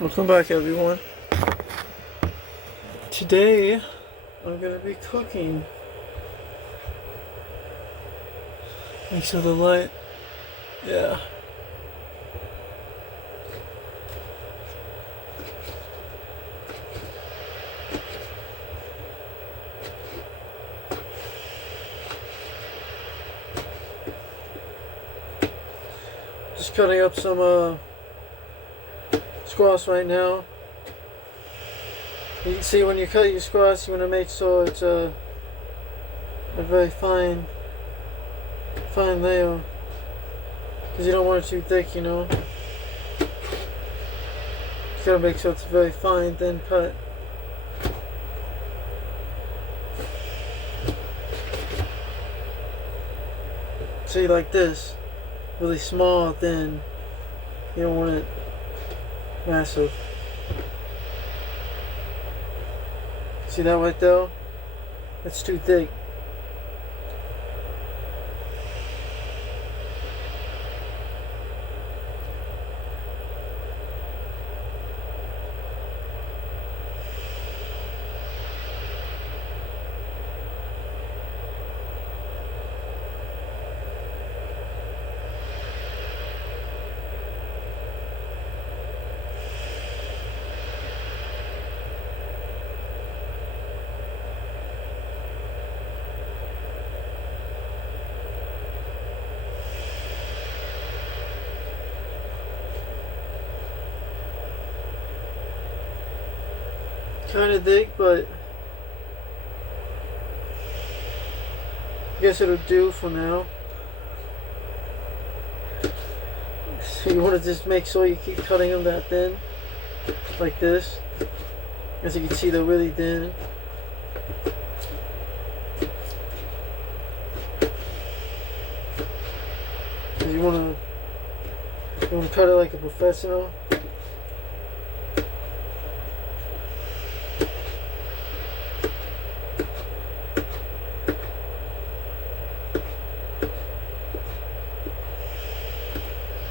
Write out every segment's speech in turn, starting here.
Welcome back, everyone. Today, I'm gonna be cooking. Thanks for the light. Yeah. Just cutting up some squash right now. You can see when you cut your squash, you want to make sure it's a very fine layer, because you don't want it too thick, you know. You gotta make sure it's very fine, thin cut. See, like this, really small, thin. You don't want it massive. See that right there? That's too thick. Kind of thick, but I guess it'll do for now. So you want to just make sure you keep cutting them that thin, like this. As you can see, they're really thin. You want to cut it like a professional.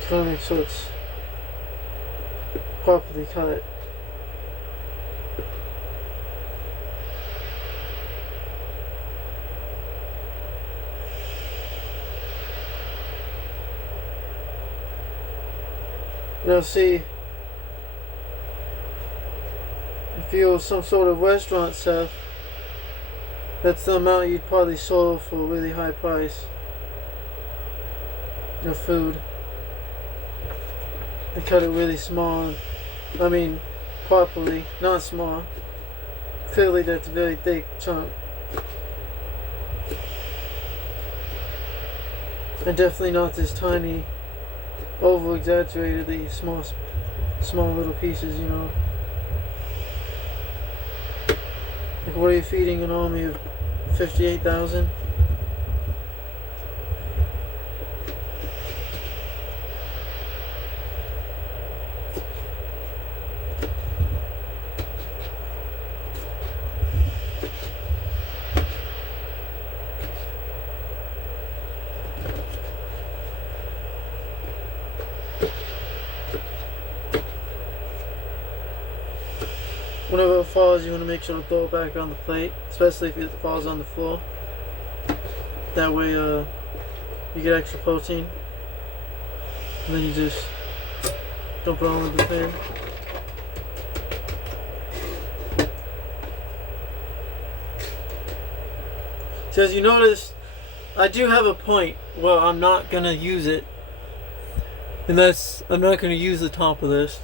Trying to make sure it's properly cut. Now see, if you were some sort of restaurant chef, that's the amount you'd probably sell for a really high price of food. They cut it really small. I mean, properly, not small. Clearly, that's a very thick chunk. And definitely not this tiny, over-exaggeratedly small little pieces, you know. Like, what are you feeding an army of 58,000? Whenever it falls, you want to make sure to throw it back on the plate, especially if it falls on the floor. That way, you get extra protein. And then you just dump it all in the pan. So as you notice, I do have a point where I'm not going to use it. And that's, I'm not going to use the top of this,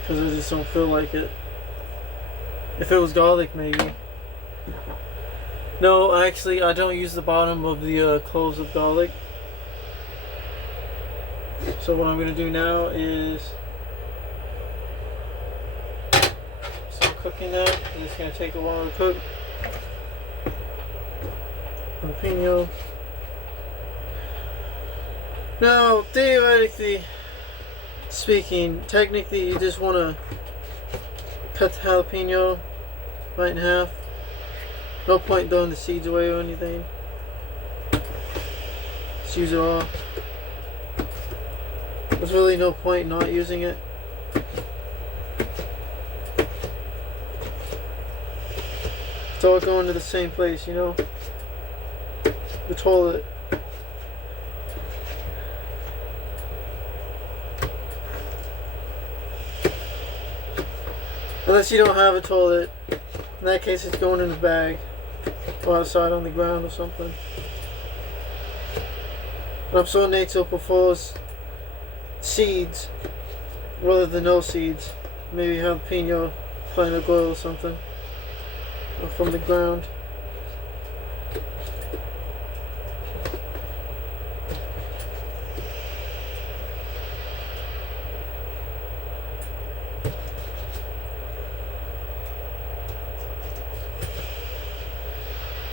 because I just don't feel like it. If it was garlic, maybe. No, actually, I don't use the bottom of the cloves of garlic. So what I'm going to do now is start cooking that. It's going to take a while to cook. Jalapeno. Now, theoretically speaking, technically you just want to cut the jalapeno right in half. No point throwing the seeds away or anything. Just use it all. There's really no point not using it. It's all going to the same place, you know? The toilet. Unless you don't have a toilet. In that case, it's going in a bag. Or outside on the ground or something. And I'm so nature prefers seeds rather than no seeds. Maybe jalapeno plant oil or something. Or from the ground.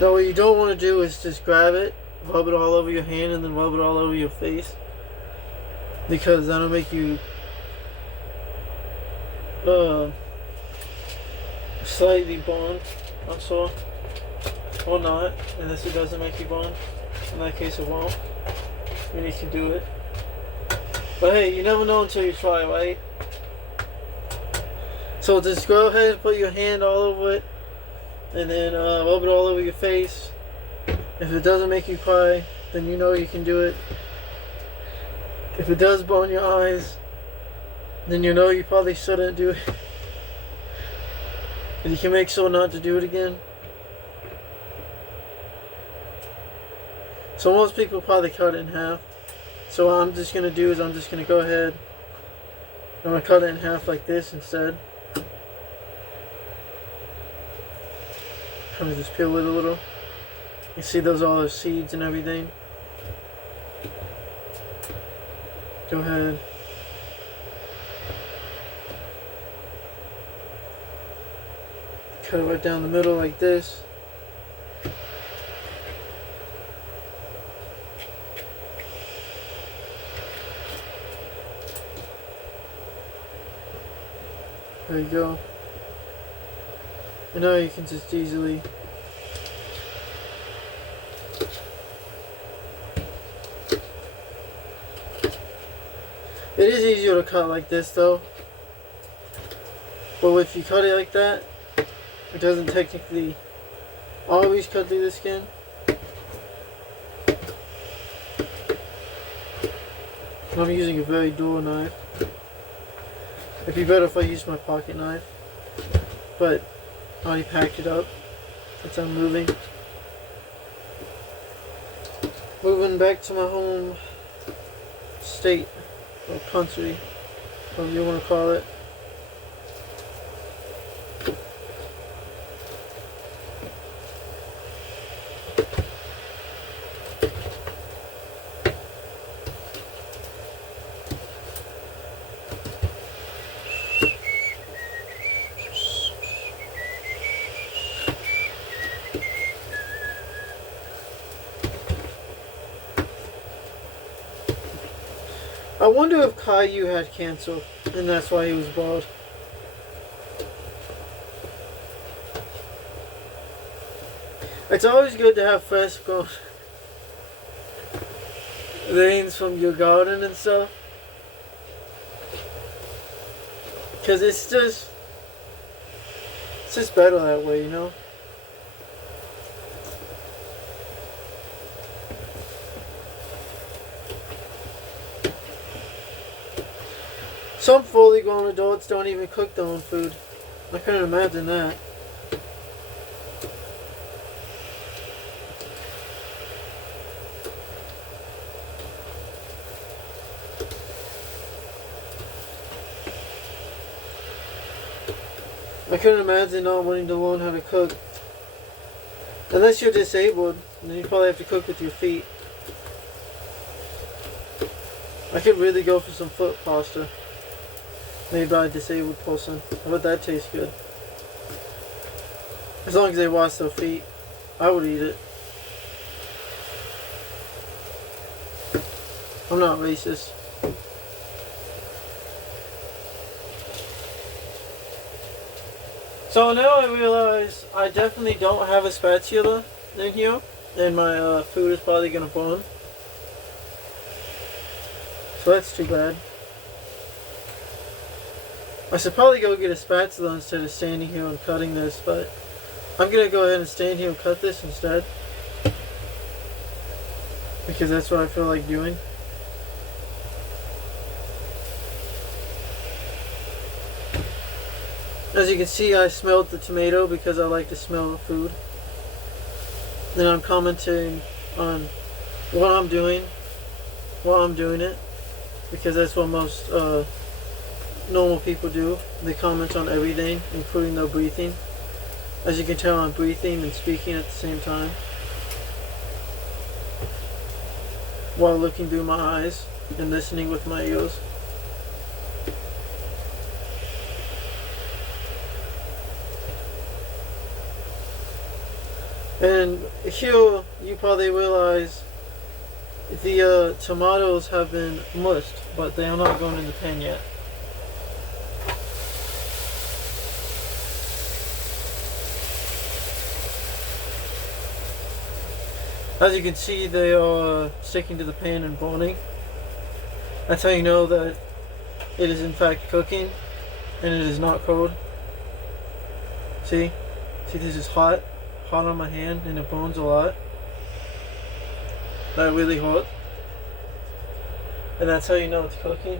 Now what you don't want to do is just grab it, rub it all over your hand, and then rub it all over your face. Because that'll make you slightly burned, I'm sure. Or not, unless it doesn't make you burned. In that case it won't. I mean, you can do it. But hey, you never know until you try, right? So just go ahead and put your hand all over it. And then rub it all over your face. If it doesn't make you cry, then you know you can do it. If it does burn your eyes, then you know you probably shouldn't do it. And you can make sure not to do it again. So most people probably cut it in half. So what I'm just going to do is I'm just going to go ahead. I'm going to cut it in half like this instead. Kind of just peel it a little. You see those all those seeds and everything. Go ahead. Cut it right down the middle like this. There you go. And now you can just easily it is easier to cut like this though. But if you cut it like that, it doesn't technically always cut through the skin. I'm using a very dull knife. It'd be better if I used my pocket knife. But I already packed it up since I'm moving. Moving back to my home state or country, whatever you want to call it. I wonder if Caillou had cancer, and that's why he was bald. It's always good to have fresh grown greens from your garden and stuff. Because it's just better that way, you know? Some fully grown adults don't even cook their own food. I couldn't imagine that. I couldn't imagine not wanting to learn how to cook. Unless you're disabled, then you probably have to cook with your feet. I could really go for some foot pasta. Made by a disabled person. I bet that tastes good. As long as they wash their feet, I would eat it. I'm not racist. So now I realize I definitely don't have a spatula in here, and my food is probably gonna burn. So that's too bad. I should probably go get a spatula instead of standing here and cutting this, but I'm gonna go ahead and stand here and cut this instead, because that's what I feel like doing. As you can see, I smelled the tomato because I like to smell food. Then I'm commenting on what I'm doing while I'm doing it, because that's what most normal people do. They comment on everything, including their breathing. As you can tell, I'm breathing and speaking at the same time, while looking through my eyes and listening with my ears. And here, you probably realize the tomatoes have been mushed, but they are not going in the pan yet. As you can see, they are sticking to the pan and burning. That's how you know that it is in fact cooking and it is not cold. See? See, this is hot on my hand, and it burns a lot. That really hot. And that's how you know it's cooking.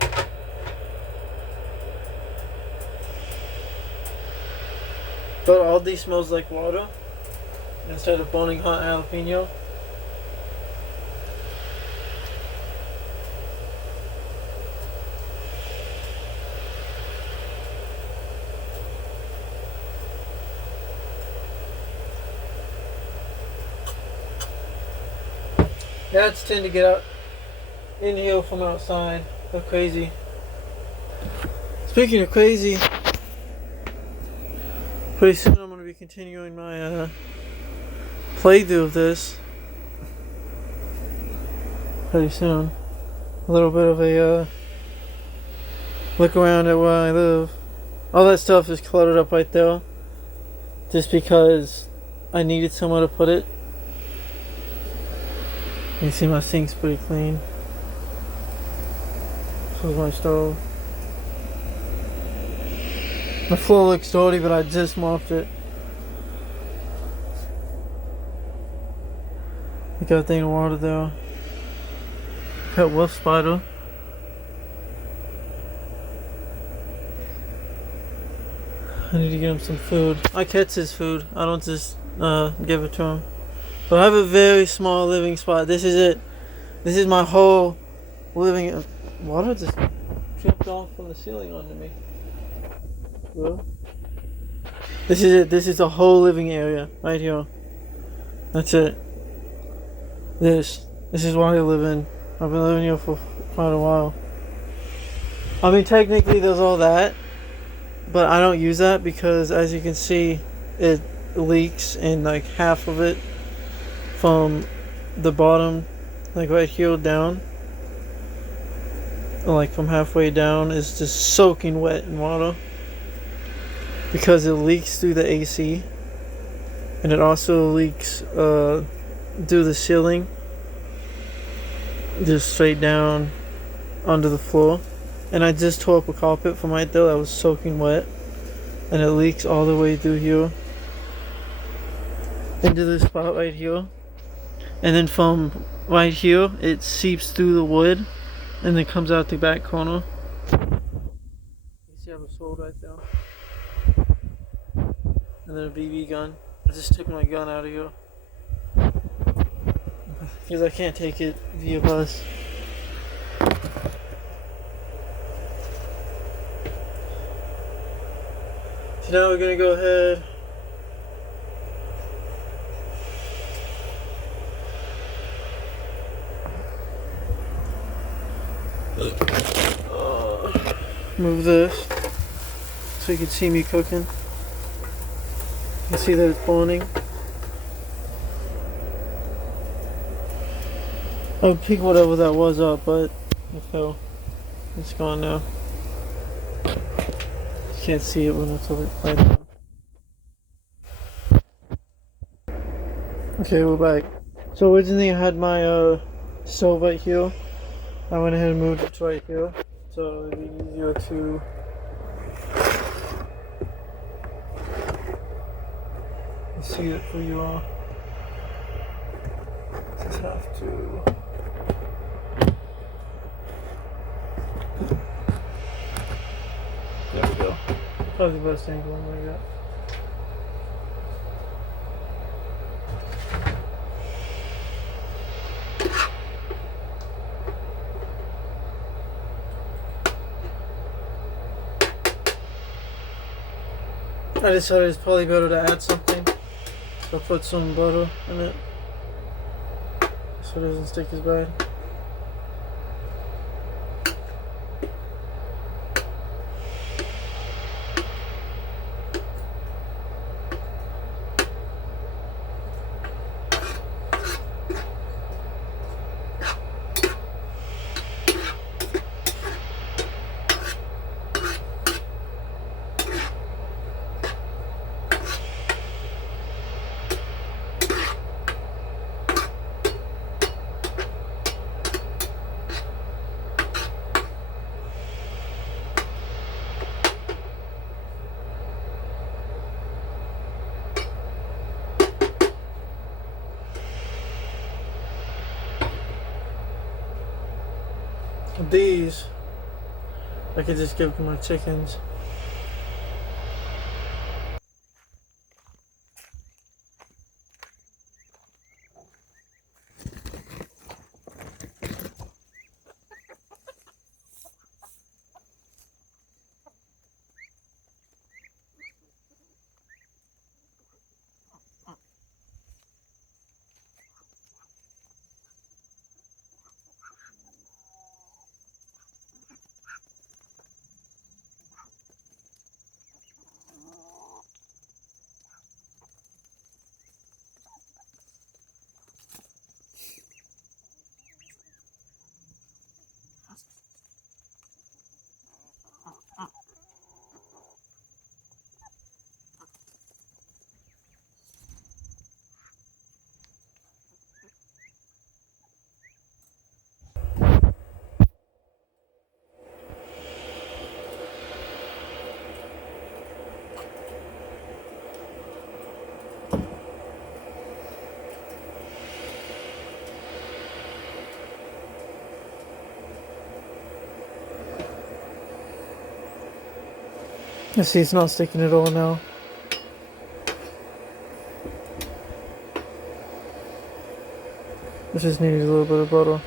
But all these smells like water instead of burning hot jalapeno. Cats tend to get out in here from outside. They're crazy. Speaking of crazy, pretty soon I'm going to be continuing my playthrough of this. Pretty soon. A little bit of a look around at where I live. All that stuff is cluttered up right there, just because I needed somewhere to put it. You see my sink's pretty clean. So is my stove. My floor looks dirty, but I just mopped it. I got a thing of water there. Got wolf spider. I need to get him some food. I catch his food. I don't just give it to him. But I have a very small living spot. This is it. This is my whole living. Water just dripped off from the ceiling onto me. Bro. This is it. This is the whole living area right here. That's it. This is what I live in. I've been living here for quite a while. I mean, technically there's all that, but I don't use that because, as you can see, it leaks, and like half of it from the bottom, like right here down, like from halfway down, is just soaking wet in water because it leaks through the AC, and it also leaks through the ceiling, just straight down onto the floor. And I just tore up a carpet from right there that was soaking wet, and it leaks all the way through here into this spot right here. And then from right here, it seeps through the wood and then comes out the back corner. You see I have a sword right there. And then a BB gun. I just took my gun out of here because I can't take it via bus. So now we're going to go ahead move this so you can see me cooking. You can see that it's burning. I would pick whatever that was up, but it fell. It's gone now. You can't see it when it's right now. Okay, we're back. So originally I had my stove right here. I went ahead and moved it to right here, so it'd be easier to see it for you all. Just have to. There we go. Probably the best angle I got. I decided it's probably better to add something. So I put some butter in it so it doesn't stick as bad. These I could just give to my chickens. You see, it's not sticking at all now. It just needs a little bit of butter.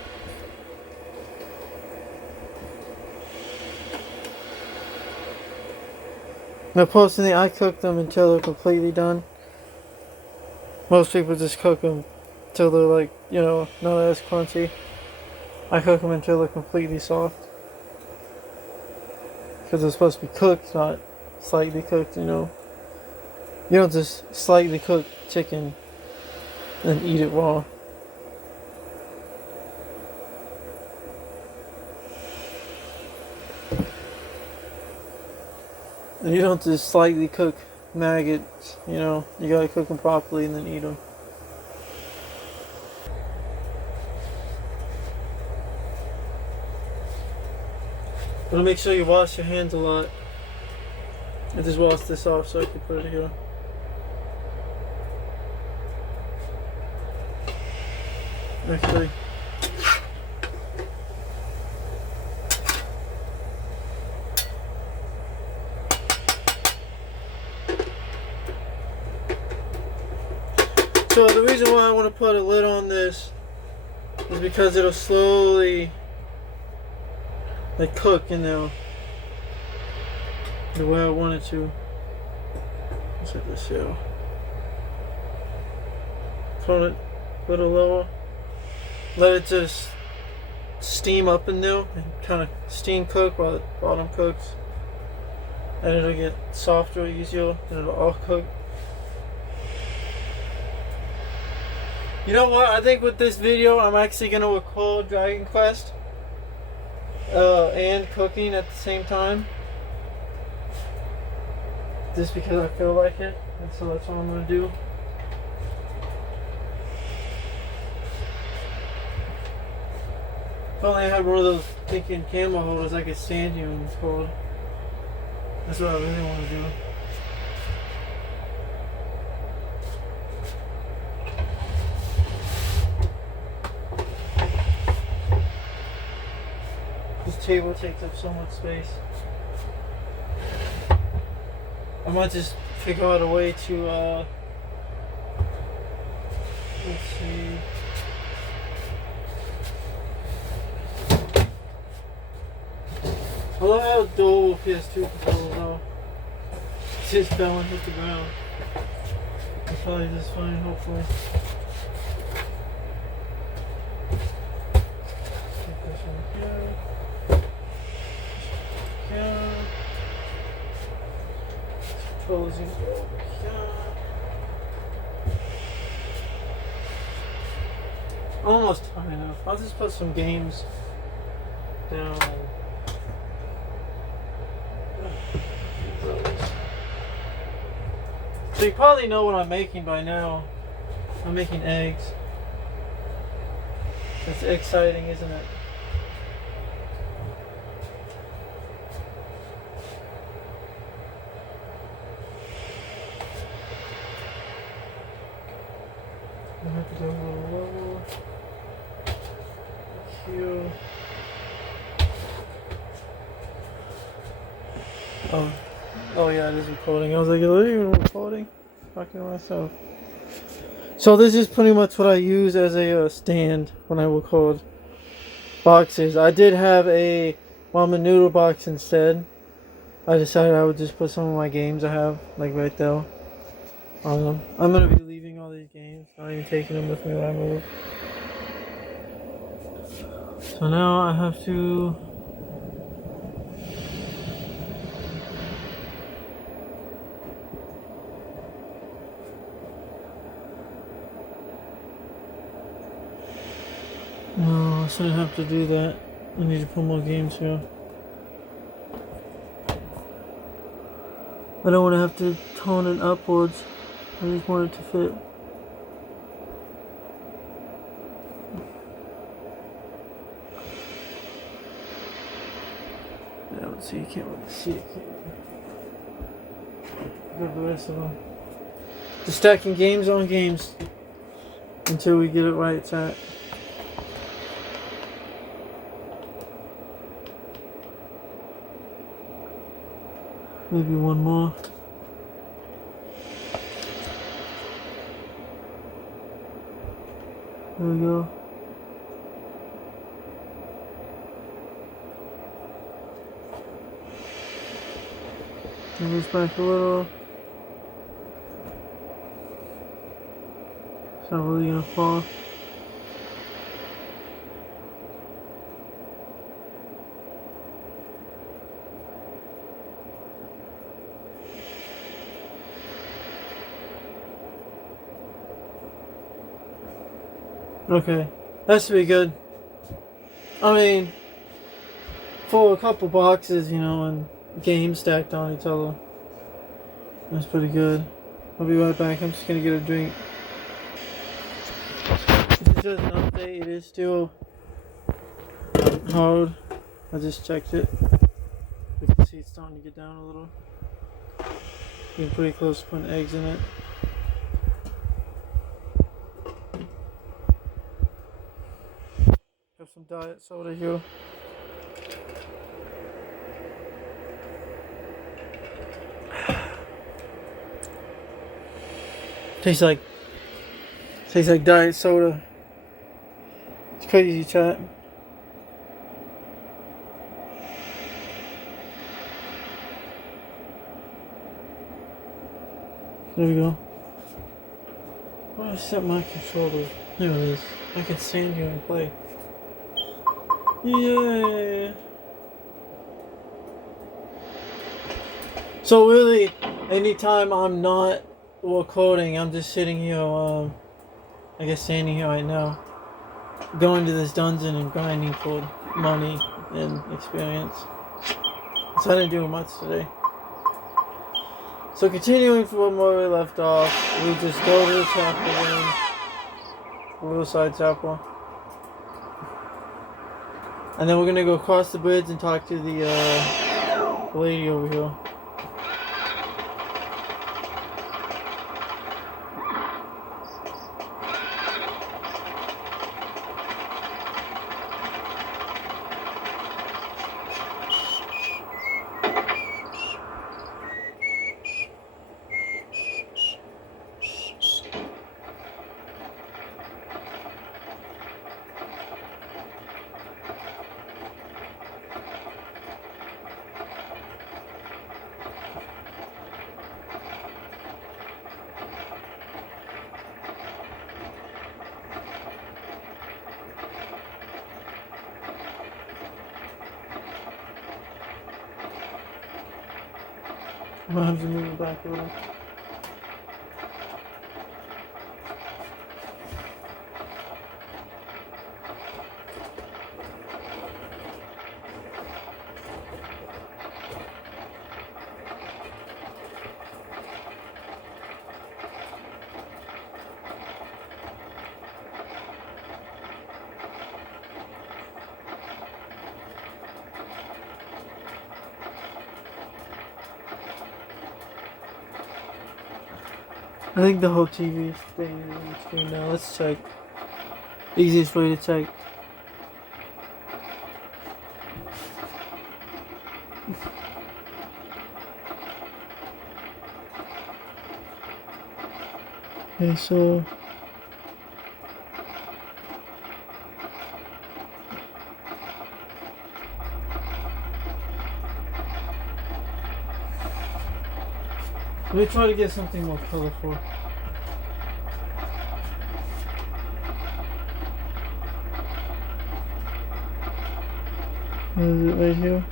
Now, personally, I cook them until they're completely done. Most people just cook them till they're like, you know, not as crunchy. I cook them until they're completely soft. Because they're supposed to be cooked, not slightly cooked, you know. You don't just slightly cook chicken and eat it raw. And you don't just slightly cook maggots, you know. You gotta cook them properly and then eat them. But make sure you wash your hands a lot. I just washed this off so I can put it here. Actually. So the reason why I want to put a lid on this is because it'll slowly like cook in there the way I want it to. Let's set this here. Put it a little lower. Let it just steam up in there and kind of steam cook while the bottom cooks. And it'll get softer, easier, and it'll all cook. You know what? I think with this video, I'm actually going to record Dragon Quest and cooking at the same time. Just because I feel like it. And so that's what I'm going to do. If only I had one of those thinking camera holders I could stand you and record. That's what I really want to do. table takes up so much space. I might just figure out a way to, let's see. I love how dual PS2 controllers are. It just fell and hit the ground. It's probably just fine, hopefully. Take this one here. Here. Controls you go over here. Almost high enough. I'll just put some games down. So you probably know what I'm making by now. I'm making eggs. It's exciting, isn't it? I have to go a little lower. Here. Oh yeah, it is recording. I was like, are you even recording? Talking to myself. So this is pretty much what I use as a stand when I record boxes. I did have a ramen noodle box instead. I decided I would just put some of my games I have, like right there, on them. I'm gonna be leaving all these games, not even taking them with me when I move. So now I have to. No, I shouldn't have to do that. I need to put more games here. I don't want to have to tone it upwards. I just want it to fit. Yeah, let's see, you can't really see it. Grab the rest of them. Just stacking games on games until we get it right it's at. Maybe one more. There we go. Move this back a little. It's not really gonna fall. Okay, that should be good. I mean, for a couple boxes, you know, and games stacked on each other, that's pretty good. I'll be right back. I'm just gonna get a drink. This is just an update. It is still hard. I just checked it. You can see it's starting to get down a little. Getting pretty close to putting eggs in it. Have some diet soda here. Tastes like diet soda. It's crazy, chat. There we go. Where did I set my controller? There it is. I can stand here and play. Yay! So really, anytime I'm not recording, I'm just sitting here, I guess standing here right now, going to this dungeon and grinding for money and experience. So I didn't do much today. So continuing from where we left off, we just go to the chapel room, Riverside Chapel. And then we're gonna go across the bridge and talk to the lady over here. I'm gonna have to move it back a little. I think the whole TV is staying on the screen now. Let's check. Easiest way to check. Okay, so let me try to get something more colorful. Is it right here?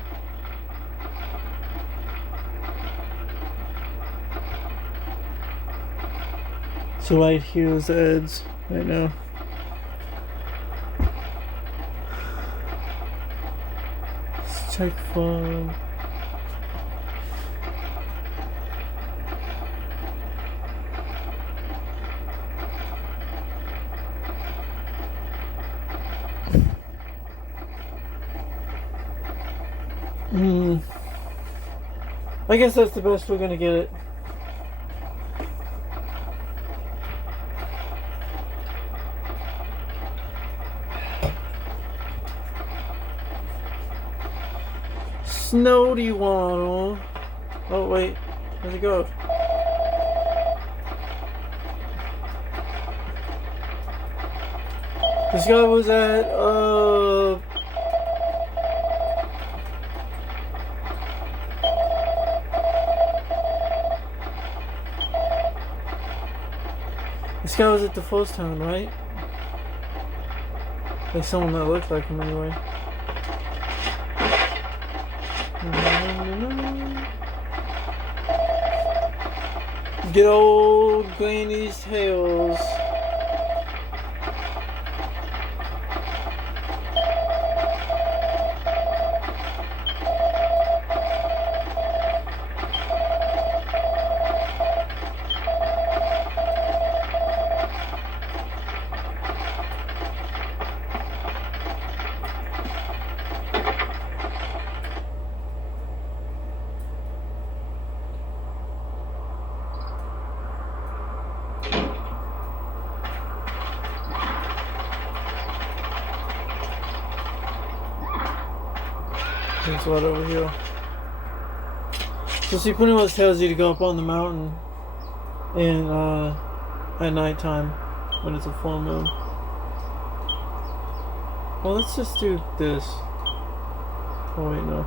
So right here is the edge right now. Let's check for I guess that's the best we're gonna get it. Snow do you want? Oh wait, where'd it go? This guy was at this guy was at the first town, right? Like someone that looked like him anyway. Good old Granny's Tales. There's a lot over here. So she pretty much tells you to go up on the mountain and at nighttime when it's a full moon. Well, let's just do this. Oh wait, no.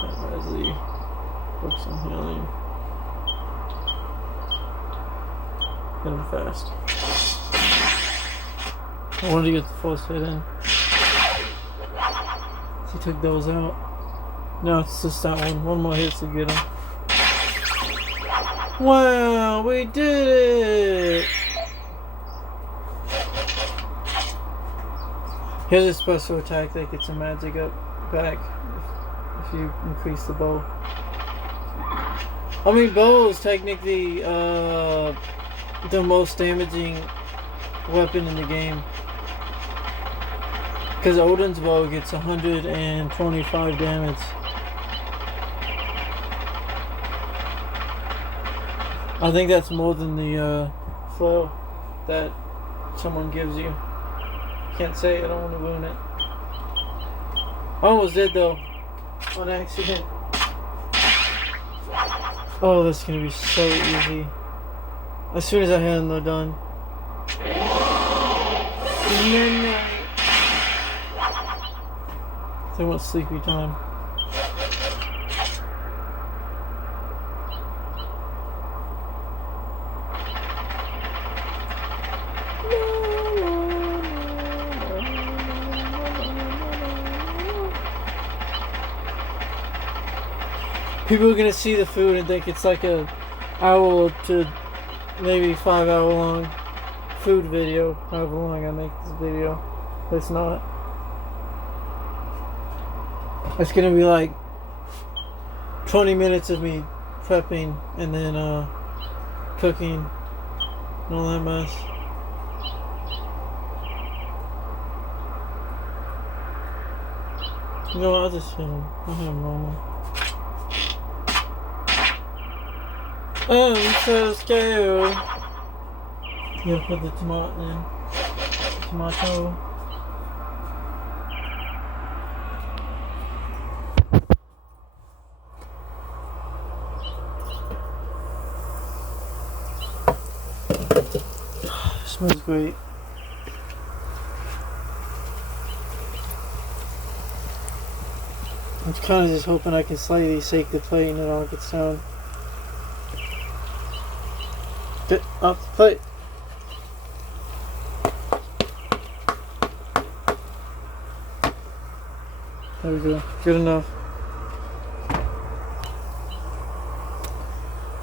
That has the books on healing. Get them fast. I wanted to get the first hit in. He took those out. No, it's just that one. One more hit to get him. Wow, we did it! Here's a special attack that gets a magic up back if you increase the bow. I mean, bow is technically the most damaging weapon in the game. Because Odin's bow gets 125 damage. I think that's more than the flail that someone gives you. Can't say, I don't want to ruin it. I almost did though, on accident. Oh, that's gonna be so easy. As soon as I had them done. They want sleepy time. People are gonna see the food and think it's like a hour to maybe 5 hour long food video, however long I make this video. But it's not. It's gonna be like 20 minutes of me prepping and then cooking and all that mess. You know what, I'll just hit him. I'll hit him normal. I'm so scared. You put the tomato in. Tomato. Smells great. I'm kind of just hoping I can slightly shake the plate and it all gets down. Get off the plate. There we go. Good enough.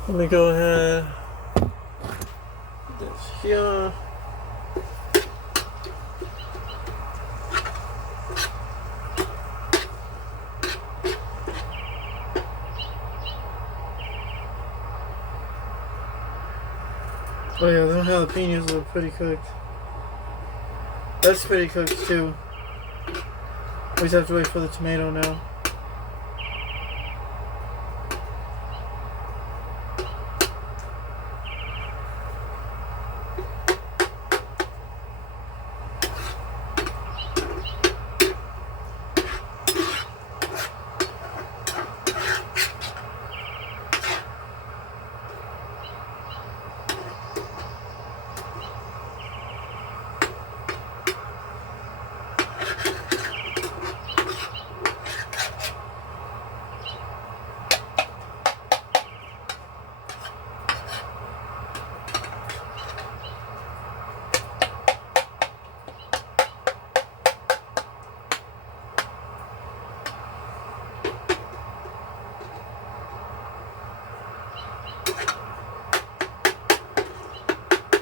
Let me go ahead. Put this here. Oh yeah, them jalapenos are pretty cooked. That's pretty cooked too. We just have to wait for the tomato now.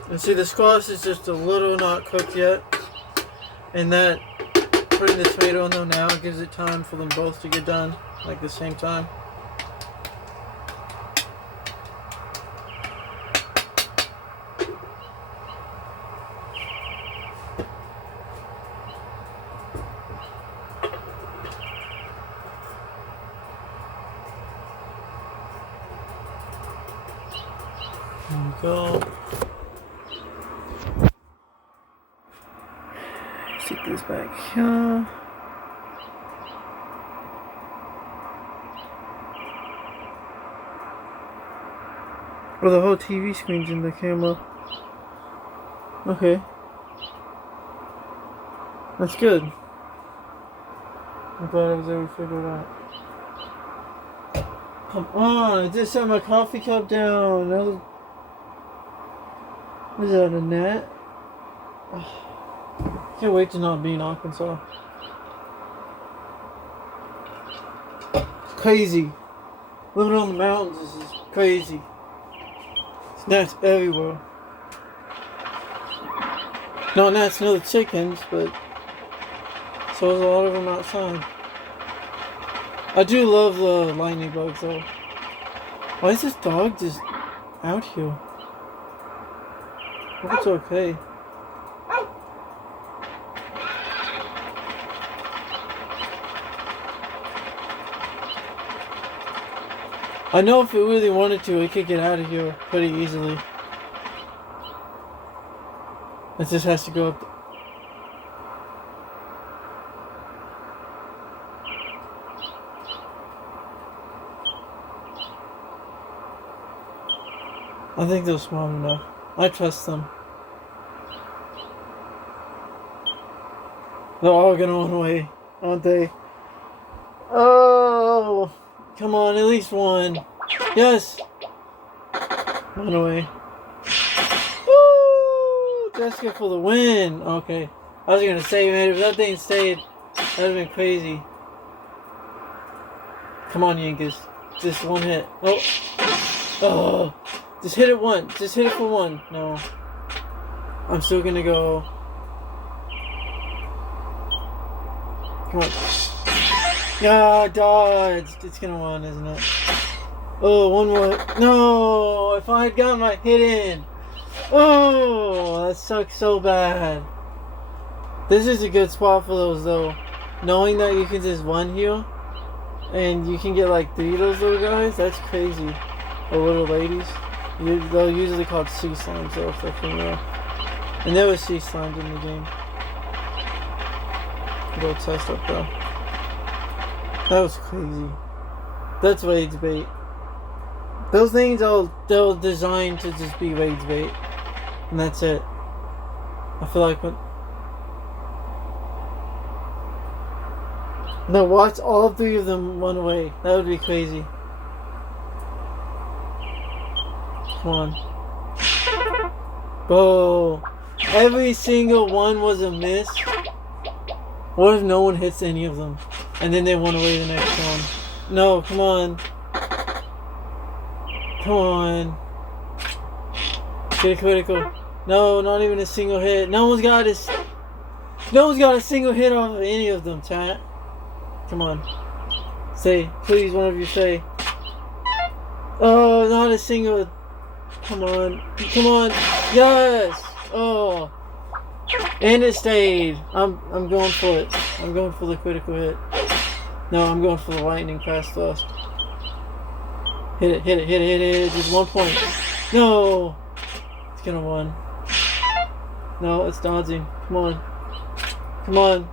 And see, the squash is just a little not cooked yet. And that, putting the tomato in them now gives it time for them both to get done, like the same time. There we go. Stick this back here. Oh, the whole TV screen's in the camera. Okay. That's good. I'm glad I was able to figure it out. Come on, I just set my coffee cup down. That was... Is that a net? Can't wait to not be in Arkansas. It's crazy. Living on the mountains is just crazy. Gnats everywhere. Not gnats near the chickens, but so there's a lot of them outside. I do love the lightning bugs though. Why is this dog just out here? I hope it's okay. I know if it really wanted to, it could get out of here pretty easily. It just has to go up. I think they're smart enough. I trust them. They're all gonna run away, aren't they? Oh! Come on, at least one. Yes! Run away. Woo! Jessica for the win! Okay. I was gonna say, man, if that thing stayed, that would have been crazy. Come on, Yankees. Just one hit. Oh. Oh. Just hit it one. Just hit it for one. No. I'm still gonna go. Come on. Ah, dodged. It's gonna win, isn't it? Oh, one more. No! If I had gotten my hit in. Oh, that sucks so bad. This is a good spot for those, though. Knowing that you can just one heal. And you can get like 3 of those little guys. That's crazy. Or little ladies. They're usually called sea slimes, though, if they're female. And there was sea slimes in the game. Go test up, though. That was crazy. That's rage bait. Those things they're designed to just be rage bait. And that's it. I feel like when... No, watch all 3 of them run away. That would be crazy. Come on. Oh. Every single one was a miss. What if no one hits any of them? And then they run away the next one. No, come on. Come on. Get a critical. No, not even a single hit. No one's got a single hit off of any of them, chat. Come on. Say, please, one of you say. Oh, not a single. Come on. Come on. Yes. Oh. And it stayed. I'm going for it. I'm going for the critical hit. No, I'm going for the lightning fast thrust. Hit it, hit it, hit it, hit it. Just 1 point. No. It's gonna win. No, it's dodging. Come on. Come on.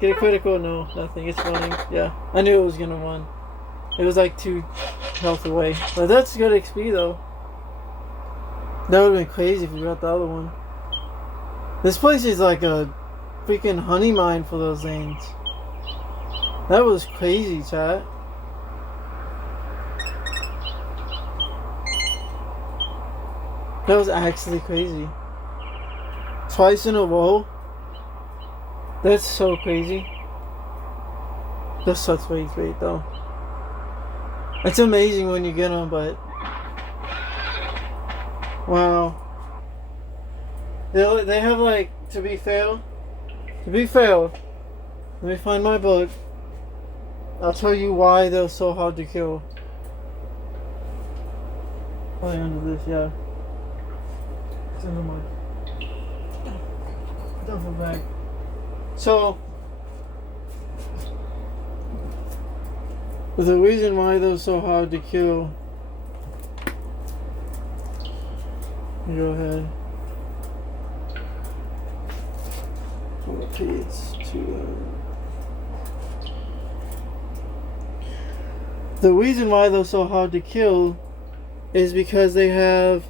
Get a critical. No, nothing. It's running. Yeah. I knew it was gonna win. It was like 2 health away. But that's good XP though. That would have been crazy if we got the other one. This place is like a freaking honey mine for those things. That was crazy, chat. That was actually crazy. Twice in a row? That's so crazy. That's such rage bait though. It's amazing when you get them, but... Wow. They have like, to be fair, let me find my book. I'll tell you why they're so hard to kill. Probably under this, yeah. It's under my duffel bag. So, the reason why they're so hard to kill. Go ahead. The reason why they're so hard to kill is because they have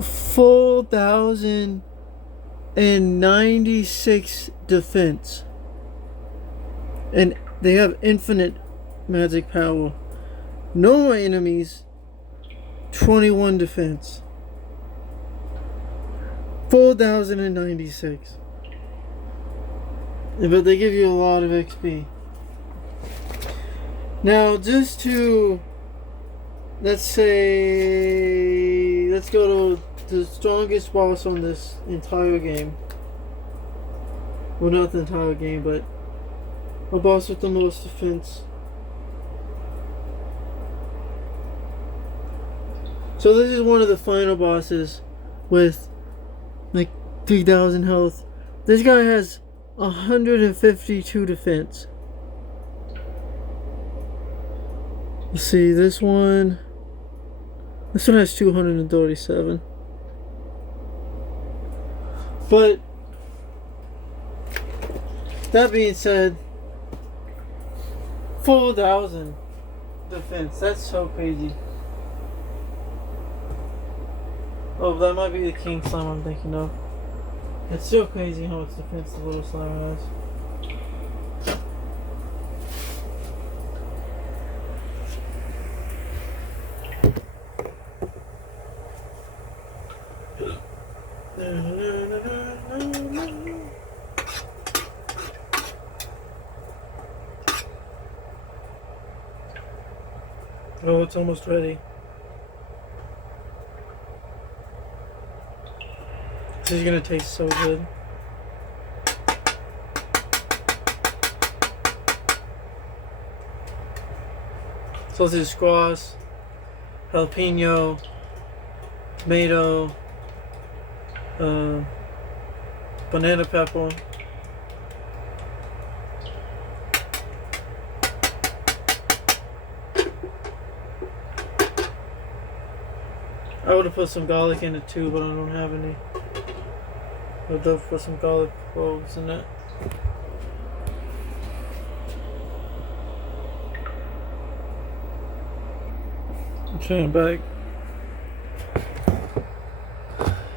4,096 defense. And they have infinite magic power. Normal enemies, 21 defense. 4,096. But they give you a lot of XP. Now, just to, let's go to the strongest boss on this entire game. Well, not the entire game, but a boss with the most defense. So this is one of the final bosses with like 3,000 health. This guy has 152 defense. Let's see, this one has 237. But that being said, 4,000 defense. That's so crazy. Oh, that might be the king slime I'm thinking of. It's so crazy how much defense the little slime has. Oh, it's almost ready. This is gonna taste so good. So this is squash, jalapeno, tomato, banana pepper. I would have put some garlic in it too, but I don't have any. I'd love to put some garlic cloves in it. Okay, I'm back.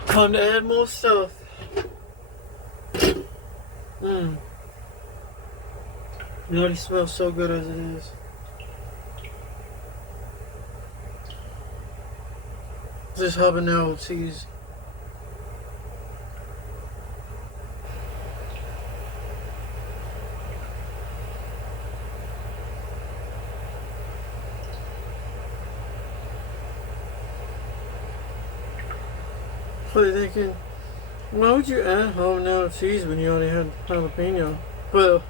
Time to add more stuff. Mmm. It already smells so good as it is. This habanero cheese. What are you thinking? Why would you add habanero cheese when you already had jalapeno? Well,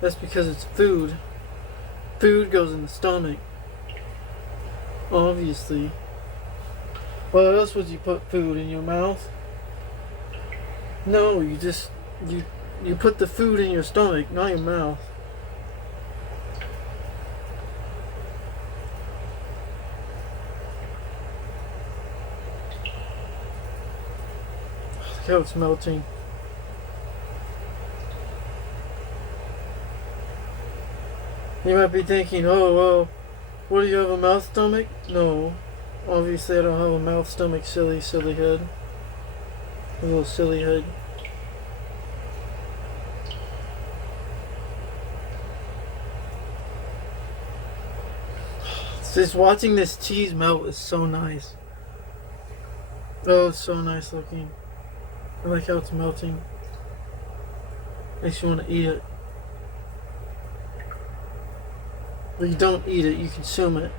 that's because it's food. Food goes in the stomach. Obviously. Why else would you put food in your mouth? No, you just you put the food in your stomach, not your mouth. Look how it's melting. You might be thinking, oh well, what, do you have a mouth stomach? No. Obviously I don't have a mouth stomach, silly head. A little silly head. Just watching this cheese melt is so nice. Oh, it's so nice looking. I like how it's melting. Makes you want to eat it. But you don't eat it, you consume it.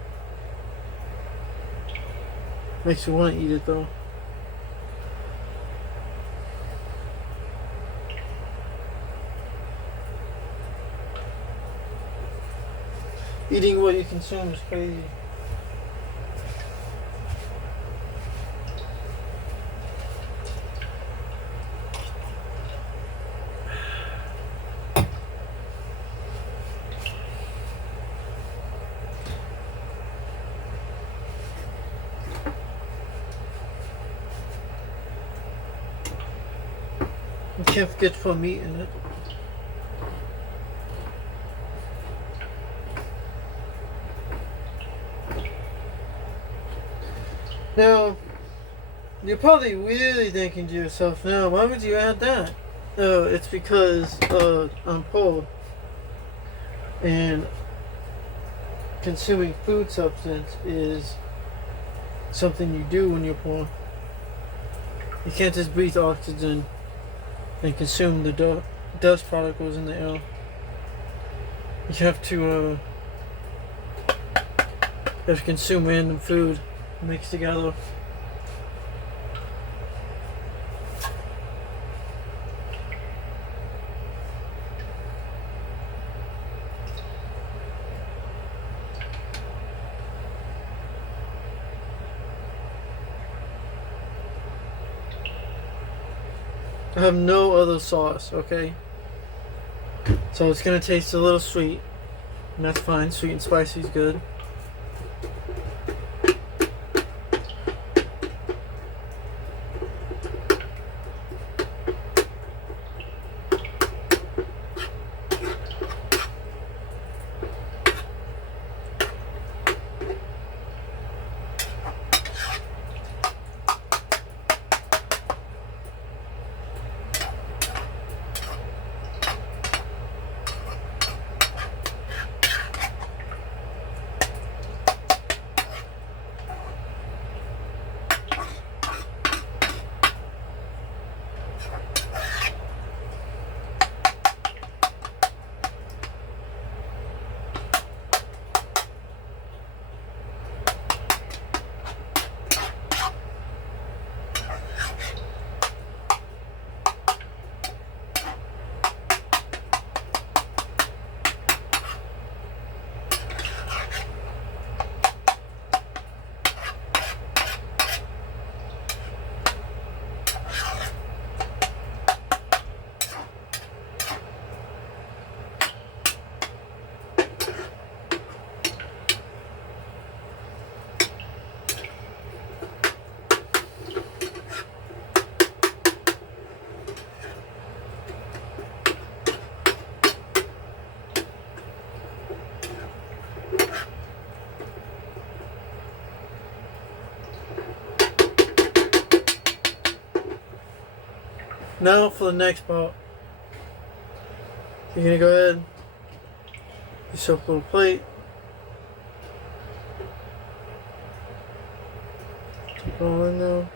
Makes you want to eat it though. Eating what you consume is crazy. You can't forget to put meat in it. Now, you're probably really thinking to yourself now, why would you add that? It's because I'm poor. And consuming food substance is something you do when you're poor. You can't just breathe oxygen and consume the dust particles in the air. You have to consume random food mixed together. I have no other sauce, okay? So it's gonna taste a little sweet, and that's fine. Sweet and spicy is good. Now for the next part. You're gonna go ahead, yourself a little plate. Put it all in there.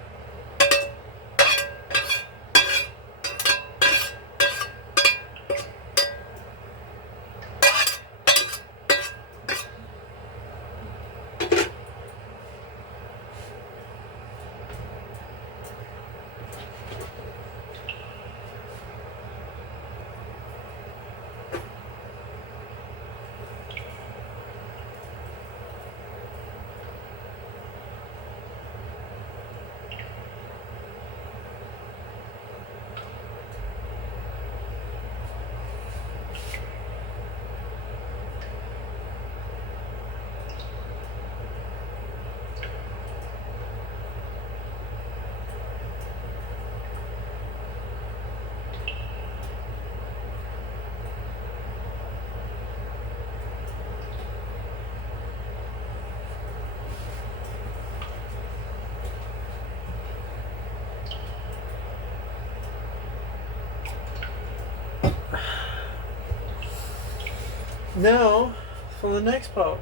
Now, for the next part,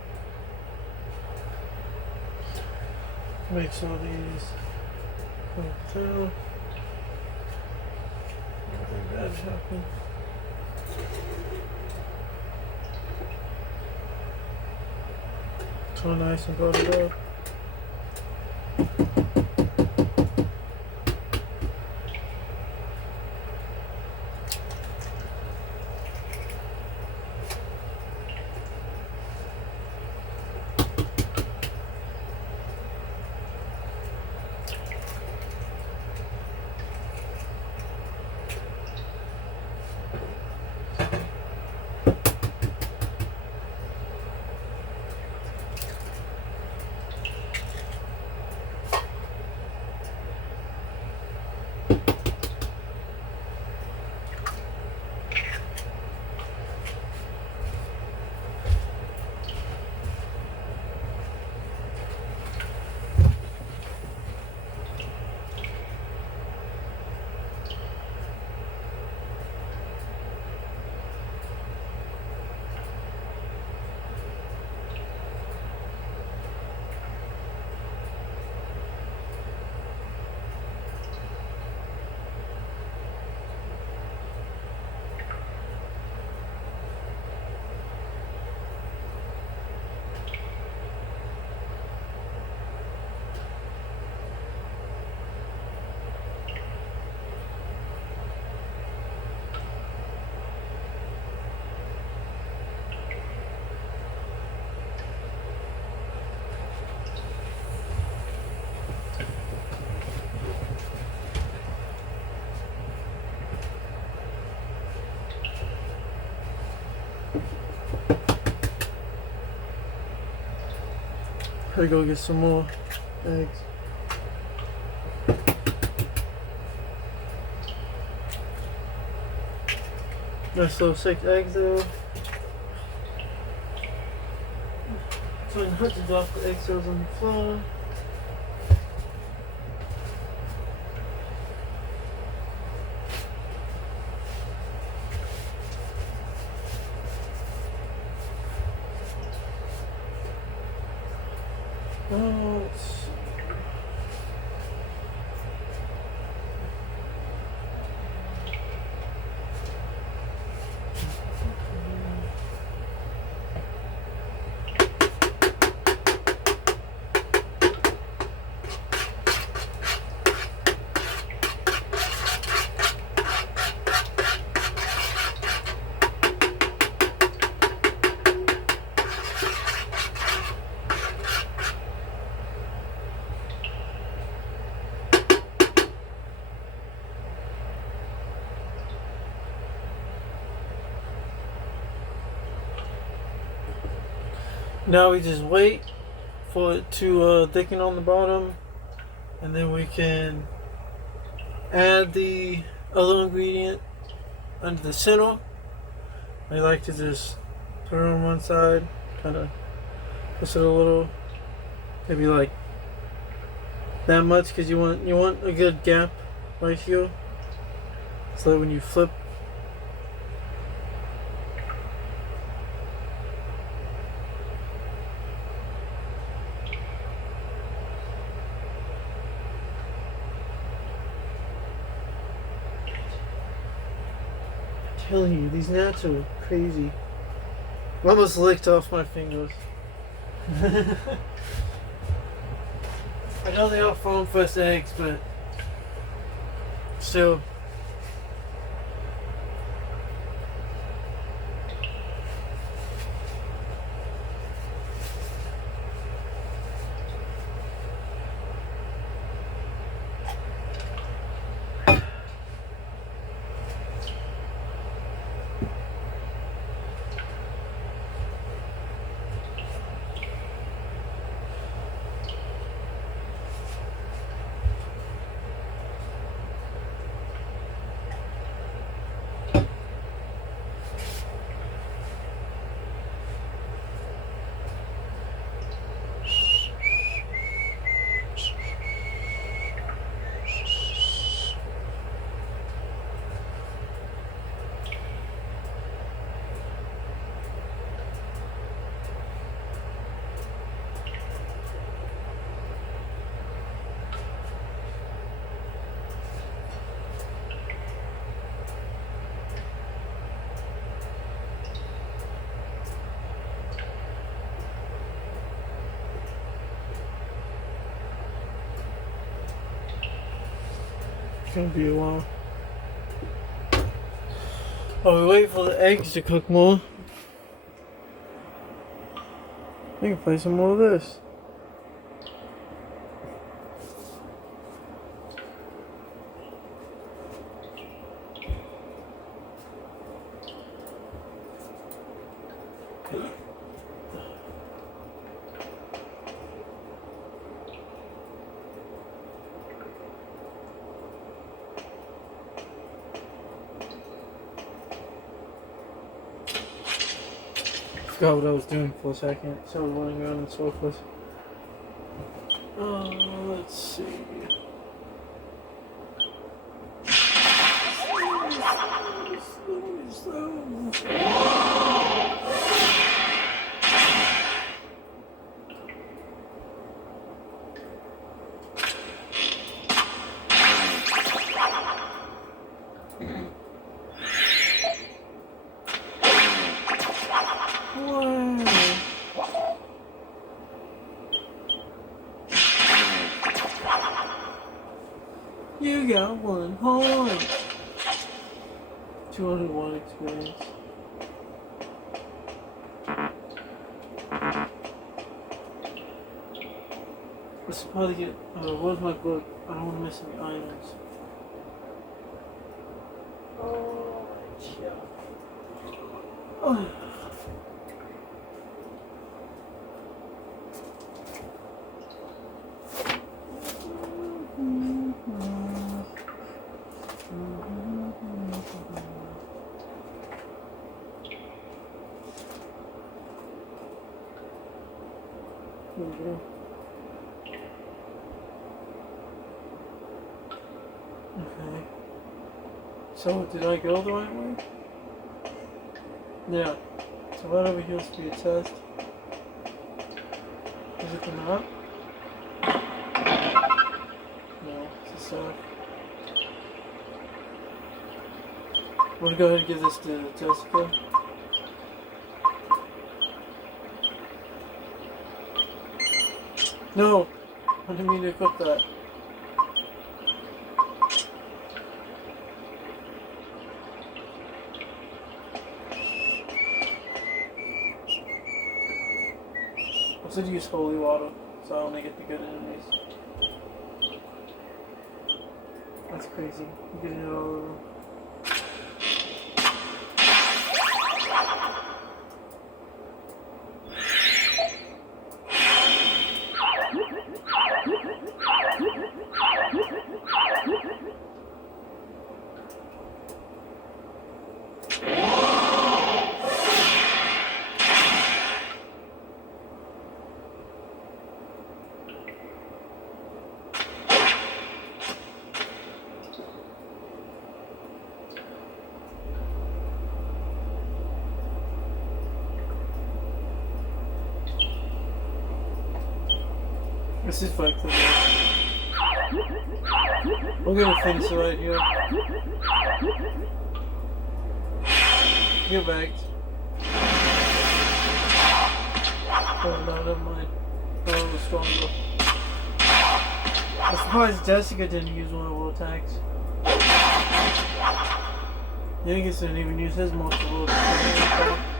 mix all these. Nothing bad happened. It's all nice and buttered up. Gotta go get some more eggs. Nice little 6 eggs there. So I can to drop the egg cells on the floor. Let's see. Now we just wait for it to thicken on the bottom, and then we can add the other ingredient under the center. I like to just put it on one side, kind of push it a little, maybe like that much, because you want a good gap right here. So that when you flip, I'm telling you, these gnats are crazy. I almost licked off my fingers. I know they are foam first eggs, but still. It's gonna be a while. Oh, we wait for the eggs to cook more. I can play some more of this. Forgot what I was doing for a second. So I was running around in circles. Let's see. You got one horn. 201 experience. Let's probably get. Where's my book? I don't want to miss any items. Oh, yeah. Oh. Okay. So, did I go the right way? Yeah. So right over here is to be a test. Is it the map? No, it's a suck. I'm gonna go ahead and give this to Jessica. No! I didn't mean to equip that. I should use holy water, so I only get the good enemies. That's crazy. I'm getting it all over. This is fucked up. We're gonna finish it right here. Get back. Oh no, never mind. Oh, it was stronger. I'm surprised Jessica didn't use one of her attacks. Yankees didn't even use his multiple attacks.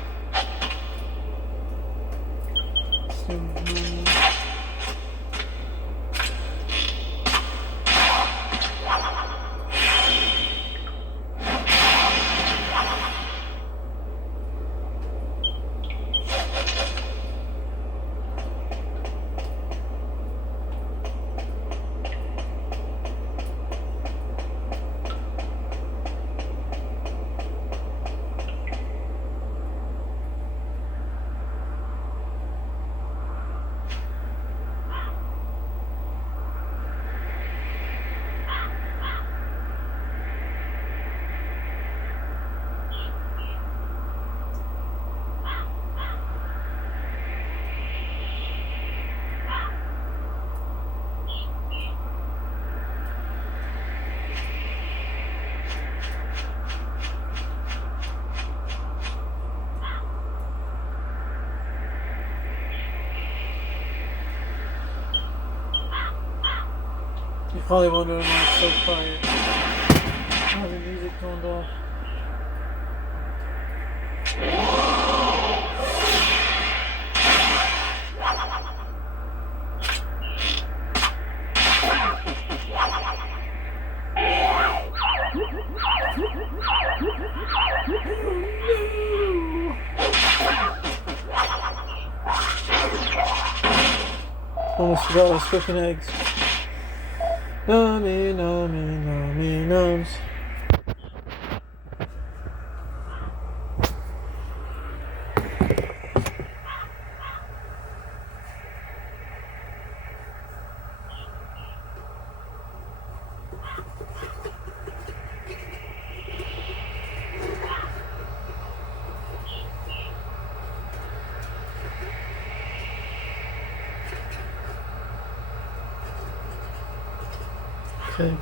You're probably wondering why it's so quiet. Why the music turned off? Almost forgot I was cooking eggs. Nummy, nummy, nummy, nums. Okay.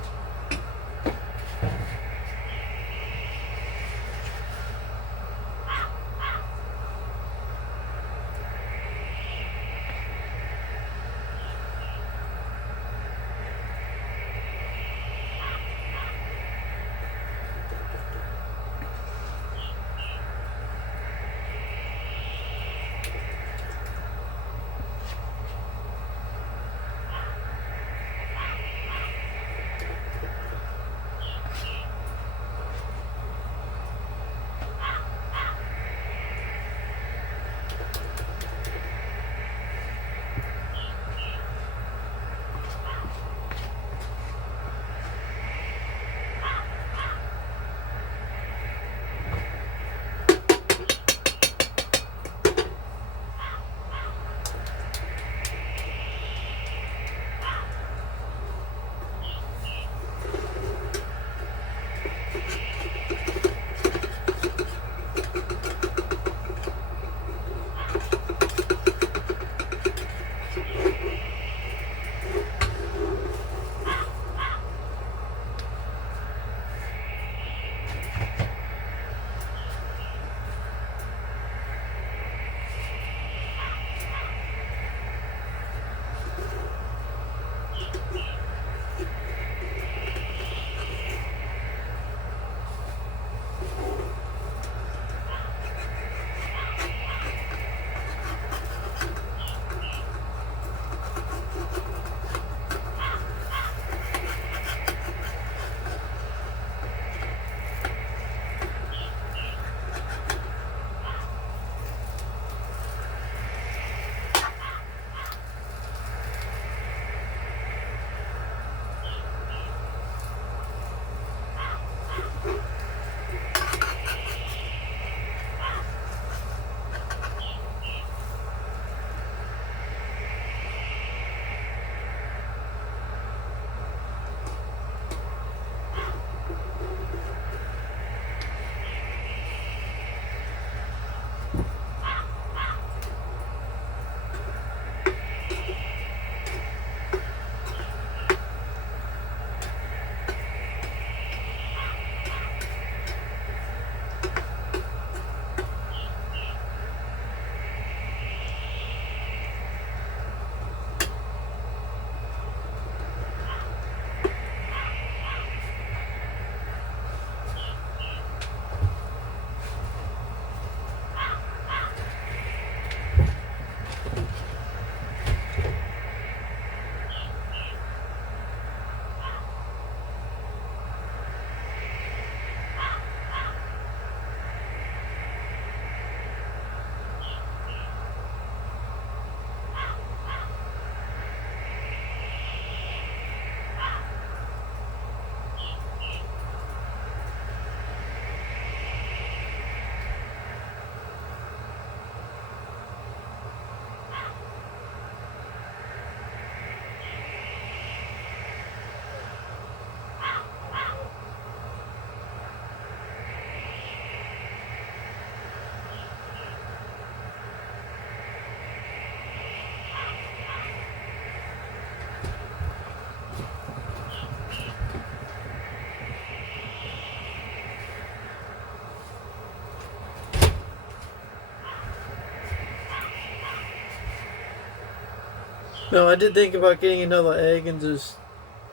No, I did think about getting another egg and just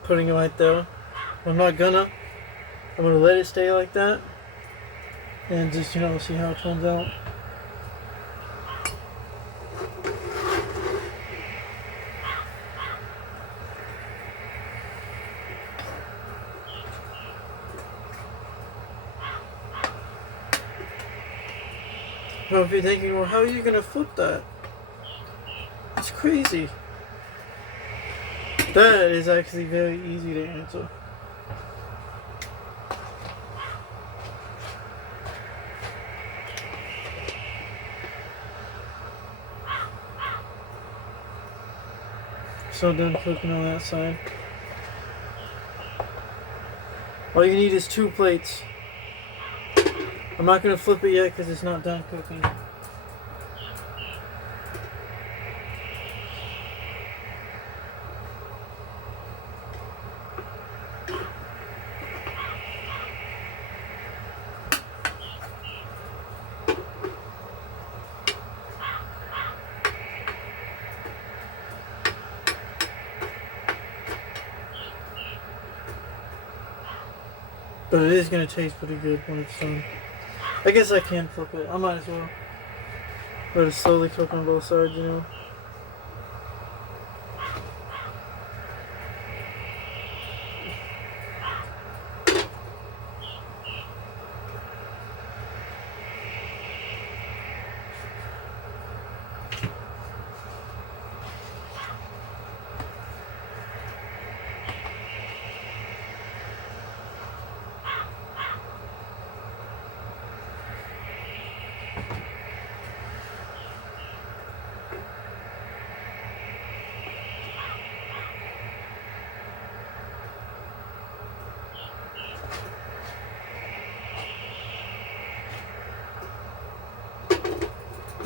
putting it right there. I'm not gonna. I'm gonna let it stay like that. And just, see how it turns out. Well, if you're thinking, well, how are you gonna flip that? It's crazy. That is actually very easy to answer. So done flipping on that side. All you need is 2 plates. I'm not going to flip it yet because it's not done cooking. But it is going to taste pretty good when it's done. I guess I can flip it. I might as well. Let it slowly cook on both sides,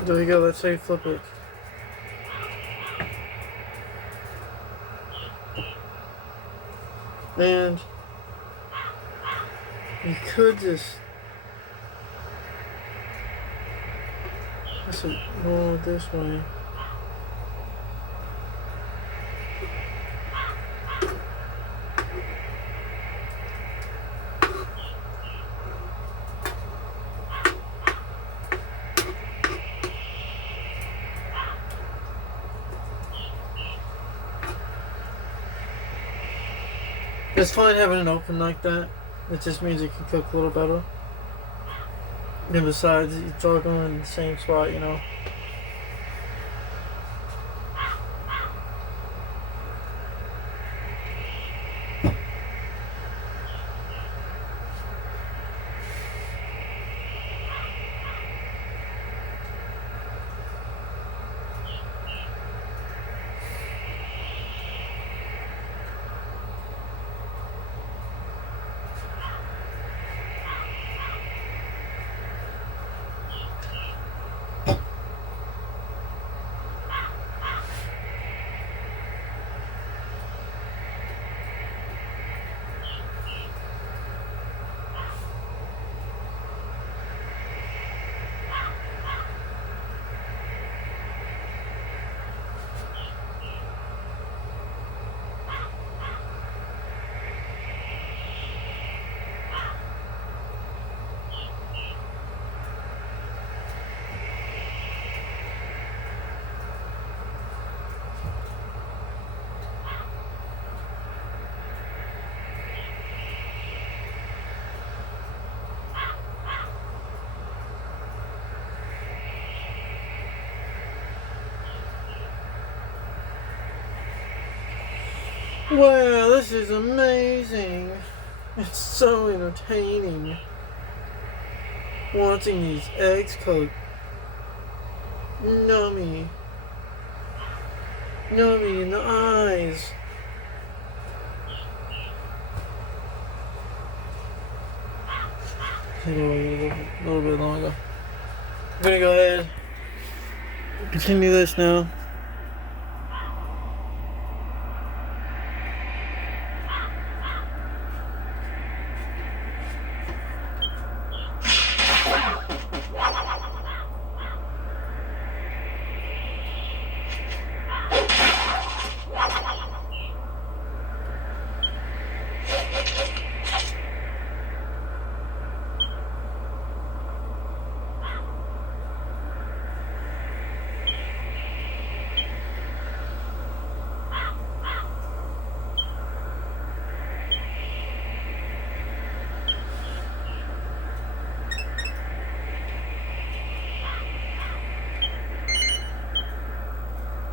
There you go, let's say flip it. And you could just roll it this way. It's fine having it open like that. It just means it can cook a little better. And besides, it's all going in the same spot, Wow, this is amazing. It's so entertaining. Watching these eggs cook. Nummy. Nummy in the eyes. Take it a little bit longer. I'm gonna go ahead and continue this now.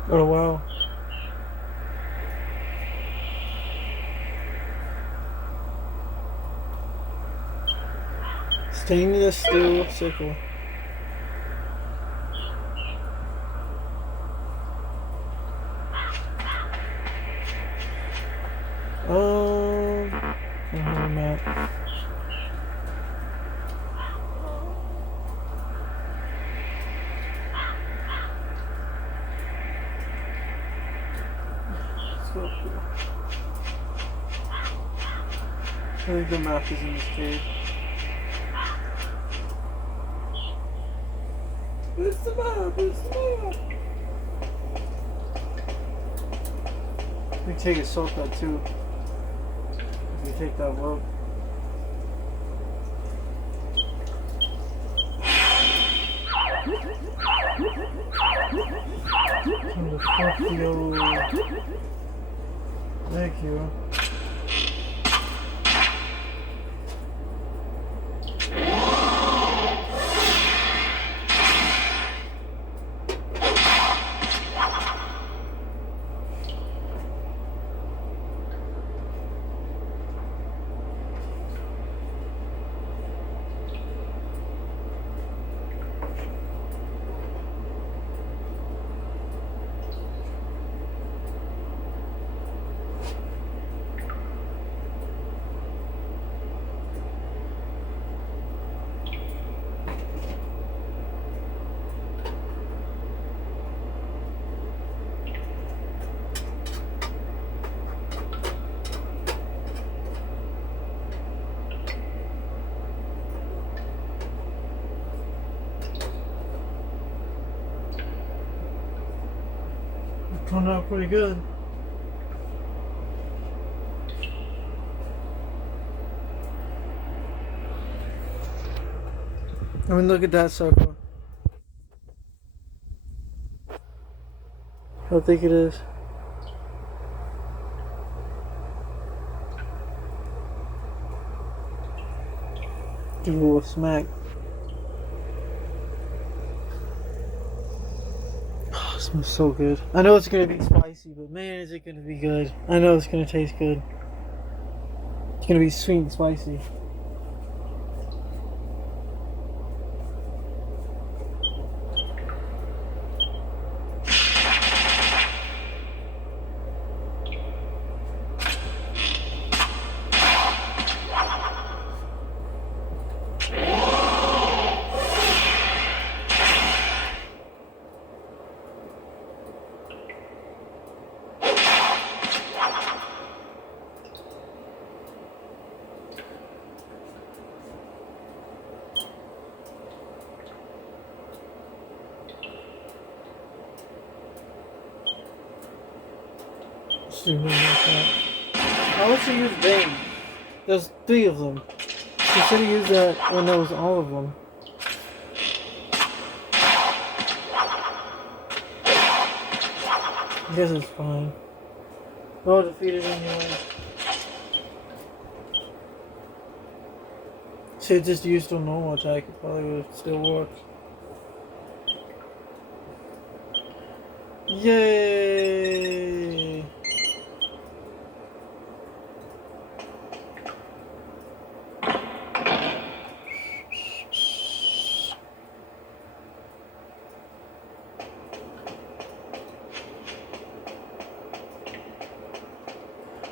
Oh wow. Stainless steel sickle. I don't know, Matt. Let's go up here. I think the map is in this cave. It's the map! It's the map! We can take a shortcut too. If we take that rope. Time to fuck the old. Thank you. Turned out pretty good. I mean, look at that circle. How thick it is. Give it a smack. Oh, it smells so good. I know it's gonna be spicy, but man, is it gonna be good. I know it's gonna taste good. It's gonna be sweet and spicy. I want to use vein. There's 3 of them. You should have used that when there was all of them. I guess it's fine. Oh, defeated anyway. Should have just used a normal attack. It probably would have still worked. Yay!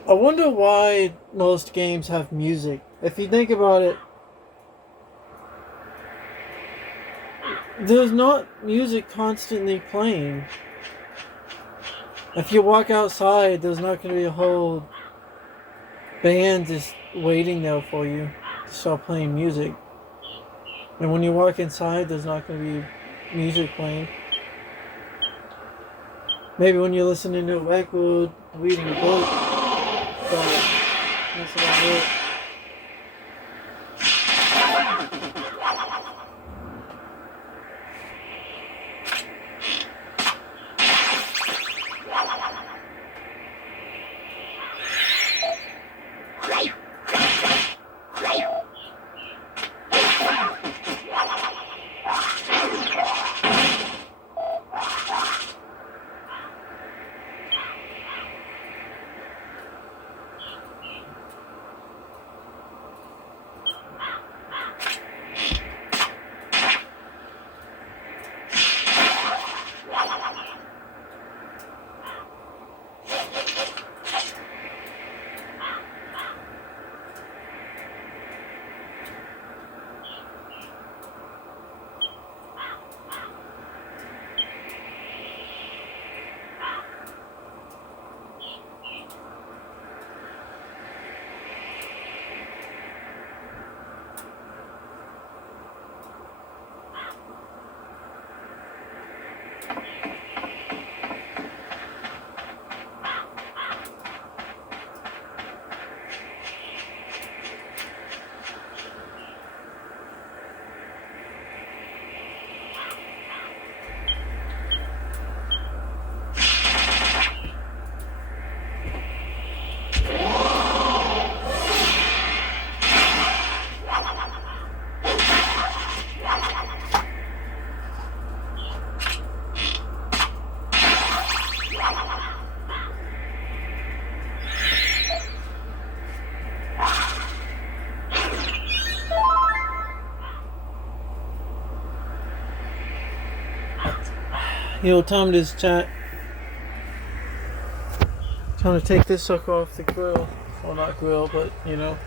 I wonder why most games have music. If you think about it, there's not music constantly playing. If you walk outside, there's not going to be a whole band just waiting there for you to start playing music. And when you walk inside, there's not going to be music playing. Maybe when you're listening to a record, reading a book, but that's about it. You know what time it is, chat? Time to take this sucker off the grill. Well, not grill, but you know.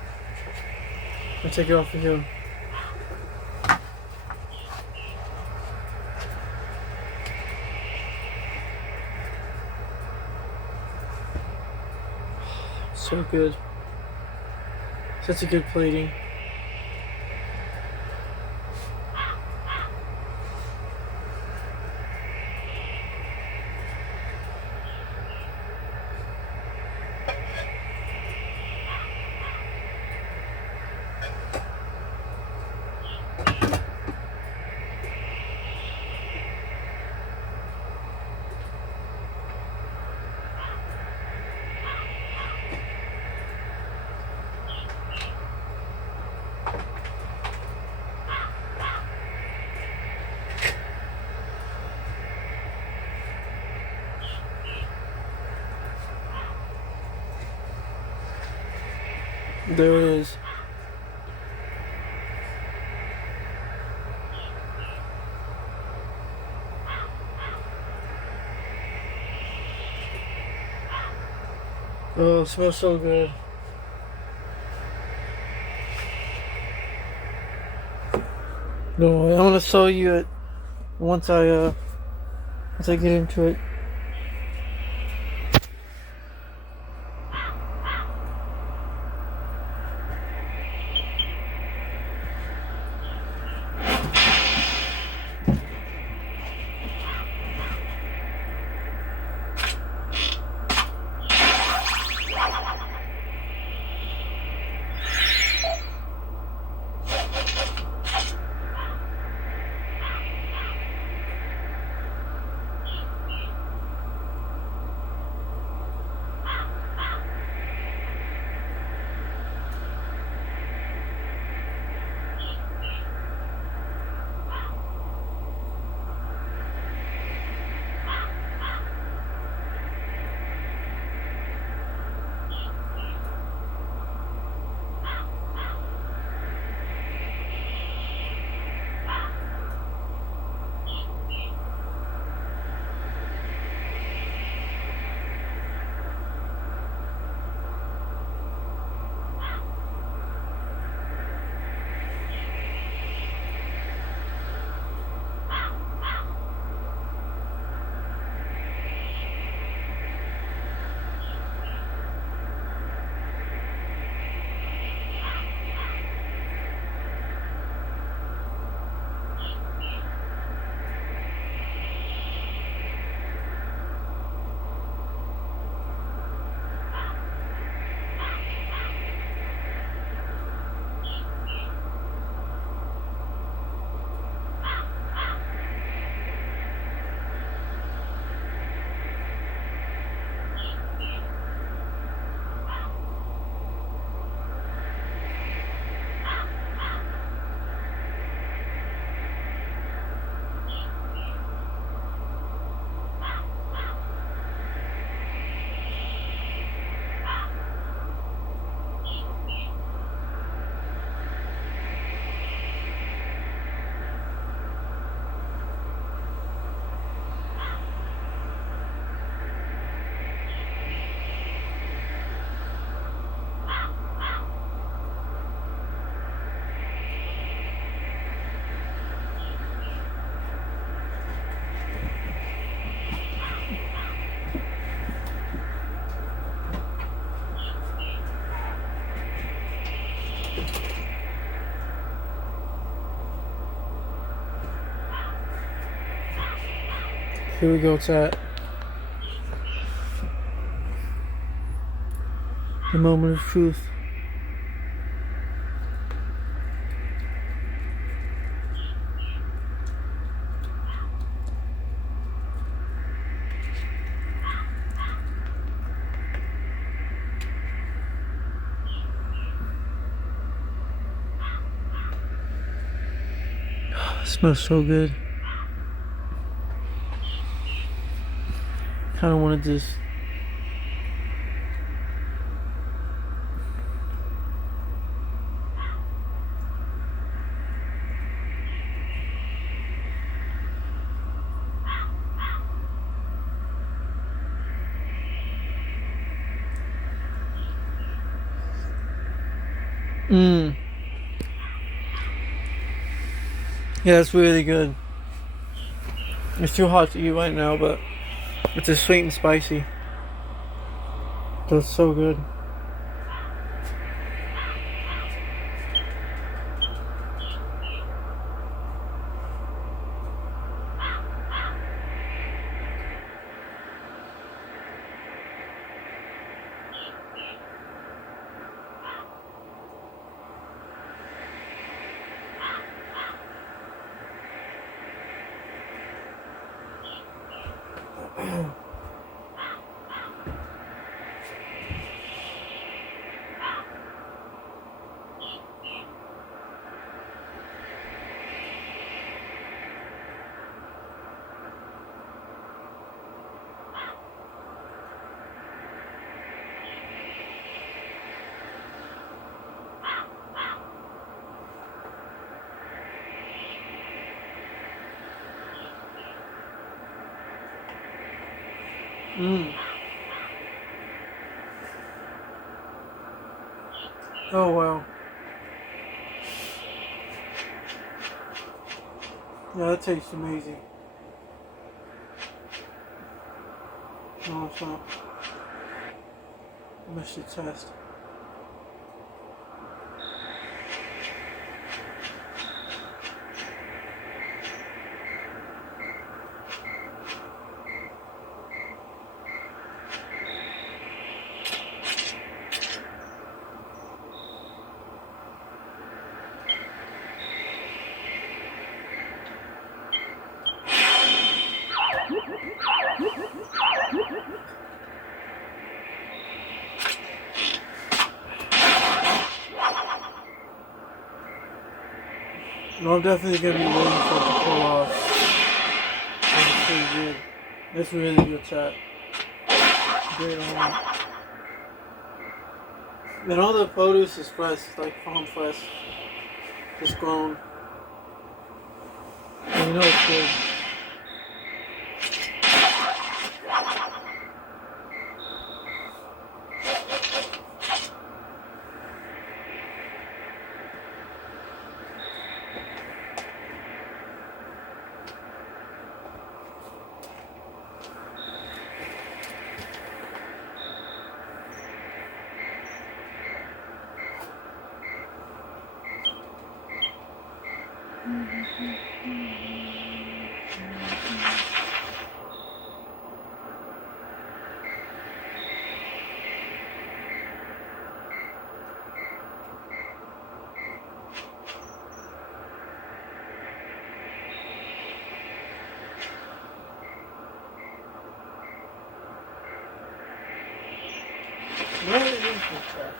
I'll take it off of here. So good. Such a good plating. There it is. Oh, it smells so good. No, I'm gonna show you it once I get into it. Here we go, chat. The moment of truth. It smells so good. Kind of wanted this. Mmm. Yeah, it's really good. It's too hot to eat right now, but it's just sweet and spicy. That's so good. Mmm. Oh wow. Yeah, that tastes amazing. No, it's not. I missed the test. No, I'm definitely gonna be waiting for it to pull off. That's pretty good. That's really good chat. Great on. And all the produce is fresh, like farm fresh. Just grown. And you know it's good. What is this stuff?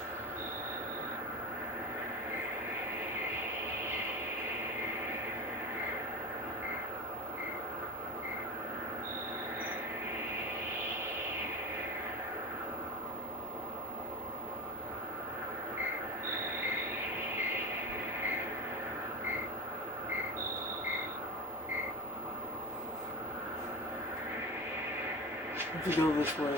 I have to go this way.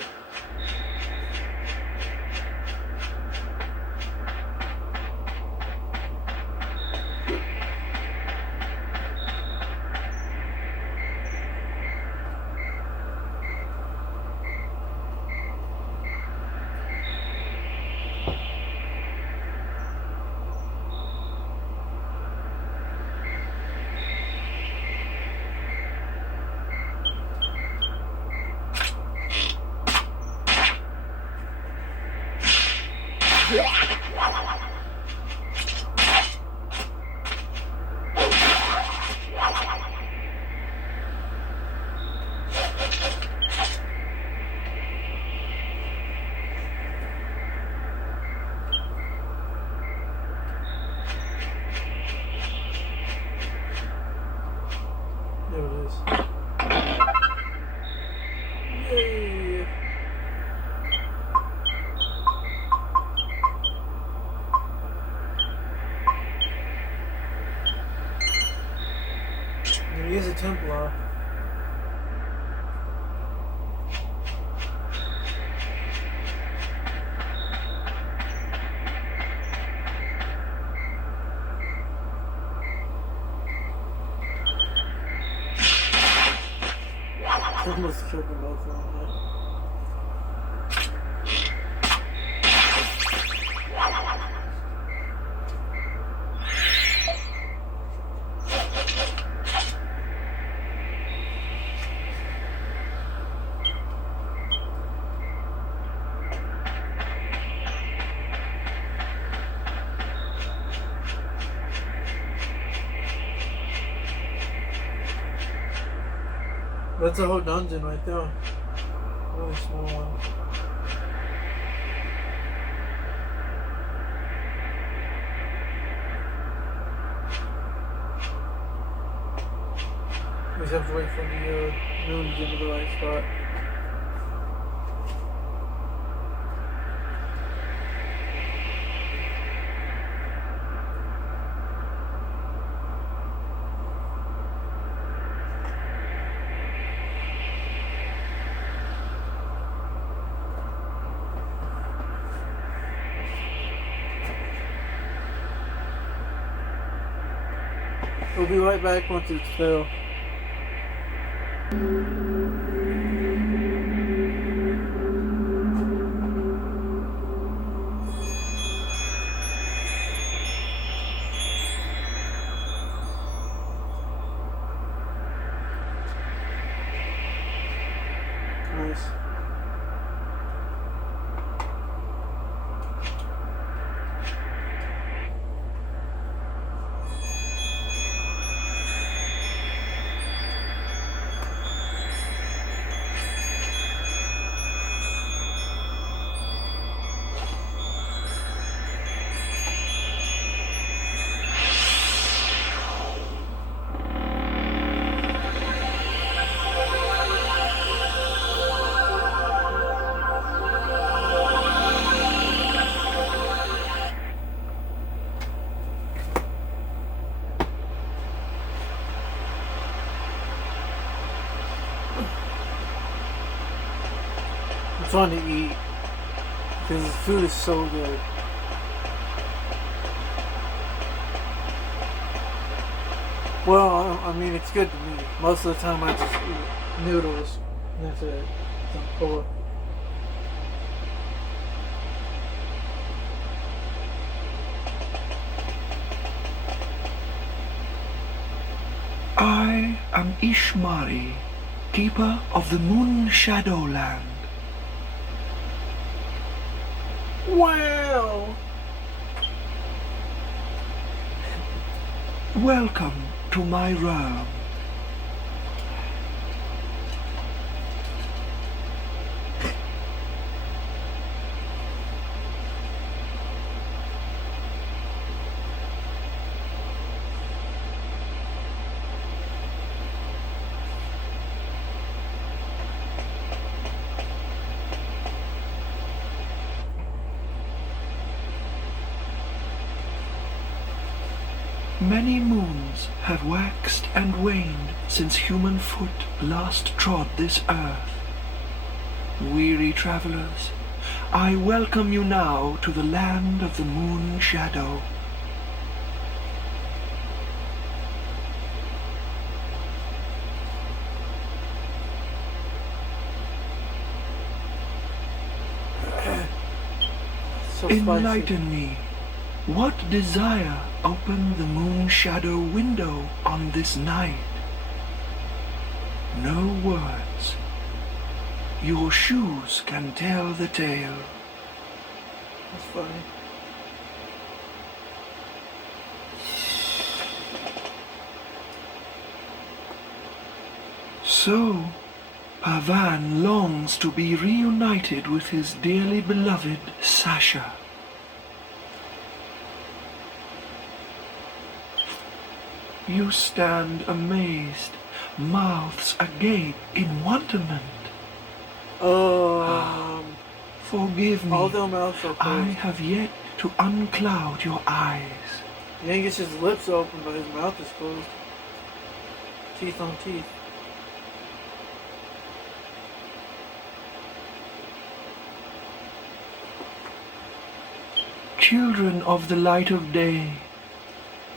There it is. Yay! Almost killed them both on that. That's a whole dungeon right there. Really small one. We just have to wait for the moon to get to the right spot. We'll be right back once it's filled. Nice. I'm trying to eat because the food is so good. Well, I mean, it's good to me. Most of the time I just eat noodles. And that's it. Or I am Ishmari, keeper of the Moon Shadowland. wow! Welcome to my realm. Many moons have waxed and waned since human foot last trod this earth. Weary travelers, I welcome you now to the land of the Moon Shadow. So spicy. Enlighten me. What desire opened the Moon Shadow window on this night? No words. Your shoes can tell the tale. That's funny. So, Pavan longs to be reunited with his dearly beloved Sasha. You stand amazed, mouths agape in wonderment. Forgive me. All their mouths are I closed. have yet to uncloud your eyes. You think it's his lips open, but his mouth is closed. Teeth on teeth. Children of the light of day,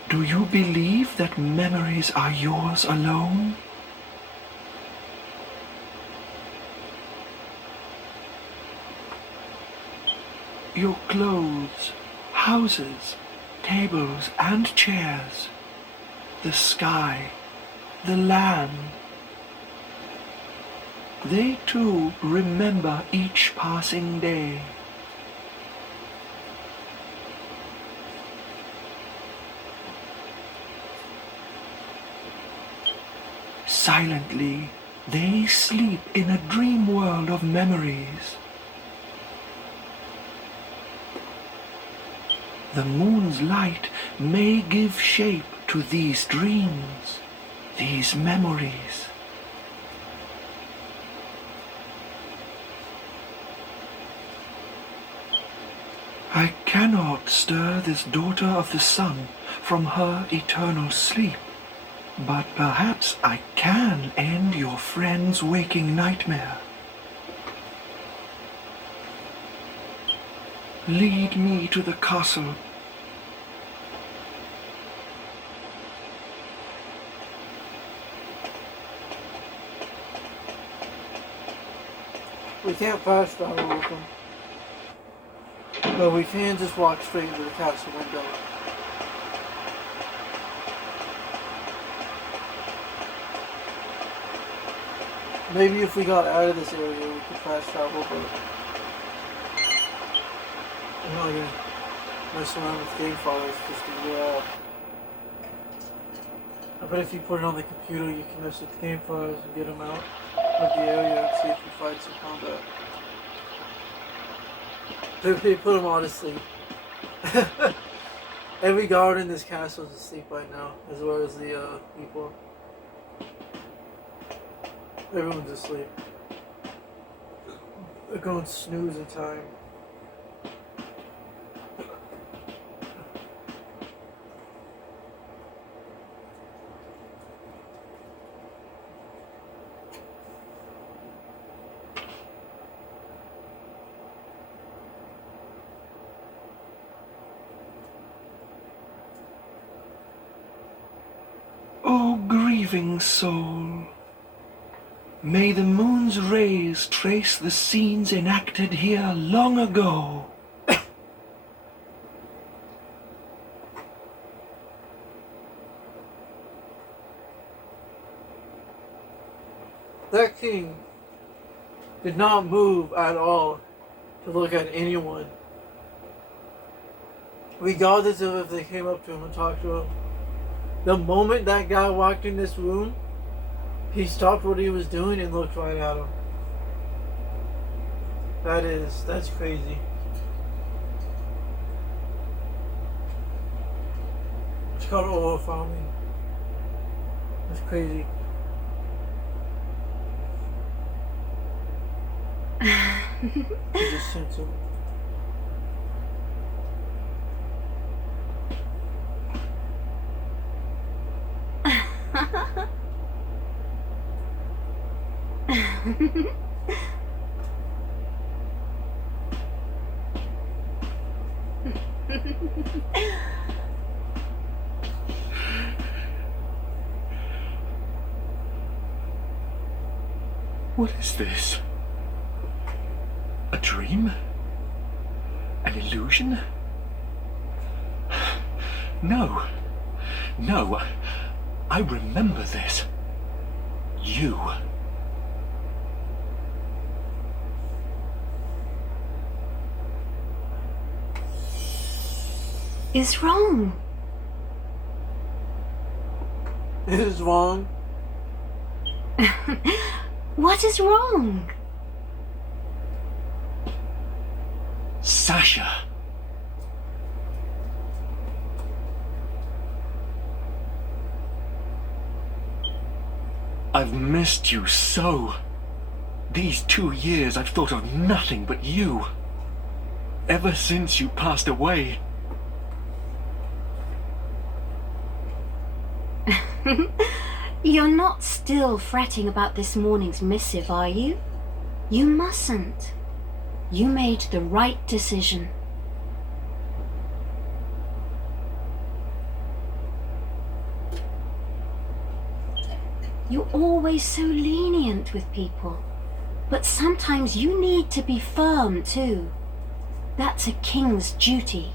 do you believe that memories are yours alone? your clothes, houses, tables and chairs, the sky, the land. They too remember each passing day. Silently, they sleep in a dream world of memories. The moon's light may give shape to these dreams, these memories. I cannot stir this daughter of the sun from her eternal sleep. But perhaps I can end your friend's waking nightmare. Lead me to the castle. We can't fast travel with them. But we can just walk straight into the castle window. Maybe if we got out of this area, we could fast travel, but I'm not gonna mess around with game files just to get out. I bet if you put it on the computer, you can mess with game files and get them out of the area and see if you find some combat. They put them all to sleep. Every guard in this castle is asleep right now, as well as the people. Everyone's asleep. They're going snoozing time. O grieving soul, may the moon's rays trace the scenes enacted here long ago. That king did not move at all to look at anyone, regardless of if they came up to him and talked to him. The moment that guy walked in this room, he stopped what he was doing and looked right at him. That's crazy. It's called oil farming. That's crazy. He just sent him. What is this? A dream? An illusion? No. No. I remember this. You. Is wrong. It is wrong. What is wrong? Sasha. I've missed you so. These 2 years I've thought of nothing but you. Ever since you passed away. You're not still fretting about this morning's missive, are you? You mustn't. You made the right decision. You're always so lenient with people, but sometimes you need to be firm too. That's a king's duty.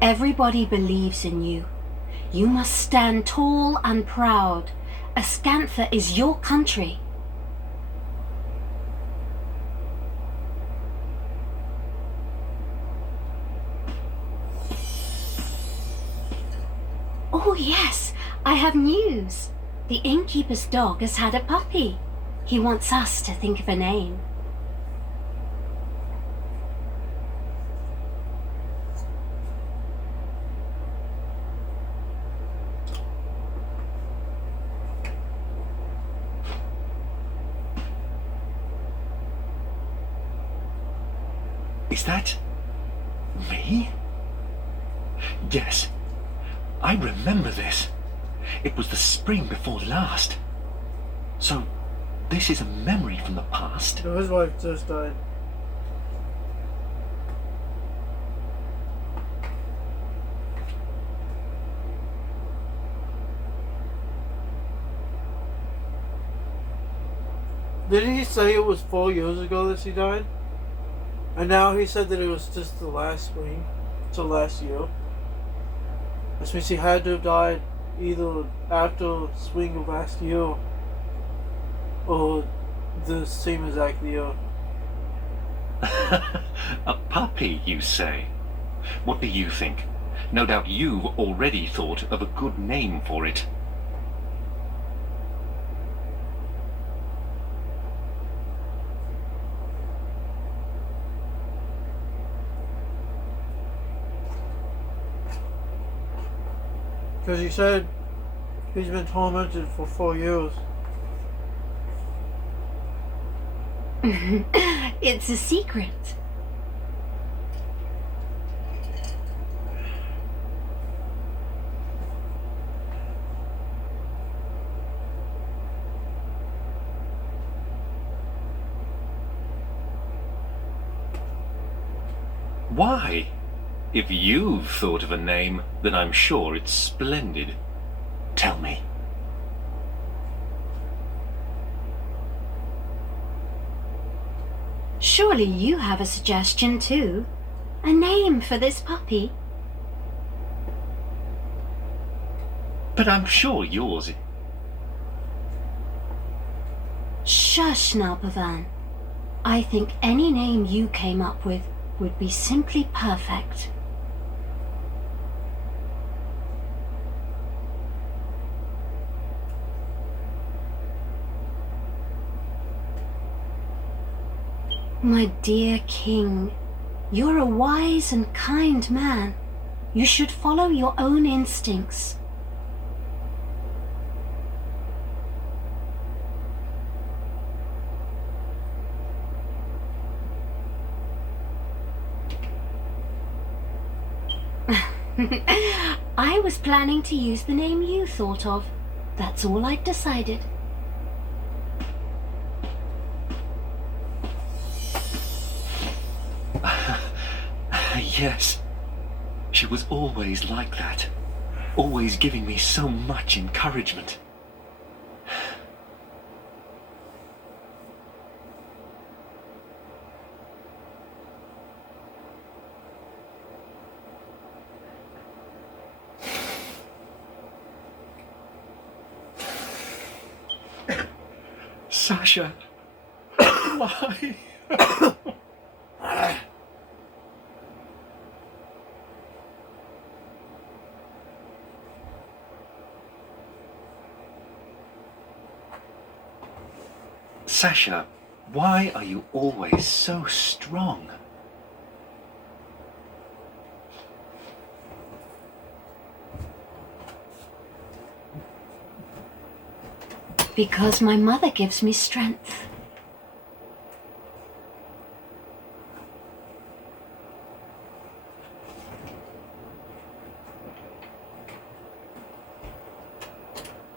Everybody believes in you. You must stand tall and proud. Ascantha is your country. Oh yes, I have news. The innkeeper's dog has had a puppy. He wants us to think of a name. Is that me? Yes, I remember this. It was the spring before last. So, this is a memory from the past? So his wife just died. Didn't he say it was 4 years ago that she died? And now he said that it was just the last spring, so last year. That means she had to have died either after spring of last year or the same exact year. A puppy, you say? What do you think? No doubt you've already thought of a good name for it. Because he said he's been tormented for 4 years. It's a secret. Why? If you've thought of a name, then I'm sure it's splendid. Tell me. Surely you have a suggestion too. A name for this puppy. But I'm sure yours... Shush now, Pavan. I think any name you came up with would be simply perfect. My dear king, you're a wise and kind man. You should follow your own instincts. I was planning to use the name you thought of. That's all I'd decided. Yes. She was always like that. Always giving me so much encouragement. Sasha, why? Sasha, why are you always so strong? Because my mother gives me strength.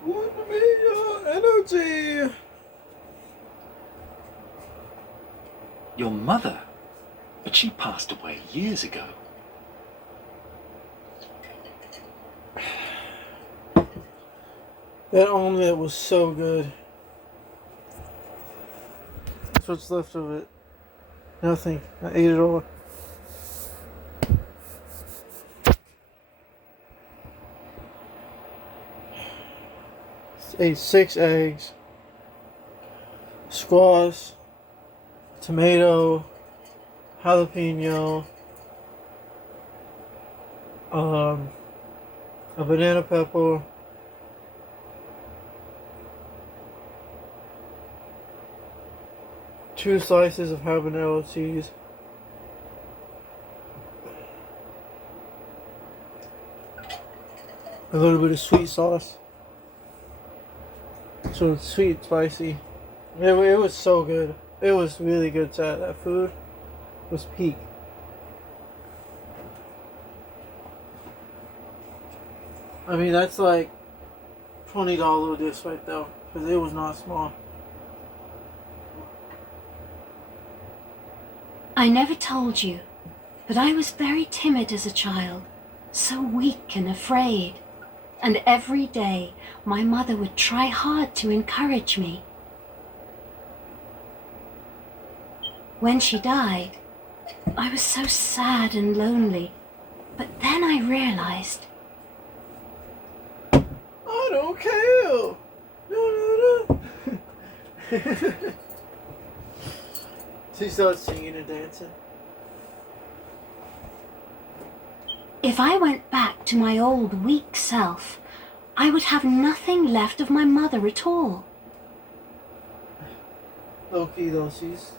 Lend me your energy! Your mother? But she passed away years ago. That omelet was so good. That's what's left of it. Nothing. I ate it all. Ate 6 eggs, squash, tomato, jalapeno, a banana pepper, two slices of habanero cheese, a little bit of sweet sauce. So it's sweet, spicy. It was so good. It was really good, chat. That food was peak. I mean, that's like $20 dish right there, because it was not small. I never told you, but I was very timid as a child, so weak and afraid. And every day, my mother would try hard to encourage me. When she died, I was so sad and lonely. But then I realized... I don't care! No. She starts singing and dancing. If I went back to my old weak self, I would have nothing left of my mother at all. Low key though, she's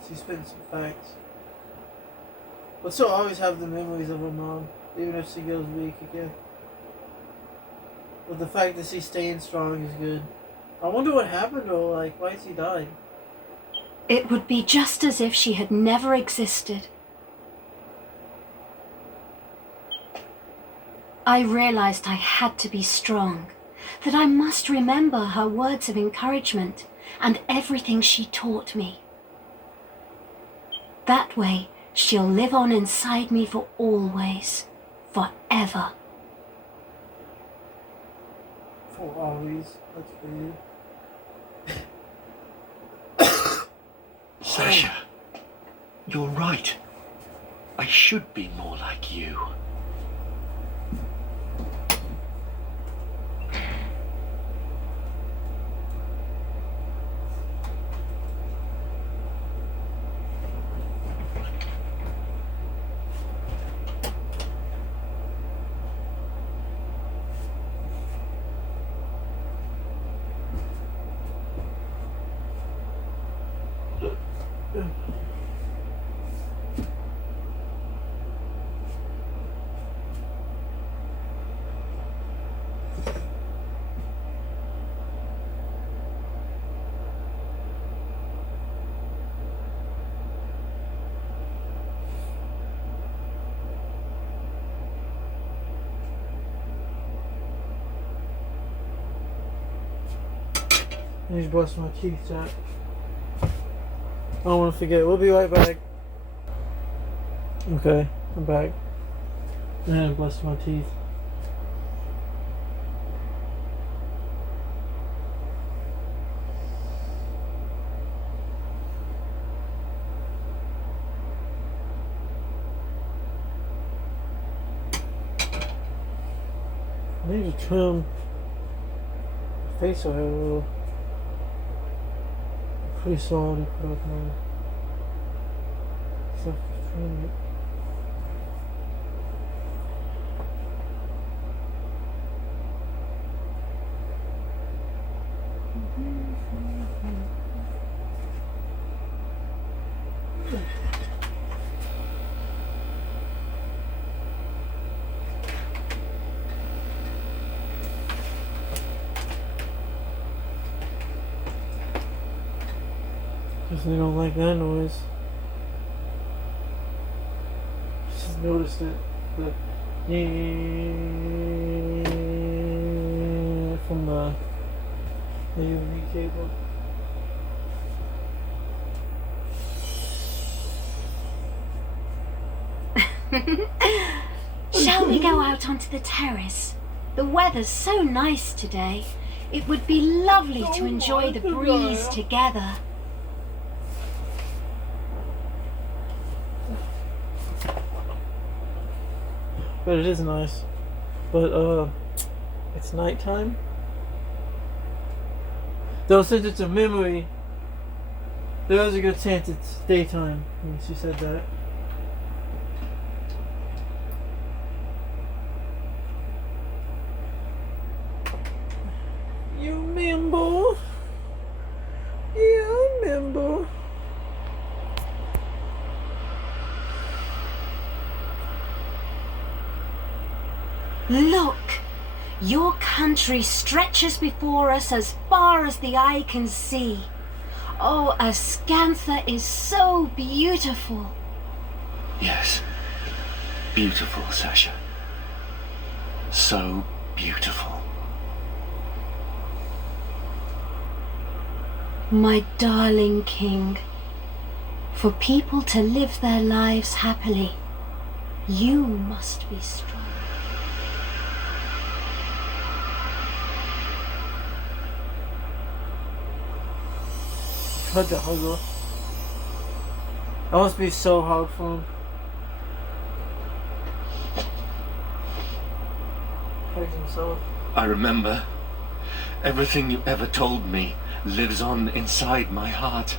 spitting some facts. But she'll always have the memories of her mom, even if she goes weak again. But the fact that she's staying strong is good. I wonder what happened though, like why she died. It would be just as if she had never existed. I realized I had to be strong, that I must remember her words of encouragement and everything she taught me. That way, she'll live on inside me for always, forever. For always, that's for you. Sasha, you're right. I should be more like you. I need to brush my teeth, chat. I don't want to forget. We'll be right back. Okay, I'm back. And I brush my teeth. I need to trim my facial hair a little. Pretty solid to put up my stuff to trim it. Because they don't like that noise. Just noticed it. The from the USB cable. Shall we go out onto the terrace? The weather's so nice today. It would be lovely to enjoy the breeze together. But it is nice. But it's nighttime. Though since it's a memory, there is a good chance it's daytime when she said that. You remember? Yeah, I remember. Look! Your country stretches before us as far as the eye can see. Oh, Ascantha is so beautiful. Yes. Beautiful, Sasha. So beautiful. My darling king, for people to live their lives happily, you must be strong. Tried to hug her. That must be so hard for him. Hugs himself. I remember. Everything you ever told me lives on inside my heart.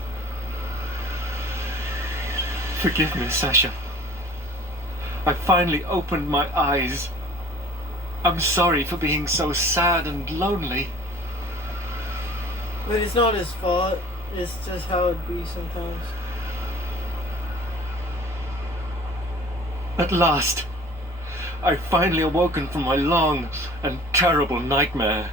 Forgive me, Sasha. I finally opened my eyes. I'm sorry for being so sad and lonely. But it's not his fault. It's just how it be sometimes. At last, I've finally awoken from my long and terrible nightmare.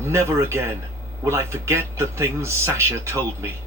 Never again will I forget the things Sasha told me.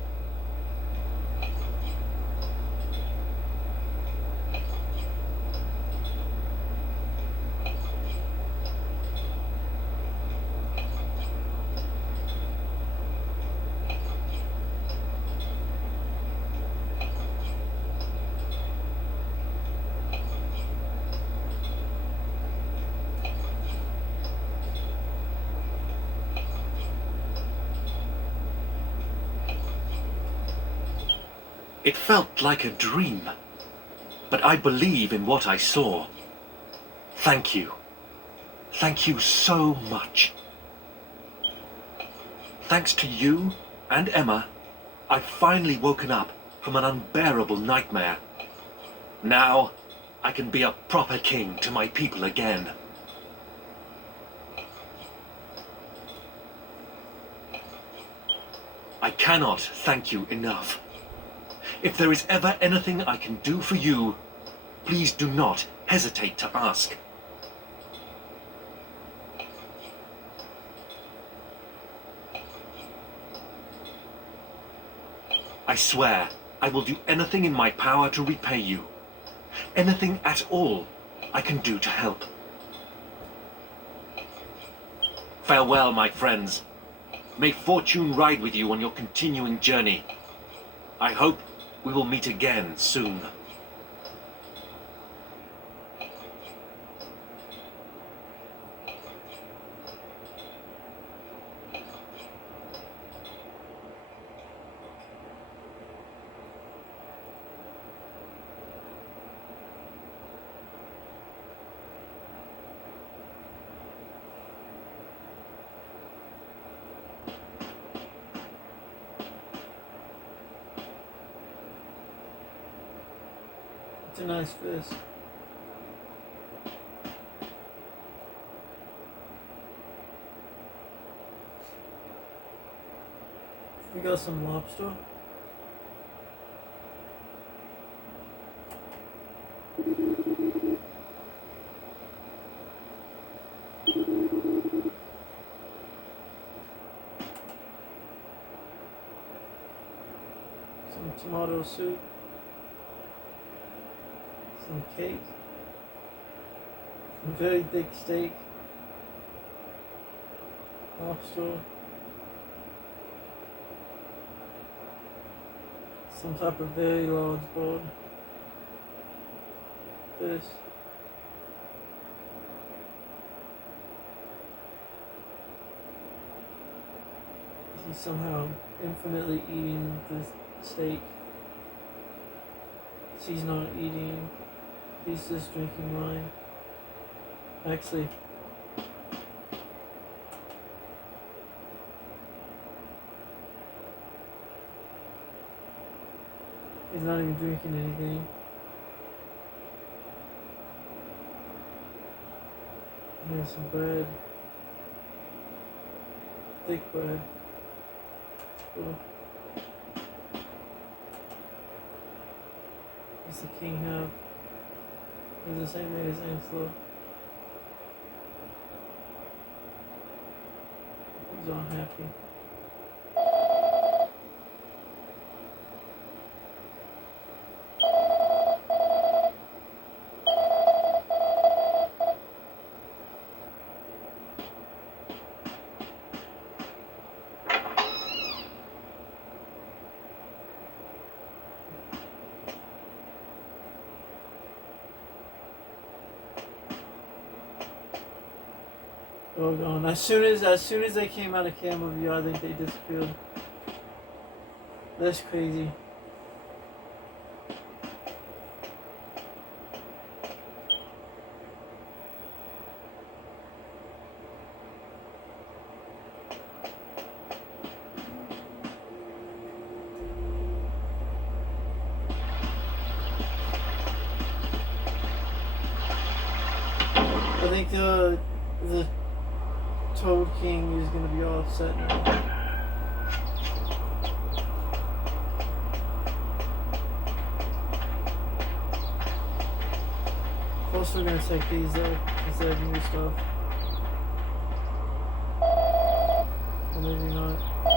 It felt like a dream, but I believe in what I saw. Thank you. Thank you so much. Thanks to you and Emma, I've finally woken up from an unbearable nightmare. Now, I can be a proper king to my people again. I cannot thank you enough. If there is ever anything I can do for you, please do not hesitate to ask. I swear I will do anything in my power to repay you. Anything at all I can do to help. Farewell, my friends. May fortune ride with you on your continuing journey. I hope we will meet again soon. a nice fist. We got some lobster. Some tomato soup. Some cake. Some very thick steak. Lobster. Some type of very large bird. Fish. He's somehow infinitely eating the steak. He's not eating. He's just drinking wine. Actually, he's not even drinking anything. Here's some bread. Thick bread. Cool. What's the king have? He's the same way as Ansel. He's all happy. Oh, gone. As soon as they came out of camera view, I think they disappeared. That's crazy. I think the Toad King is gonna be all upset now. Plus we're gonna take these up because they have new stuff. Or maybe not. I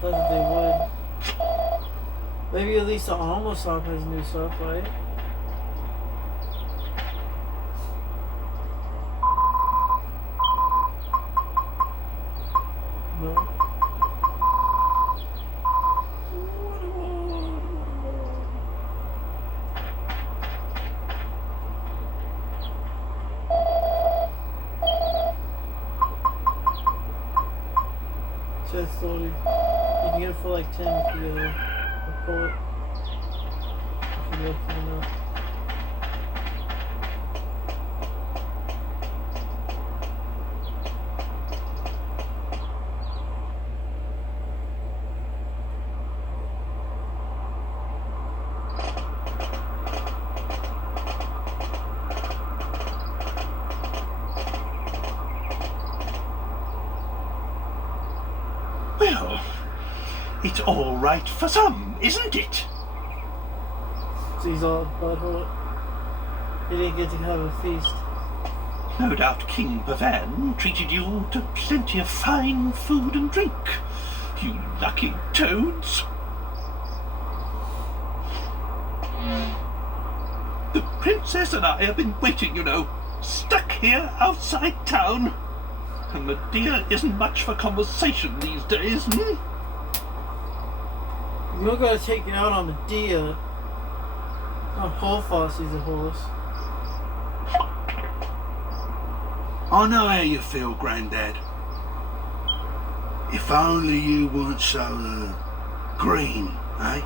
thought that they would. Maybe at least the Alma shop has new stuff, right? No. Chest story. You can get it for like 10 if you report. If you look enough. Well, it's all right for some, isn't it? So he's all butthurt. He didn't get to have a feast. No doubt King Pavan treated you to plenty of fine food and drink. You lucky toads. The princess and I have been waiting, you know, stuck here outside town. And Medea isn't much for conversation these days, hmm? You're gonna take it out on Medea. Not Holophos, he's a horse. I know how you feel, Grandad. If only you weren't so, green, eh?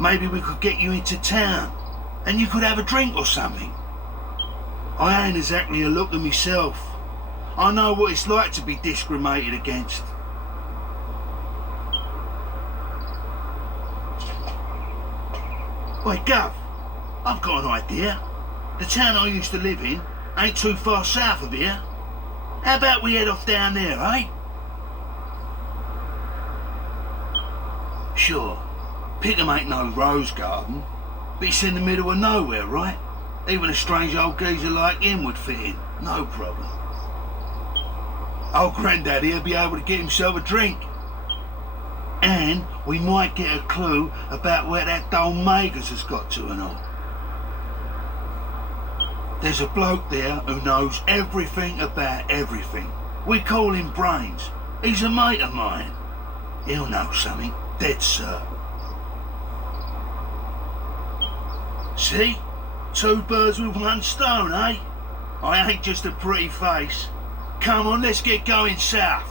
Maybe we could get you into town, and you could have a drink or something. I ain't exactly a looker myself. I know what it's like to be discriminated against. Wait, Gov, I've got an idea. The town I used to live in ain't too far south of here. How about we head off down there, eh? Sure, Pickham ain't no rose garden, but it's in the middle of nowhere, right? Even a strange old geezer like him would fit in, no problem. Old Grandaddy'll be able to get himself a drink. And we might get a clue about where that Dole Magus has got to and all. There's a bloke there who knows everything about everything. We call him Brains. He's a mate of mine. He'll know something, dead certain. See? 2 birds with 1 stone, eh? I ain't just a pretty face. Come on, let's get going south.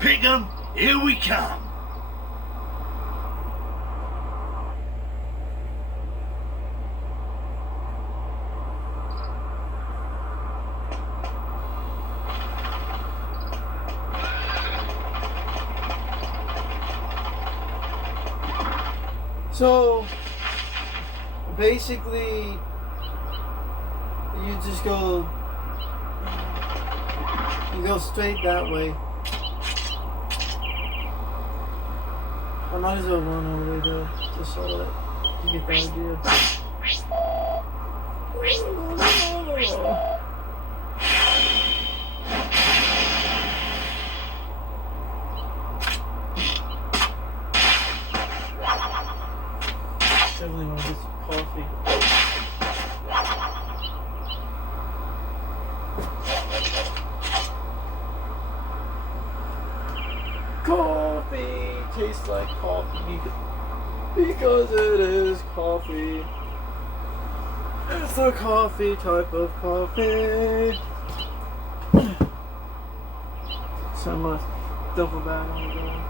Pickham, here we come. So basically, you just go straight that way. I might as well run all the way there just so that you get the idea. Definitely want to get some coffee. Coffee tastes like coffee because it is coffee. It's the coffee type of coffee. So my duffel bag on the ground.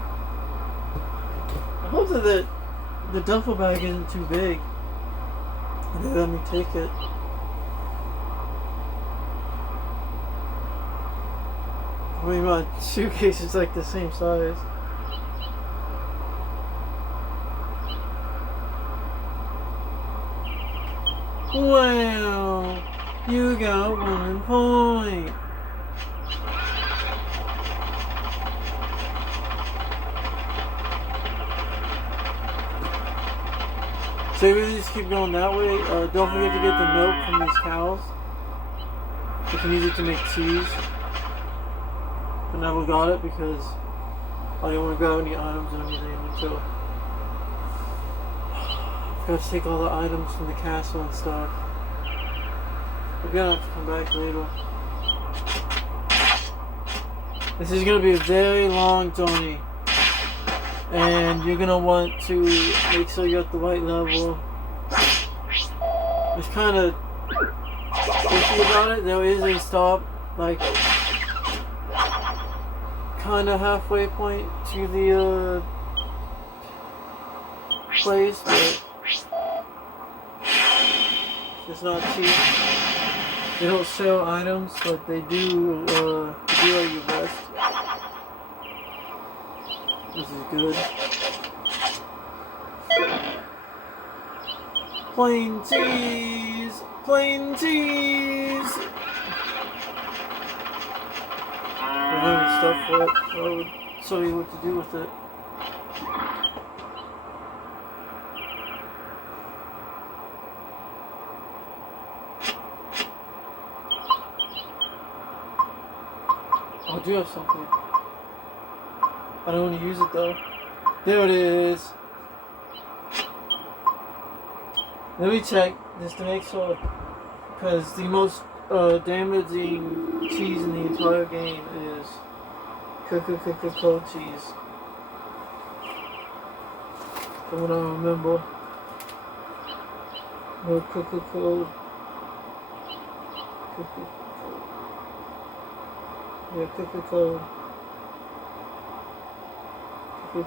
I hope that the duffel bag isn't too big. And they let me take it. I mean, my suitcase is like the same size. Well, you got 1 point. So we just keep going that way. Don't forget to get the milk from these cows. You can use it to make cheese. I never got it because I didn't want to grab any items and everything until I forgot to take all the items from the castle and stuff. We're gonna have to come back later. This is gonna be a very long journey. And you're gonna want to make sure you're at the right level. It's kind of iffy about it. There is a stop, like kind of halfway point to the place, but it's not cheap. They don't sell items, but they do at your best. This is good. Plain cheese! Plain cheese! I don't have any stuff for it, so I would show you what to do with it. Oh, I do have something. I don't want to use it though. There it is. Let me check just to make sure, because the most damaging cheese in the entire game is cold cheese. From what I remember. No cold. Yeah, cold.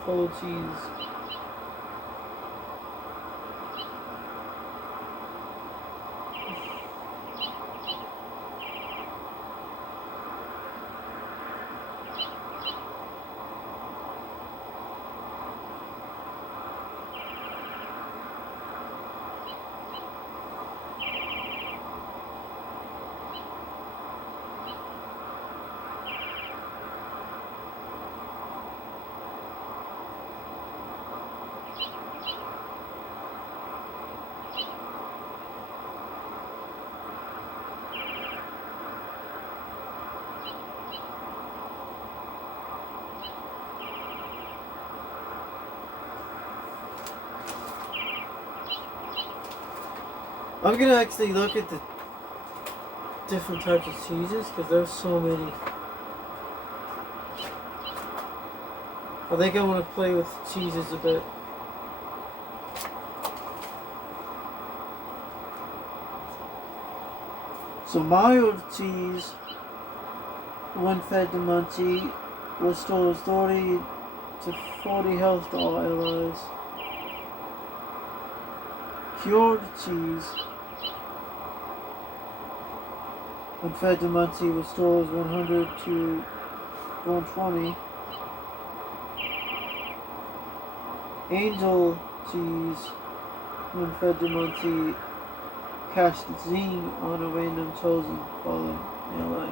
Cold cheese. I'm gonna actually look at the different types of cheeses because there's so many. I think I want to play with cheeses a bit. So mild cheese, when fed to Munchie, restores 30 to 40 health to all allies. Cured cheese, when fed to Munchie, restores 100 to 120. Angel cheese, when fed to Munchie, cast zing on a random chosen fallen ally.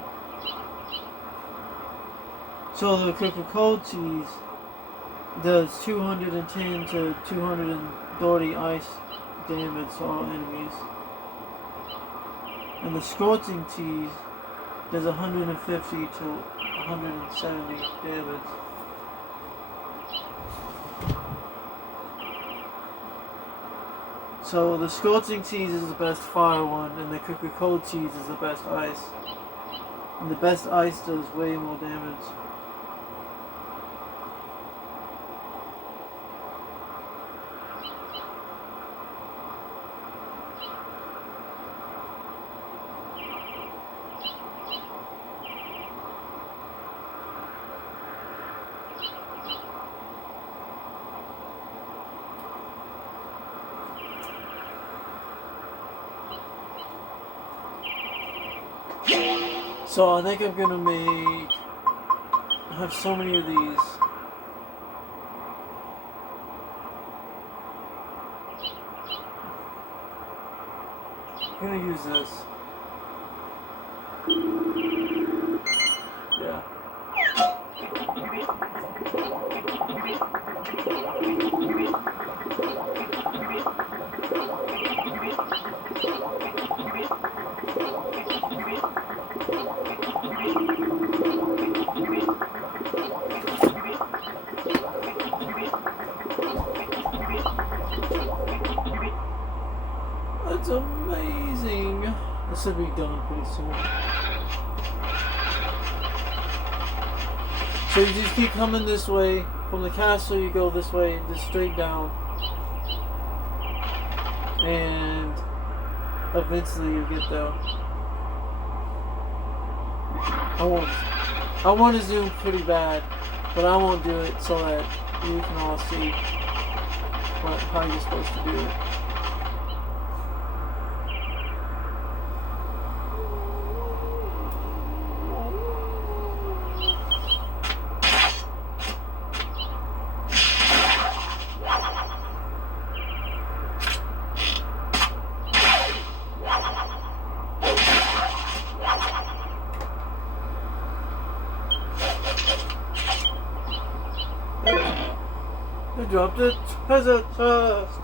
So the Coca-Cola cheese does 210 to 230 ice damage to all enemies. And the scorching cheese does 150 to 170 damage. So the scorching cheese is the best fire one, and the Coca-Cola cheese is the best ice. And the best ice does way more damage. So I think I'm gonna have so many of these. I'm gonna use this. Yeah. That's amazing. This should be done pretty soon. So you just keep coming this way. From the castle you go this way, just straight down. And eventually you get there. I want to zoom pretty bad, but I won't do it so that you can all see how you're supposed to do it. I dropped it as a trust.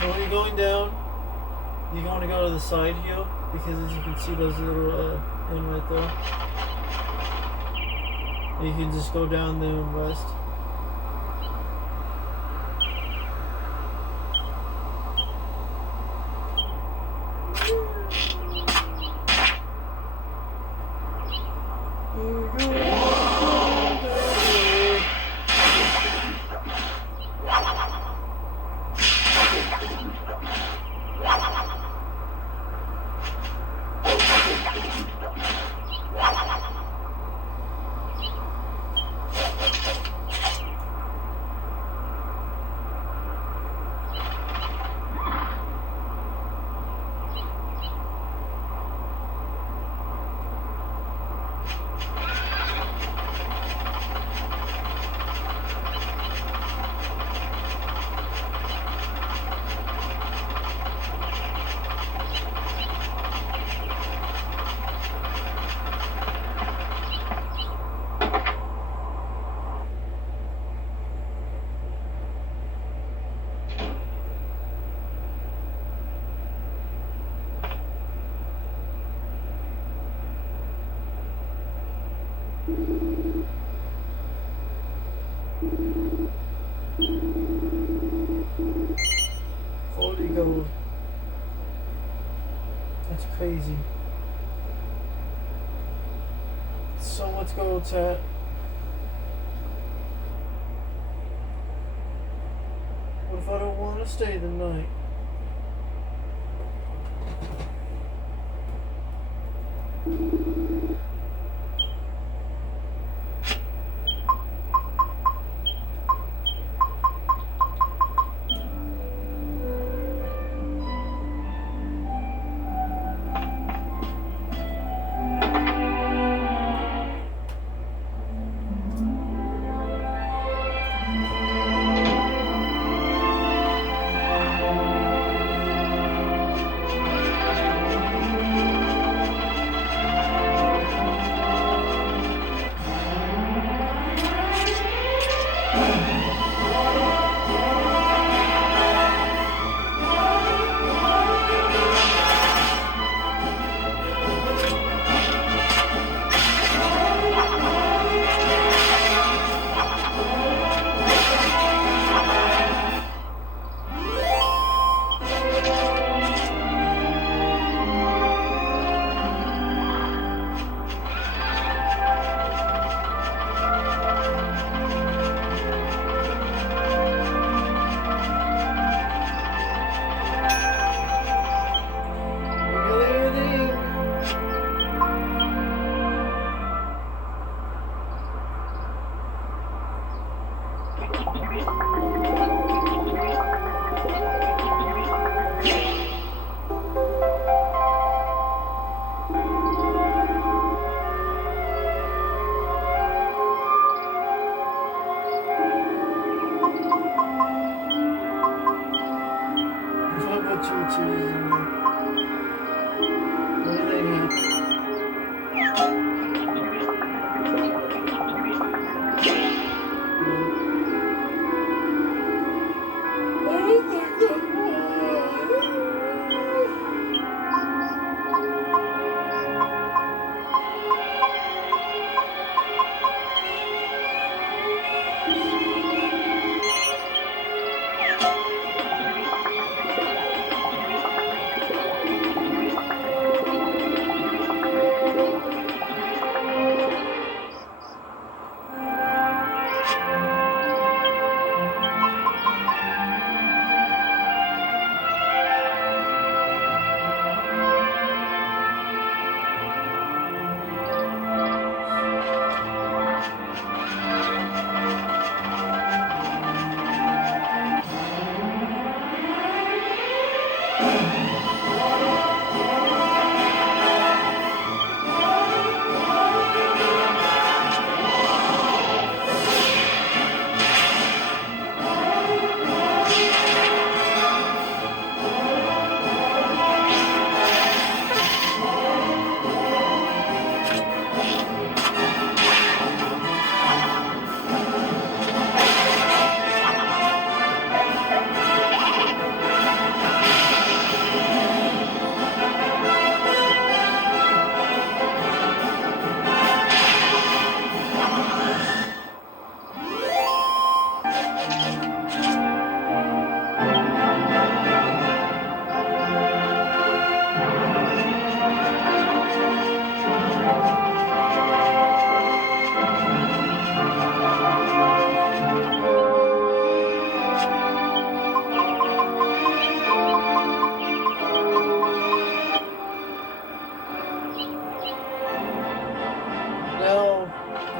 So when you're going down, you're going to go to the side here because as you can see those little in right there. You can just go down there and rest. Gold. That's crazy. So much gold, chat. What if I don't want to stay the night?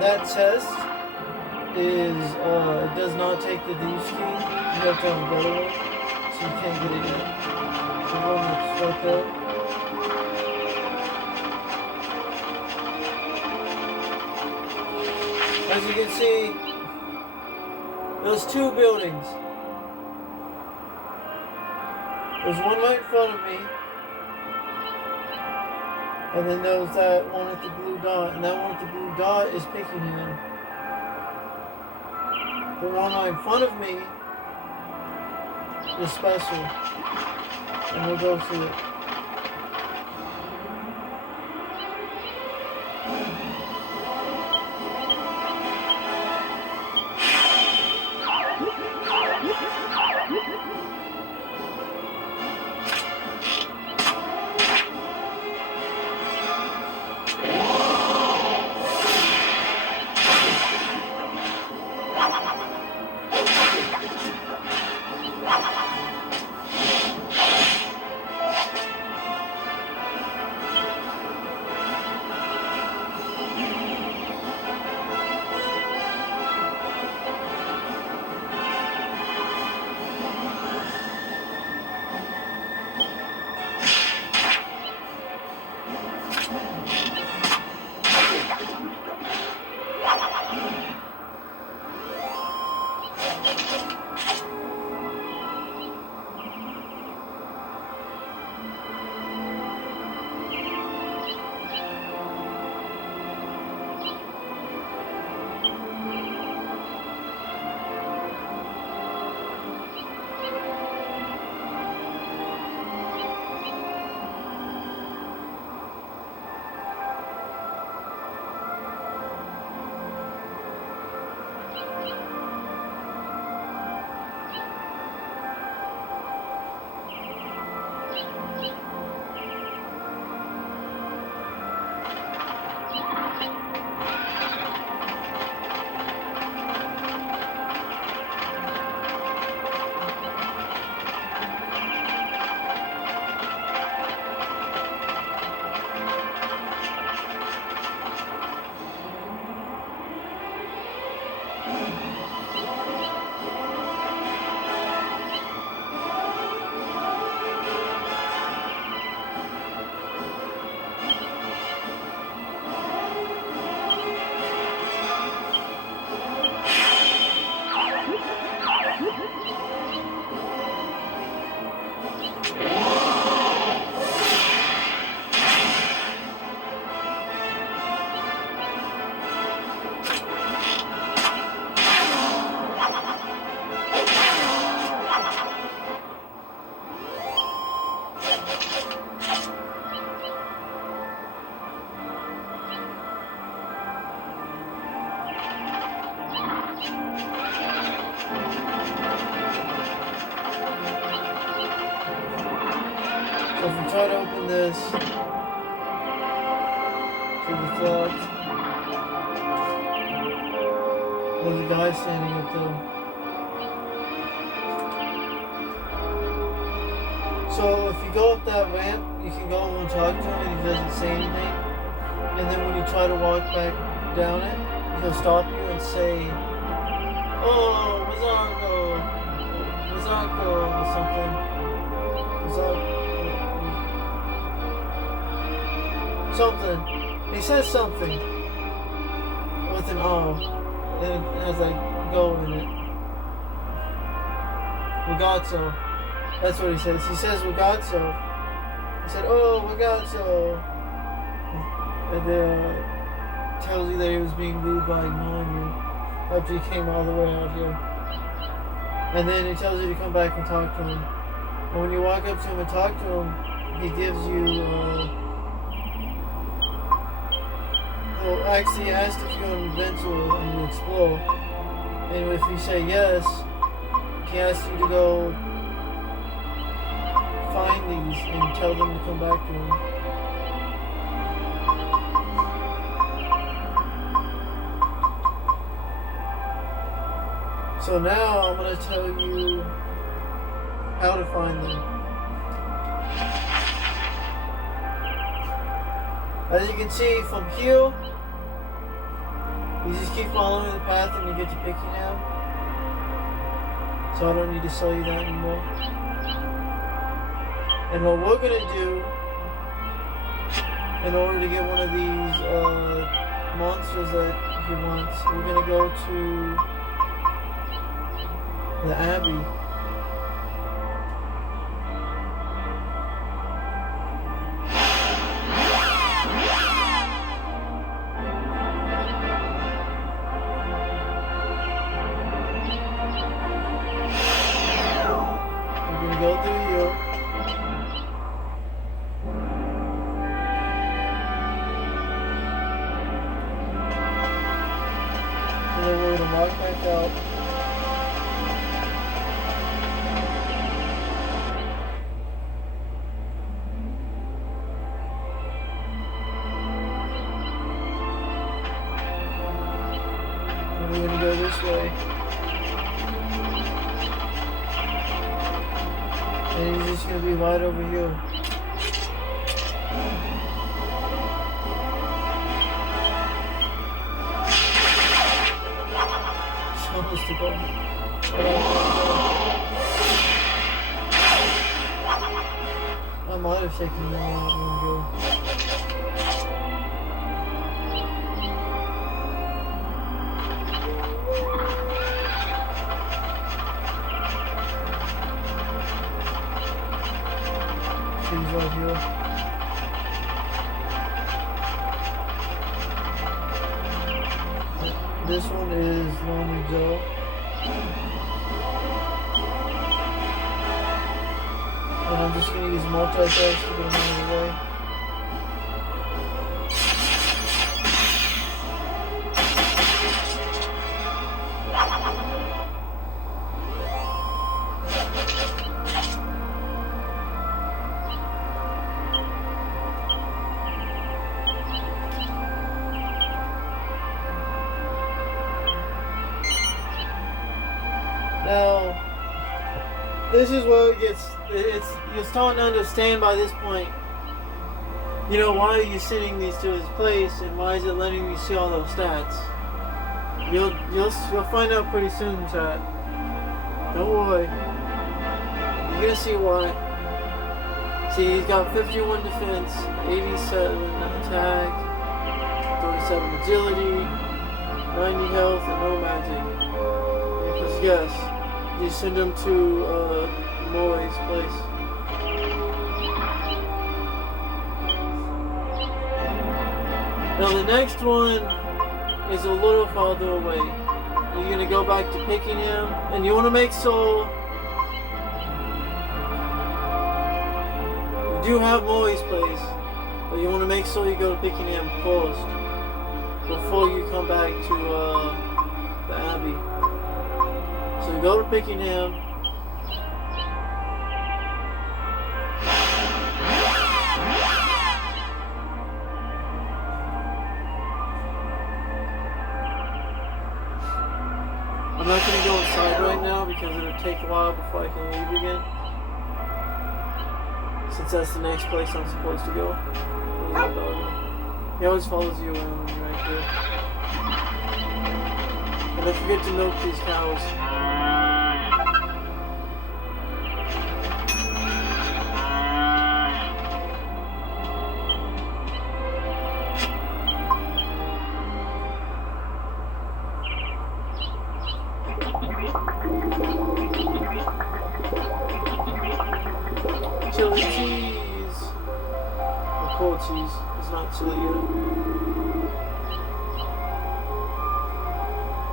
that test is it does not take the Thieves' Key. You have to have a better one, so you can't get it yet. The one that's right there. As you can see, there's two buildings. There's one right in front of me, and then there's that one with the blue dot, and that one with the blue dot is Pickingham. The one right in front of me is special, and we'll go through it. So if we try to open this to the thought, there's a guy standing up there. So if you go up that ramp, you can go and talk to him and he doesn't say anything. And then when you try to walk back down it, he'll stop you and say, "Oh, Wazanko," or something. Something. He says something with an O, and it has like go in it. Ragazzo. That's what he says. He says Ragazzo. He said, "Oh, Ragazzo," and then tells you that he was being rude by ignoring you after he came all the way out here. And then he tells you to come back and talk to him. And when you walk up to him and talk to him, he gives you. Well, actually, he asked if you're an inventor and you explore. And if you say yes, he asks you to go find these and tell them to come back to him. So now I'm going to tell you how to find them. As you can see from here, You just keep following the path and you get to Pickingham. So I don't need to sell you that anymore. And what we're gonna do, in order to get one of these monsters that he wants, we're gonna go to the Abbey. We're gonna go through here. And then we're gonna walk back out. And we're gonna go this way. And he's just gonna be right over here. Almost to go. I might have taken that one go. She's right here. This one is Lonely Joe. And I'm just going to use multi-dash to get him out of the way. Now, this is where you're starting to understand by this point, you know, why are you sending these to his place and why is it letting you see all those stats? You'll find out pretty soon, chat. Don't worry. You're gonna see why. See, he's got 51 defense, 87 attack, 37 agility, 90 health, and no magic. Because yes, you send him to Moe's place. Now the next one is a little farther away. You're gonna go back to Pickingham, and you want to make sure you do have Moe's place, but you want to make sure you go to Pickingham first before you come back to the Abbey. So you go to Pickingham. I'm not going to go inside right now because it'll take a while before I can leave again. Since that's the next place I'm supposed to go. He always follows you around when you're right here. And don't forget to milk these cows. Chili cheese. Or cold cheese. It's not chili yet.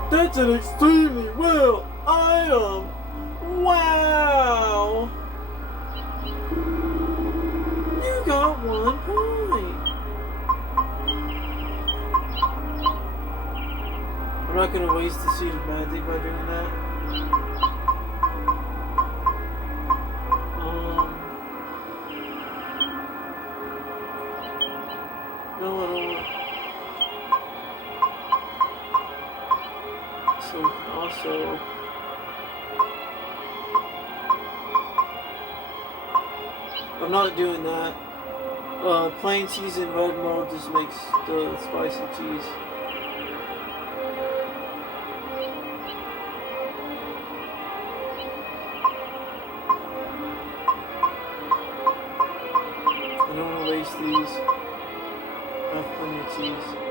That's an extremely well item. Wow. You got 1 point. I'm not gonna waste the seed of magic by doing that. No, I don't want. So we can also. I'm not doing that. Plain cheese in red mode just makes the spicy cheese. have plenty of cheese.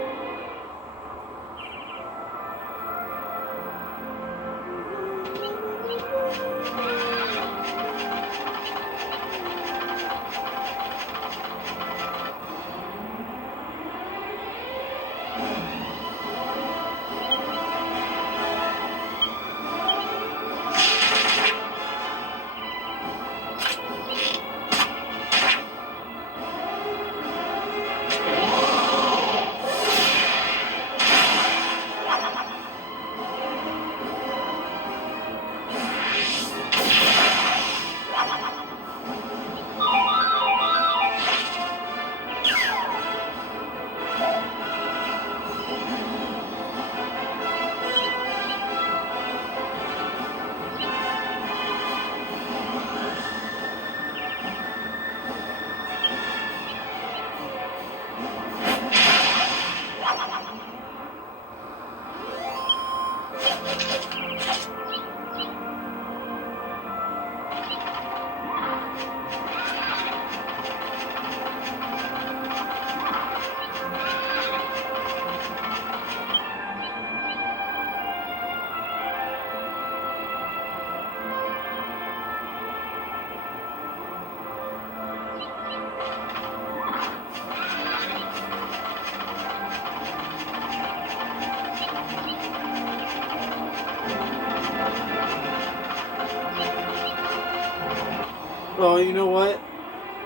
Oh, you know what?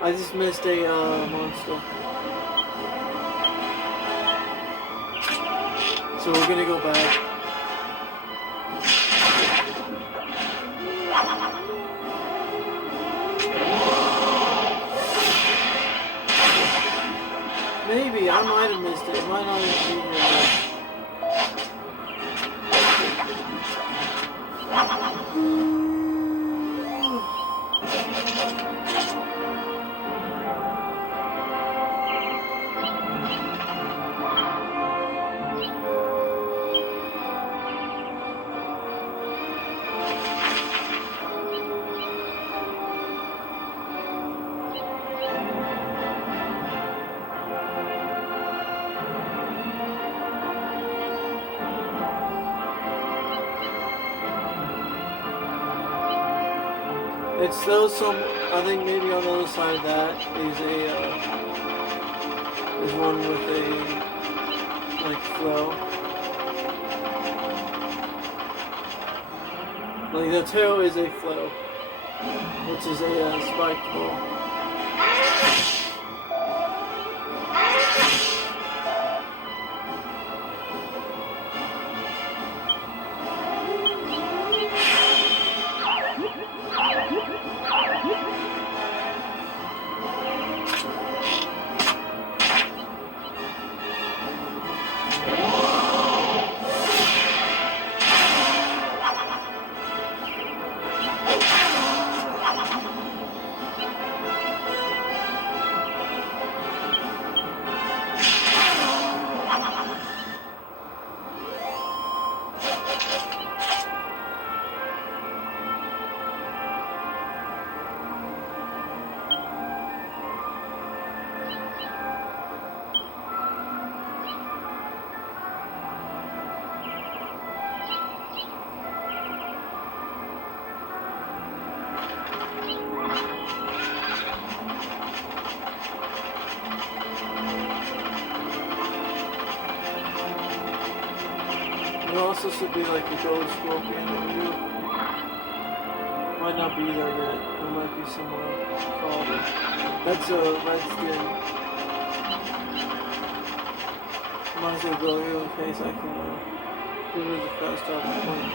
I just missed a monster. So we're gonna go back. Maybe, I might have missed it. It might not even be here. It's those some. I think maybe on the other side of that is one with a like flow. Like the tail is a flow, which is a spiked ball. It also should be like a gold scorpion over here. Might not be there yet. It might be somewhere farther. That's a red skin. Might as well go here in case I can get rid of the fast travel point.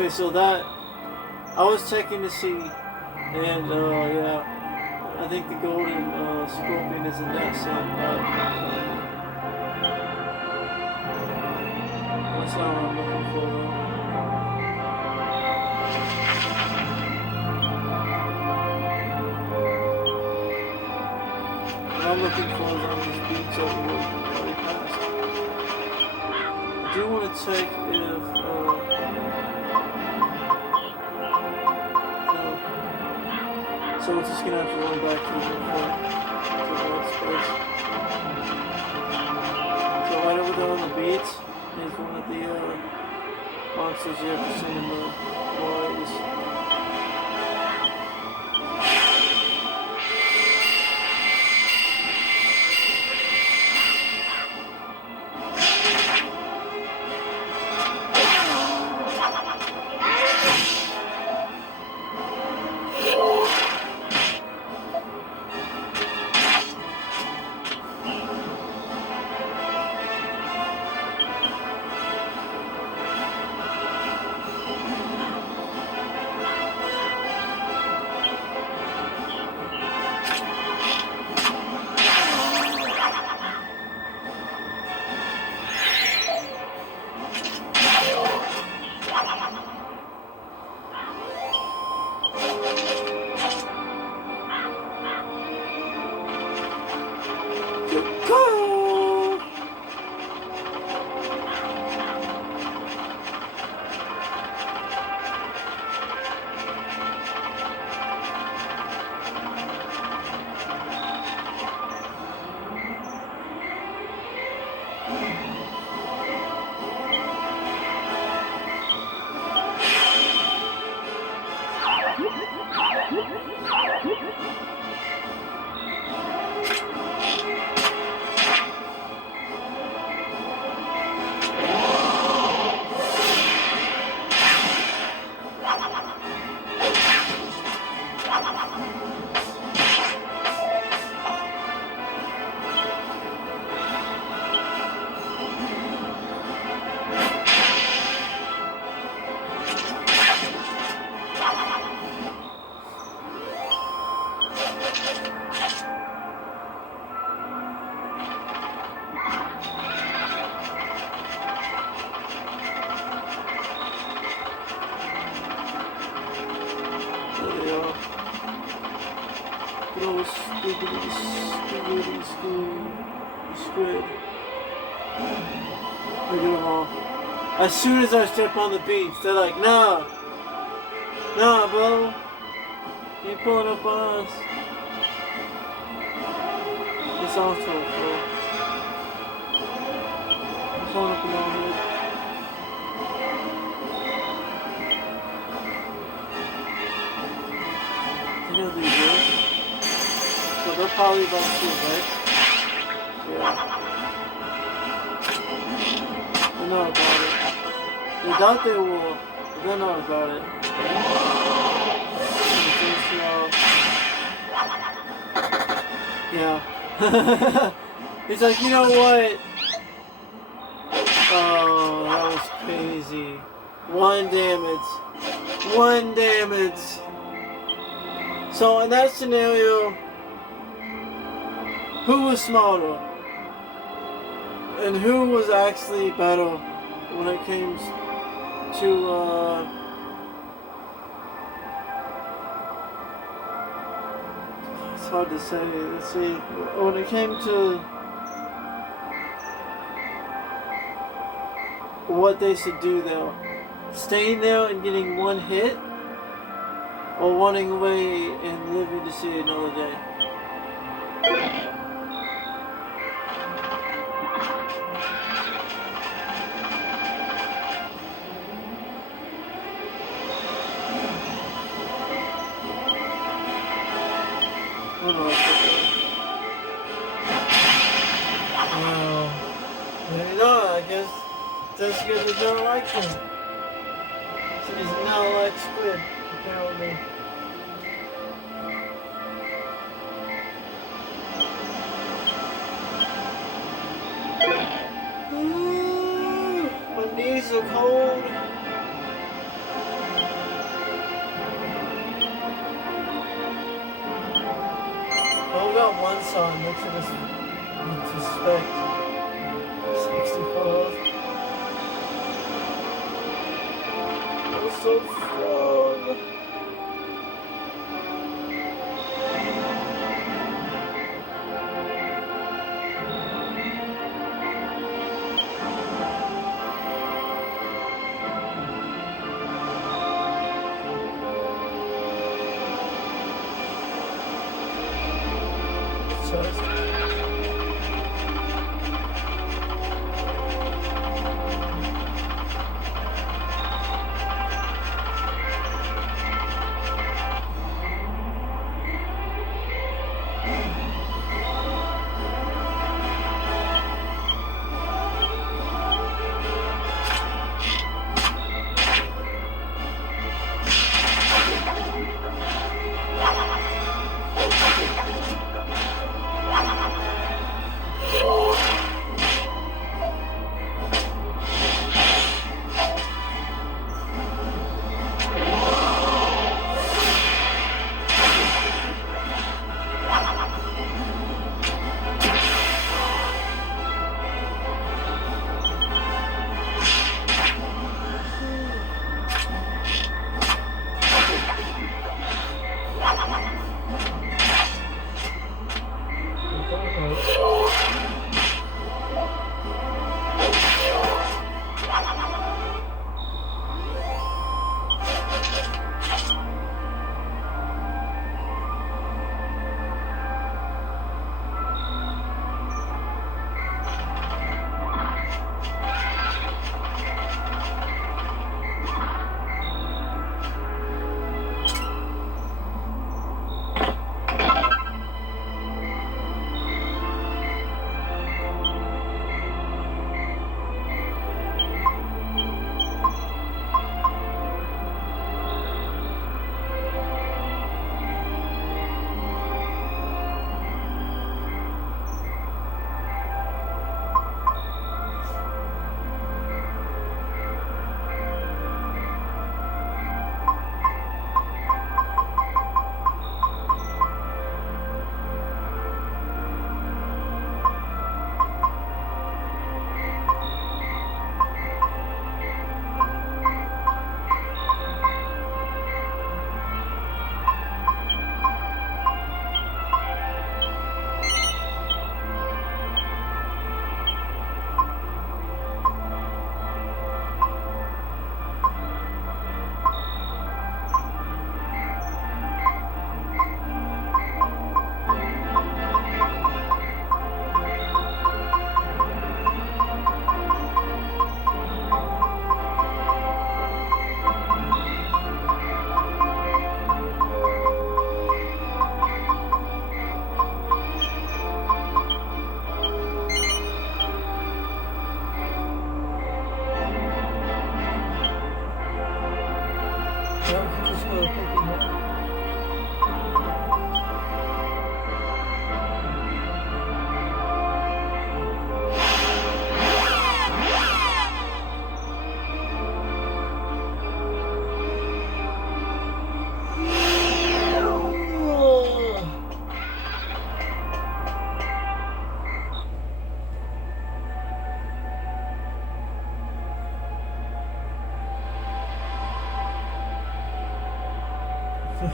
Okay, so that I was checking to see, and yeah, I think the golden scorpion is in that same that's not what I'm looking for though. What I'm looking for is on these beats that we already passed. I do want to check if no. So we're just gonna have to run back to the space. So right over there on the beach is one of the monsters you have to see in the boys. Little squiggly squid. Look at them all. As soon as I step on the beach, they're like, nah, bro, you pulling up on us. It's also bro. I'm pulling up on our head. You know these words? So they're probably about to, right? Yeah. They know about it. They doubt they will, but they know about it. Yeah. He's like, you know what? Oh, that was crazy. 1 damage. 1 damage. So in that scenario, who was smarter? And who was actually better when it came to it's hard to say. Let's see. When it came to what they should do there, staying there and getting 1 hit, or running away and living to see another day. I guess that's good to don't like him. So he's not like squid, apparently. Ooh, my knees are cold. one sign makes it suspect 65. That was so strong.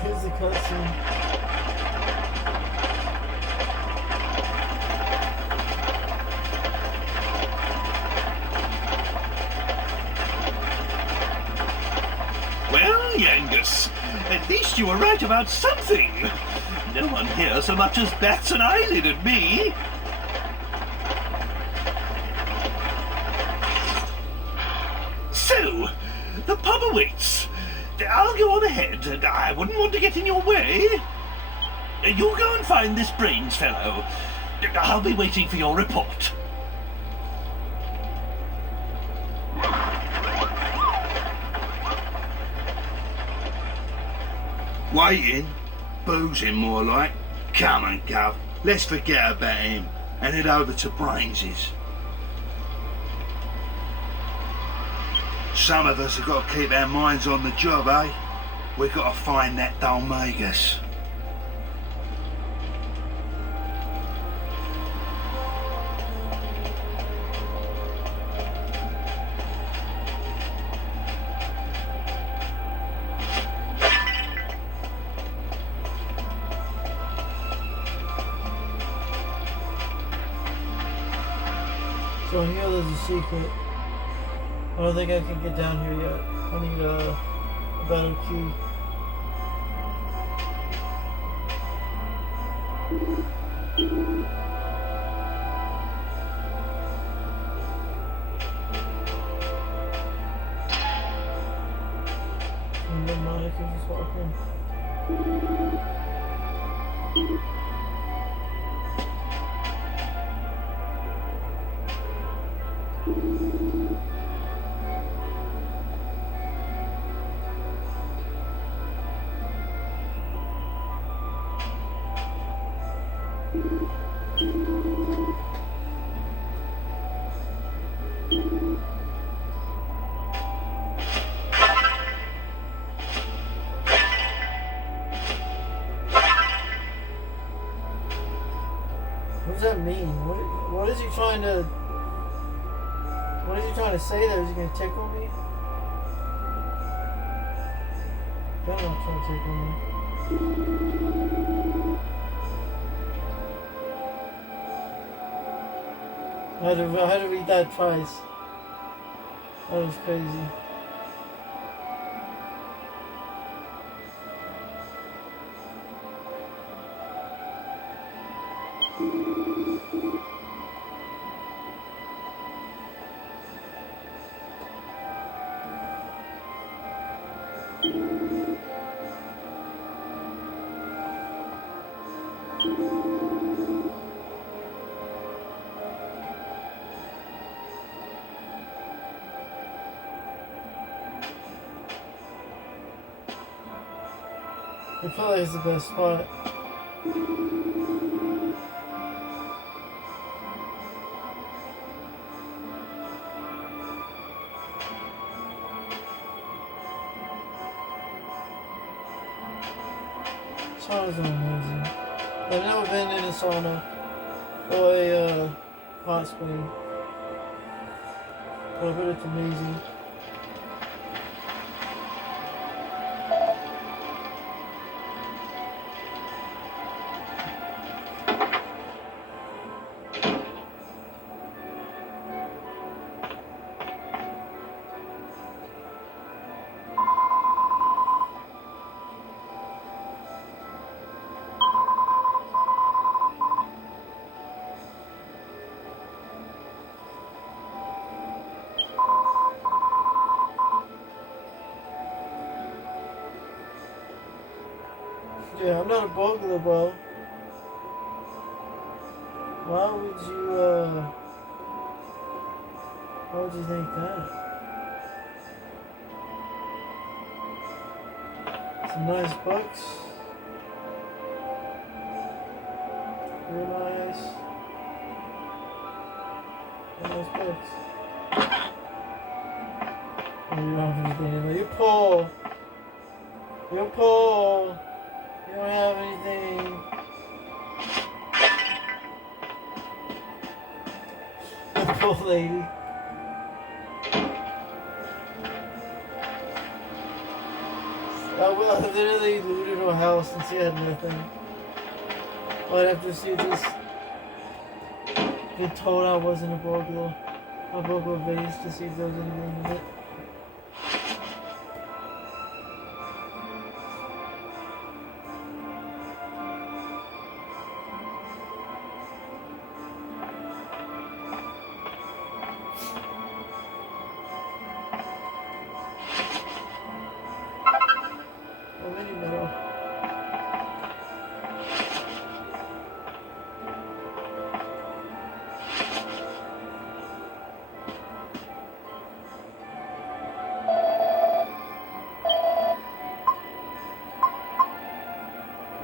Here's the cutscene. Well, Yangus, at least you were right about something. No one here so much as bats an eyelid at me. So, the pub awaits. I'll go on ahead, and I wouldn't want to get in your way. You go and find this Brains fellow. I'll be waiting for your report. Waiting? Boozing more like. Come on, Gov. Let's forget about him and head over to Brains's. Some of us have got to keep our minds on the job, eh? We've got to find that Dalmagus. So here there's a secret. I don't think I can get down here yet. I need a battle key. And then Monica just walking. What does that mean? What is he trying to? What is he trying to say there? Is he gonna tickle me? Better not try to tickle me. I had to read that twice. That was crazy. It probably is the best spot. Saunas are amazing. I've never been in a sauna or a hot spring, but I bet it's amazing. Yeah, I'm not a burglar, bro. Why would you think that? Some nice books. Real nice. And nice books. Oh, you don't have anything in there. You're poor. You're poor. You don't have anything. The poor lady. I literally looted her house and she had nothing. I'd have to see just get told I wasn't a burglar. A burglar base to see if there was anything in it.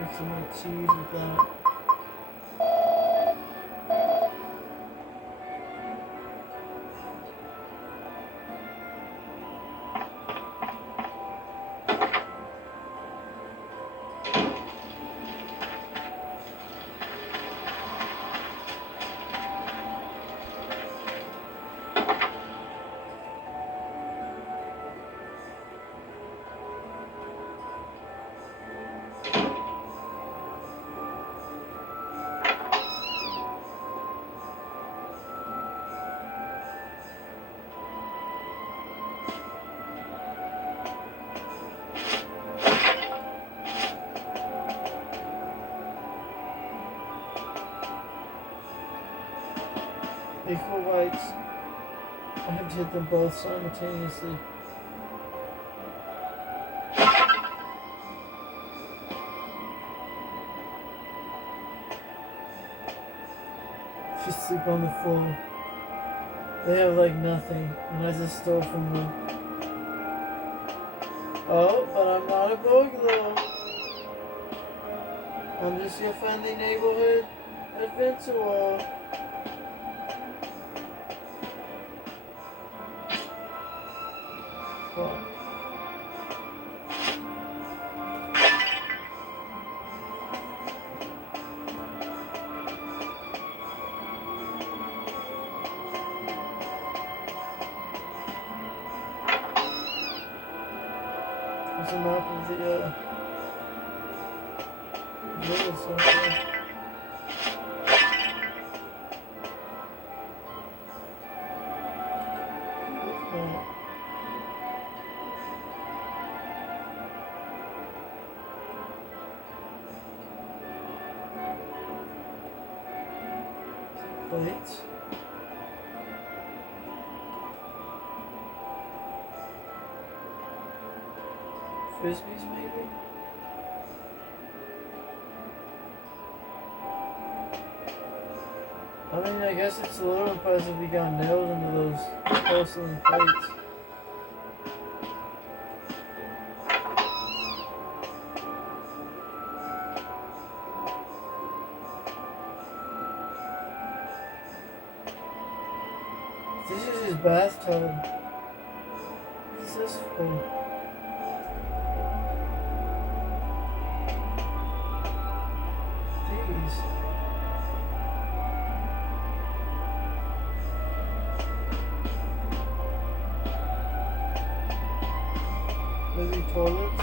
Make some more cheese with that. Equal rights. I have to hit them both simultaneously. Just sleep on the floor. They have like nothing, and I just stole from them. Oh, but I'm not a burglar. I'm just your friendly neighborhood adventurer. Well, there's a map of the village somewhere. Oh. Plates. Frisbees, maybe? I mean, I guess it's a little impressive we got nailed into those porcelain plates. This is his bathtub. What's this for? These. Maybe toilets?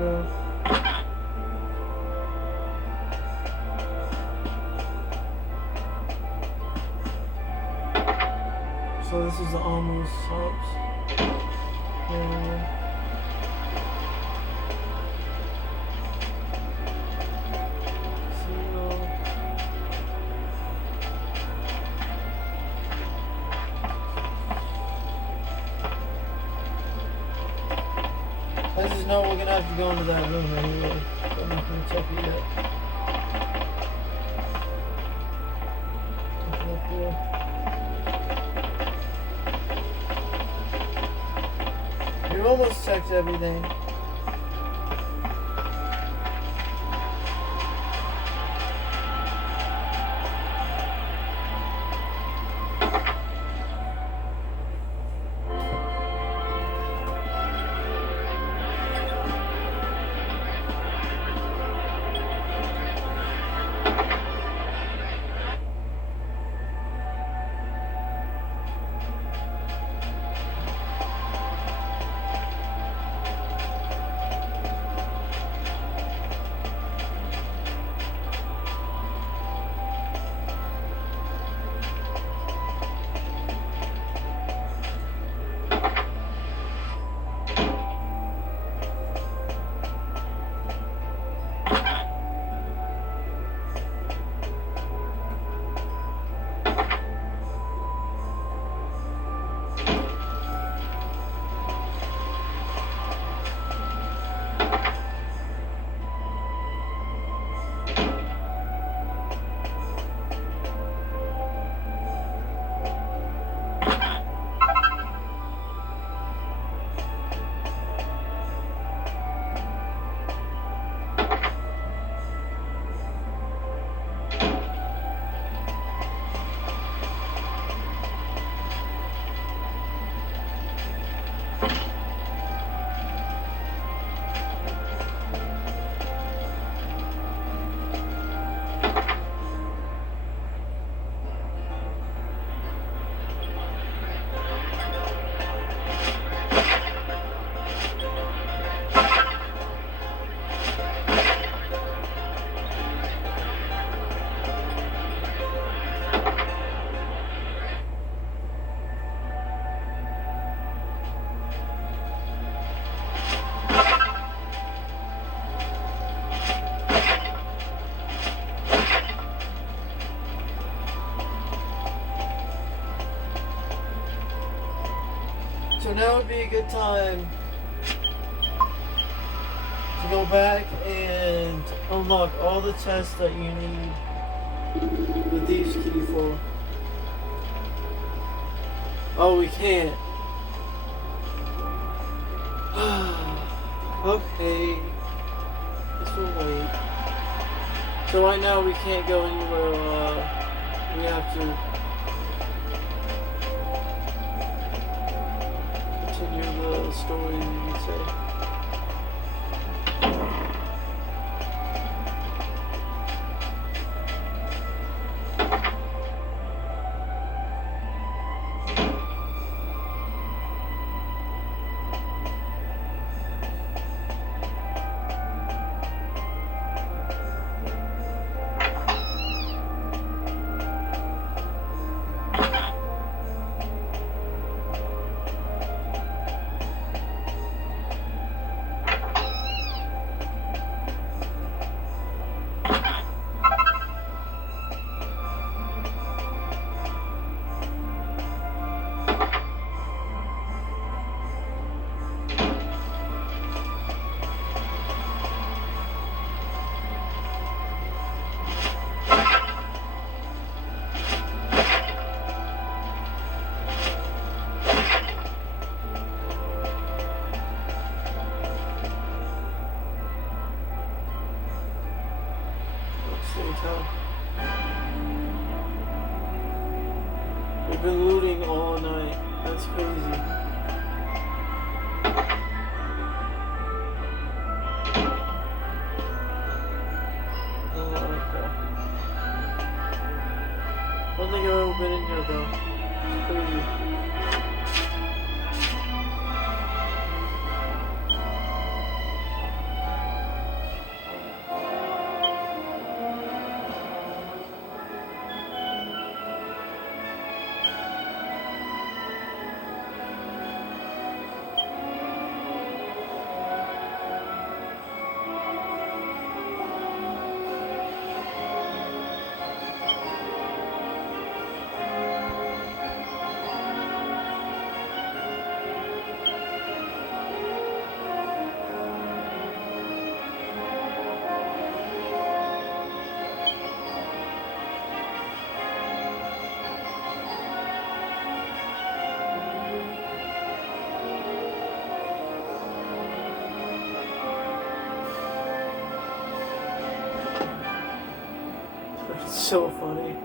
No. So this is the almost house. I just know we're gonna have to go into that room anyway. So I'm not gonna check it yet. Nothing up here. We've almost checked everything. So now would be a good time to go back and unlock all the tests that you need the Thieves' Key for. Oh, we can't. Okay. Guess we'll wait. So right now we can't go anywhere, we have to continue the story, you could say. We've been looting all night. That's crazy. Oh, okay. I don't think I've ever been in here though. It's crazy. It's so funny.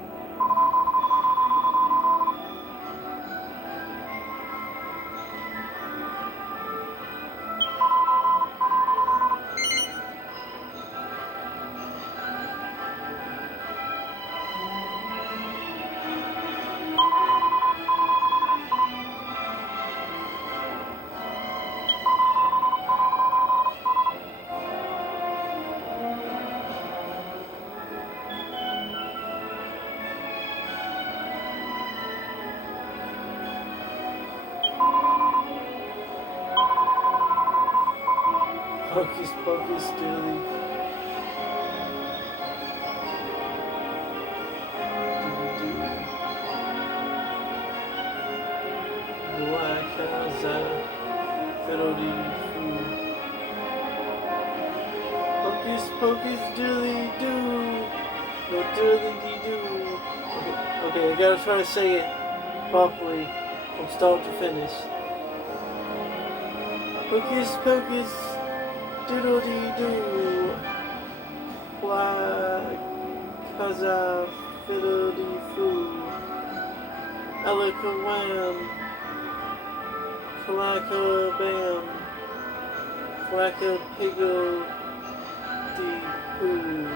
Hocus pocus dilly. Black as a fiddly foo. Hocus pocus dilly doo. No diddly doo. Okay, I gotta try to say it properly from start to finish. Hocus pocus. Doodle dee doo, black, kaza, fiddle dee foo, elika wham, kalaka bam, quacka piggle dee poo.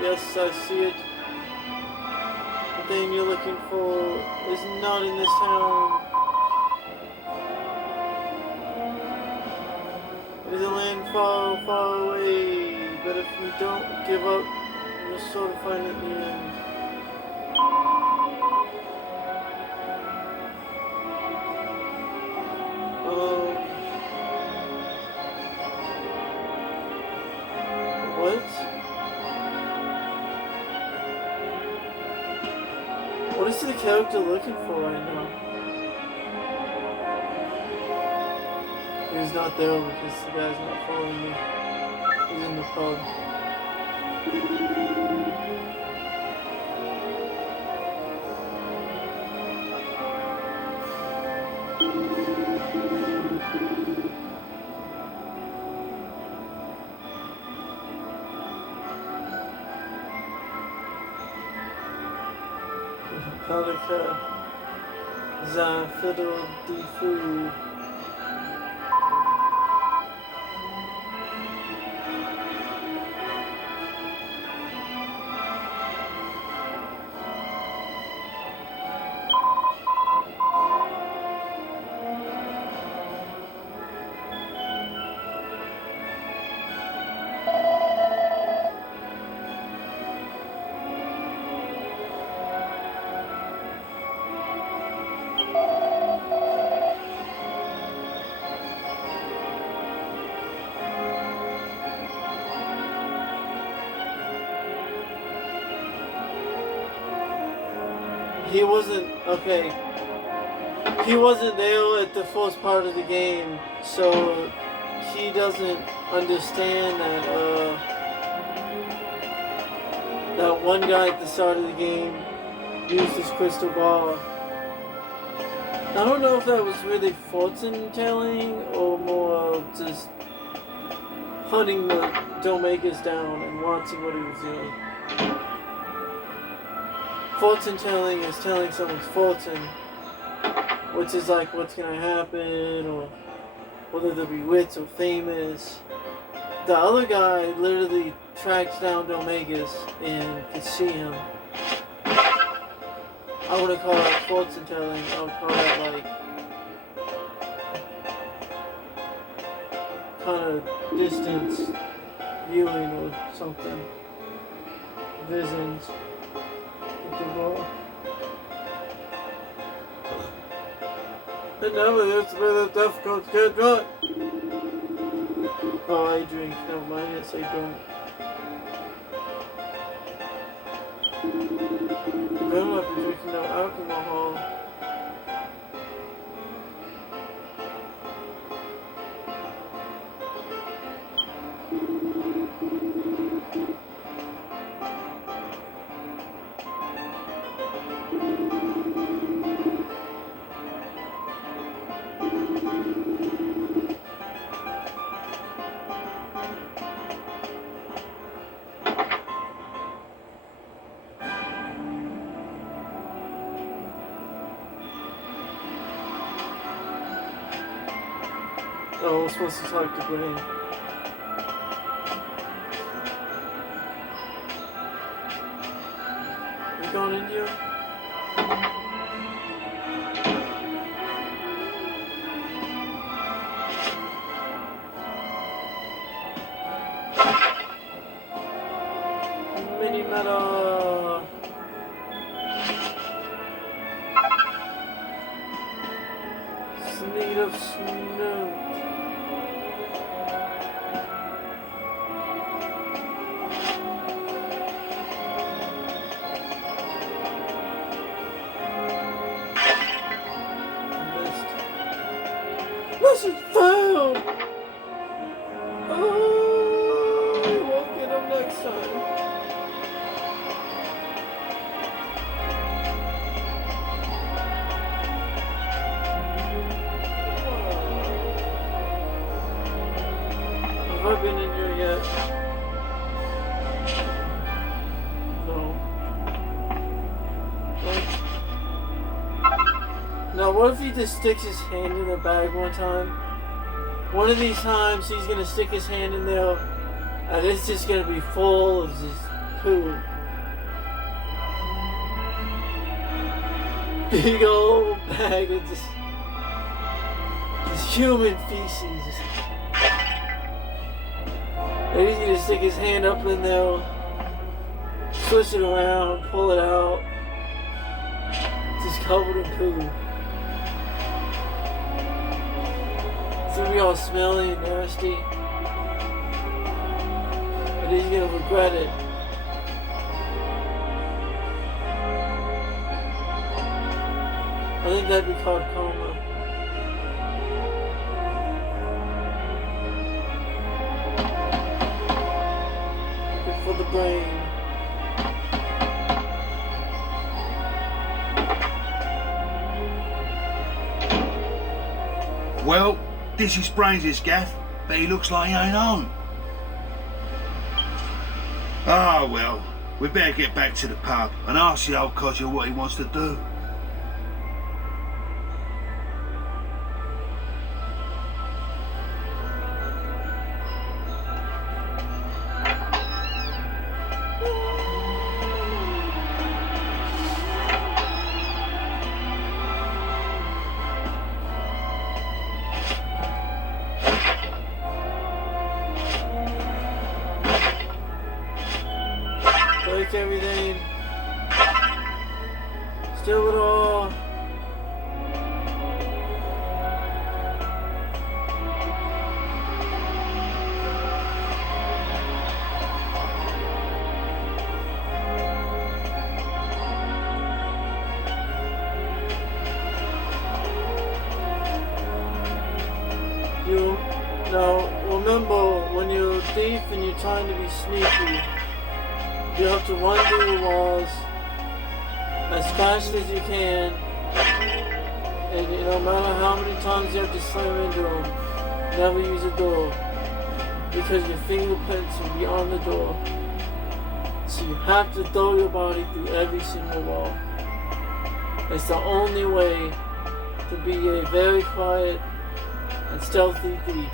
Yes, I see it. The thing you're looking for is not in this town. It is a land far, far away, but if we don't give up, we'll sort of find it in the end. What? What is Who's the character looking for right now? He's not there because the guy's not following me. He's in the pub. Metallica, Fiddle de Foo. He wasn't, okay, he wasn't there at the first part of the game, so he doesn't understand that, that one guy at the start of the game used his crystal ball. I don't know if that was really fortune telling or more of just hunting the Domegas down and watching what he was doing. Fortune telling is telling someone's fortune, which is like what's gonna happen or whether they'll be rich or famous. The other guy literally tracks down Domegas and could see him. I wouldn't call that fortune telling, I would call that like kind of distance viewing or something. Visions. And now it's where the death comes get drunk. Oh, I drink. Never mind, I didn't say drunk. You better not be drinking no alcohol. Oh, we're supposed to talk to Gwen. You going in here? Mini meta. Sneed of snow. Message found! Oh, we won't get him next time. Have I been in here yet? No. What? Now, what if he just sticks his hand in the bag one time? One of these times, he's gonna stick his hand in there, and it's just gonna be full of just poo. Big old bag of just human feces. And he's gonna stick his hand up in there, switch it around, pull it out, just covered in poo. It's gonna be all smelly and nasty. And he's gonna regret it. I think that'd be called coma. Good for the brain. Well, this is Brains's gaff, but he looks like he ain't home. Ah, well, we better get back to the pub and ask the old codger what he wants to do. Break everything. Steal it all. You now remember when you're a thief and you're trying to be sneaky. You have to run through the walls as fast as you can, and no matter how many times you have to slam into them, never use a door, because your fingerprints will be on the door. So you have to throw your body through every single wall. It's the only way to be a very quiet and stealthy thief.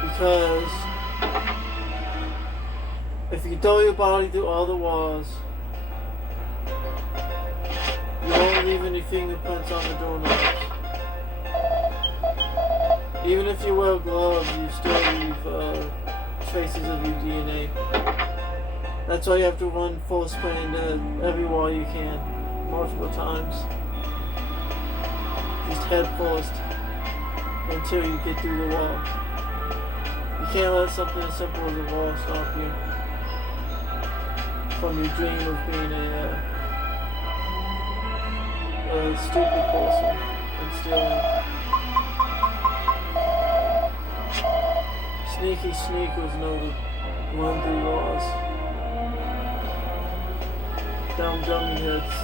Because if you throw your body through all the walls, you won't leave any fingerprints on the doorknobs. Even if you wear gloves, you still leave traces of your DNA. That's why you have to run full sprint into every wall you can, multiple times. Just head first until you get through the wall. You can't let something as simple as a wall stop you from your dream of being a stupid person and stealing. Sneaky sneakers know to run through walls. Dumb dummy heads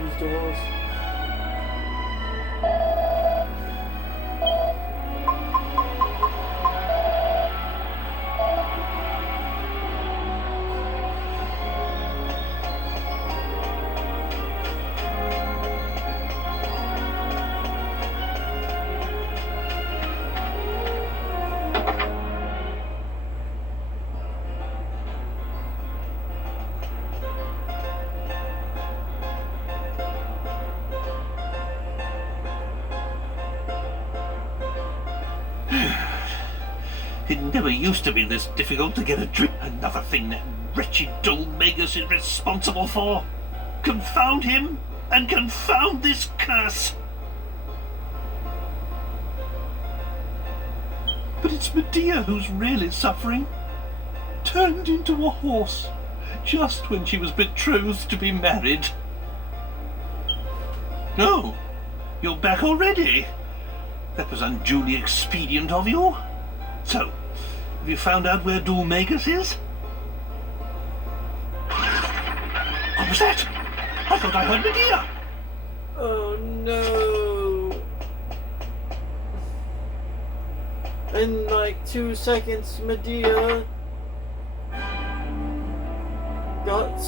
use doors. It never used to be this difficult to get a drink. Another thing that wretched Dulmagus is responsible for. Confound him, and confound this curse! But it's Medea who's really suffering. Turned into a horse, just when she was betrothed to be married. Oh, you're back already? That was unduly expedient of you. So, have you found out where Dulmagus is? What was that? I thought I heard Medea. Oh no. In like 2 seconds, Medea got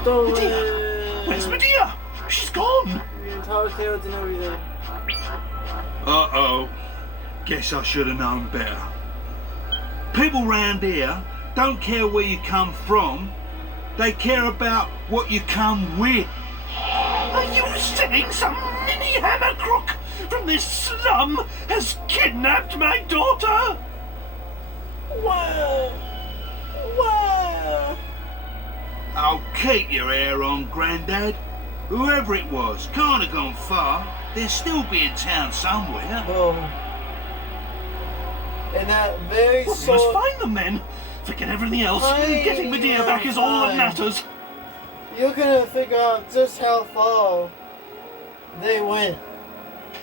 stolen. Medea! Where's Medea? She's gone. The entire clouds and everything. Uh-oh. Guess I should have known better. People round here don't care where you come from. They care about what you come with. Are you saying some mini hammer crook from this slum has kidnapped my daughter? Where? Where? Oh, keep your hair on, Grandad. Whoever it was, can't have gone far. They'll still be in town somewhere. Oh. And that very We must short find them then. Forget everything else. Fine, Getting Medea back is all that fine. matters. you're gonna figure out just how far they went.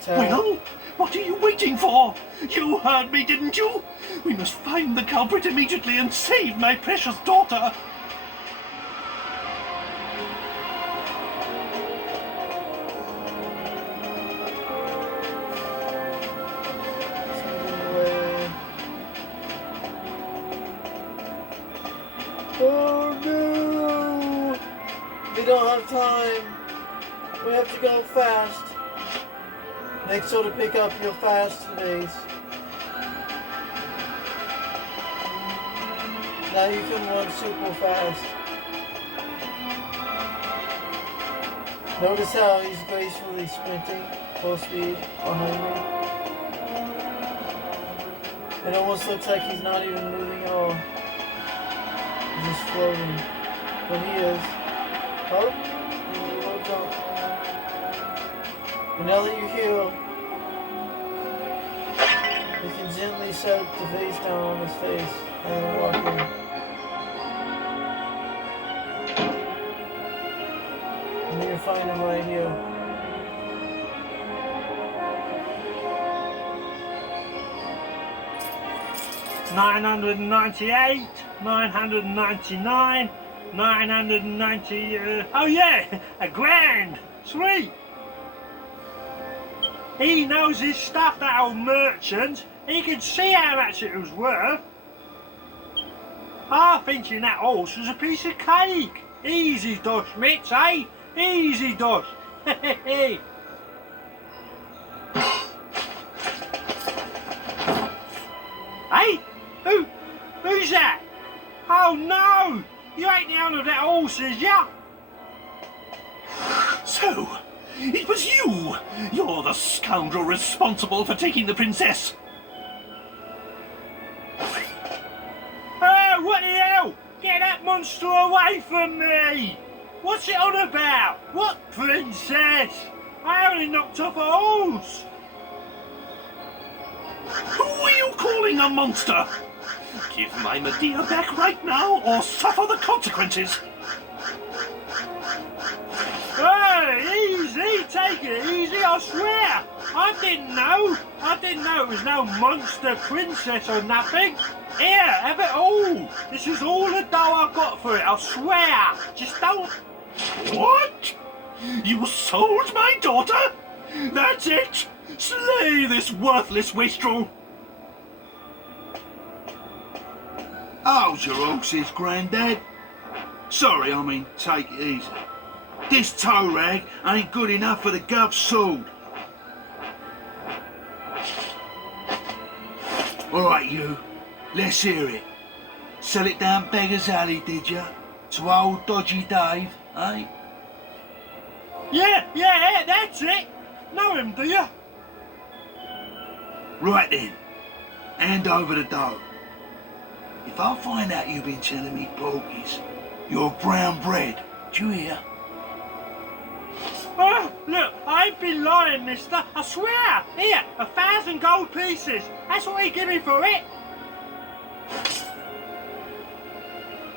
Tad. Well, what are you waiting for? You heard me, didn't you? We must find the culprit immediately and save my precious daughter. Oh no! We don't have time. We have to go fast. Make sure to pick up your fast days. Now you can run super fast. Notice how he's gracefully sprinting full speed behind me. It almost looks like he's not even moving at all. He's just floating. But he is. Oh, a little jump. And now that you heal, you can gently set the face down on his face and walk in. And you'll find him right here. $998, $999, $990. Oh yeah, $1,000. Sweet. He knows his stuff, that old merchant. He could see how much it was worth. I thinking that horse was a piece of cake. Easy dosh, Mitch, eh? Easy dosh. Hey, who's that? Oh no! You ain't the owner of that horse, is ya? So, it was you! You're the scoundrel responsible for taking the princess! Oh, what the hell? Get that monster away from me! What's it on about? What princess? I only knocked off a horse! Who are you calling a monster? Give my Medea back right now or suffer the consequences! Hey, easy, take it easy, I swear! I didn't know it was no monster princess or nothing. Here, have it all. This is all the dough I got for it, I swear. Just don't... What? You sold my daughter? That's it! Slay this worthless wastrel! How's your horses, Grandad? Sorry, I mean, take it easy. This tow rag ain't good enough for the gov's sword. All right, you. Let's hear it. Sell it down Beggar's Alley, did ya? To old Dodgy Dave, eh? Yeah, that's it. Know him, do you? Right then. Hand over the dough. If I find out you've been telling me porkies, you're brown bread. Do you hear? Oh, look, I ain't been lying, mister. I swear. Here, 1,000 gold pieces. That's what he give me for it.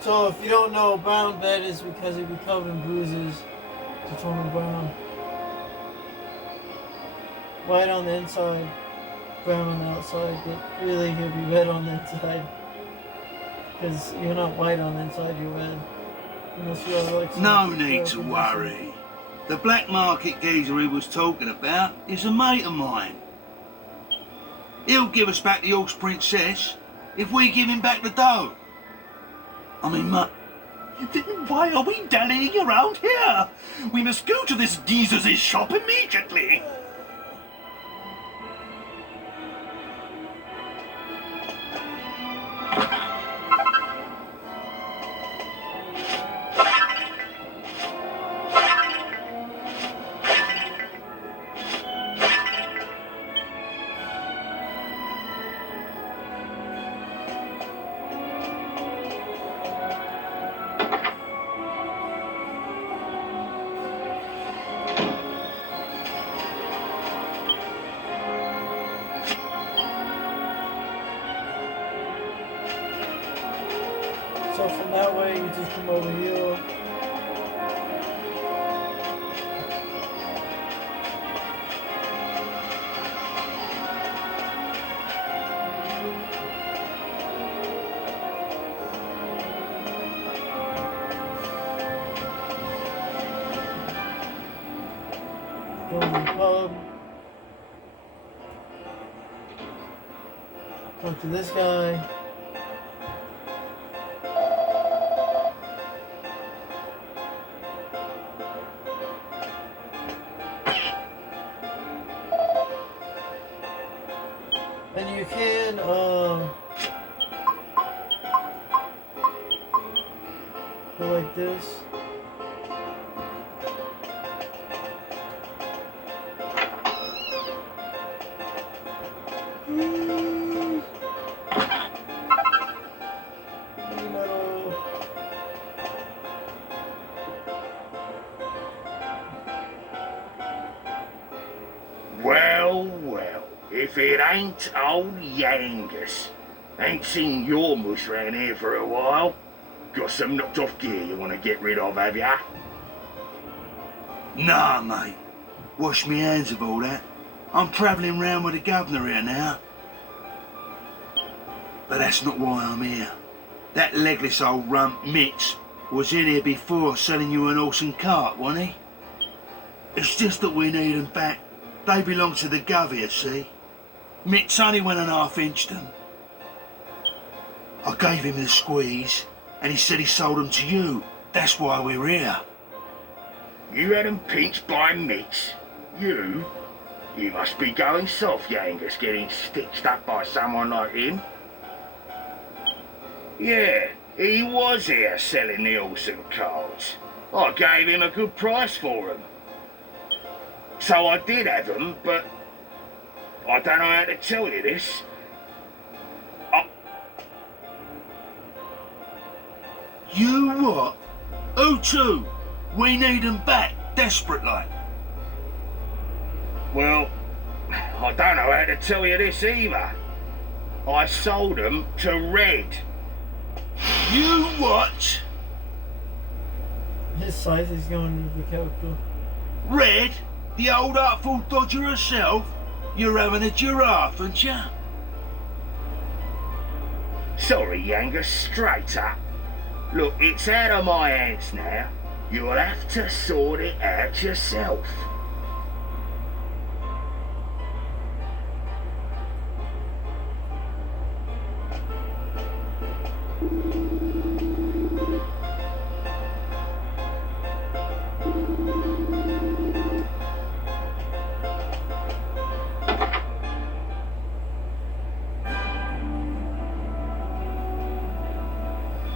So if you don't know, brown bread is because he'd be covered in bruises to turn him brown. White on the inside, brown on the outside, but really he'll be red on the inside. Because you're not white on the inside, you're red. Unless you have like No need to worry. The black market geezer he was talking about is a mate of mine. He'll give us back the horse princess if we give him back the dough. I mean, Then why are we dallying around here? We must go to this geezer's shop immediately. So from that way, you just come over here, Go to the pub. Talk to this guy. And you can, go like this. Well, well, if it ain't old Yangus. Ain't seen your mush round here for a while. Got some knocked off gear you want to get rid of, have ya? Nah, mate. Wash me hands of all that. I'm travelling round with the governor here now. But that's not why I'm here. That legless old rump Mitch was in here before selling you an horse and cart, wasn't he? It's just that we need them back. They belong to the gov, you see. Mitch only went and half-inched them. I gave him the squeeze, and he said he sold them to you. That's why we're here. You had them pinched by Mitch? You? You must be going soft, Yangus, getting stitched up by someone like him. Yeah, he was here selling the horse and carts. I gave him a good price for them. So I did have them, but I don't know how to tell you this. You what? Who to? We need them back, desperate like. Well, I don't know how to tell you this either. I sold them to Red. You what? His size is going to be character. Red? The old artful dodger herself? You're having a giraffe, aren't you? Sorry, Yangus, straight up. Look, it's out of my hands now. You'll have to sort it out yourself.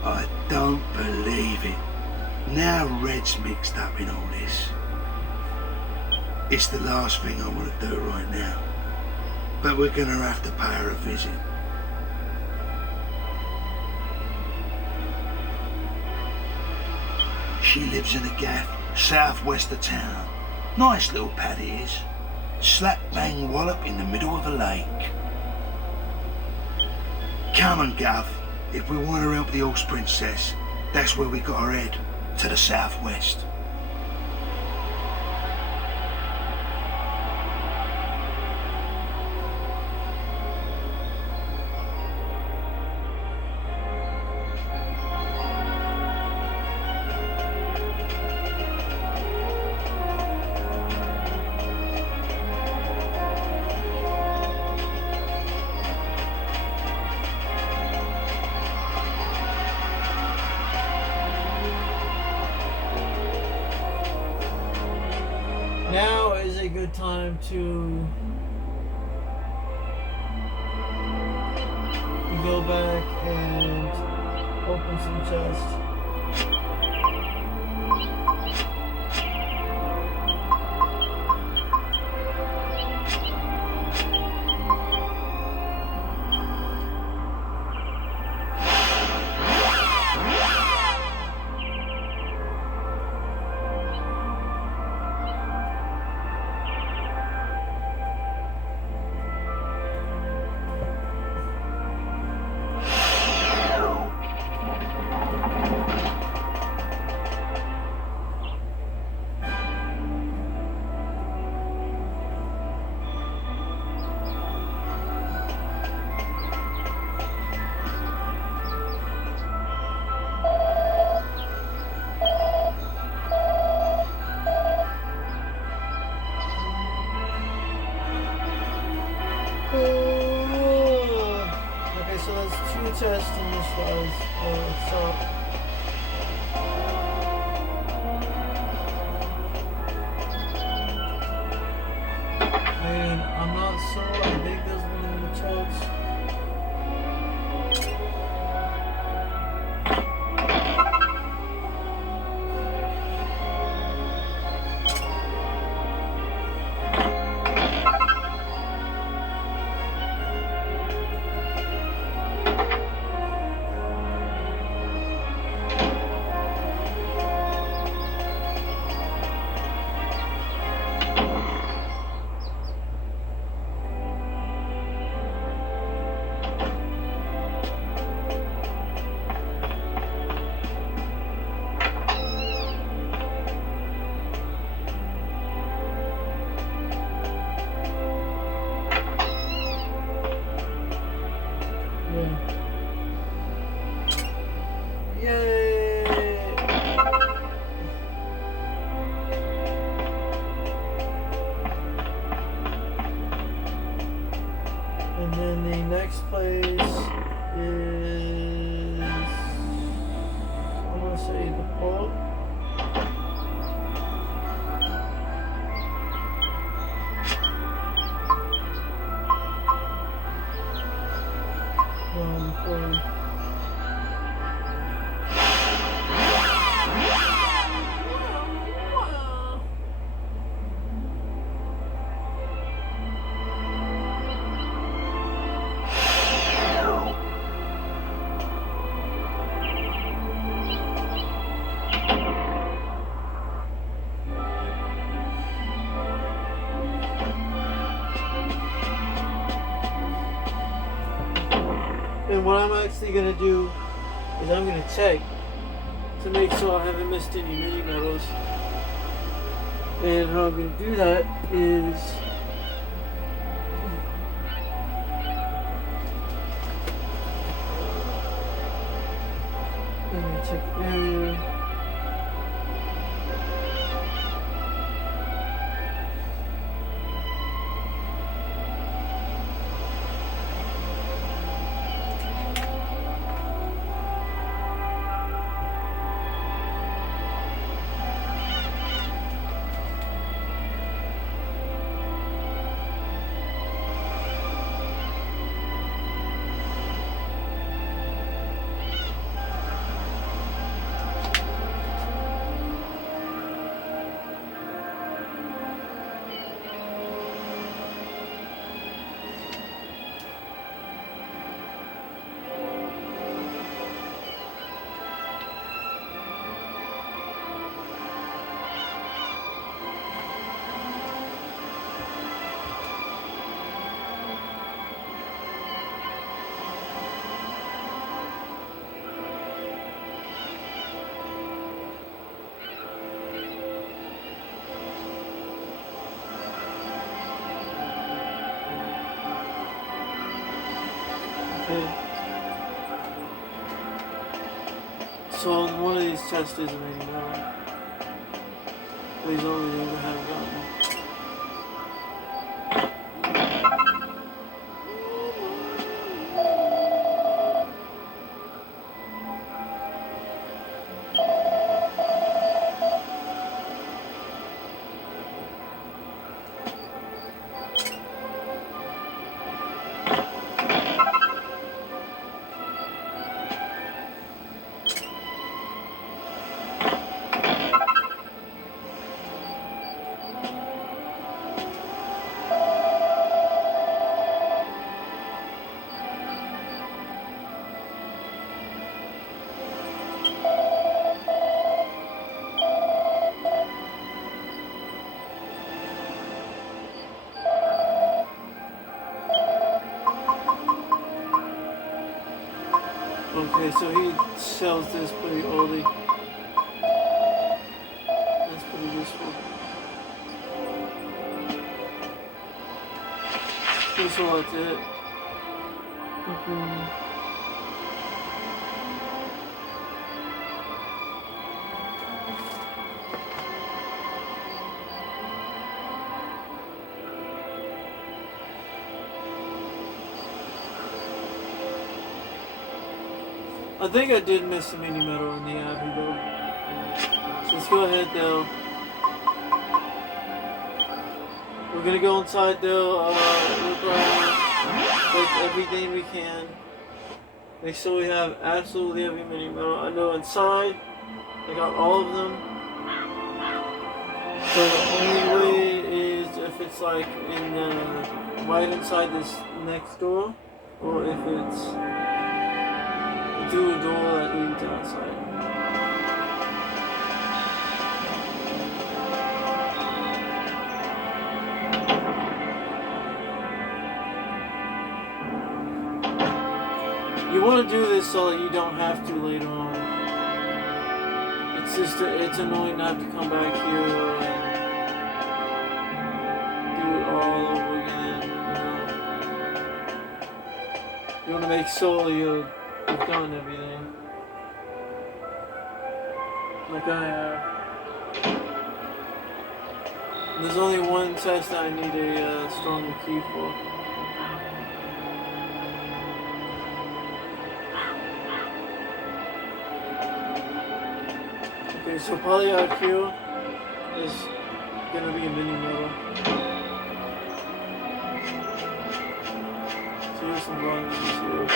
I don't believe it. Now Red's mixed up in all this. It's the last thing I want to do right now. But we're gonna have to pay her a visit. She lives in a gaff southwest of town. Nice little pad it is. Slap bang wallop in the middle of a lake. Come on, Gov. If we want to help the horse princess, that's where we got her head, to the southwest. Now is a good time to go back and open some chests. far as south. And I'm not sure. I think there's one in the church. And then the next place is, I want to say the port. Port. And what I'm actually going to do is I'm going to check to make sure I haven't missed any mini medals. And how I'm going to do that is I'm going to check the area. So one of these chests isn't anymore. These only things I haven't gotten. Okay, so he sells this pretty early. That's pretty useful. That's all that's it. I think I did miss a mini medal in the Abbey though. So let's go ahead though. We're gonna go inside though, look around, take everything we can. Make sure we have absolutely every mini medal. I know inside, I got all of them. So the only way is if it's like in right inside this next door, or if it's through a door that leads outside. You want to do this so that you don't have to later on. It's just it's annoying to have to come back here and do it all over again. You want to make sure you've done everything. Like I have. There's only one test that I need a stronger key for. Okay, so Poly IQ is gonna be a mini medal. So here's some bonuses here.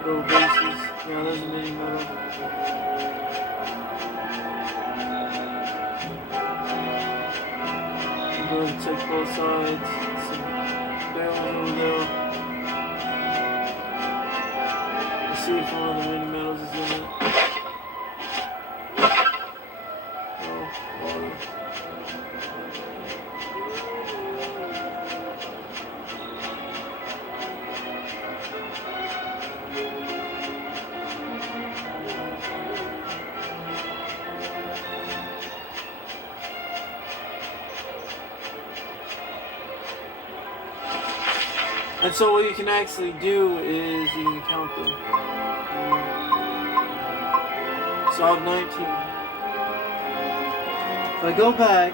Little bases. Yeah, there's a mini medal. I'm going to check both sides. Some barrels over there. Let's see if one of the mini medals is in it. And so what you can actually do is you can count them. So I have 19. If I go back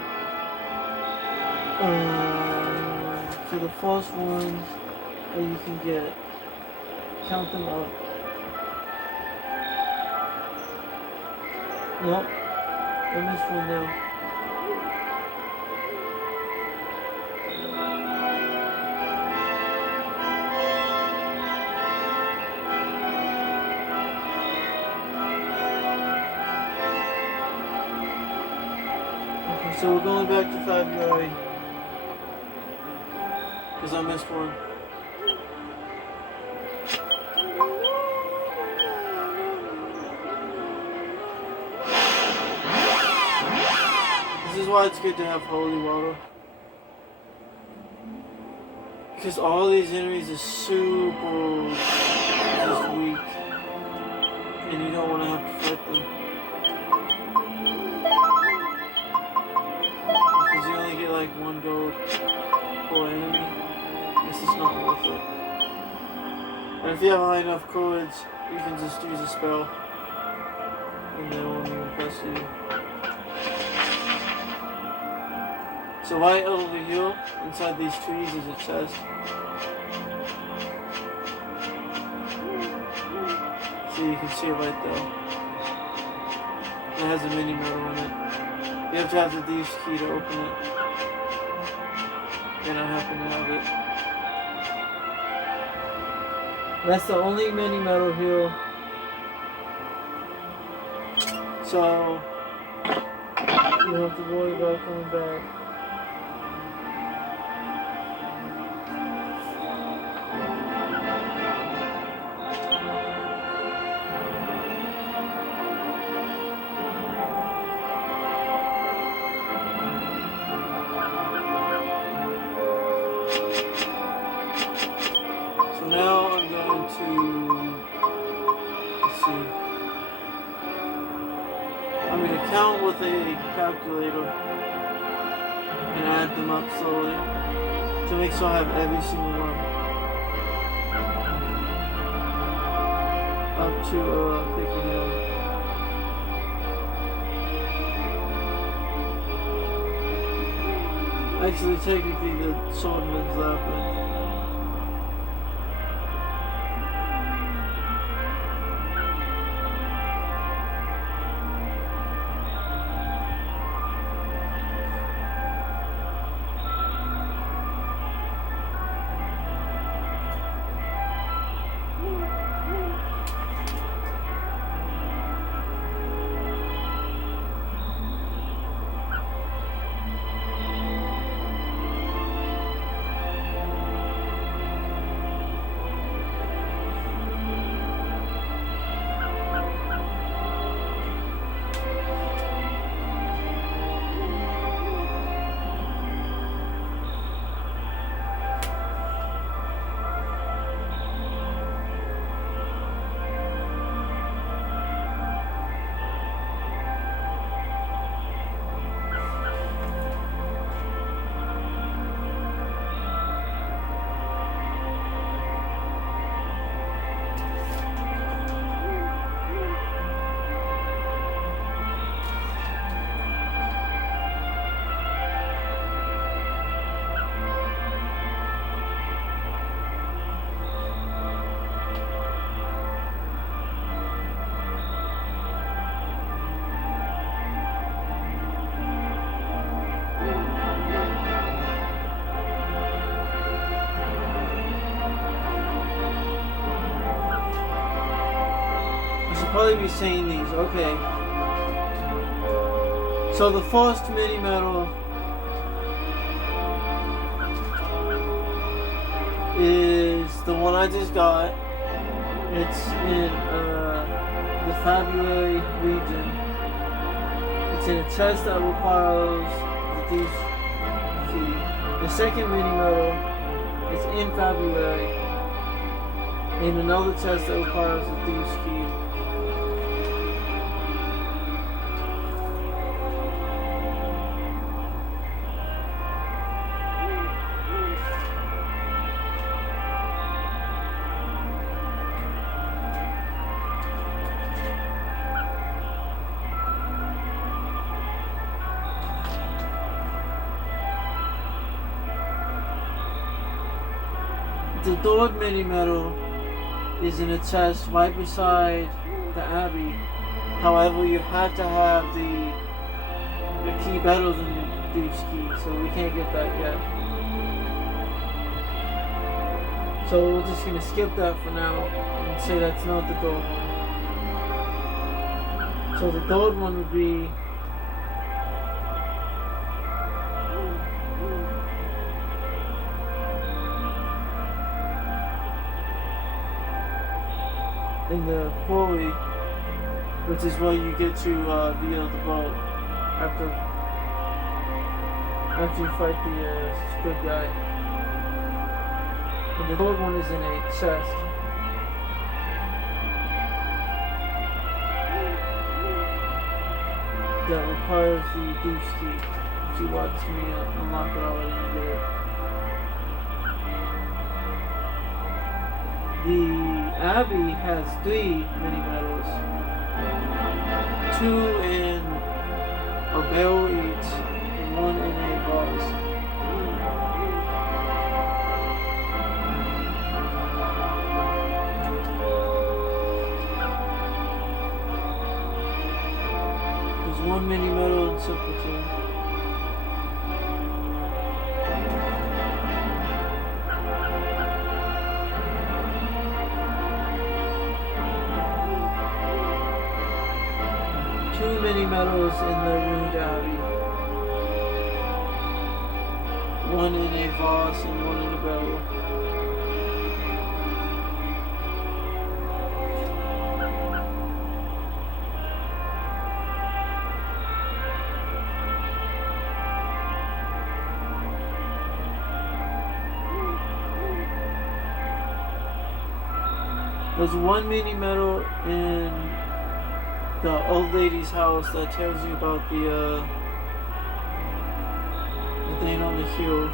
to the false ones that you can get, count them up. Nope, I missed one now. So we're going back to February because I missed one. This is why it's good to have holy water, because all these enemies are super just weak and you don't want to have to fight them. Like 1 gold per enemy, this is not worth it. And if you have high enough courage, you can just use a spell and they won't even press you. So right over here, inside these trees, is a chest. So you can see it right there. It has a mini medal in it. You have to have the thieves key to open it. And I happen to have it. That's the only mini medal here. So you don't have to worry about coming back. Now I'm going to, let's see, I'm going to count with a calculator and add them up slowly to make sure I have every single one up to picking them. Actually, technically the swordman's left, but probably be saying these. Okay. So the first mini medal is the one I just got. It's in the February region. It's in a chest that requires the DC. The second mini medal is in February in another chest that requires the Thieves' Key. The third mini medal is in a chest right beside the Abbey. However, you have to have the key better than the Thieves' Key, so we can't get that yet. So we're just gonna skip that for now and say that's not the third one. So the third one would be in the quarry, which is where you get to via the boat after you fight the squid guy. And the third one is in a chest. That requires the Thieves' Key. If you watched me unlock it already, you get it. The Abbey has 3 mini medals, 2 in a barrel each, and 1 in a vase. There's 1 mini medal in Simpleton. Mini medals in the Ruined Abbey. 1 in a vase and 1 in a barrel. There's 1 mini medal in the old lady's house that tells you about the thing on the hill.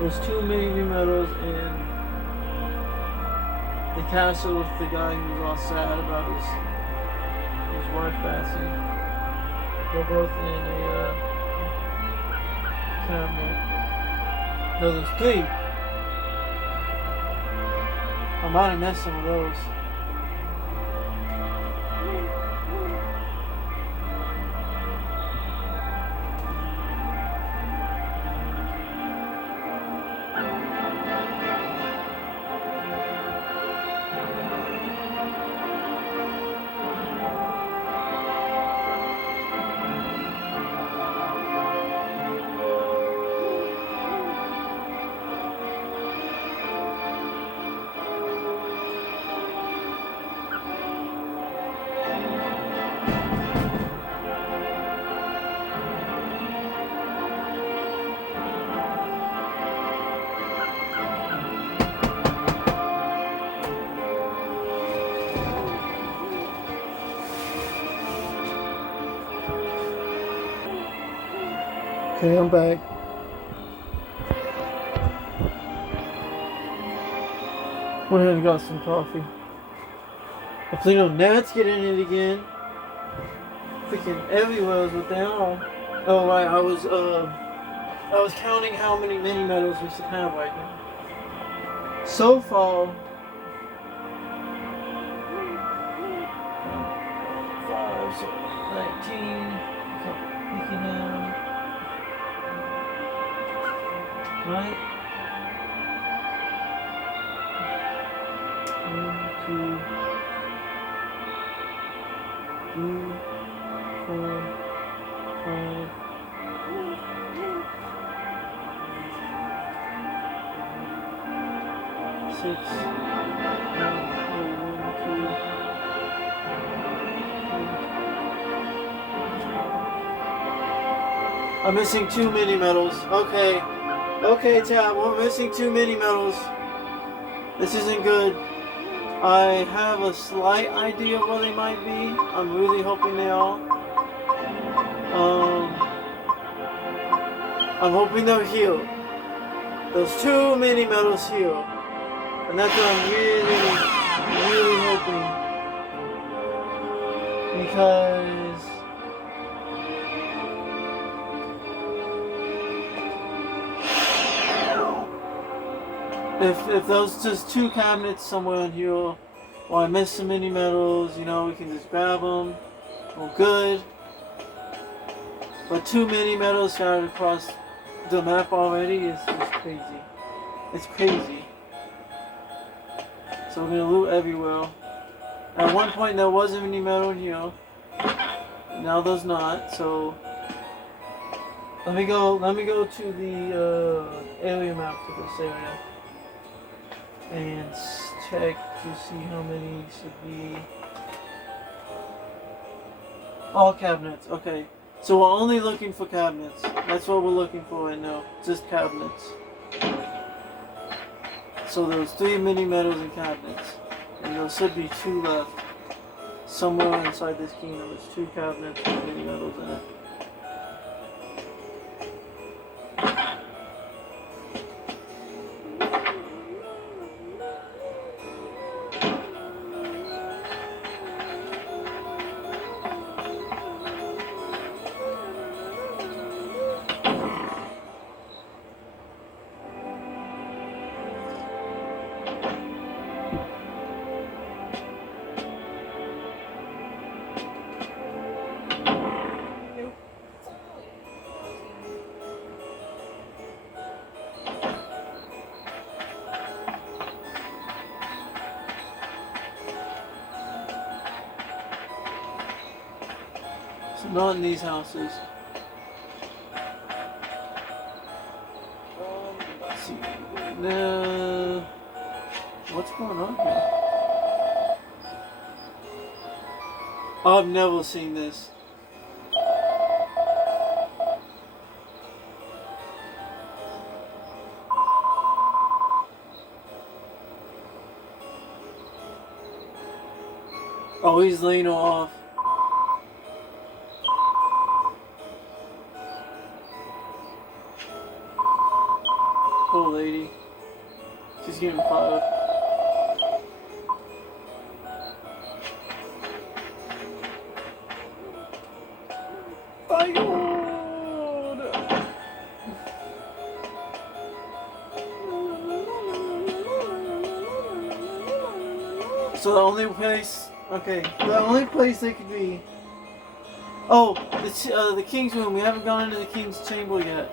There's 2 mini medals in the castle with the guy who was all sad about his wife passing. They're both in a cabinet. No, there's 3. I might have missed some of those. Okay, I'm back. Went ahead and got some coffee. Hopefully no gnats get in it again. Freaking everywhere is what they are. Oh right, I was counting how many mini medals we should have right now. So far, 5, so 19. So picking them, right? 1, 2, 3, 4, 5. 6. 1, 2. I'm missing 2 mini medals. Okay. Okay, Tab, we're missing 2 mini medals. This isn't good. I have a slight idea of where they might be. I'm really hoping they are. I'm hoping they're healed. Those 2 mini medals heal. And that's what I'm really, really hoping. Because if those just 2 cabinets somewhere in here, or I miss some mini medals, you know, we can just grab them. Well, good. But 2 mini medals scattered across the map already is just crazy. It's crazy. So we're gonna loot everywhere. At one point there was a mini medal in here. Now there's not. So let me go to the area map for this area and check to see how many should be. All cabinets. Okay. So we're only looking for cabinets. That's what we're looking for right now. Just cabinets. So there's 3 mini medals and cabinets. And there should be 2 left. Somewhere inside this kingdom, there's 2 cabinets with mini medals in it. So not in these houses. Let's see. What's going on here? I've never seen this. Oh, he's laying off. Poor lady. She's getting fired. Fired! So the only place, okay, the only place they could be. Oh, the king's room. We haven't gone into the king's chamber yet.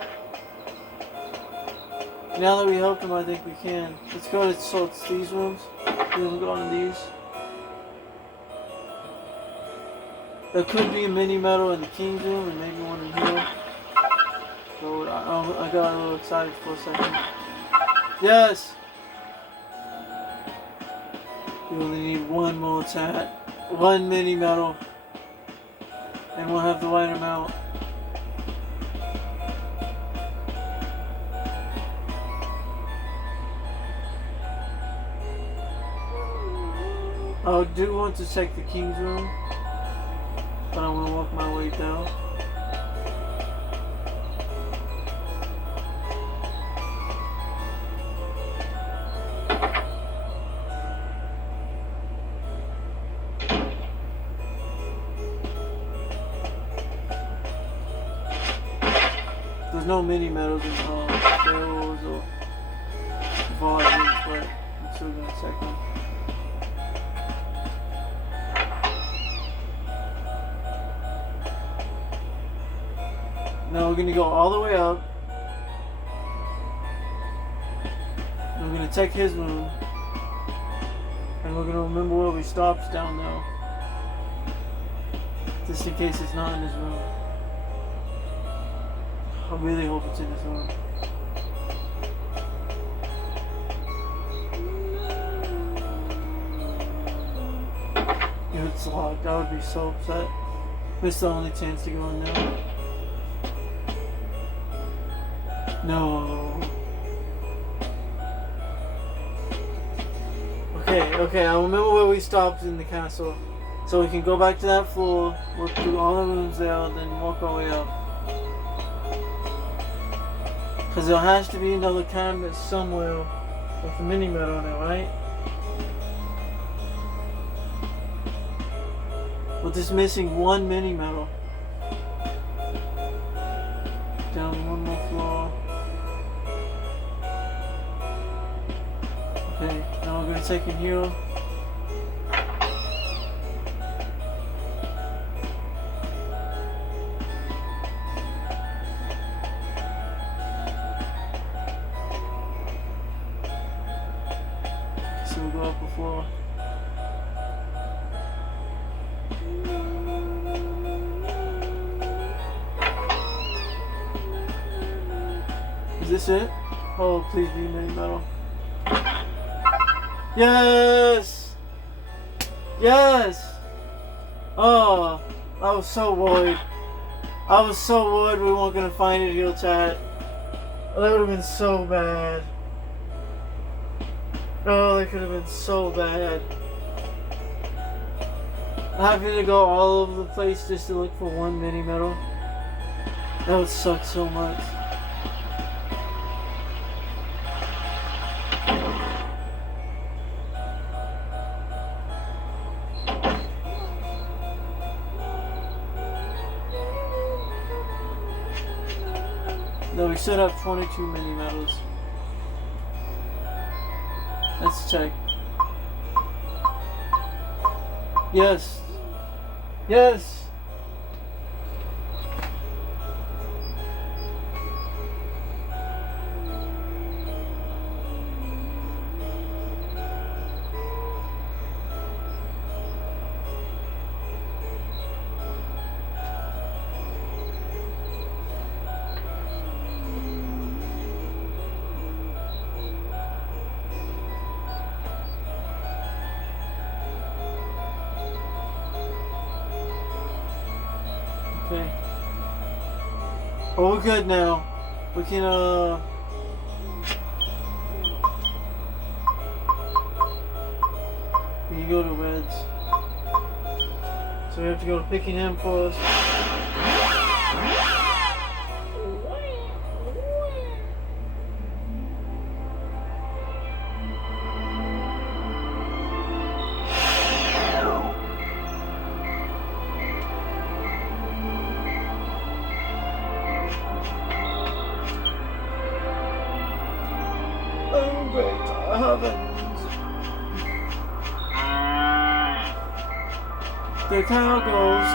Now that we helped him, I think we can. Let's go to these rooms. We haven't gone in these. There could be a mini medal in the king's room and maybe one in here. So I got a little excited for a second. Yes! We only need 1 more tat. 1 mini medal. And we'll have the right amount. I do want to check the king's room, but I want to walk my way down. was no mini medals in Fails or volumes, but I'm still gonna check them. Now we're gonna go all the way up. And we're gonna check his room. And we're gonna remember where we stopped down there. Just in case it's not in his room. I really hope it's in his room. If it's locked, I would be so upset. It's the only chance to go in there. No. Okay, I remember where we stopped in the castle. So we can go back to that floor, work through all the rooms there, and then walk our way up. Because there has to be another cabinet somewhere with a mini medal on it, right? We're just missing one mini medal. Down one more floor. Okay, now we're going to take in here. So we'll go up before. Is this it? Oh, please be mini medal. Yes! Yes! Oh, I was so worried. I was so worried we weren't gonna find it here, chat. That would have been so bad. Oh, that could have been so bad. Having to go all over the place just to look for one mini medal. That would suck so much. No, we should have 22 mini medals. Let's check. Yes. Yes. Okay. Oh, we're good now. We can, we can go to Reds. So we have to go to Pickingham first. Oh, great heavens. The cow goes.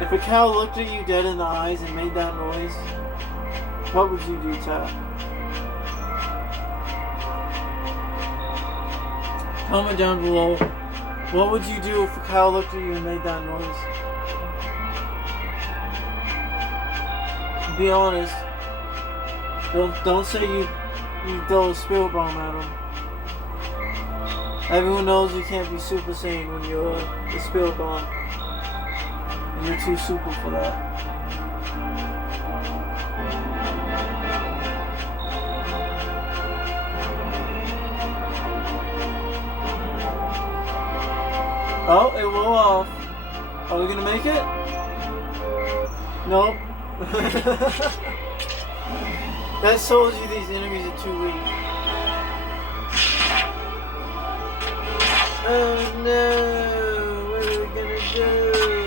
If a cow looked at you dead in the eyes and made that noise, what would you do, chat? Comment down below. What would you do if a cow looked at you and made that noise? Be honest. Don't say you throw a spirit bomb at them. Everyone knows you can't be Super Saiyan when you're a spirit bomb. And you're too super for that. Oh, it wore off. Are we gonna make it? Nope. That shows you these enemies are too weak. Oh no, what are we gonna do?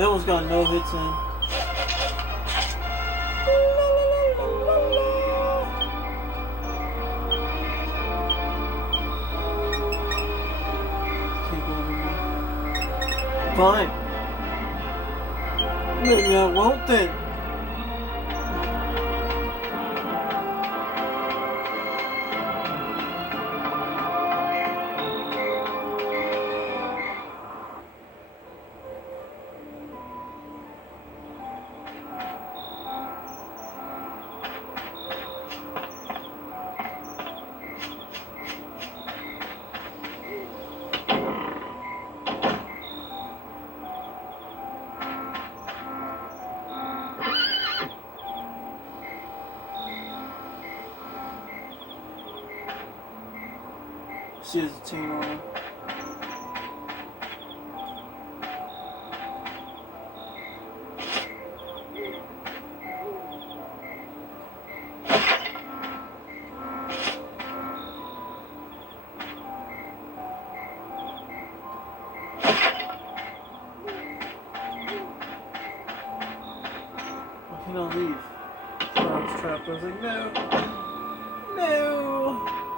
That one's got no hits in. Keep on. Fine. Maybe I won't then. She has a team on her. I cannot leave. So I was trapped. I was like, no. No.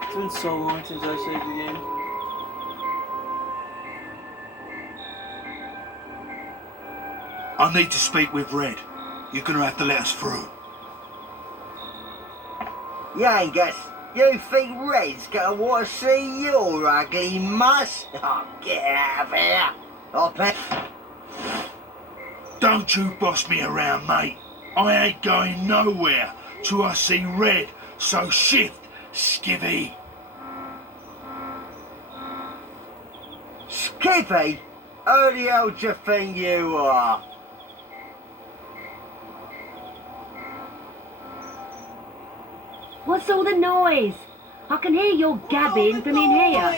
It's been so long since I saved the game. I need to speak with Red. You're gonna have to let us through. Yangus, you think Red's gonna want to see your ugly muss? Oh, get out of here. I'll bet. Don't you boss me around, mate. I ain't going nowhere till I see Red, so shift, skivvy. Skippy? Who the hell do you think you are? What's all the noise? I can hear your gabbing from in here.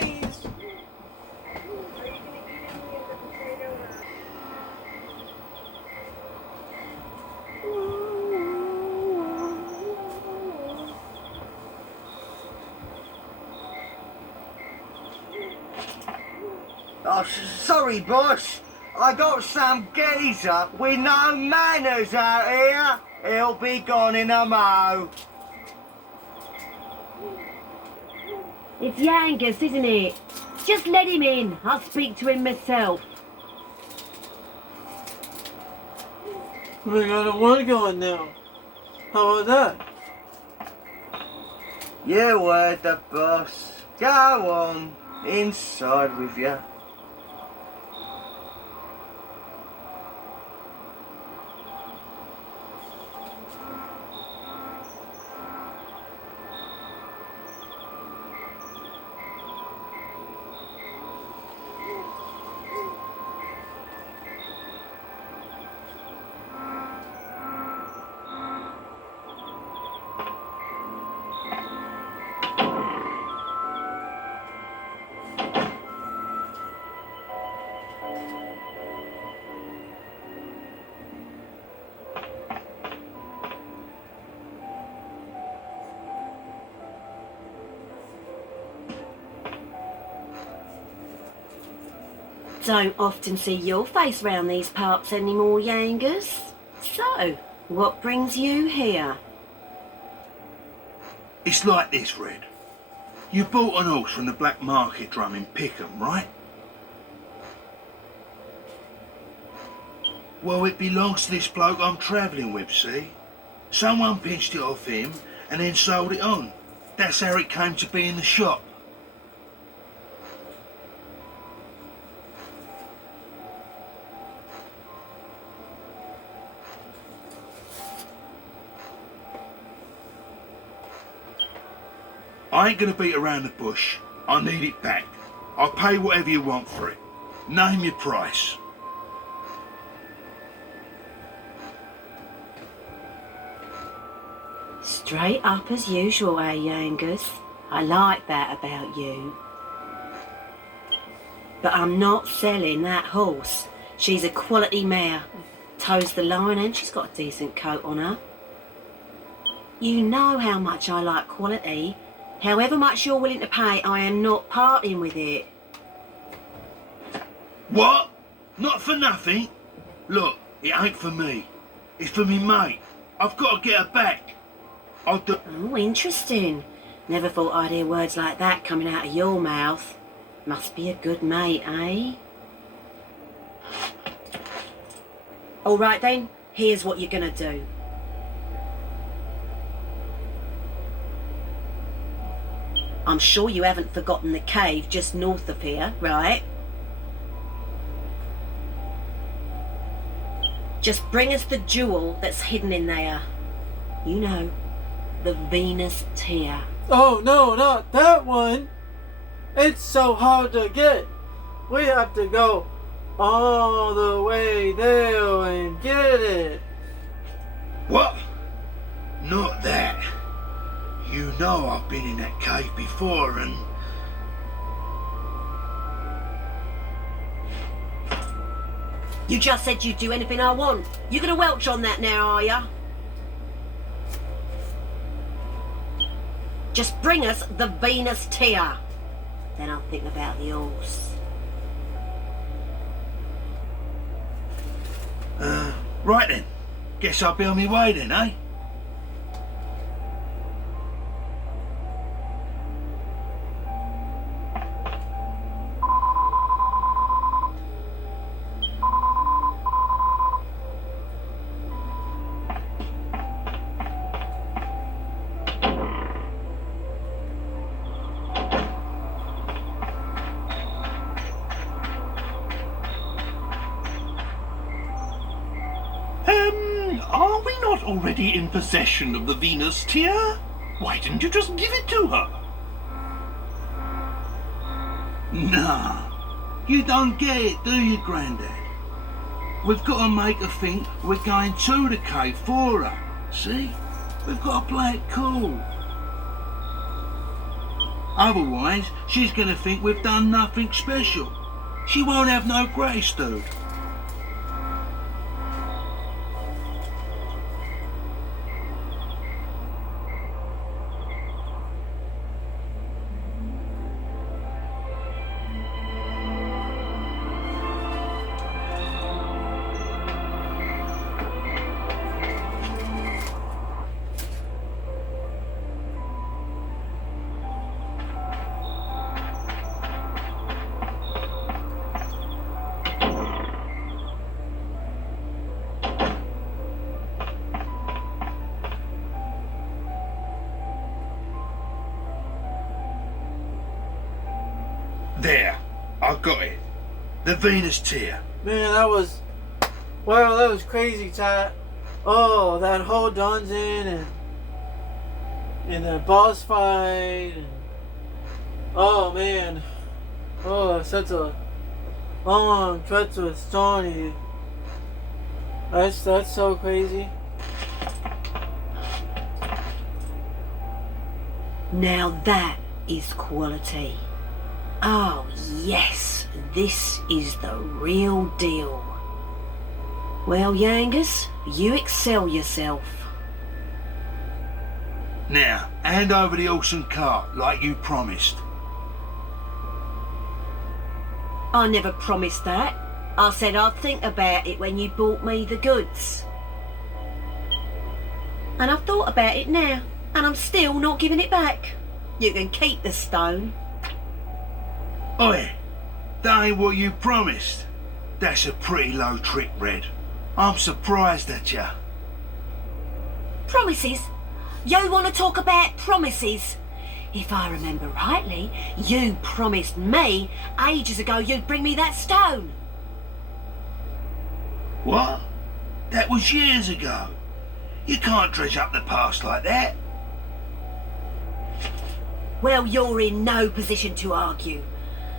Oh, sorry, boss. I got some geezer with no manners out here. He'll be gone in a mo. It's Yangus, isn't it? Just let him in. I'll speak to him myself. We got a one going now. How about that? You heard the boss. Go on, inside with you. Don't often see your face round these parts anymore, Yangus. So, what brings you here? It's like this, Red. You bought an horse from the black market drum in Pickham, right? Well, it belongs to this bloke I'm travelling with, see? Someone pinched it off him and then sold it on. That's how it came to be in the shop. I ain't gonna beat around the bush. I need it back. I'll pay whatever you want for it. Name your price. Straight up as usual, eh, Yangus? I like that about you. But I'm not selling that horse. She's a quality mare. Toes the line and she's got a decent coat on her. You know how much I like quality. However much you're willing to pay, I am not parting with it. What? Not for nothing? Look, it ain't for me. It's for me mate. I've got to get her back. I'll do... Oh, interesting. Never thought I'd hear words like that coming out of your mouth. Must be a good mate, eh? All right then, here's what you're gonna do. I'm sure you haven't forgotten the cave just north of here, right? Just bring us the jewel that's hidden in there. You know, the Venus tear. Oh no, not that one! It's so hard to get. We have to go all the way there and get it. What? Not that. You know I've been in that cave before and... You just said you'd do anything I want. You gonna welch on that now, are ya? Just bring us the Venus tear. Then I'll think about the horse. Right then. Guess I'll be on my way then, eh? Are we not already in possession of the Venus tear? Why didn't you just give it to her? Nah. You don't get it, do you, Grandad? We've got to make her think we're going to the cave for her. See? We've got to play it cool. Otherwise, she's going to think we've done nothing special. She won't have no grace, dude. There, I got it. The Venus tear. Man, that was... Wow, that was crazy tight. Oh, that whole dungeon and that boss fight. And, oh, man. Oh, such a long, treacherous journey. That's so crazy. Now that is quality. Oh yes, this is the real deal. Well, Yangus, you excel yourself. Now, hand over the horse and cart like you promised. I never promised that. I said I'd think about it when you bought me the goods. And I've thought about it now, and I'm still not giving it back. You can keep the stone. Oi, that ain't what you promised. That's a pretty low trick, Red. I'm surprised at ya. Promises? You want to talk about promises? If I remember rightly, you promised me ages ago you'd bring me that stone. What? That was years ago. You can't dredge up the past like that. Well, you're in no position to argue.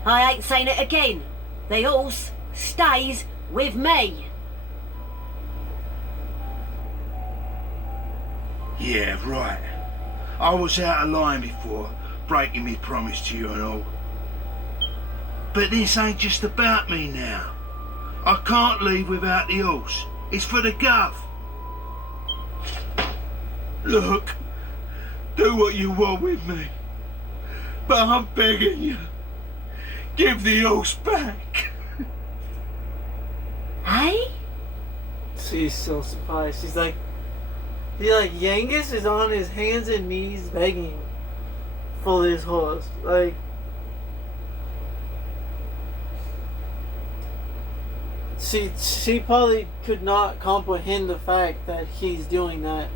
I ain't saying it again. The horse stays with me. Yeah, right. I was out of line before, breaking me promise to you and all. But this ain't just about me now. I can't leave without the horse. It's for the gov. Look, do what you want with me. But I'm begging you, give the horse back. Hey? She's so surprised. She's like, Yangus is on his hands and knees begging for this horse. Like, she probably could not comprehend the fact that he's doing that.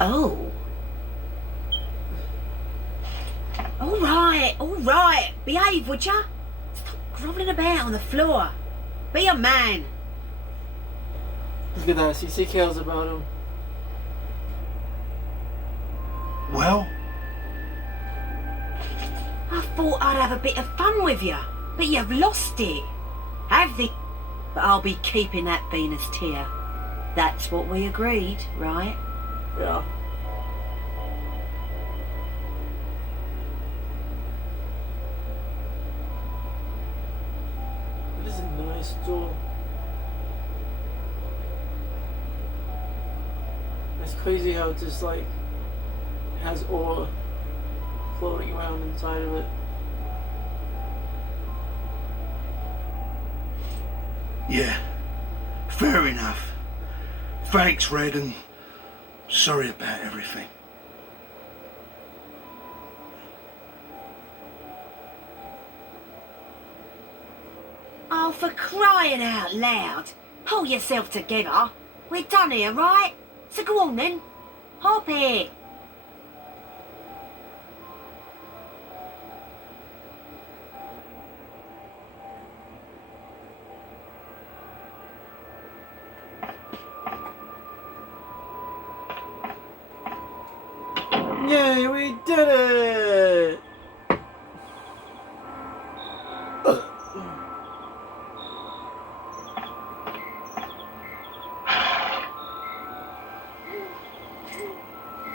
Oh. All right. Behave, would ya? Stop grovelling about on the floor. Be a man. Look at that. She cares about him. Well, I thought I'd have a bit of fun with you, but you've lost it. Have the... But I'll be keeping that Venus tear. That's what we agreed, right? Yeah. That is a nice door. It's crazy how it just like has ore floating around inside of it. yeah, fair enough. Thanks, Red, and sorry about everything. Oh, for crying out loud. Pull yourself together. We're done here, right? So go on then. Hop here. Yay, we did it!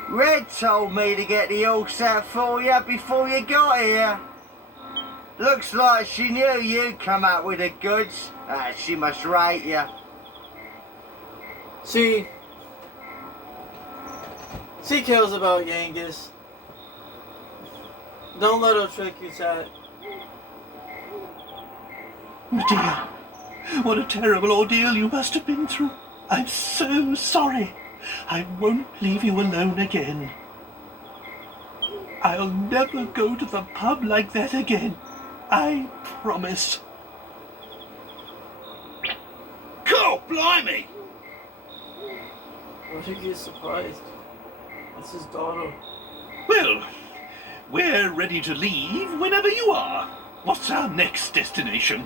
Red told me to get the horse out for you before you got here. Looks like she knew you'd come up with the goods. She must rate you. She cares about Yangus. Don't let her trick you, Chad. Medea, what a terrible ordeal you must have been through. I'm so sorry. I won't leave you alone again. I'll never go to the pub like that again. I promise. God, blimey! Why did you get surprised? That's his daughter. Well, we're ready to leave whenever you are. What's our next destination?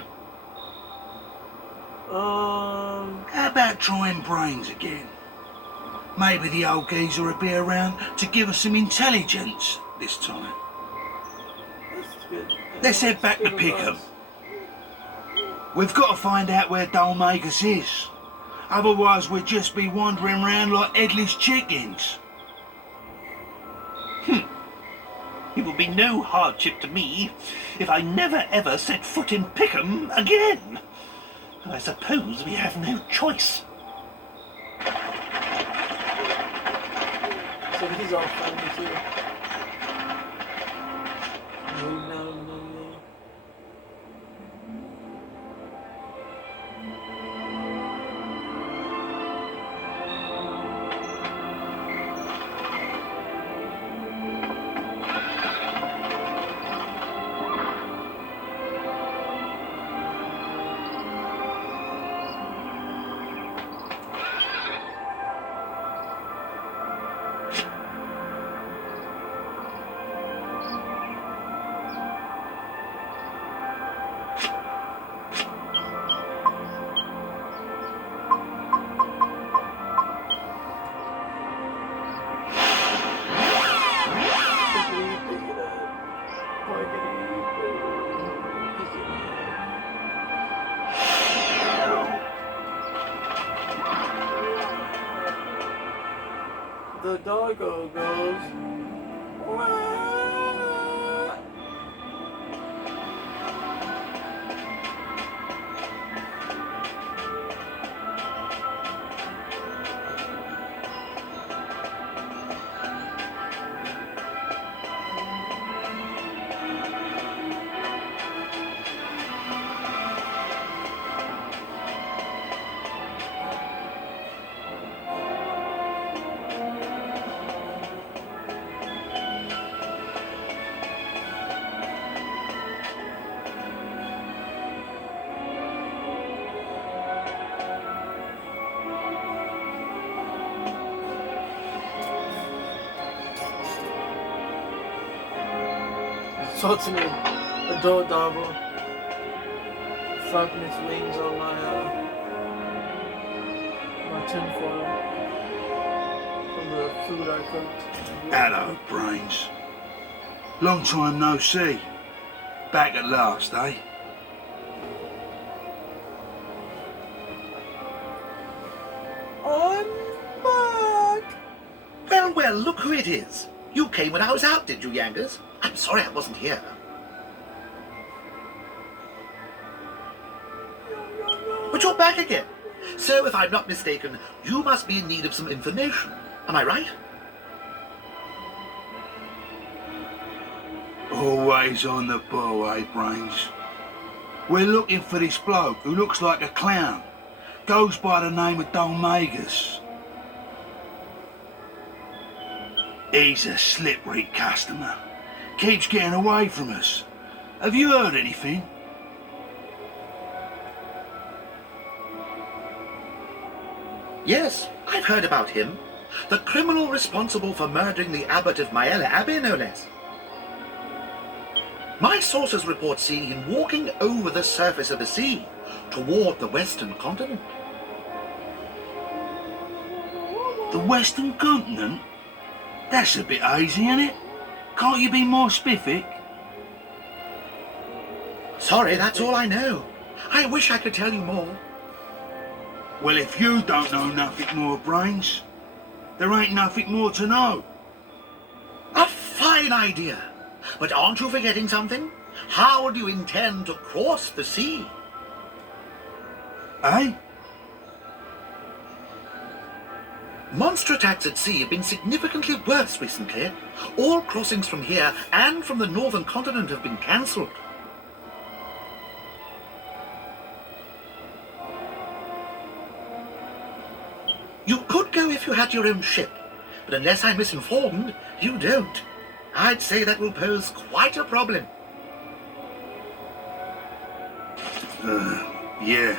Um, How about trying brains again? Maybe the old geezer will be around to give us some intelligence this time. that's good. Let's head back to Good Pickham. advice. We've got to find out where Dolmagus is. Otherwise we'll just be wandering around like headless chickens. It will be no hardship to me if I never ever set foot in Pickham again. I suppose we have no choice. So he's all friendly too. No. The doggo goes. "Wah." sorting a door dabble, flapping its wings on my tinfoil from the food I cooked. Hello, Brains. Long time no see. Back at last, eh? I'm back! Well, well, look who it is. You came when I was out, did you, Yangers? I'm sorry I wasn't here. But you're back again. So, if I'm not mistaken, you must be in need of some information. Am I right? Always on the ball, eh, Brains? We're looking for this bloke who looks like a clown. Goes by the name of Dolmagus. He's a slippery customer. Keeps getting away from us. Have you heard anything? Yes, I've heard about him. The criminal responsible for murdering the abbot of Maella Abbey, no less. My sources report seeing him walking over the surface of the sea toward the western continent. The Western Continent? That's a bit hazy, isn't it? Can't you be more specific? Sorry, that's all I know. I wish I could tell you more. Well, if you don't know nothing more, Brains, there ain't nothing more to know. A fine idea. But aren't you forgetting something? How do you intend to cross the sea? Eh? Monster attacks at sea have been significantly worse recently. All crossings from here and from the northern continent have been cancelled. You could go if you had your own ship, but unless I'm misinformed, you don't. I'd say that will pose quite a problem. Yeah.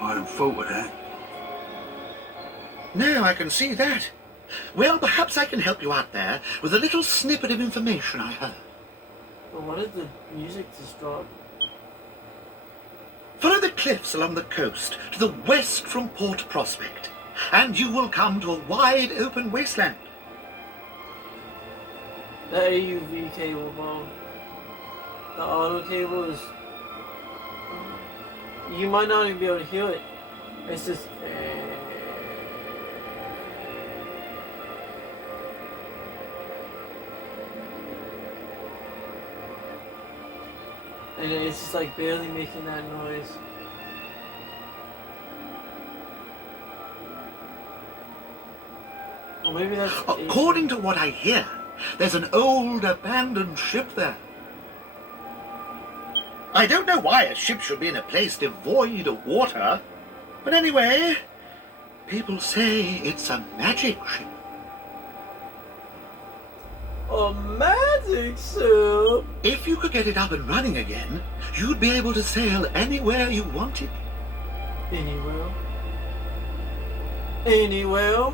I hadn't thought of that. No, I can see that. Well, perhaps I can help you out there with a little snippet of information I heard. Well, what did the music just drop? Follow the cliffs along the coast to the west from Port Prospect, and you will come to a wide open wasteland. The AUV cable, bro. The auto cable is... You might not even be able to hear it. It's just... And it's just like barely making that noise. Or maybe that's... According to what I hear, there's an old abandoned ship there. I don't know why a ship should be in a place devoid of water, but anyway, people say it's a magic ship. A magic ship? If you could get it up and running again, you'd be able to sail anywhere you wanted. Anywhere? Anywhere?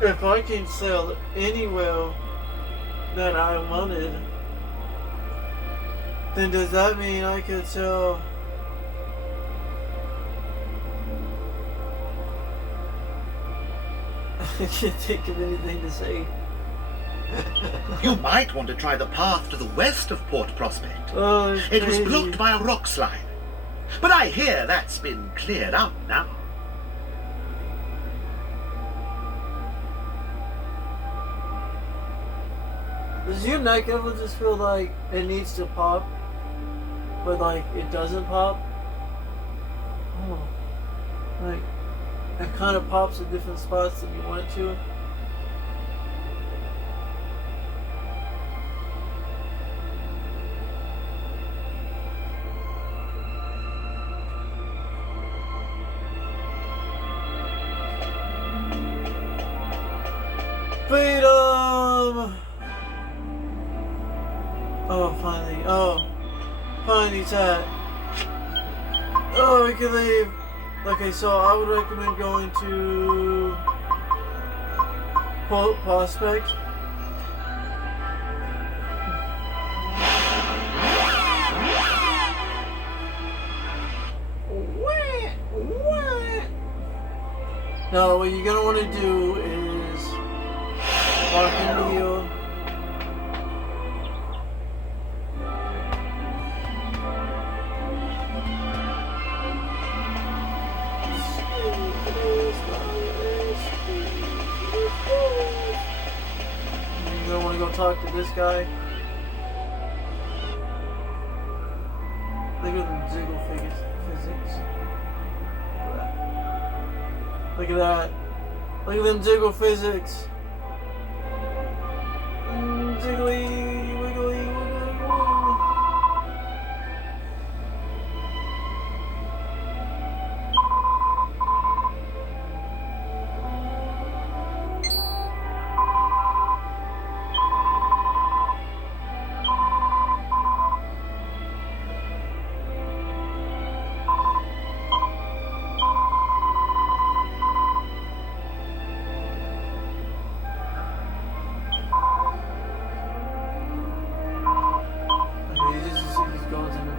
If I can sail anywhere that I wanted, then does that mean I could sail? I can't think of anything to say. You might want to try the path to the west of Port Prospect. Oh, it's It was crazy. blocked by a rock slide, but I hear that's been cleared up now. Does your neck ever just feel like it needs to pop, but like it doesn't pop? Oh, like it kind of pops at different spots that you want it to. Freedom! Oh, finally. Oh, finally, chat. Oh, we can leave. Okay, so I would recommend going to Port Prospect. Now, what you're gonna want to do is mark in the heel. You're gonna want to go talk to this guy. Look at them jiggle physics. Look at that. Look at them jiggle physics. Jiggly, wiggly, wiggly, woo.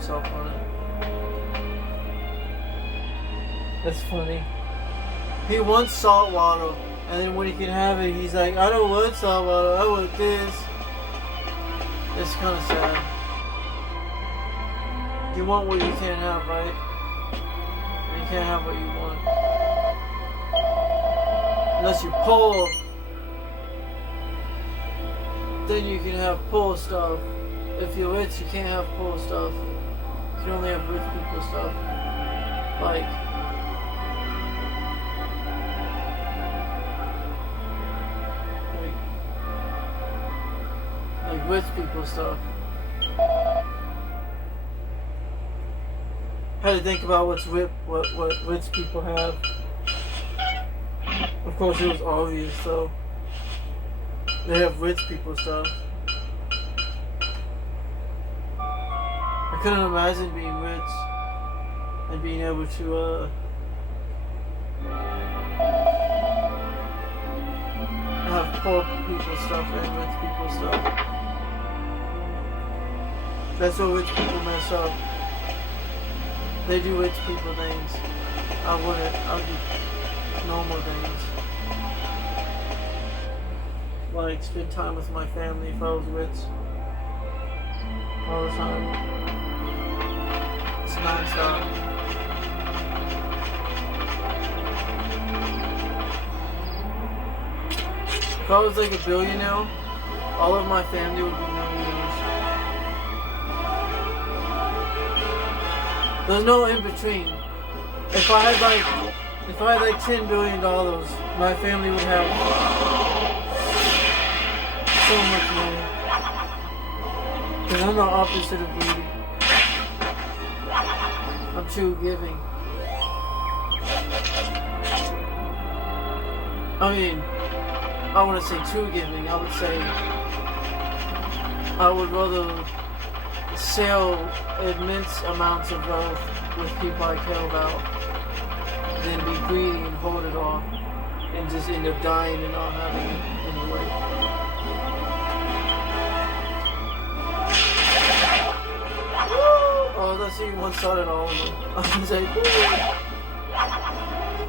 On it. That's funny. He wants salt water, and then when he can have it, he's like, I don't want salt water, I want this. It's kind of sad. You want what you can't have, right? You can't have what you want. Unless you're poor, then you can have poor stuff. If you're rich, you can't have poor stuff. You can only have rich people stuff. Like rich people stuff. Had to think about what rich people have. Of course, it was obvious though. They have rich people stuff. I couldn't imagine being rich and being able to have poor people stuff and rich people stuff. That's what rich people mess up. They do rich people things. I wouldn't. I'd do normal things. Like spend time with my family if I was rich. All the time. It's non-stop. If I was like a billionaire, all of my family would be millionaires. There's no in between. If I had like $10 billion, my family would have so much money. Because I'm the opposite of greedy. I'm too giving. I mean, I wouldn't say too giving. I would say I would rather sell immense amounts of wealth with people I care about than be greedy and hold it all and just end up dying and not having it anyway. Oh, let's see, one-sided all of them. I was like, ooh,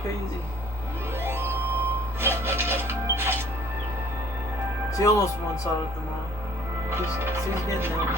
crazy. She almost one-sided them all. She's getting there.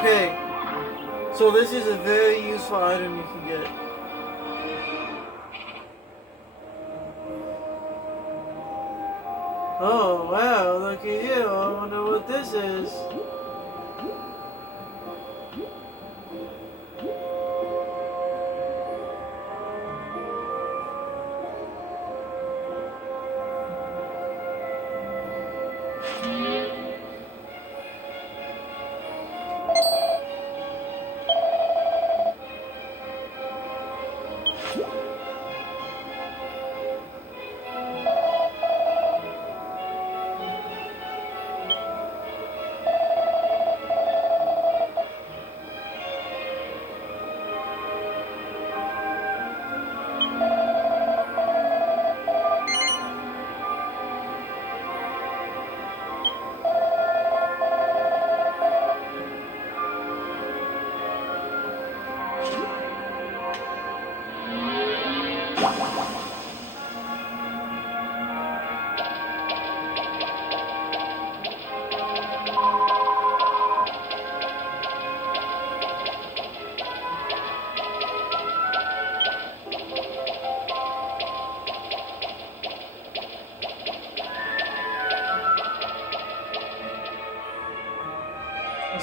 Okay, so this is a very useful item you can get. Oh wow, look at you, I wonder what this is.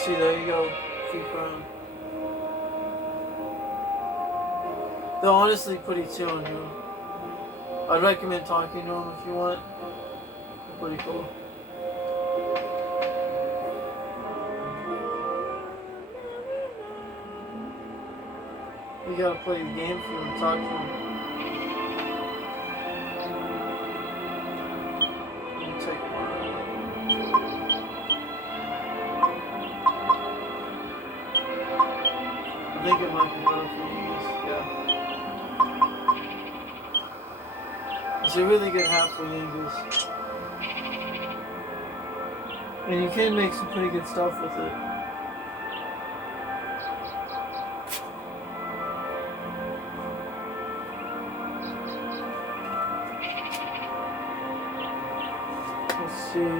See, there you go. Free crown. They're honestly pretty chill on you. I'd recommend talking to them if you want. They're pretty cool. You gotta play the game for them, talk to them. Let me take one. I think it might be better for you guys, yeah. It's a really good halfway English. And you can make some pretty good stuff with it. Let's see.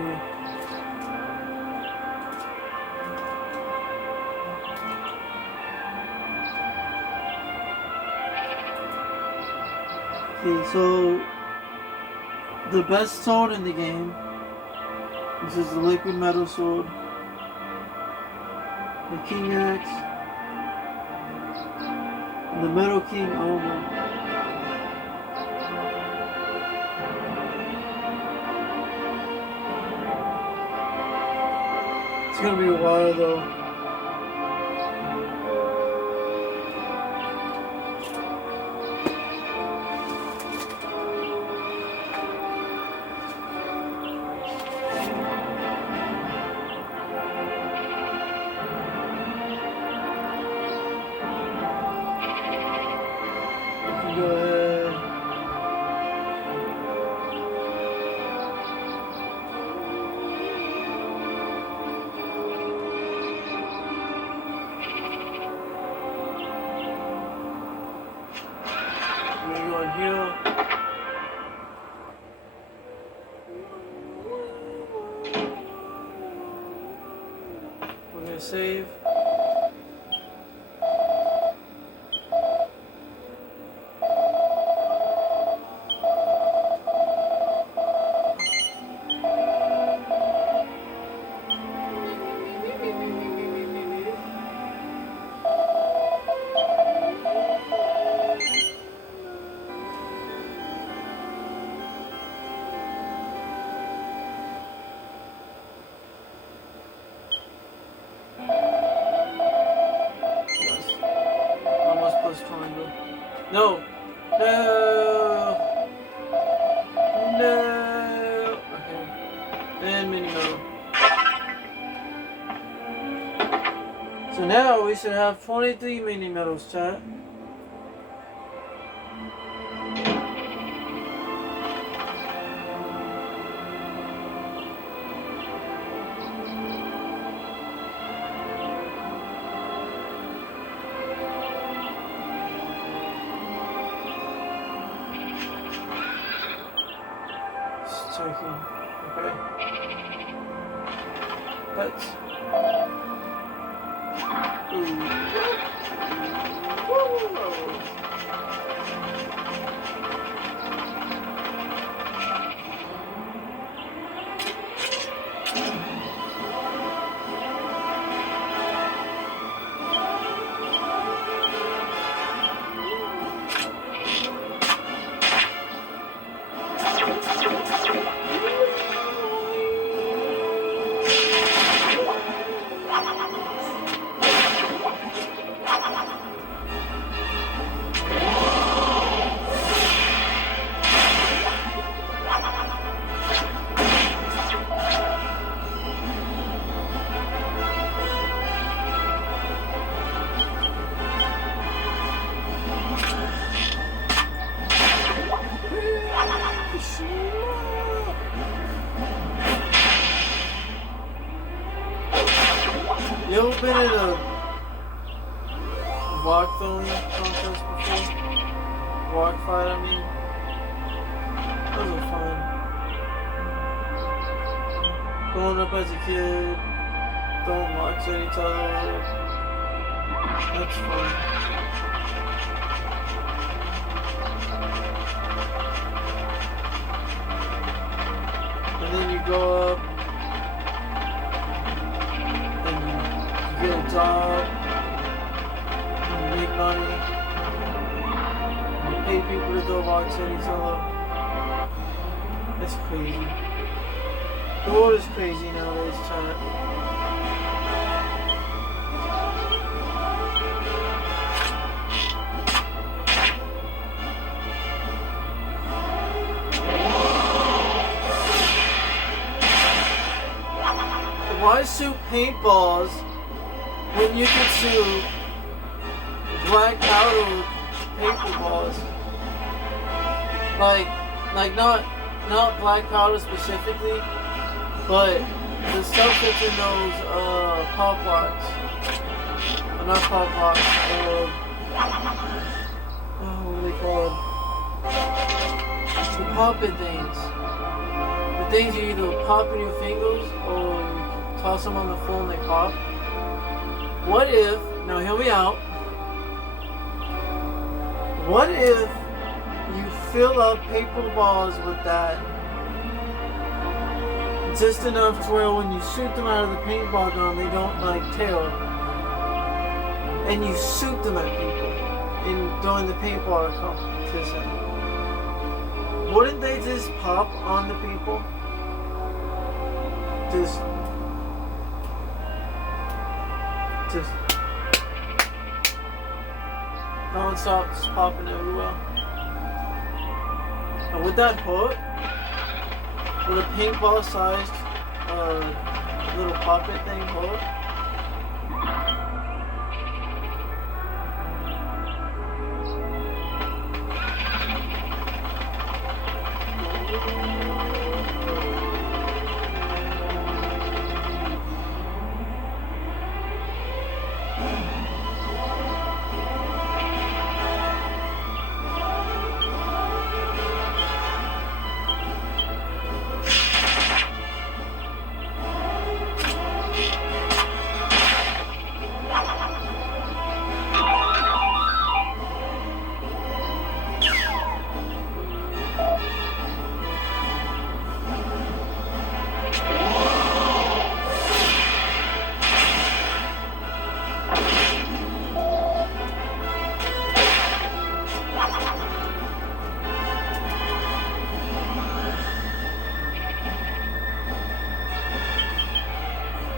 Okay, so the best sword in the game, this is the liquid metal sword, the king axe, and the metal king armor. It's gonna be a while though. Go ahead. We're gonna go in here. We're gonna save. Almost plus triangle. No! No! No! Okay. And mini metal. So now we should have 23 mini metals, chat. Checking. Okay. Let's. You ever been in a rock throwing contest before? Rock fight, I mean. Those are fun. Growing up as a kid, throwing rocks at each other. That's fun. And then you go up and you get a job, you make money, you pay people to throw rocks at each other. It's crazy. The world is crazy nowadays, China. Why shoot paintballs when you can shoot black powder with paintballs? Like not black powder specifically, but the stuff that's in those pop rocks. Not pop rocks. What are they called? The popping things. The things you either pop in your fingers or toss them on the floor and they pop. What if, now hear me out, what if you fill up paper balls with that just enough to where when you shoot them out of the paintball gun they don't like tear, and you shoot them at people during the paintball competition? Wouldn't they just pop on the people? Just non-stop, just popping everywhere. And would that hurt? Would a paintball-sized little poppet thing hurt?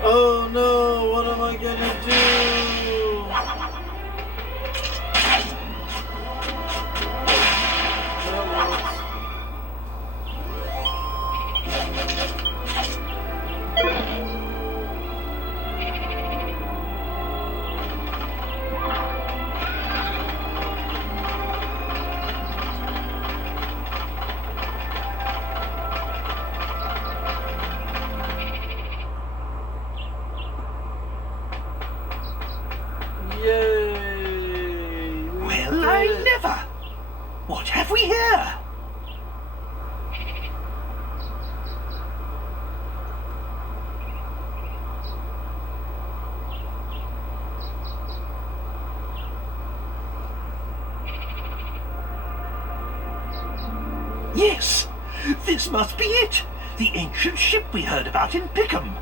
Oh no, what am I gonna do? That works. Yay! Well, I never! What have we here? Yes, this must be it. The ancient ship we heard about in Pickham.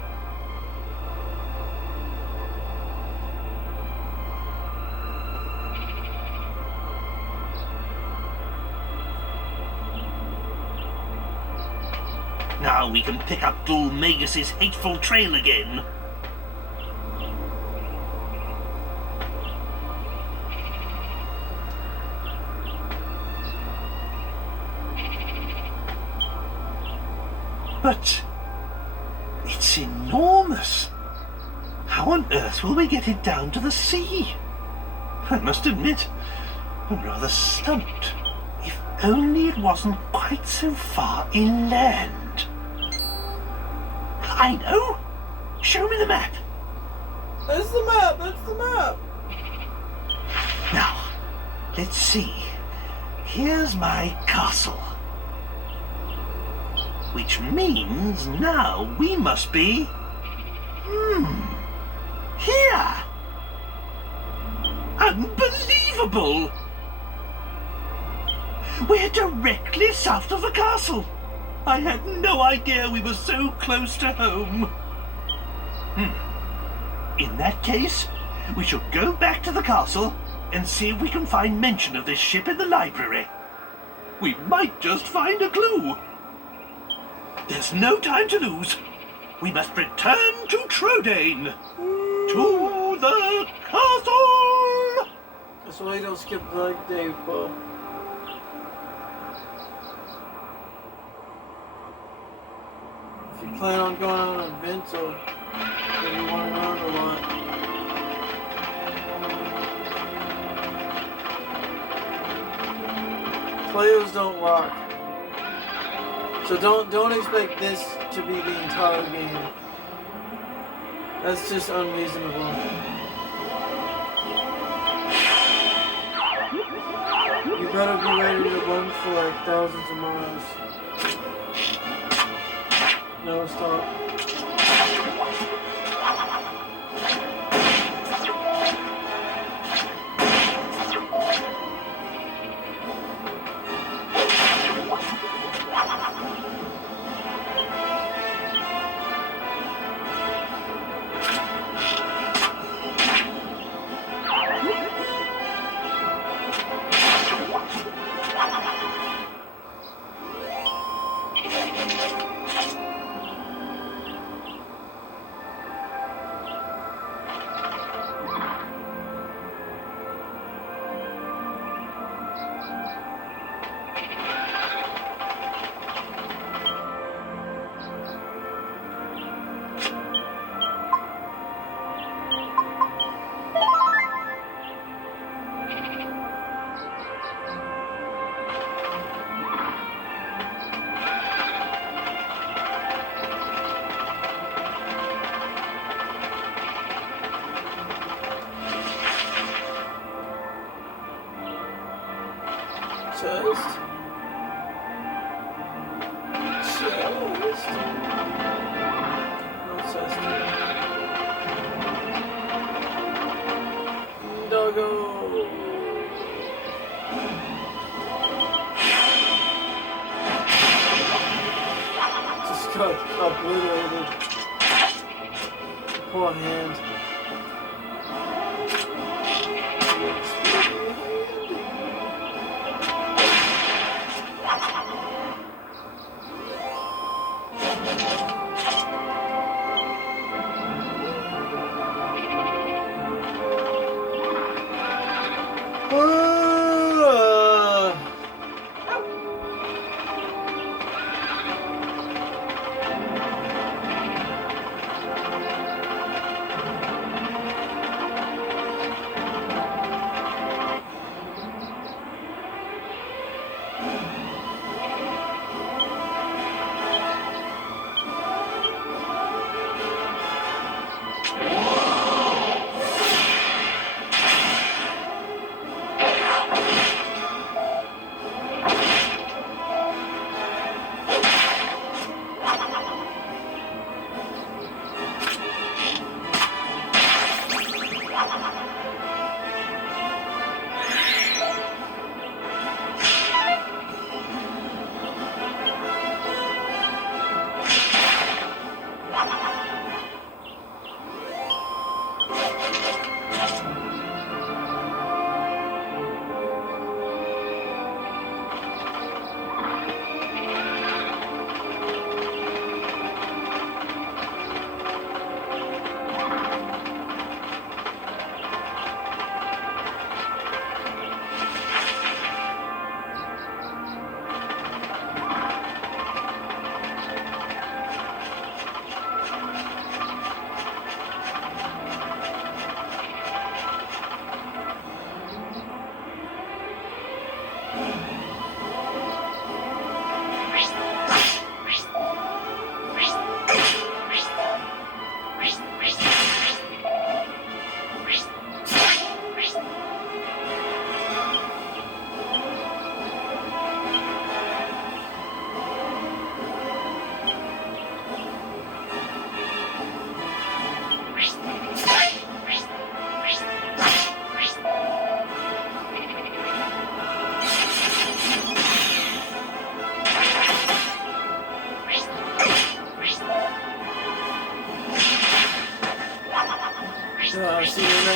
Now we can pick up Dul Magus's hateful trail again. But it's enormous. How on earth will we get it down to the sea? I must admit, I'm rather stumped. If only it wasn't quite so far inland. I know! Show me the map! That's the map! That's the map! Now, let's see. Here's my castle. Which means now we must be... here! Unbelievable! We're directly south of the castle. I had no idea we were so close to home. In that case, we shall go back to the castle and see if we can find mention of this ship in the library. We might just find a clue. There's no time to lose. We must return to Trodain. To the castle! That's why you don't skip like Dave, Bo. If you plan on going on an event or if you want to run or what. Players don't rock. So don't expect this to be the entire game. That's just unreasonable. You better be ready to run for like thousands of miles. No, stop. Chest. No chest. Doggo. Just got obliterated. Poor hand.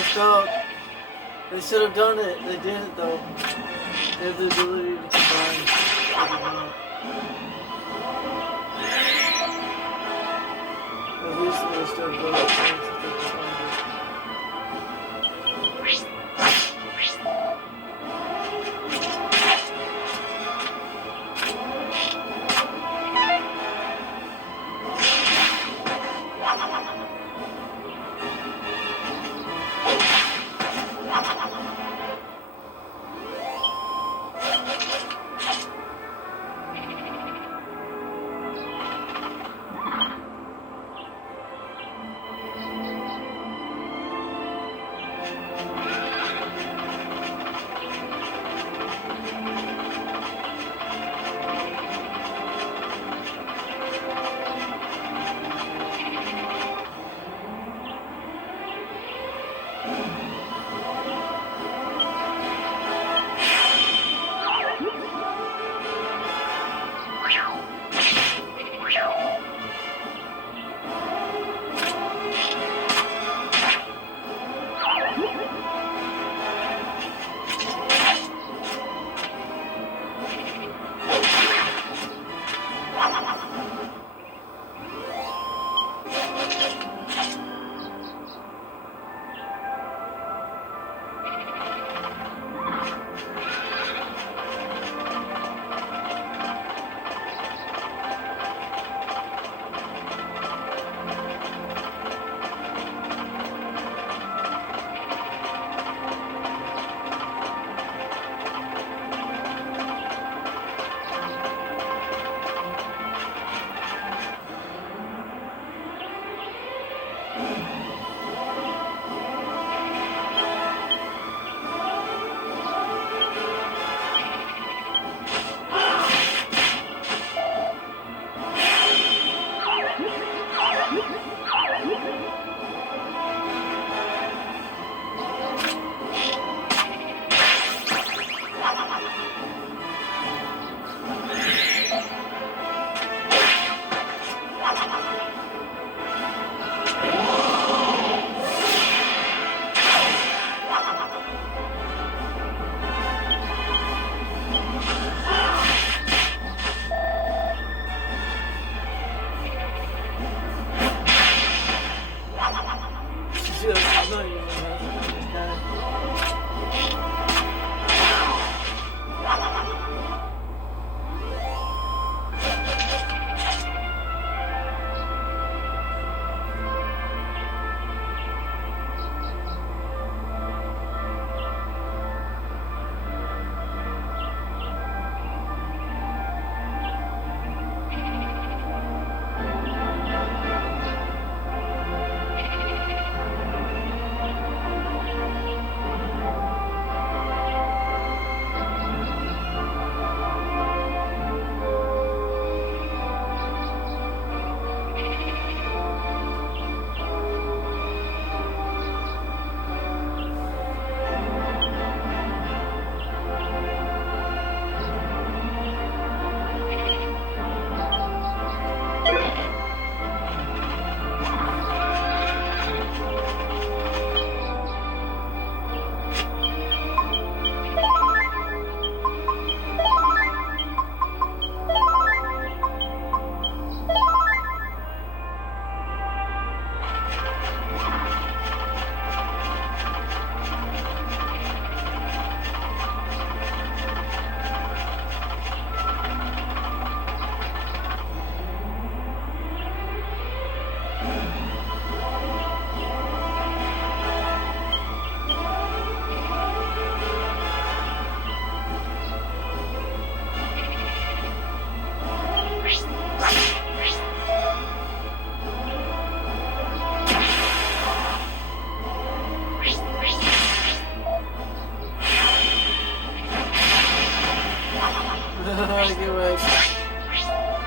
messed up. They should have done it. They didn't though. They have the ability to combine. They did not. At least they still go up if they combined it.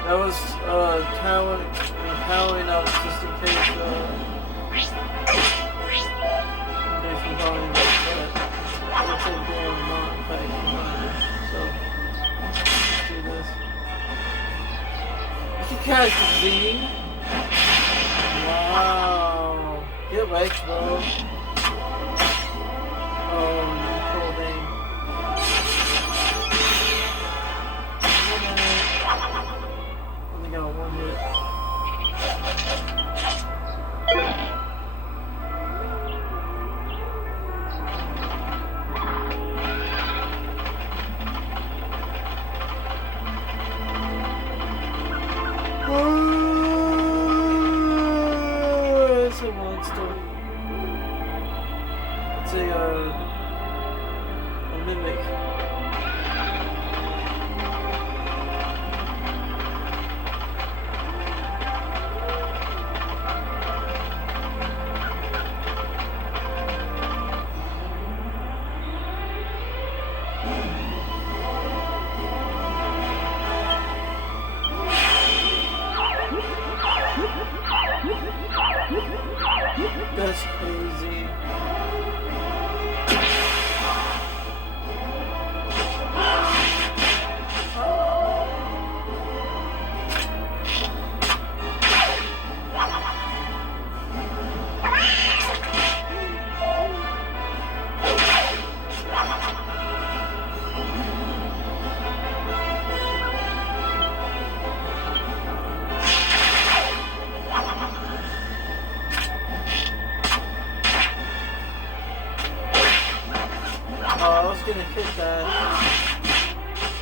That was powering up just in case we probably not let's say they're not fighting. So let's do this. You can catch the beam. Wow. Get wrecked, bro. mimic. That's crazy. I was gonna hit that.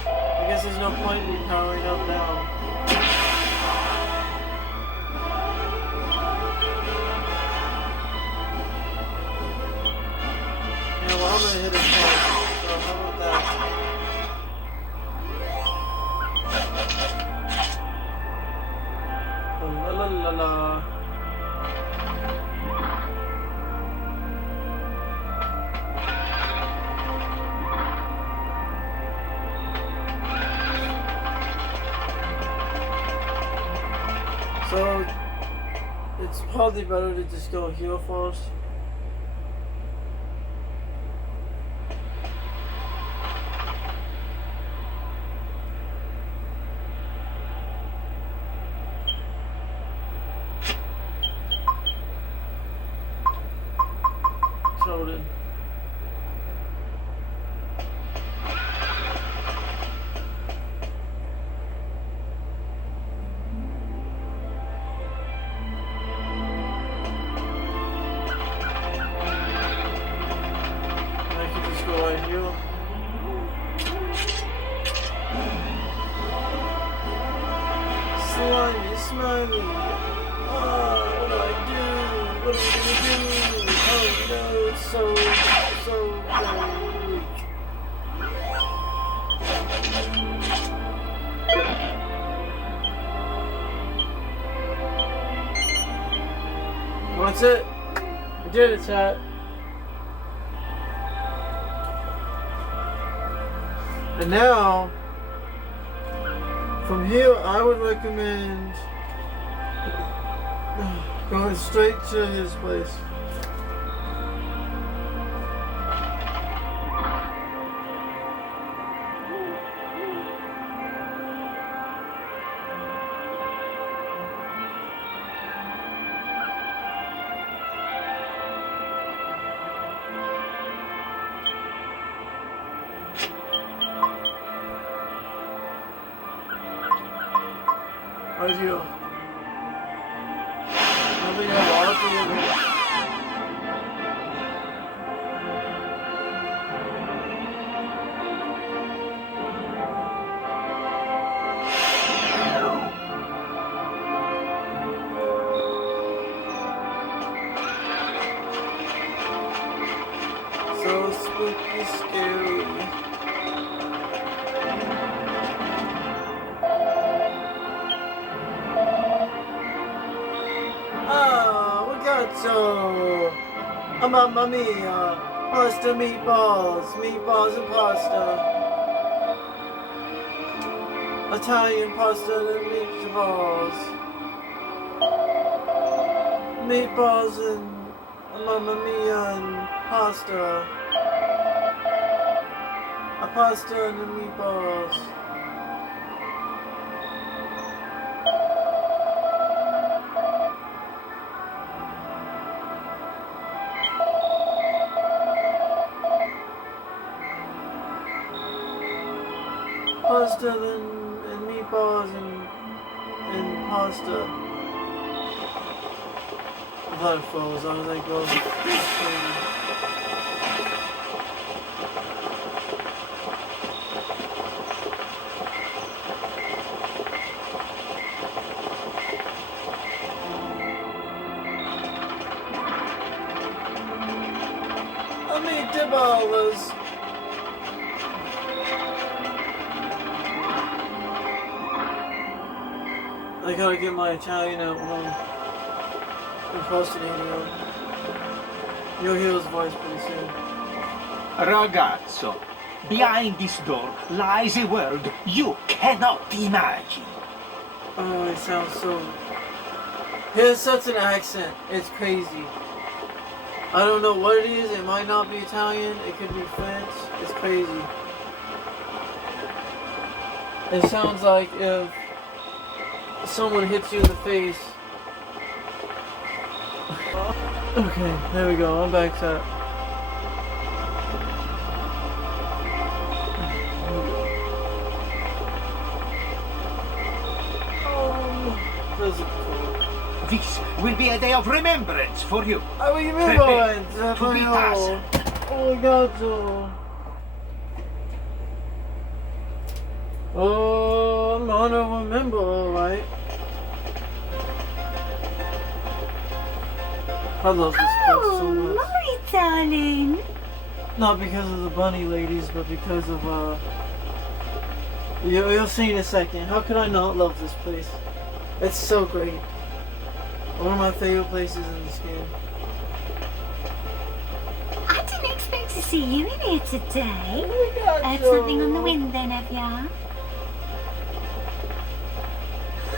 I guess there's no point in me powering up now. Yeah, well, I'm gonna hit it twice. So how about that? La la la la. So, it's probably better to just go heal first. Toted. I can just go right here. Slimy, smiley. What do I do? What am I gonna do? Oh no, it's so weak. That's it. I did it, chat. And now, from here, I would recommend going straight to his place. Right here. I think I have water for you. So spooky, scary. So, mamma mia, pasta, meatballs, meatballs and pasta. Italian pasta and meatballs. Meatballs and mamma mia and pasta. A pasta and the meatballs. Pasta and meatballs and pasta. I thought it froze. I was like, well, I mean, meatballs. I gotta get my Italian out when I'm impersonating him. You'll hear his voice pretty soon. Ragazzo, behind this door lies a world you cannot imagine. Oh, he sounds so... He has such an accent. It's crazy. I don't know what it is. It might not be Italian. It could be French. It's crazy. It sounds like if someone hits you in the face. Okay, there we go. I'm back to that. This will be a day of remembrance for you. Oh, you mean Prepare what? to be passed. Oh, God. Oh, I'm gonna remember, alright. I love this place so much. Maury, darling. Not because of the bunny ladies, but because of, You'll see in a second. How could I not love this place? It's so great. One of my favorite places in this game. I didn't expect to see you in here today. Heard Joe. something on the wind then, have ya?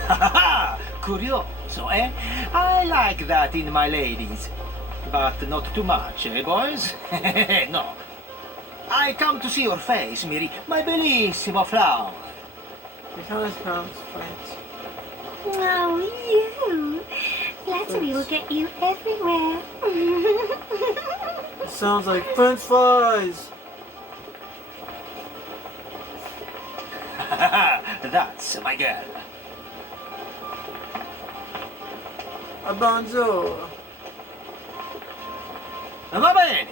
Ha ha! Curioso, eh? I like that in my ladies. But not too much, eh, boys? No. I come to see your face, Miri, my bellissimo flower. It kind of sounds French. Oh, you. Flattery will get you everywhere. It sounds like French fries. That's my girl. A bonjour. Va bene.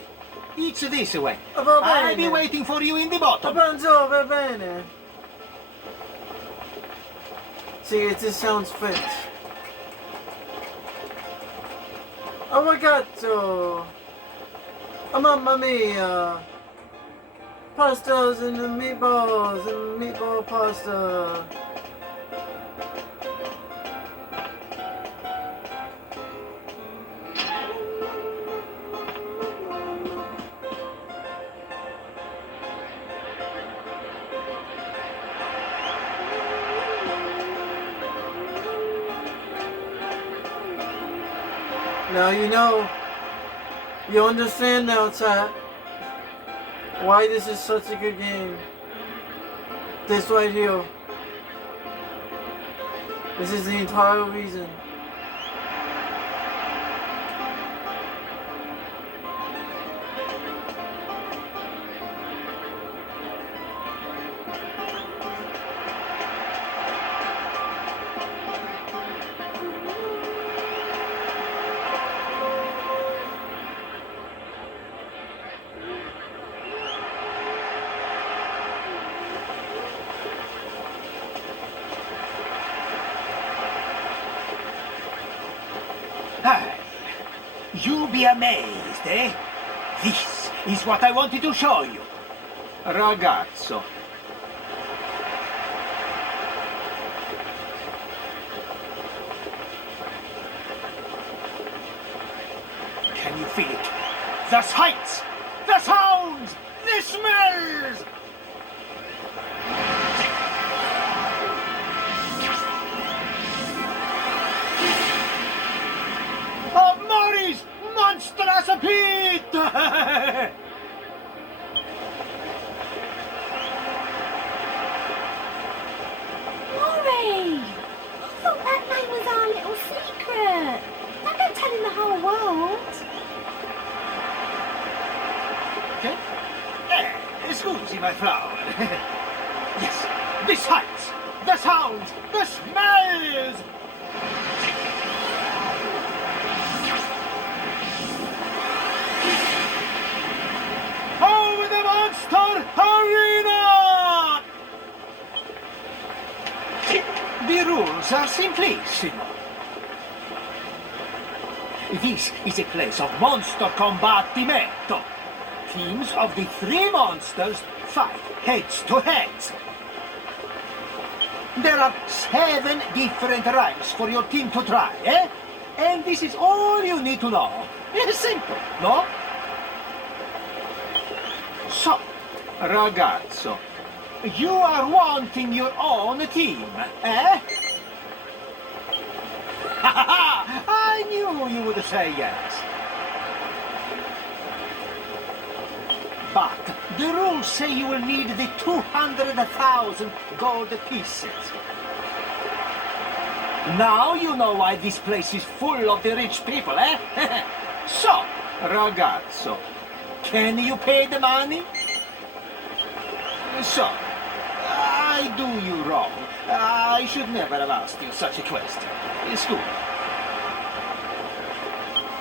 It's this way. Va I'll be bene. waiting for you in the A bottom. bonjour, va bene. See, it just sounds French. Arigato. Mamma mia. Pastas and the meatballs and meatball pasta. Now you understand now, chat, why this is such a good game. This right here. This is the entire reason. Hi. You'll be amazed, eh? This is what I wanted to show you. Ragazzo. Can you feel it? The sights, the sounds, the smells! Of Maury's monstrous pit! Maury! I thought that name was our little secret. Don't go telling the whole world. Okay. Scusi, my flower. Yes, the sights, the sounds, the smells! Over the monster arena! The rules are simplissimo. This is a place of monster combattimento. Teams of the three monsters fight heads to heads. There are 7 different ranks for your team to try, eh? And this is all you need to know. It's simple, no? So, ragazzo, you are wanting your own team, eh? I knew you would say yes. But the rules say you will need the 200,000 gold pieces. Now you know why this place is full of the rich people, eh? So, ragazzo, can you pay the money? So, I do you wrong. I should never have asked you such a question. It's good.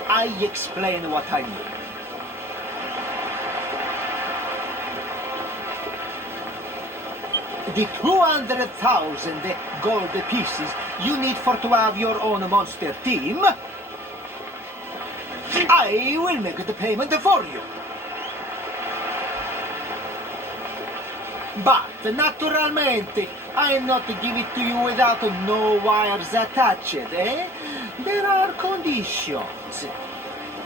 I explain what I mean. The 200,000 gold pieces you need for to have your own monster team, I will make the payment for you. But, naturalmente, I'll not give it to you without no wires attached, eh? There are conditions.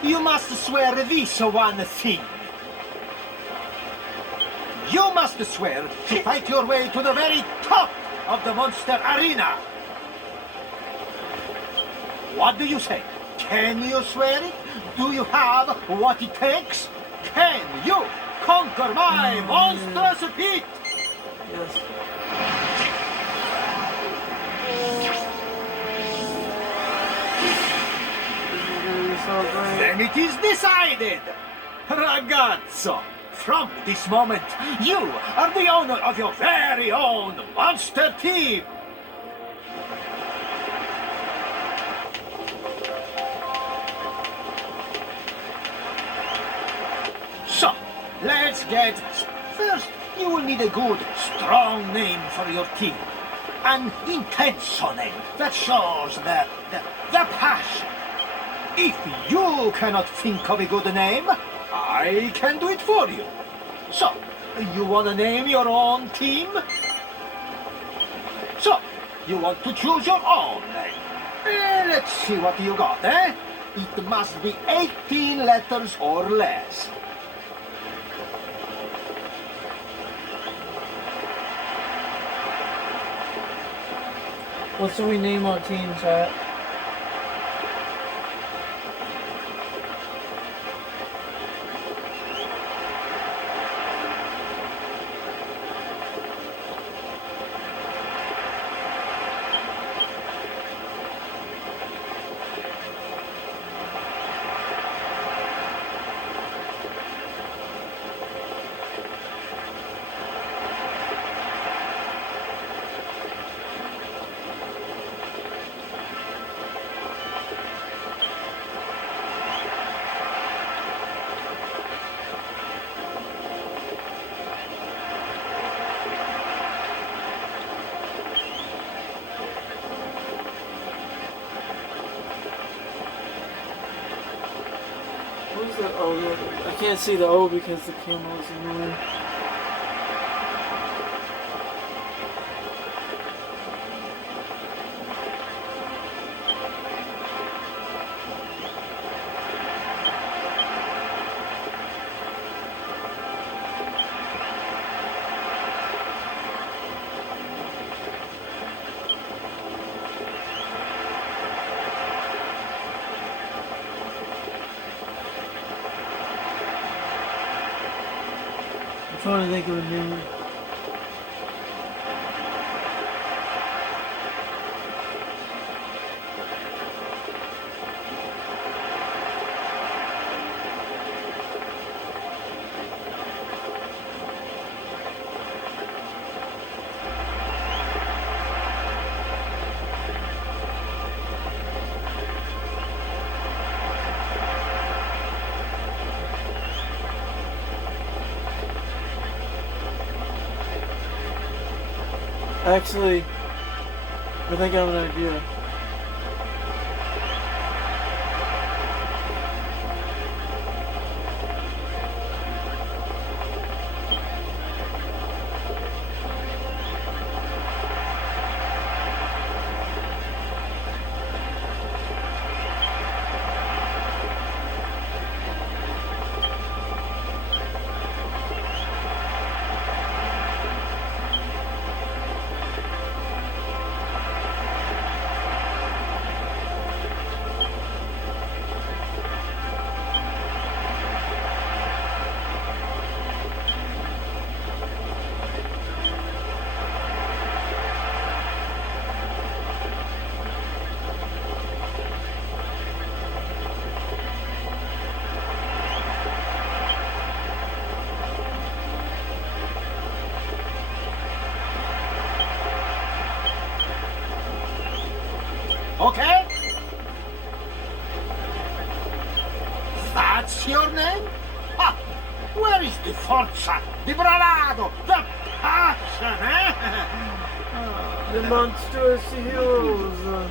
You must swear this one thing. You must swear to fight your way to the very top of the monster arena. What do you say? Can you swear it? Do you have what it takes? Can you conquer my monstrous pit? Yes. Then it is decided! Ragazzo, from this moment, you are the owner of your very own monster team! So, let's get... First, you will need a good, strong name for your team. An intenso name that shows the passion. If you cannot think of a good name, I can do it for you. So, you want to name your own team? So, you want to choose your own name. Let's see what you got, eh? It must be 18 letters or less. What should we name our team, chat? What is that? Oh, I can't see the O because the camera is annoying. I'm trying to think of a name. Actually, I think I have an idea. okay? That's your name? Ha! Where is the forza, the bravado, the passion, eh? The monstrous heroes.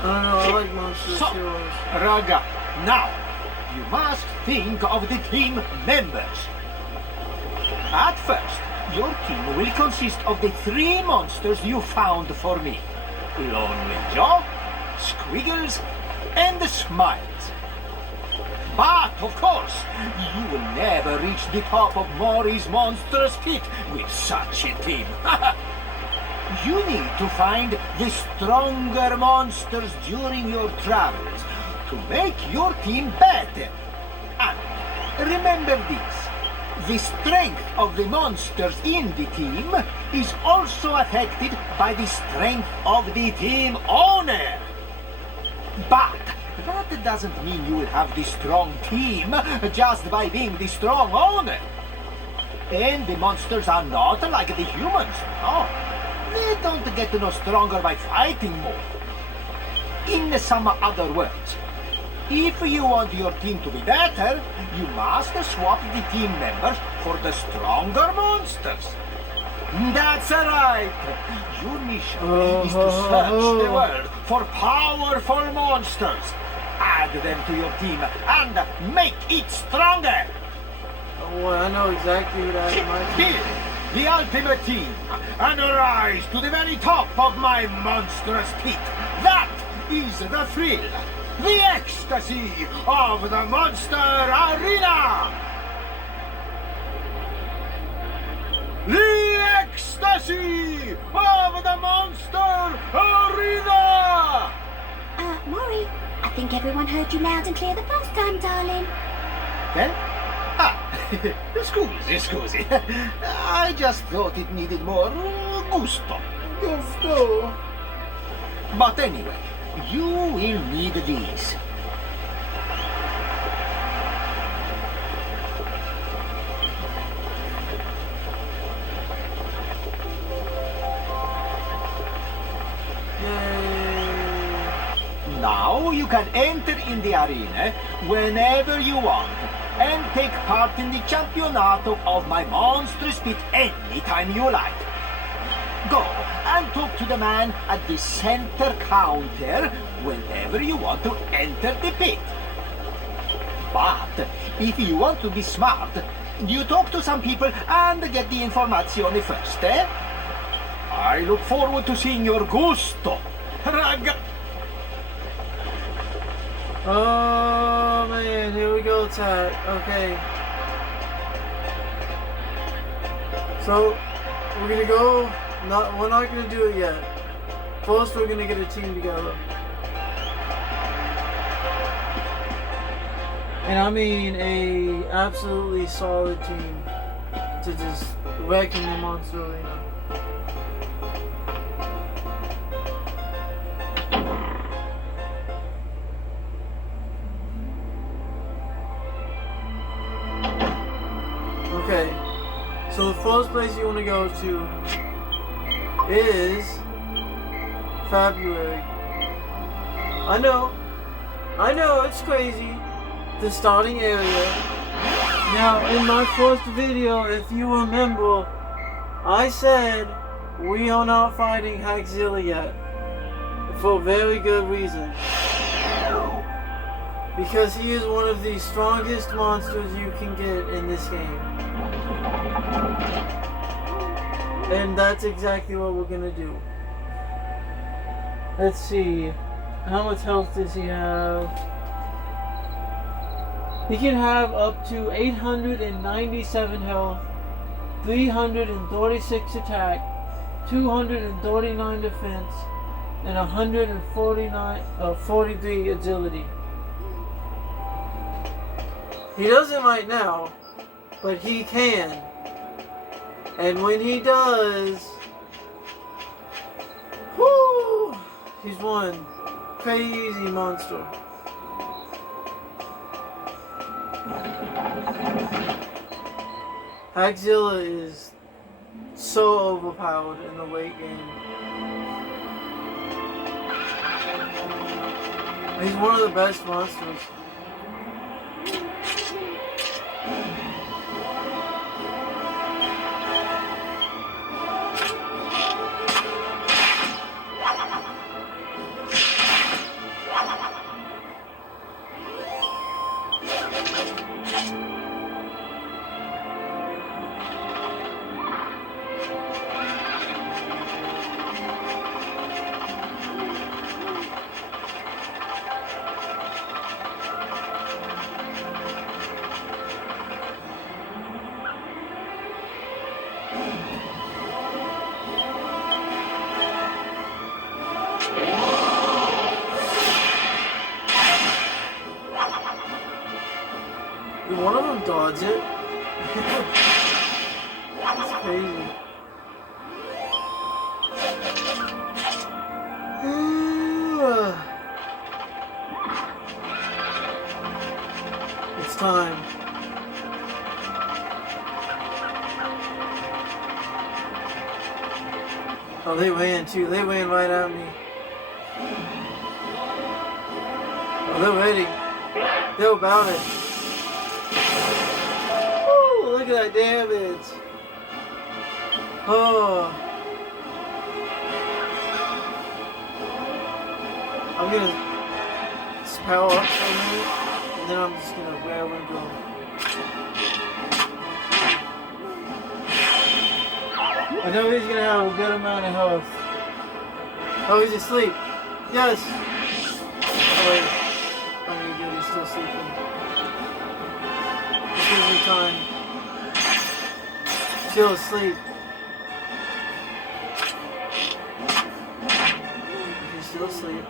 I don't know, I like monstrous So, heroes. Raga, now, you must think of the team members. At first, your team will consist of the 3 monsters you found for me. Lonely Joe, Squiggles, and Smiles. But, of course, you will never reach the top of Maury's monstrous pit with such a team. You need to find the stronger monsters during your travels to make your team better. And remember this. The strength of the monsters in the team is also affected by the strength of the team owner. But that doesn't mean you will have the strong team just by being the strong owner. And the monsters are not like the humans, no. They don't get no stronger by fighting more. In some other words, if you want your team to be better, you must swap the team members for the stronger monsters. That's right. Your mission is to search the world for powerful monsters. Add them to your team and make it stronger. Oh, I know exactly what I have my team. Here, the ultimate team, and rise to the very top of my monstrous pit. That is the thrill, the ecstasy of the Monster Arena! The ecstasy of the Monster Arena! Maury, I think everyone heard you loud and clear the first time, darling. Then? Scusi. I just thought it needed more gusto. Gusto. But anyway, you will need these. Yay. Now you can enter in the arena whenever you want and take part in the Campionato of my monstrous pit anytime you like. Go and talk to the man at the center counter whenever you want to enter the pit. But if you want to be smart, you talk to some people and get the information first, eh? I look forward to seeing your gusto. Oh man, here we go, Tad. Okay. So, we're gonna go. We're not gonna do it yet. First, we're gonna get a team together. And I mean a absolutely solid team to just wreck in the Monster Arena. Okay, so the first place you want to go to is February. I know, it's crazy, the starting area. Now, in my first video, if you remember, I said we are not fighting Hackzilla yet, for a very good reason. Because he is one of the strongest monsters you can get in this game. And that's exactly what we're gonna do. Let's see. How much health does he have? He can have up to 897 health, 336 attack, 239 defense, and 43 agility. He doesn't right now, but he can. And when he does, whoo, he's one crazy monster. Hackzilla is so overpowered in the late game. He's one of the best monsters. Did one of them dodge it? That's crazy. It's time. Oh, they ran too. They ran right at me. Oh, they're ready. They're about it. Woo, look at that damage. Oh. I'm gonna power up for a minute, and then I'm just gonna rail into him. I know he's gonna have a good amount of health. Oh, he's asleep. Yes. Oh, wait. Oh, you're good. He's still sleeping. Just gives me time. Still asleep. He's still asleep.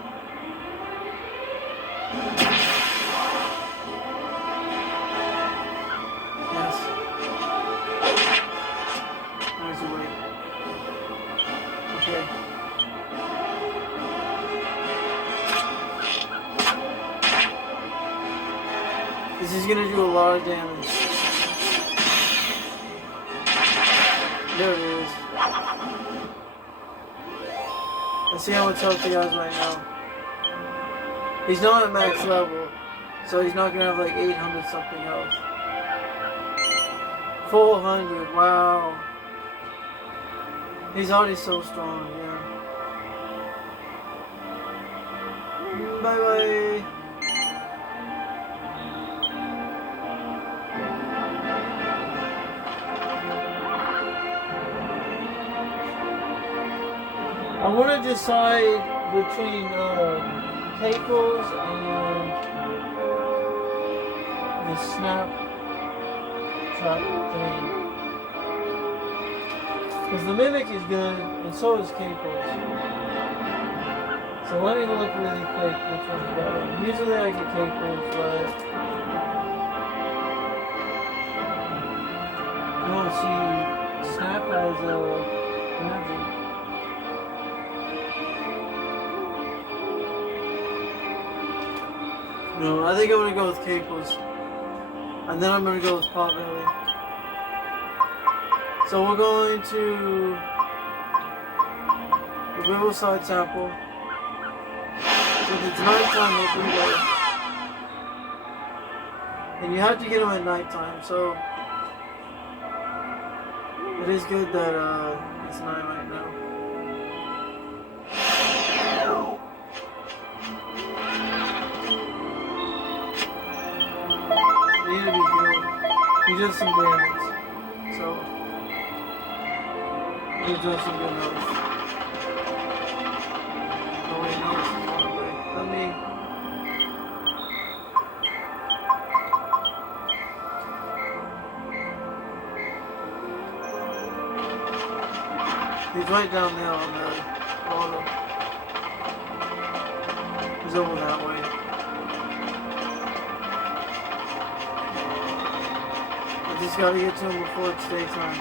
Yes. There's a way. Okay. This is gonna do a lot of damage. There it is. Let's see how much health he has right now. He's not at max level, so he's not gonna have like 800 something health. 400, wow. He's already so strong, yeah. Bye bye. I want to decide between Caples and the Snap Trap thing. Because the Mimic is good, and so is Caples. So let me look really quick which one's better. Usually I get Caples, but... No, see, Snap has magic. No, I think I'm gonna go with Caples. And then I'm gonna go with Potbelly. So we're going to the Riverside Temple. If it's nighttime, they can go. And you have to get them at nighttime, so it is good that it's night right now. They need to be healed. He did some damage, so he's doing some good health. Oh wait, no, this is one way. Let me... He's right down there on the bottom. He's over that way. I just gotta get to him before it's daytime.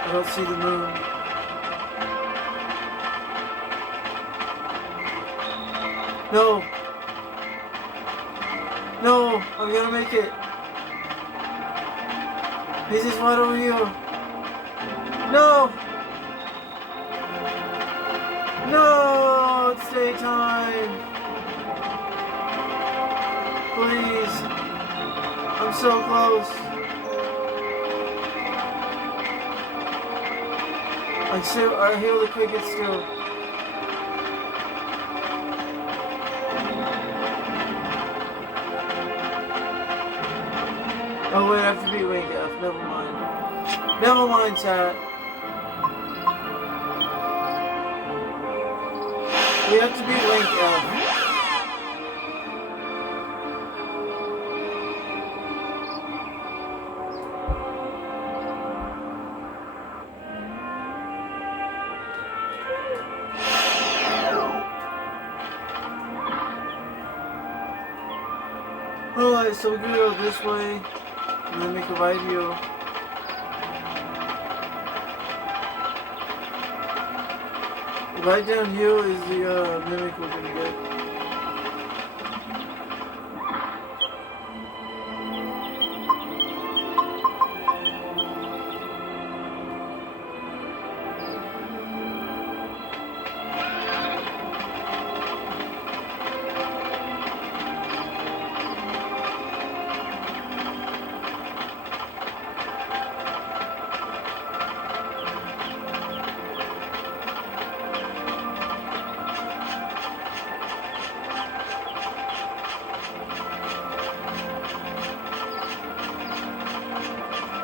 I don't see the moon. No! No, I'm gonna make it. He's just right over here. No! No! It's daytime. Please. I'm so close. I hear the cricket still. Oh wait, I have to beat Wing F. Never mind. Never mind, chat. We have to beat Link F. Alright, so we're gonna go this way, and then make a right here. Right down here is the mimic we're gonna get.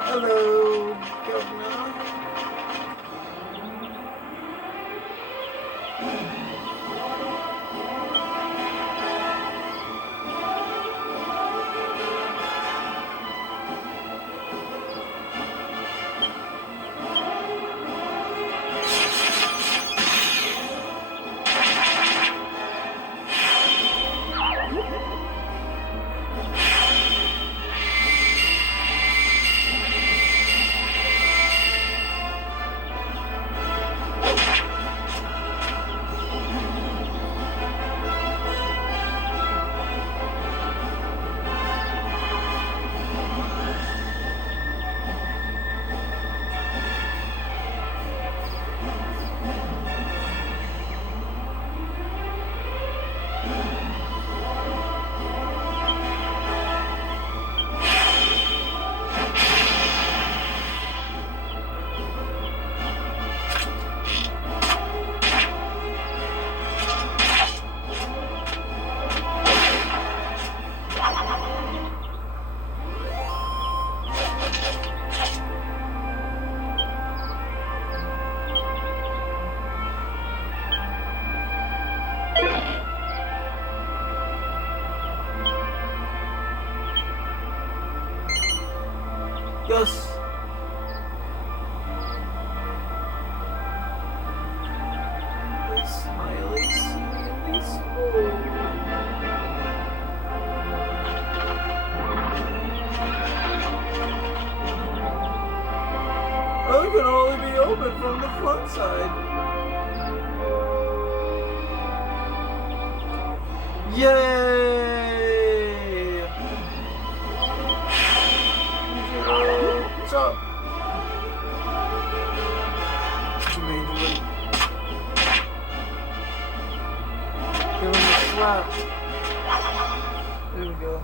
Hello, Governor. Yes. Smiley, smiley, smiley. Oh, it can only be open from the front side. Yay! What's up? Give him a slap. There we go.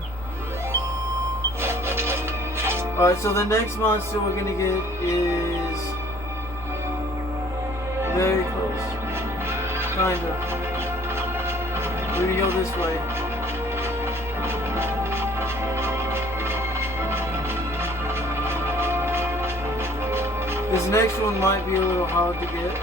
Alright, so the next monster we're gonna get is very close. Kind of. We're gonna go this way. This next one might be a little hard to get.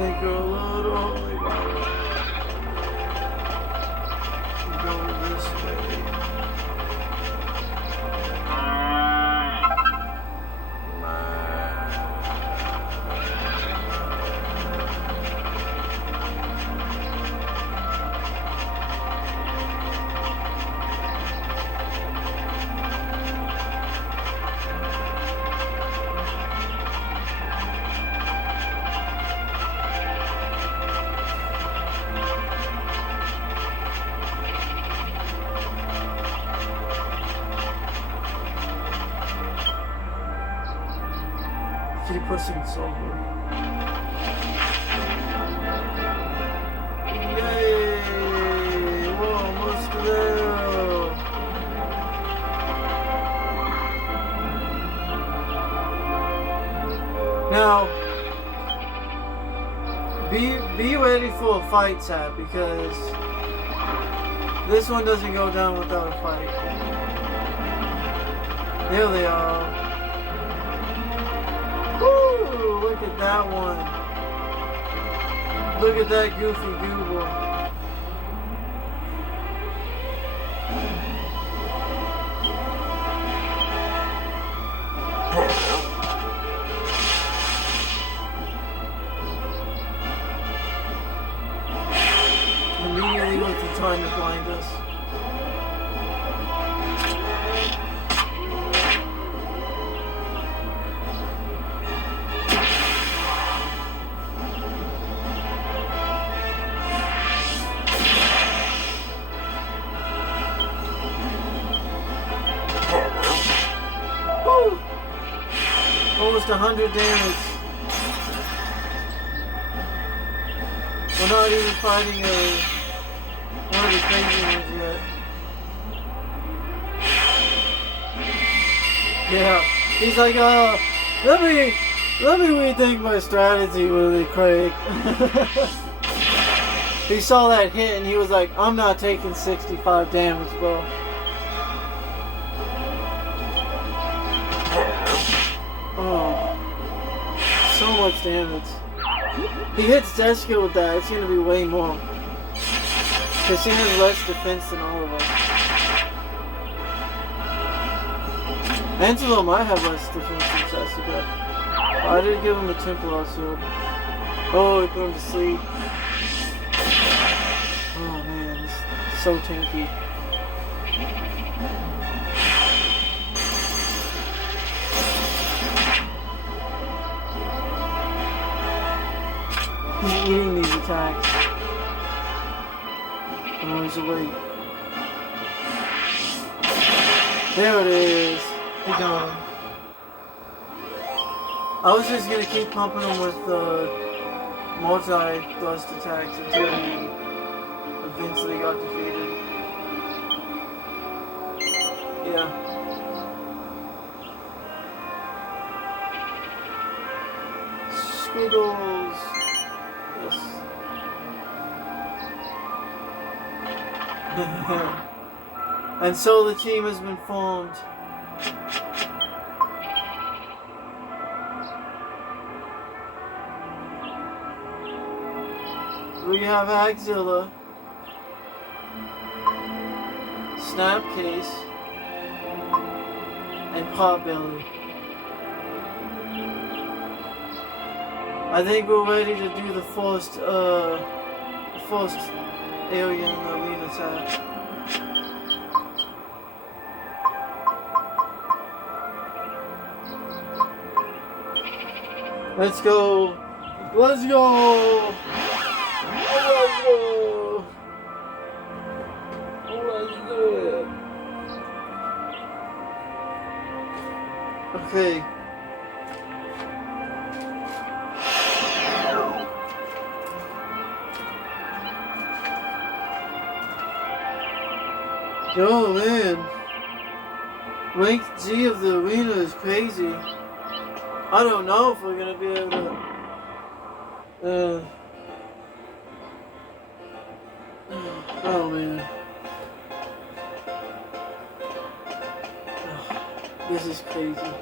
Sprinkle a little holy water. Go this way. Keep pushing silver. Yay! We're almost there. Now, be ready for a fight, Tab, because this one doesn't go down without a fight. There they are. Woo! Look at that one. Look at that goofy goober. Immediately with the time to blind us. Woo! Almost 100 damage. We're not even fighting one of the crazy ones yet. Yeah, he's like, let me rethink my strategy really quick. He saw that hit and he was like, I'm not taking 65 damage, bro. Oh, so much damage. He hits Jessica with that, it's gonna be way more. Because she has less defense than all of us. Angelo might have less defense than Jessica. I didn't give him a Templar sword. Oh, he put him to sleep. Oh man, it's so tanky. He's eating these attacks. Oh, he's awake. There it is. He gone. I was just gonna keep pumping him with multi-thrust attacks until he eventually got defeated. Yeah. Squiggles. Yes. And so the team has been formed. We have Axilla, Snapcase, and Potbelly. I think we're ready to do the first alien arena attack. Let's go! Let's go! Let's go! Let's do it! Okay. Yo, man. Rank G of the arena is crazy. I don't know if we're gonna be able to. Oh man. This is crazy.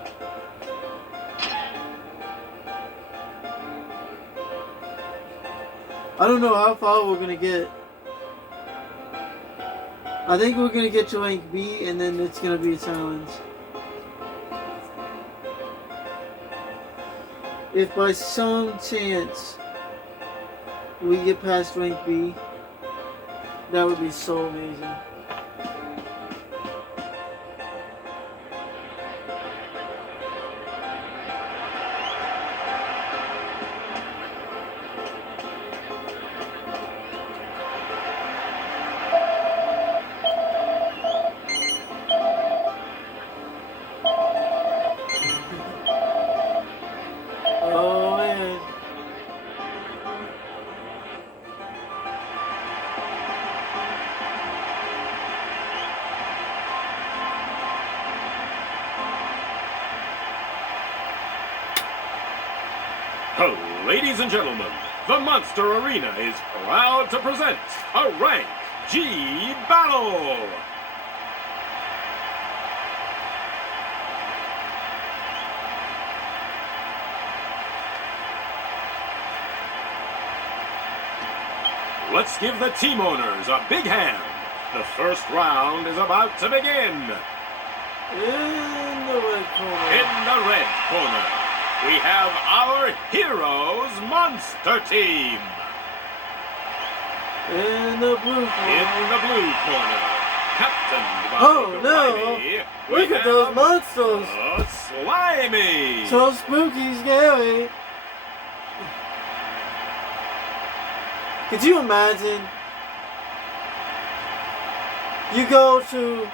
I don't know how far we're gonna get. I think we're gonna get to rank B and then it's gonna be a challenge. If by some chance we get past rank B, that would be so amazing. Oh man. Ladies and gentlemen, the Monster Arena is proud to present a Rank G battle! Let's give the team owners a big hand. The first round is about to begin. In the red corner. In the red corner, we have our Heroes Monster Team. In the blue corner. In the blue corner, captained by Oh, no. Grimy, we Look at those have monsters. Slimy. So spooky, scary. Could you imagine? You go to,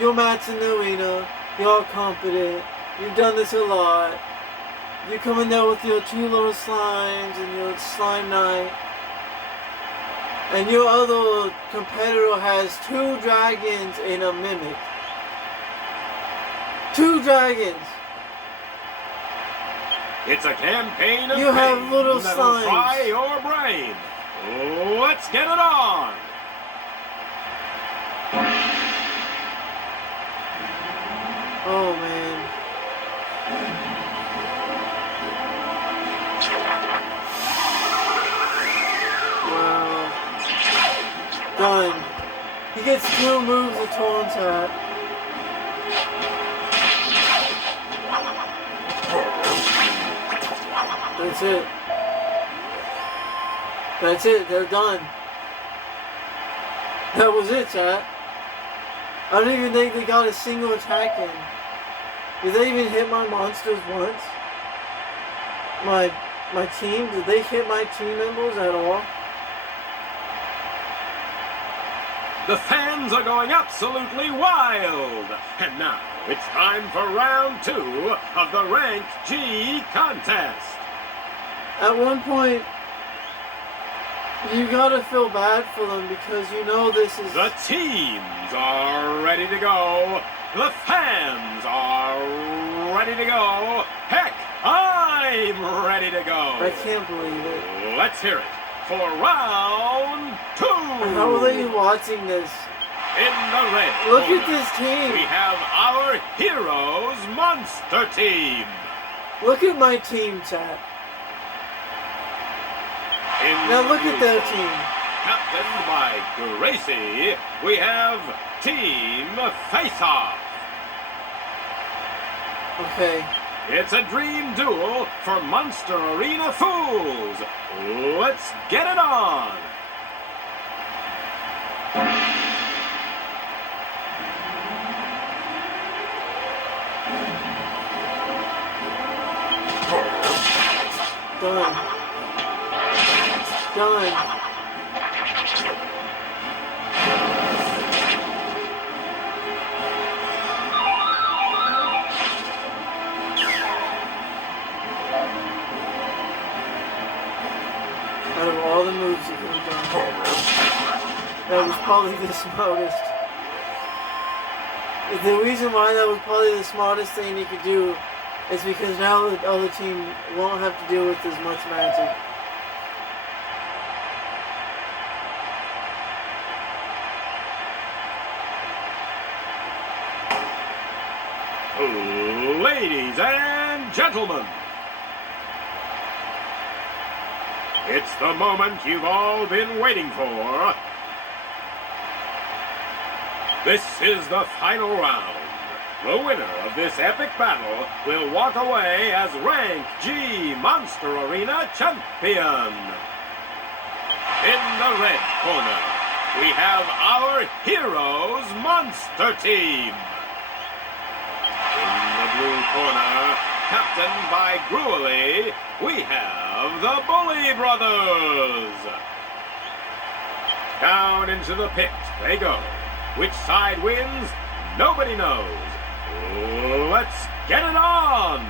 your match in the arena, you're confident, you've done this a lot, you come in there with your two little slimes and your slime knight, and your other competitor has 2 dragons and a mimic. 2 dragons! It's a campaign of You have pain little that'll slimes. fry your brain. Let's get it on. Oh man. Wow. Done. He gets 2 moves of Torrent's hat. That's it. That's it. They're done. That was it, chat. I don't even think they got a single attack in. Did they even hit my monsters once? My team? Did they hit my team members at all? The fans are going absolutely wild. And now it's time for round 2 of the Rank G contest. At one point, you gotta feel bad for them because you know this is... The teams are ready to go. The fans are ready to go. Heck, I'm ready to go. I can't believe it. Let's hear it for round 2. How are they watching this? In the red Look corner, at this team. we have our Heroes Monster Team. Look at my team, chat. In Now the look at blue their corner, team. captained by Gracie, we have Team Face Off. Okay. It's a dream duel for Monster Arena fools. Let's get it on. Done. Done. Out of all the moves you could have done, that was probably the smartest. The reason why that was probably the smartest thing you could do is because now the other team won't have to deal with as much magic. Ladies and gentlemen, It's the moment you've all been waiting for. This is the final round. The winner of this epic battle will walk away as Rank G Monster Arena champion. In the red corner, we have our Heroes Monster Team. In the blue corner, captained by Gruely, we have the Bully Brothers. Down into the pit they go. Which side wins, nobody knows. Let's get it on!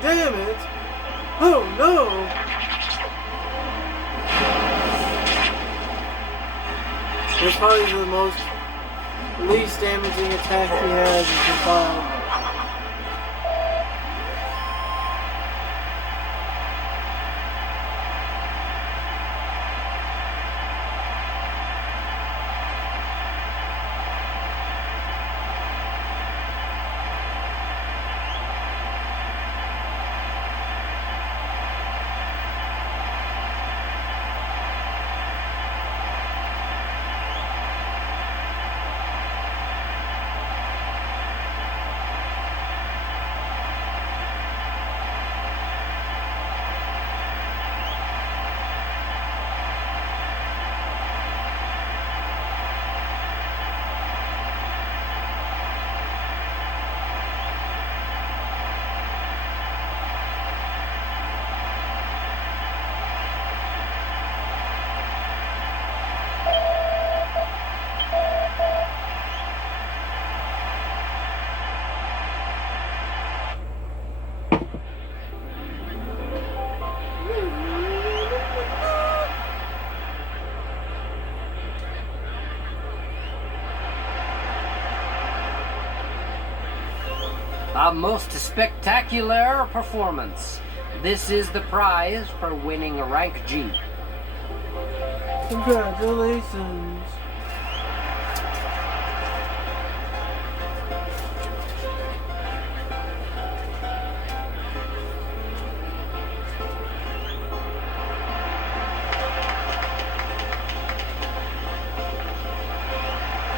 Damage? Oh no! It's probably the most least damaging attack he has is the file. A most spectacular performance. This is the prize for winning rank G. Congratulations.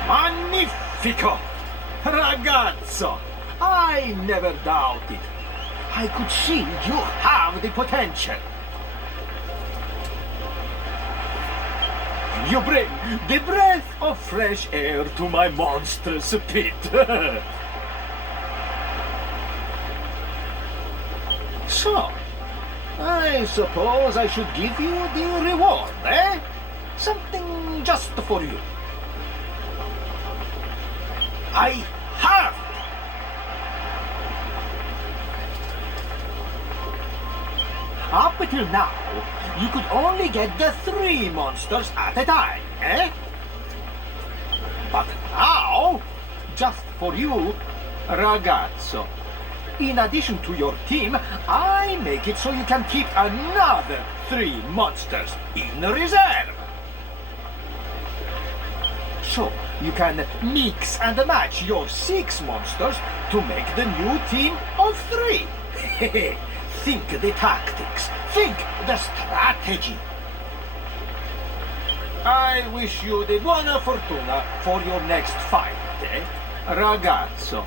Magnifico! Ragazzo! I never doubted. I could see you have the potential. You bring the breath of fresh air to my monstrous pit. So, I suppose I should give you the reward, eh? Something just for you. I have! Up until now, you could only get the 3 monsters at a time, eh? But now, just for you, ragazzo, in addition to your team, I make it so you can keep another 3 monsters in reserve. So, you can mix and match your 6 monsters to make the new team of 3. Think the tactics. Think the strategy. I wish you the buona fortuna for your next fight, eh? Ragazzo.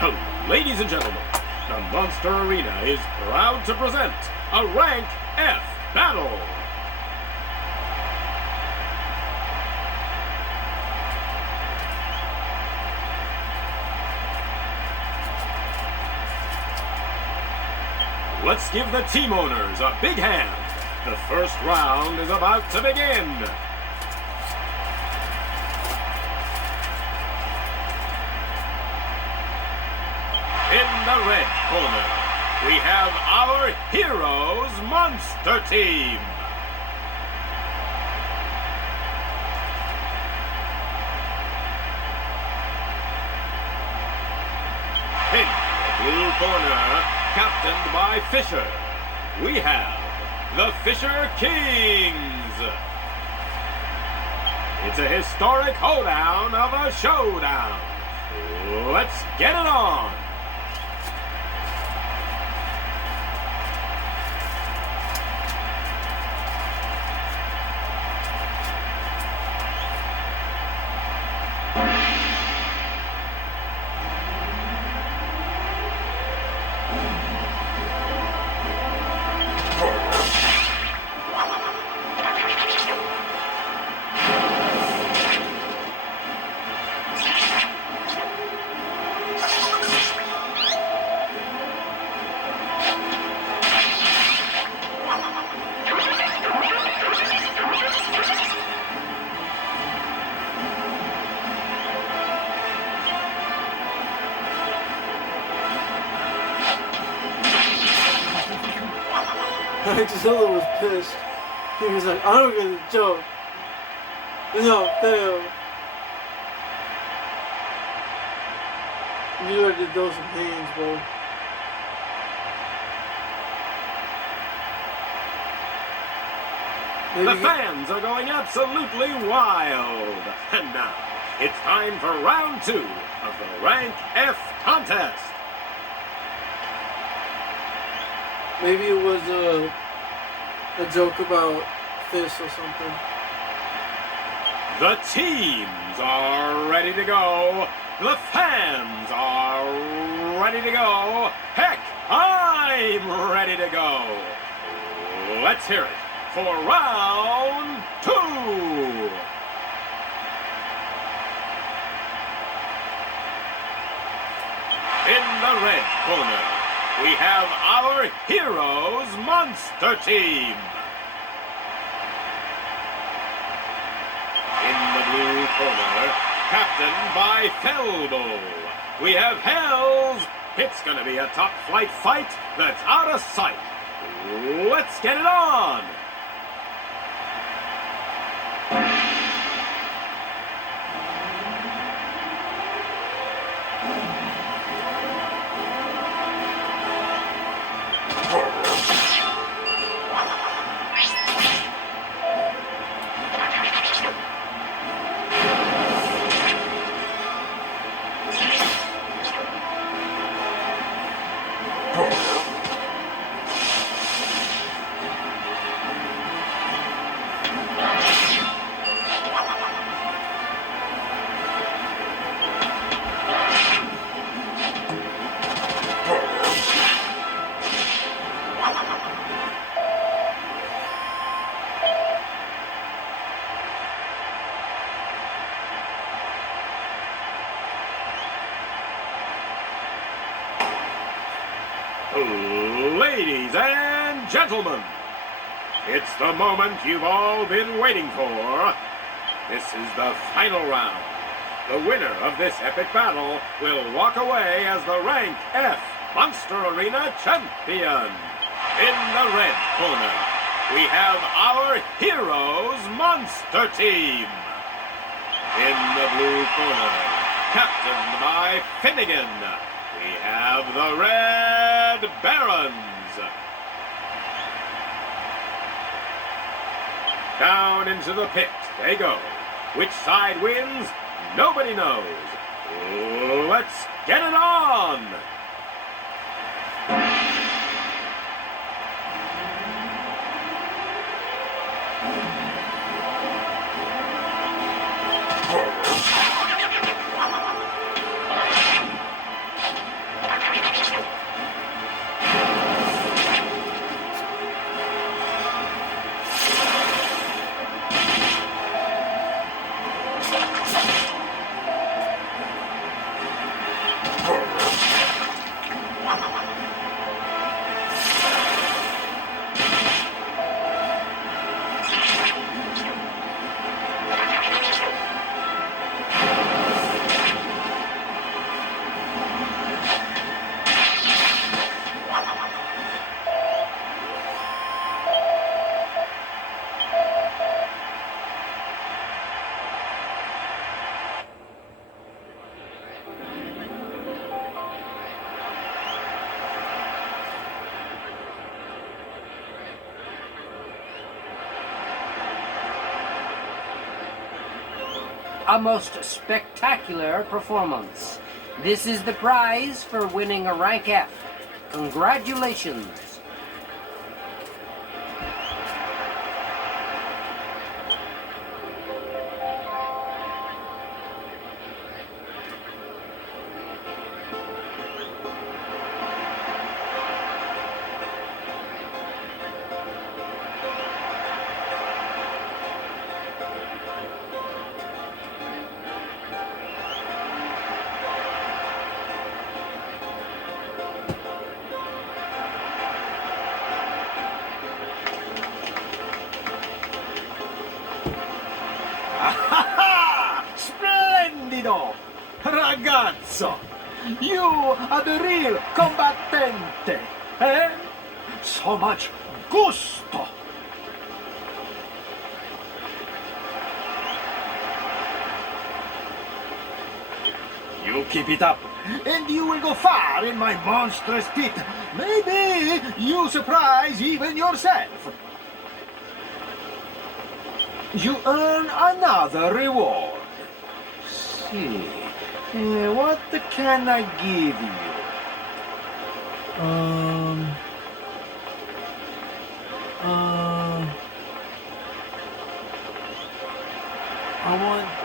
Ladies and gentlemen, the Monster Arena is proud to present a Rank F battle. Let's give the team owners a big hand. The first round is about to begin. In the red corner, we have our Heroes Monster Team. In the blue corner, captained by Fisher, we have the Fisher Kings. It's a historic hoedown of a showdown. Let's get it on. Zilla was pissed. He was like, I don't get the joke. No, fail. You already did those in hands, bro. The fans are going absolutely wild. And now, it's time for round 2 of the Rank F contest. Maybe it was a joke about fish or something. The teams are ready to go. The fans are ready to go. Heck, I'm ready to go. Let's hear it for round 2. In the red corner, we have our Heroes Monster Team. In the blue corner, captained by Felbo, we have Hells. It's gonna be a top flight fight that's out of sight. Let's get it on. Ladies and gentlemen, it's the moment you've all been waiting for. This is the final round. The winner of this epic battle will walk away as the Rank F Monster Arena champion. In the red corner, we have our Heroes Monster Team. In the blue corner, captained by Finnegan, we have the Red Barons. Down into the pit they go. Which side wins? Nobody knows. Let's get it on! a most spectacular performance. This is the prize for winning a rank F. Congratulations. Splendido! Ragazzo! You are the real combattente! Eh? So much gusto! You keep it up, and you will go far in my monstrous pit. Maybe you surprise even yourself. You earn another reward. See, what can I give you?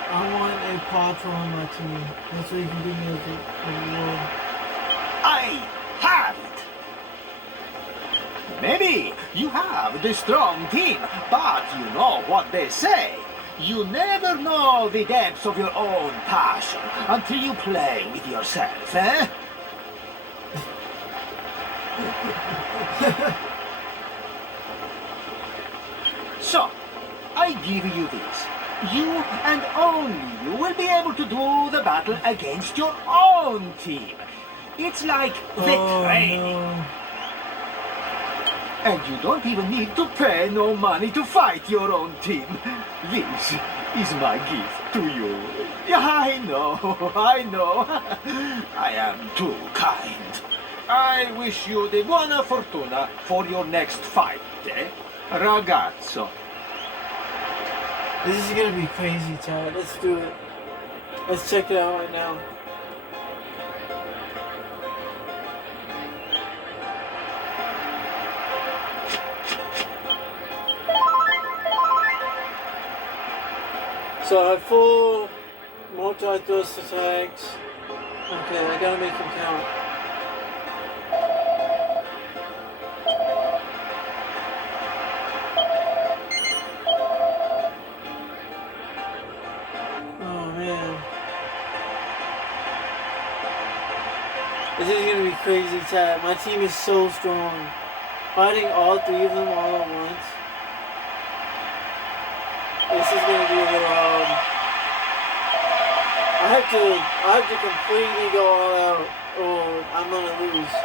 I want a Patra on my team. That's what you can give me as a reward. I have it! Maybe you have the strong team, but you know what they say. You never know the depths of your own passion until you play with yourself, eh? So, I give you this. You and only you will be able to do the battle against your own team. It's like the training. No. And you don't even need to pay no money to fight your own team. This is my gift to you. I know, I know. I am too kind. I wish you the buona fortuna for your next fight, eh? Ragazzo. This is gonna be crazy, Chad. Let's do it. Let's check it out right now. So I have 4 multi-thrust attacks. Okay, I gotta make them count. Oh man. This is gonna be crazy, Chad. My team is so strong. Fighting all 3 of them all at once. This is gonna be a little hard. I have to completely go all out, or I'm gonna lose.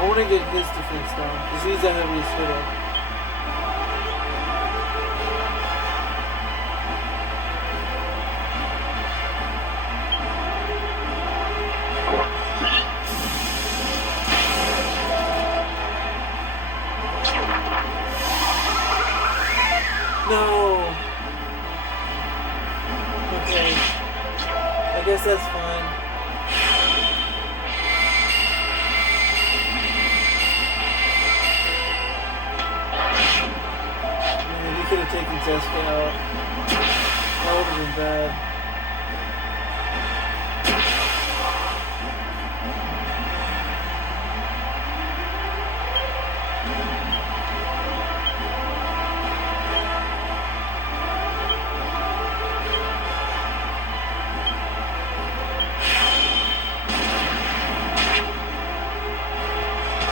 I want to get his defense down, because he's the heaviest hitter. No! Okay. I guess that's fine. Could have taken Jessica out. That would have been bad.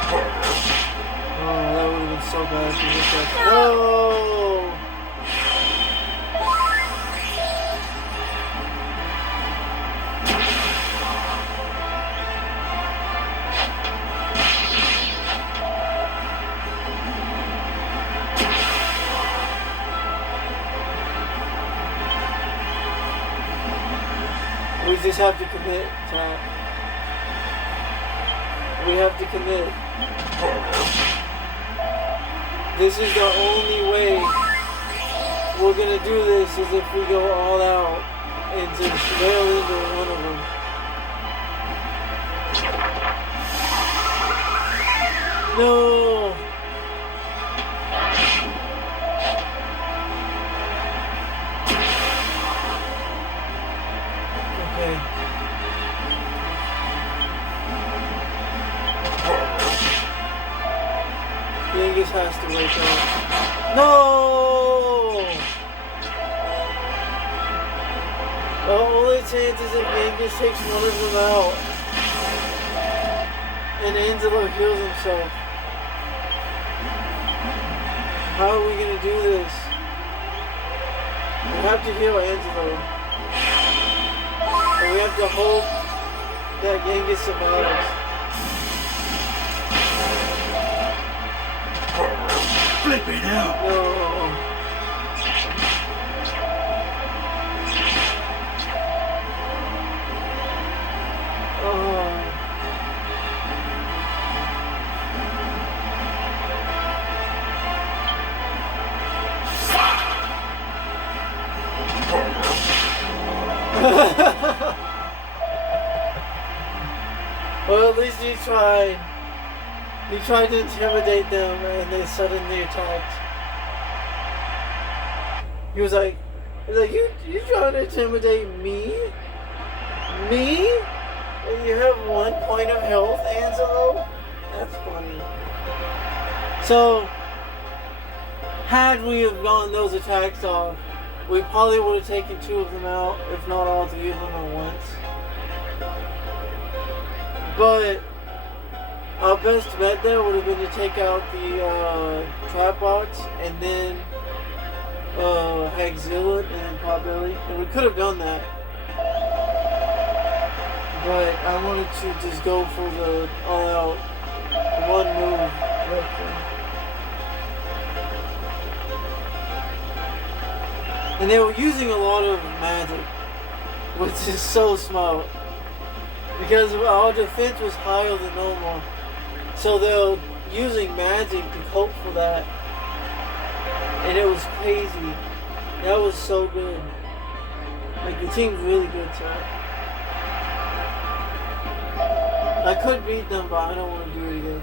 Oh, that would have been so bad if you hit that. No! We just have to commit, Tom. We have to commit. This is the only way we're gonna do this is if we go all out and just nail into one of them. No! Okay. Genghis has to wake up. No! The only chance is if Genghis takes one of them out and Angelo heals himself. How are we gonna do this? We have to heal Angelo. And we have to hope that Genghis survives. Flip it out. No. Oh. Well, at least you tried. You tried to intimidate them and they suddenly attacked. He was like, you trying to intimidate me? Me? And you have 1 point of health, Angelo? That's funny. So, had we have gotten those attacks off, we probably would have taken 2 of them out, if not all 3 of them at once. But our best bet there would have been to take out the trap bots and then Hagzilla and then Potbelly. And we could have done that. But I wanted to just go for the all-out one move weapon. And they were using a lot of magic, which is so smart. Because our defense was higher than normal. So they're using magic to cope for that. And it was crazy. That was so good. Like, the team's really good, so. I could beat them, but I don't want to do it again.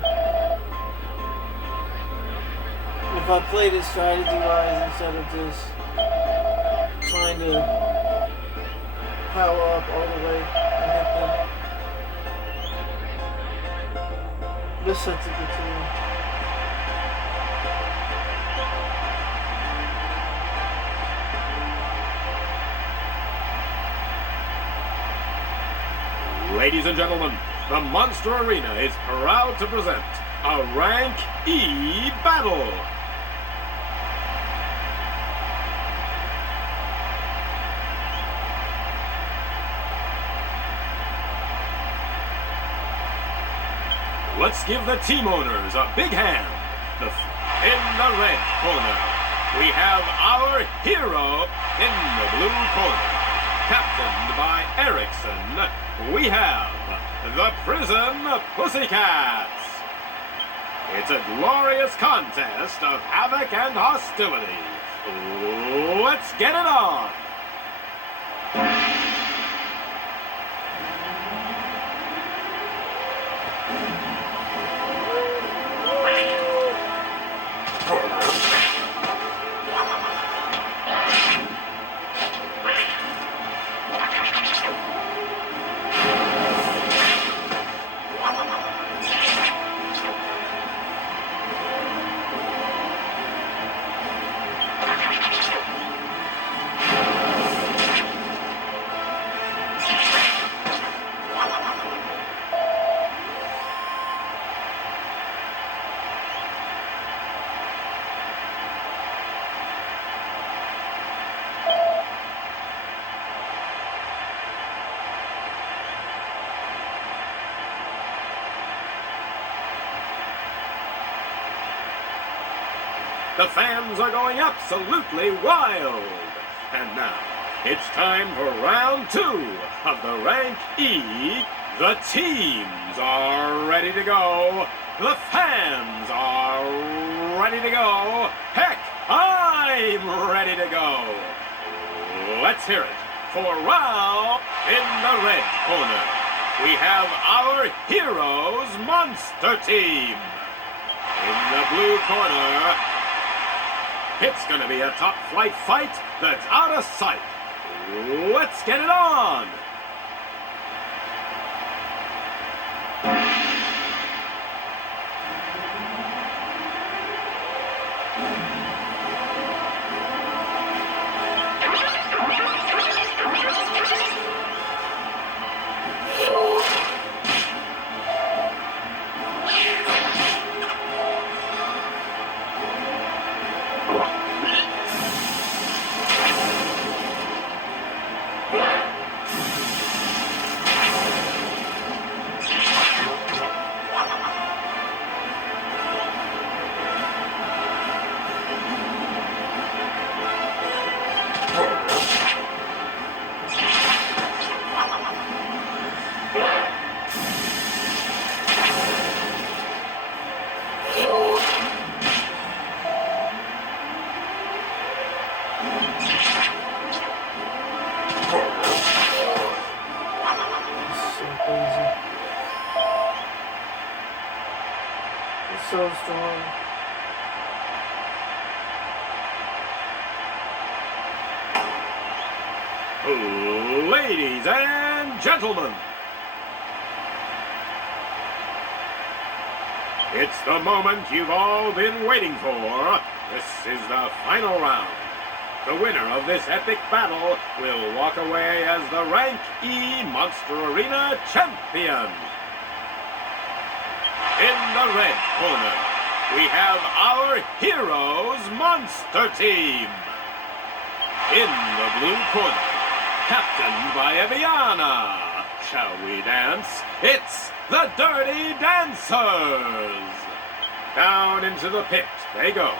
If I played it strategy-wise instead of just trying to power up all the way and hit them. This set's a good team. Ladies and gentlemen, the Monster Arena is proud to present a Rank E battle. Let's give the team owners a big hand. In the red corner, we have our hero. In the blue corner, captained by Erickson, we have the Prison Pussycats. It's a glorious contest of havoc and hostility. Let's get it on. The fans are going absolutely wild. And now, it's time for round 2 of the Rank E. The teams are ready to go. The fans are ready to go. Heck, I'm ready to go. Let's hear it for round in the red corner. We have our Heroes Monster Team. In the blue corner, it's going to be a top flight fight that's out of sight. Let's get it on. So strong. Ladies and gentlemen, it's the moment you've all been waiting for. This is the final round. The winner of this epic battle will walk away as the Rank E Monster Arena champion. In the red corner, we have our Heroes Monster Team. In the blue corner, captained by Eviana. Shall we dance? It's the Dirty Dancers. Down into the pit they go.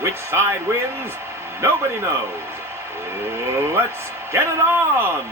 Which side wins? Nobody knows. Let's get it on.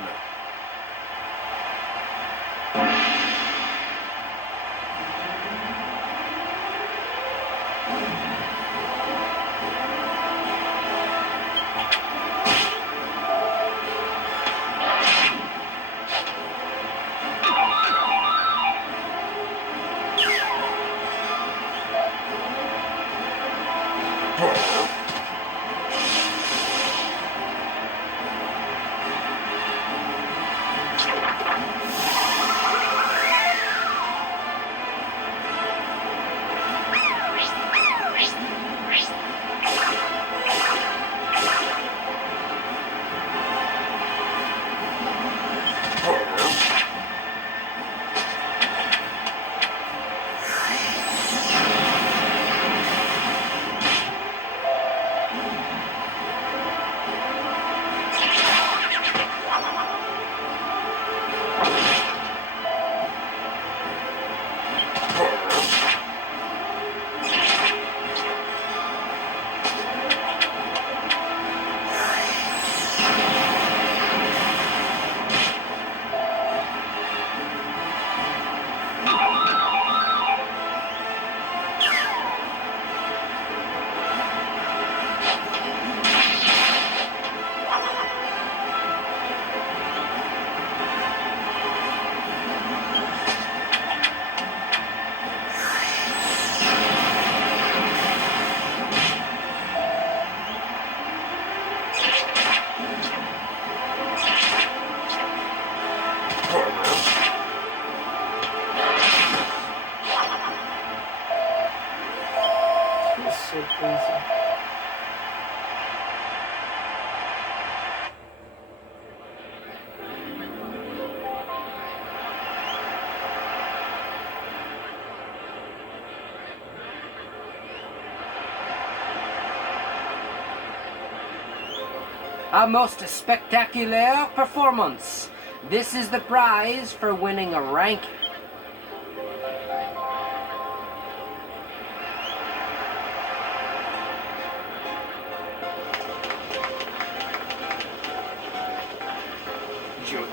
So crazy. A most spectacular performance. This is the prize for winning a rank.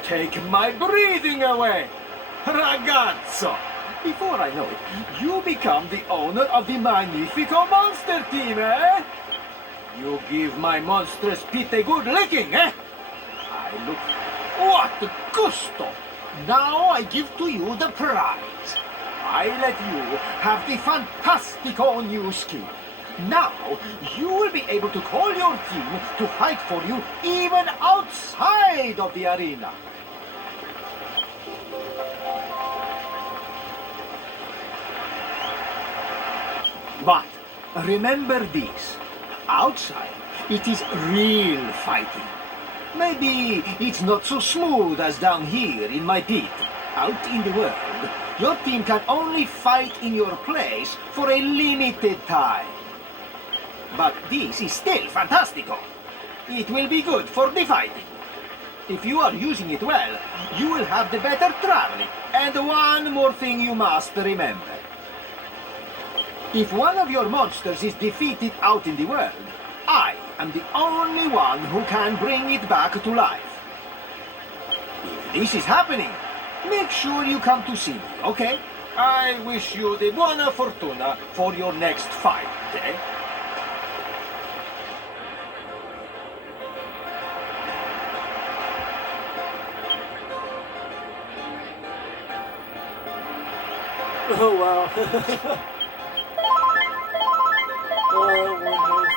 take my breathing away. Ragazzo, before I know it, you become the owner of the Magnifico Monster Team, eh? You give my monstrous Pete a good licking, eh? I look... What gusto! Now I give to you the prize. I let you have the fantastico new skill. Now, you will be able to call your team to fight for you even outside of the arena. But remember this. Outside, it is real fighting. Maybe it's not so smooth as down here in my pit. Out in the world, your team can only fight in your place for a limited time. But this is still fantastico. It will be good for the fighting. If you are using it well, you will have the better traveling. And one more thing you must remember. If one of your monsters is defeated out in the world, I am the only one who can bring it back to life. If this is happening, make sure you come to see me, okay? I wish you the buona fortuna for your next fight, eh? Oh wow. Oh, one health.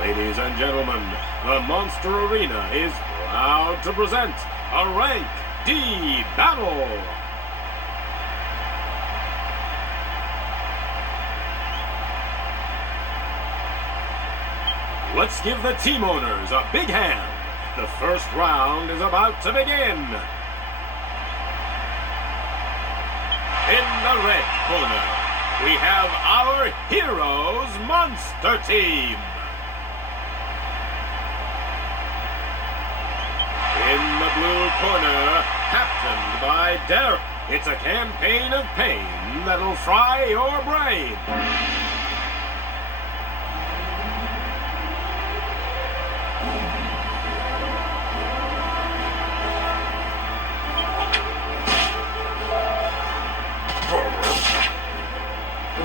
Ladies and gentlemen, the Monster Arena is proud to present a Rank D battle. Let's give the team owners a big hand. The first round is about to begin. In the red corner, we have our Heroes Monster Team. In the blue corner, captained by Derek. It's a campaign of pain that'll fry your brain.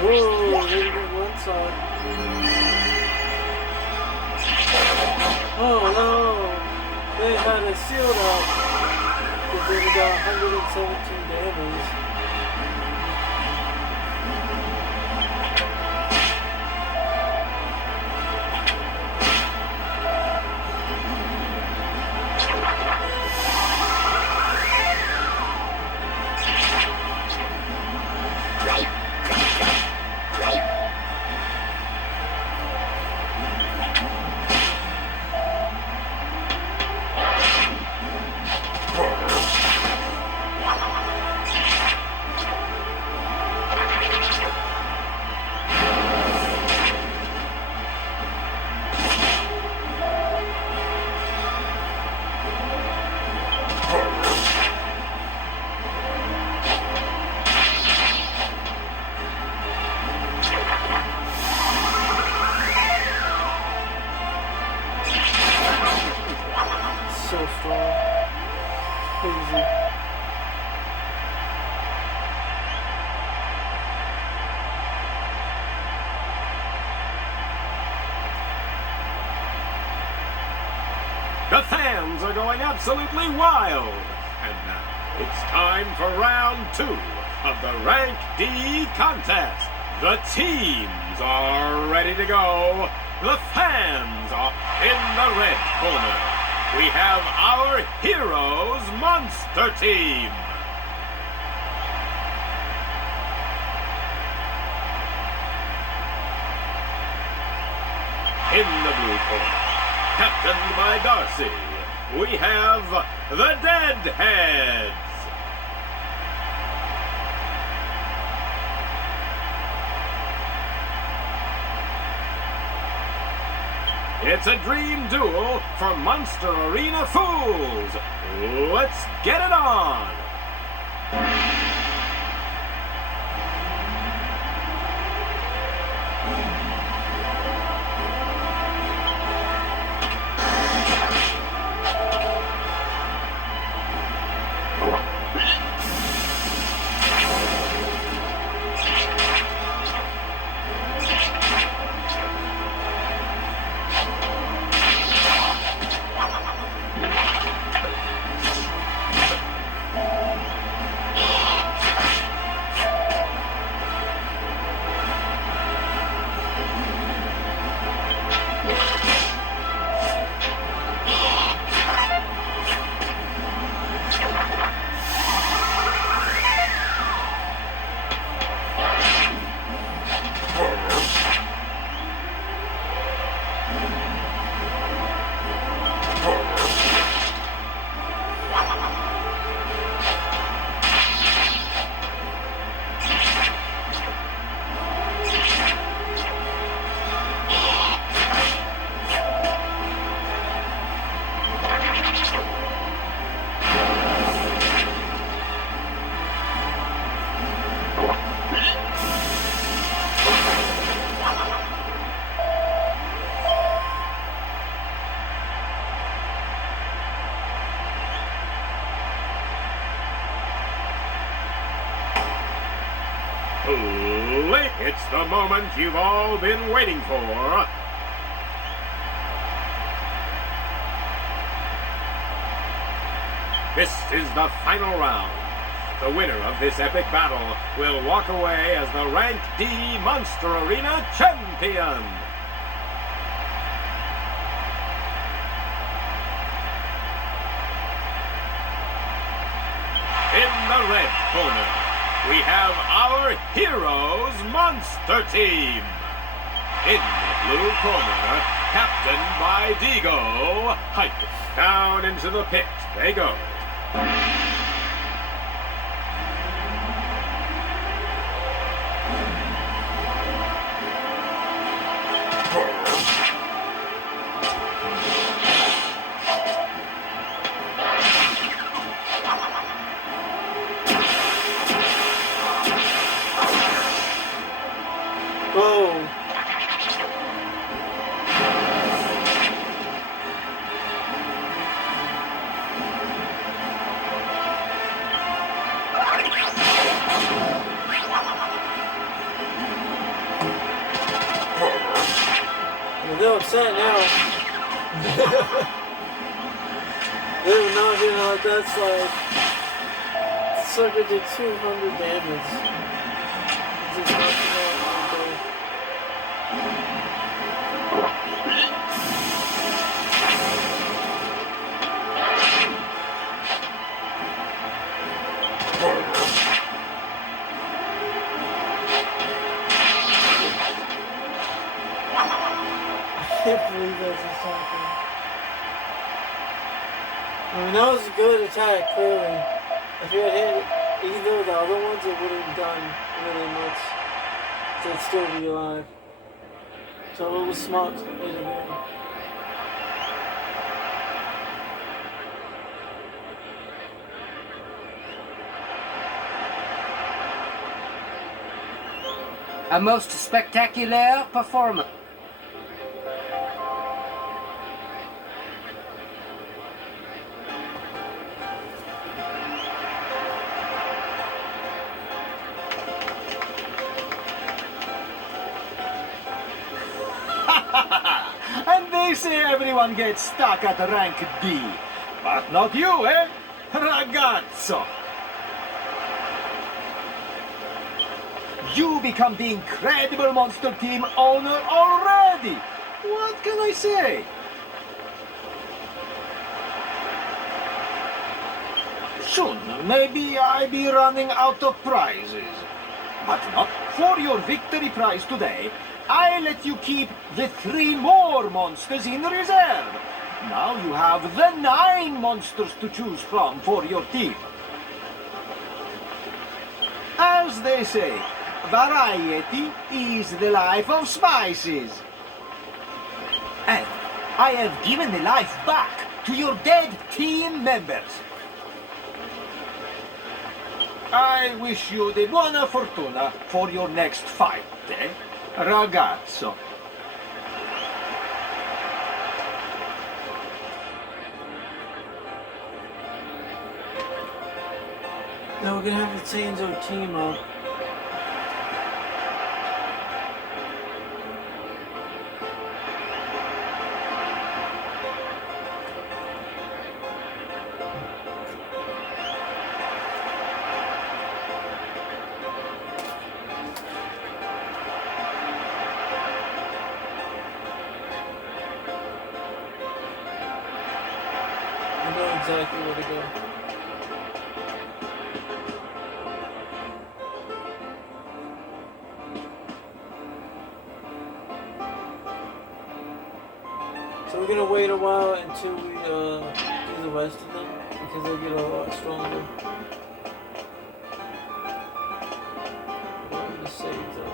Whoa, they did one side. Oh no! They had it sealed up. They did about 117 damage. So strong. Crazy. The fans are going absolutely wild. And now it's time for round 2 of the Rank D contest. The teams are ready to go. The fans are in the red corner. We have our Heroes Monster Team. Corner, captained by Darcy, we have the Deadheads. It's a dream duel for Monster Arena Fools. Let's get it on. It's the moment you've all been waiting for. This is the final round. The winner of this epic battle will walk away as the Rank D Monster Arena champion. In the red corner, we have our Heroes Monster Team. In the blue corner, captained by Digo, Hype. Down into the pit they go. Oh. Well, they're upset now. They were not gonna let that slide. Sucker did 200 damage. Just knocked him out right there. I can't believe that's what's happening. I mean, that was a good attack, clearly. If you had hit either of the other ones, it would have done really much. So it'd still be alive. So it was smart to hit again. A most spectacular performance. And they say everyone gets stuck at rank D. But not you, eh? Ragazzo! You become the incredible Monster Team owner already! What can I say? Soon, maybe I be running out of prizes. But not for your victory prize today. I let you keep the 3 more monsters in reserve. Now you have the 9 monsters to choose from for your team. As they say, variety is the life of spices. And I have given the life back to your dead team members. I wish you the buona fortuna for your next fight, eh? Ragazzo. Now we're gonna have to change our team up. I know exactly where to go. So we're gonna wait a while until we do the rest of them because they'll get a lot stronger. I'm gonna save though.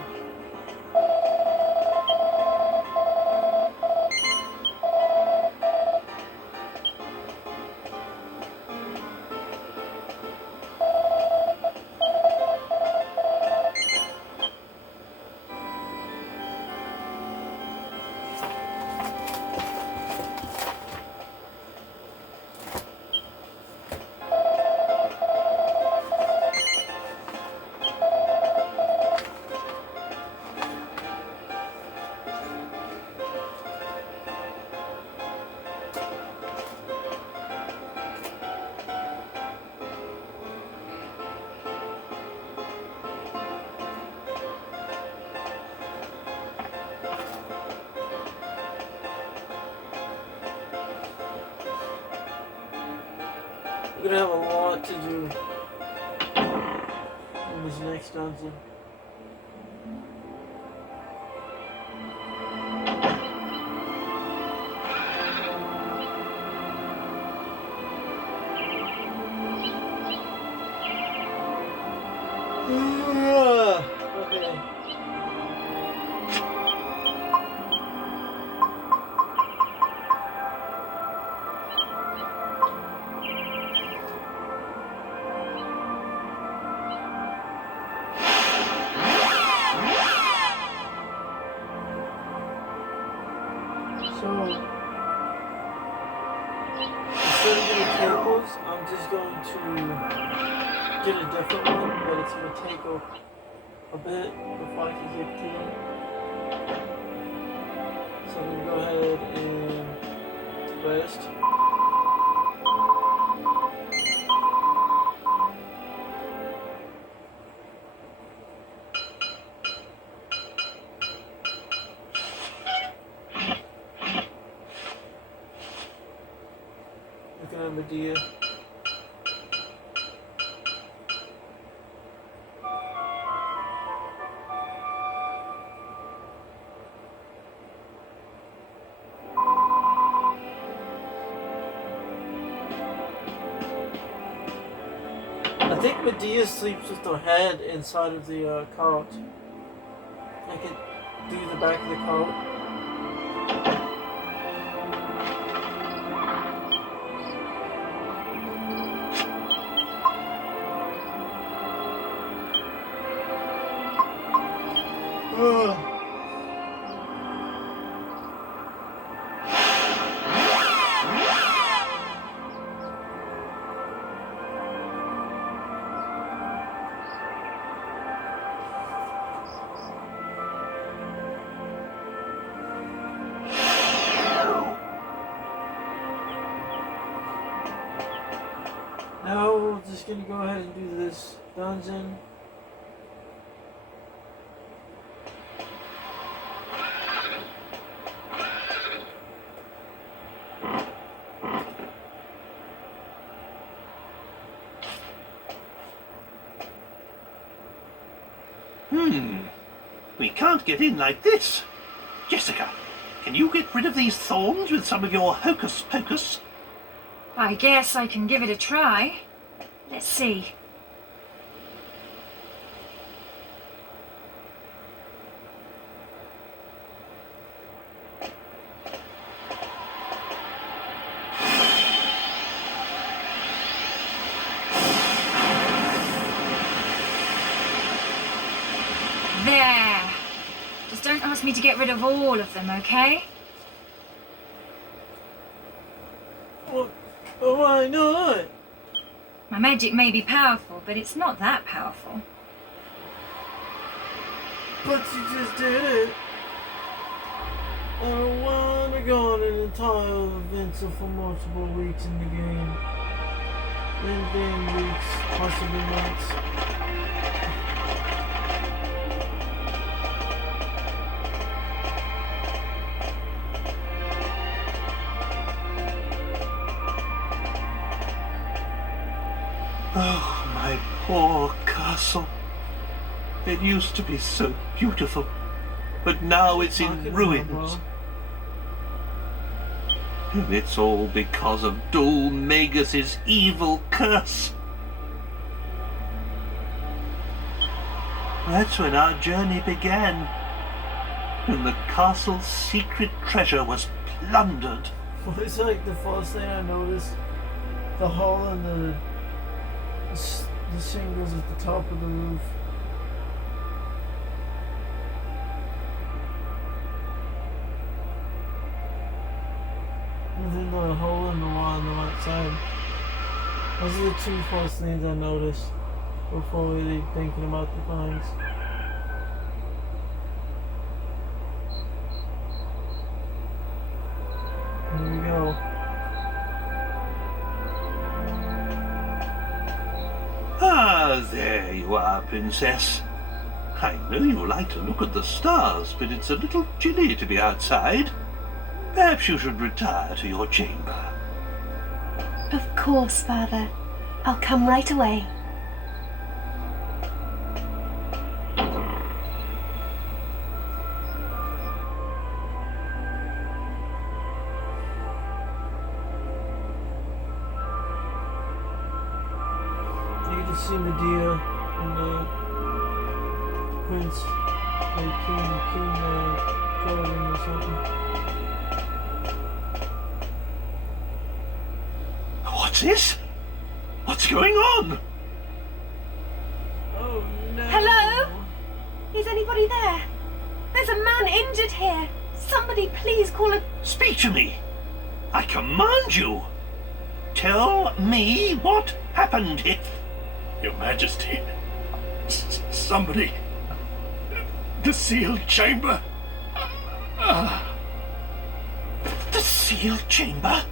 We're gonna have a lot to do in this next dungeon. Okay. So, instead of getting tables, I'm just going to get a different one, but it's going to take a bit before I can get to it. So I'm going to go ahead and rest. Looking at Medea. I think Medea sleeps with her head inside of the cart. I could do the back of the cart. Now we're just gonna go ahead and do this dungeon. We can't get in like this. Jessica, can you get rid of these thorns with some of your hocus pocus? I guess I can give it a try. Let's see. There. Just don't ask me to get rid of all of them, okay? Why not? My magic may be powerful, but it's not that powerful. But you just did it. I don't want to go on an entire adventure for multiple weeks in the game. Then weeks, possibly months. Oh, my poor castle. It used to be so beautiful, but now it's in ruins. And it's all because of Dol Magus's evil curse. That's when our journey began, when the castle's secret treasure was plundered. Well, it's like the first thing I noticed, the hole in the shingles at the top of the roof. And then the hole in the wall on the right side. Those are the two first things I noticed before really thinking about the vines. Here we go. Ah, there you are, Princess. I know you like to look at the stars, but it's a little chilly to be outside. Perhaps you should retire to your chamber. Of course, Father. I'll come right away. You get to see Medea and the prince, like King Jordan or something. What's this? What's going on? Oh no! Hello? Is anybody there? There's a man injured here. Somebody please call a... Speak to me. I command you. Tell me what happened here. Your Majesty, somebody... The sealed chamber... The sealed chamber?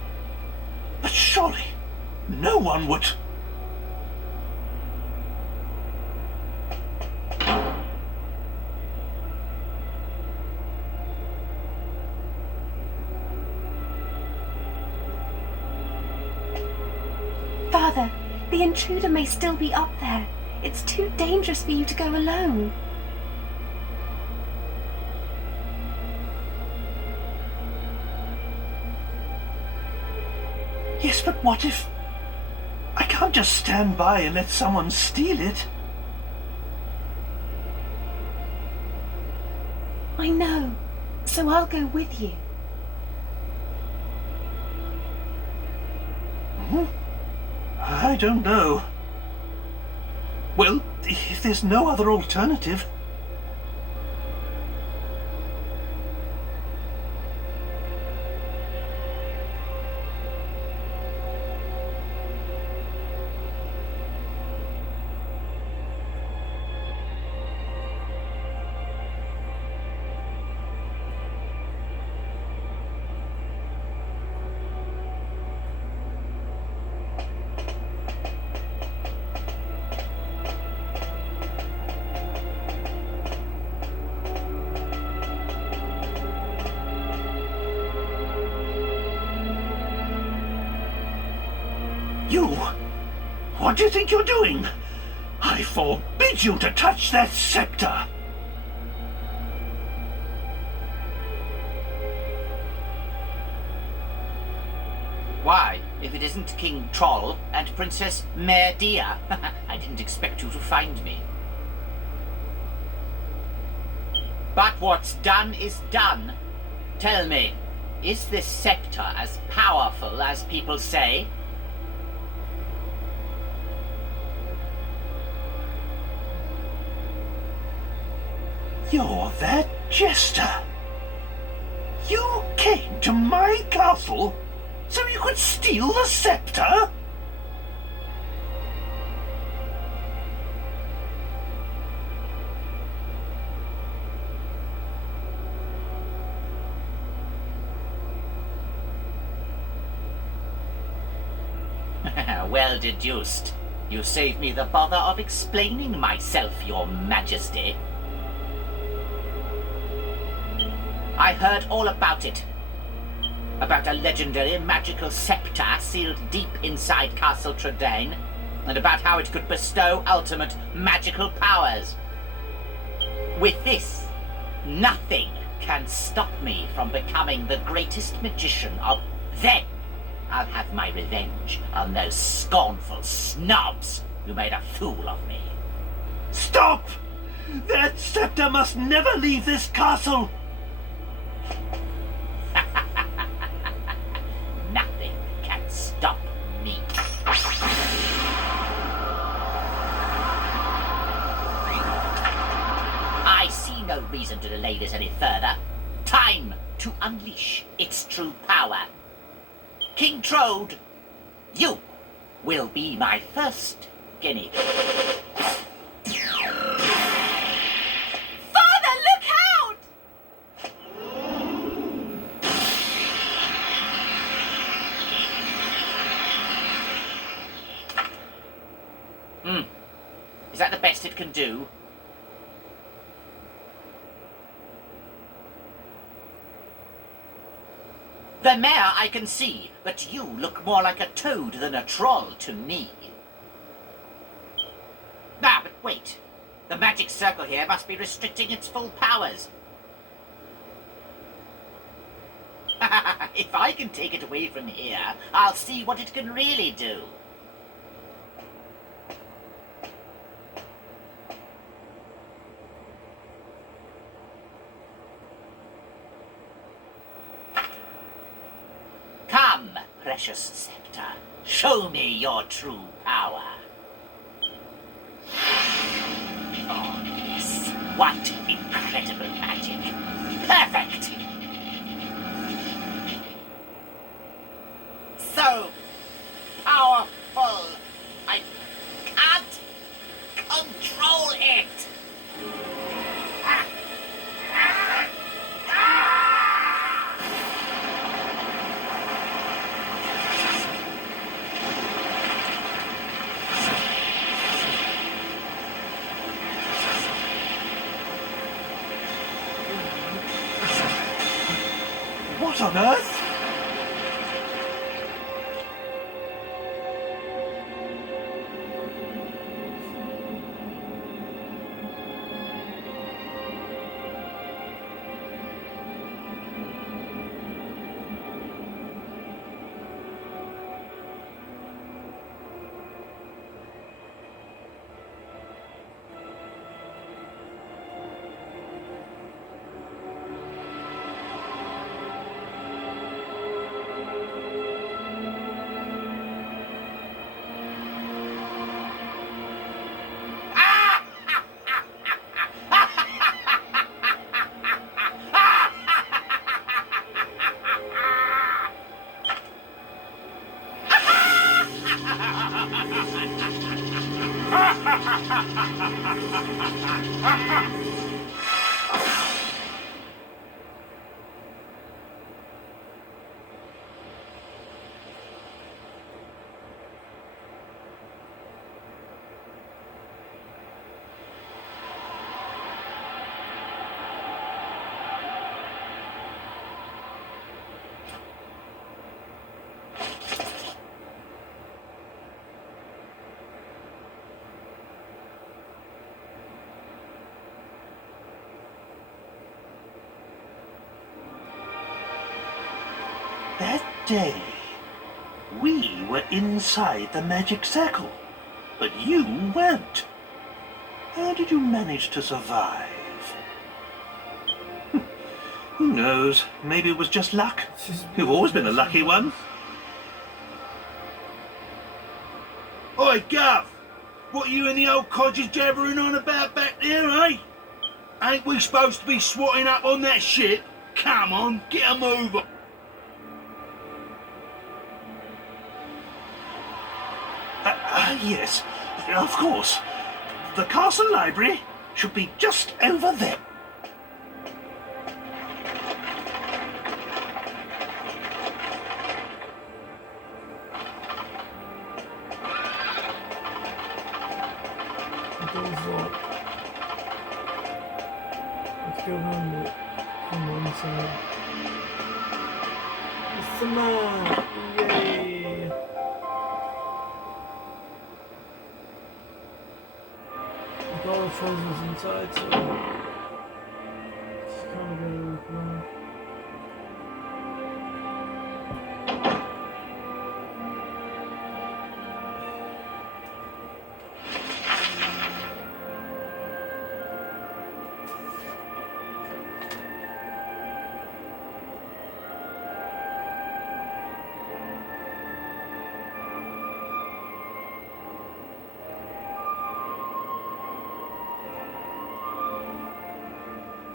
But surely, no one would... Father, the intruder may still be up there. It's too dangerous for you to go alone. Yes, but what if... I can't just stand by and let someone steal it. I know, so I'll go with you. I don't know. Well, if there's no other alternative... You! What do you think you're doing? I forbid you to touch that scepter! if it isn't King Troll and Princess Mare Deer. I didn't expect you to find me. But what's done is done. Tell me, is this scepter as powerful as people say? You're that jester. You came to my castle so you could steal the scepter? Well deduced. You saved me the bother of explaining myself, Your Majesty. I heard all about it. About a legendary magical scepter sealed deep inside Castle Tradain, and about how it could bestow ultimate magical powers. With this, nothing can stop me from becoming the greatest magician of... Then I'll have my revenge on those scornful snobs who made a fool of me. Stop! That scepter must never leave this castle! Nothing can stop me. I see no reason to delay this any further. Time to unleash its true power. King Trode, you will be my first guinea pig. Father, look out! Is that the best it can do? The mare I can see, but you look more like a toad than a troll to me. Ah, but wait. The magic circle here must be restricting its full powers. If I can take it away from here, I'll see what it can really do. Come, precious scepter, show me your true power. Oh, yes. What incredible magic. Perfect! So powerful, I can't control it. What on earth? That day, We were inside the magic circle, but you weren't. How did you manage to survive? Who knows? Maybe it was just luck. You've always been a lucky one. Oi, Gov! What you and the old codgers jabbering on about back there, eh? Ain't we supposed to be swatting up on that ship? Come on, get a move on. Yes, of course. The castle library should be just over there. Let's go home from one side. It's the map! Yay! Like all the treasures inside, so it's kind of really cool.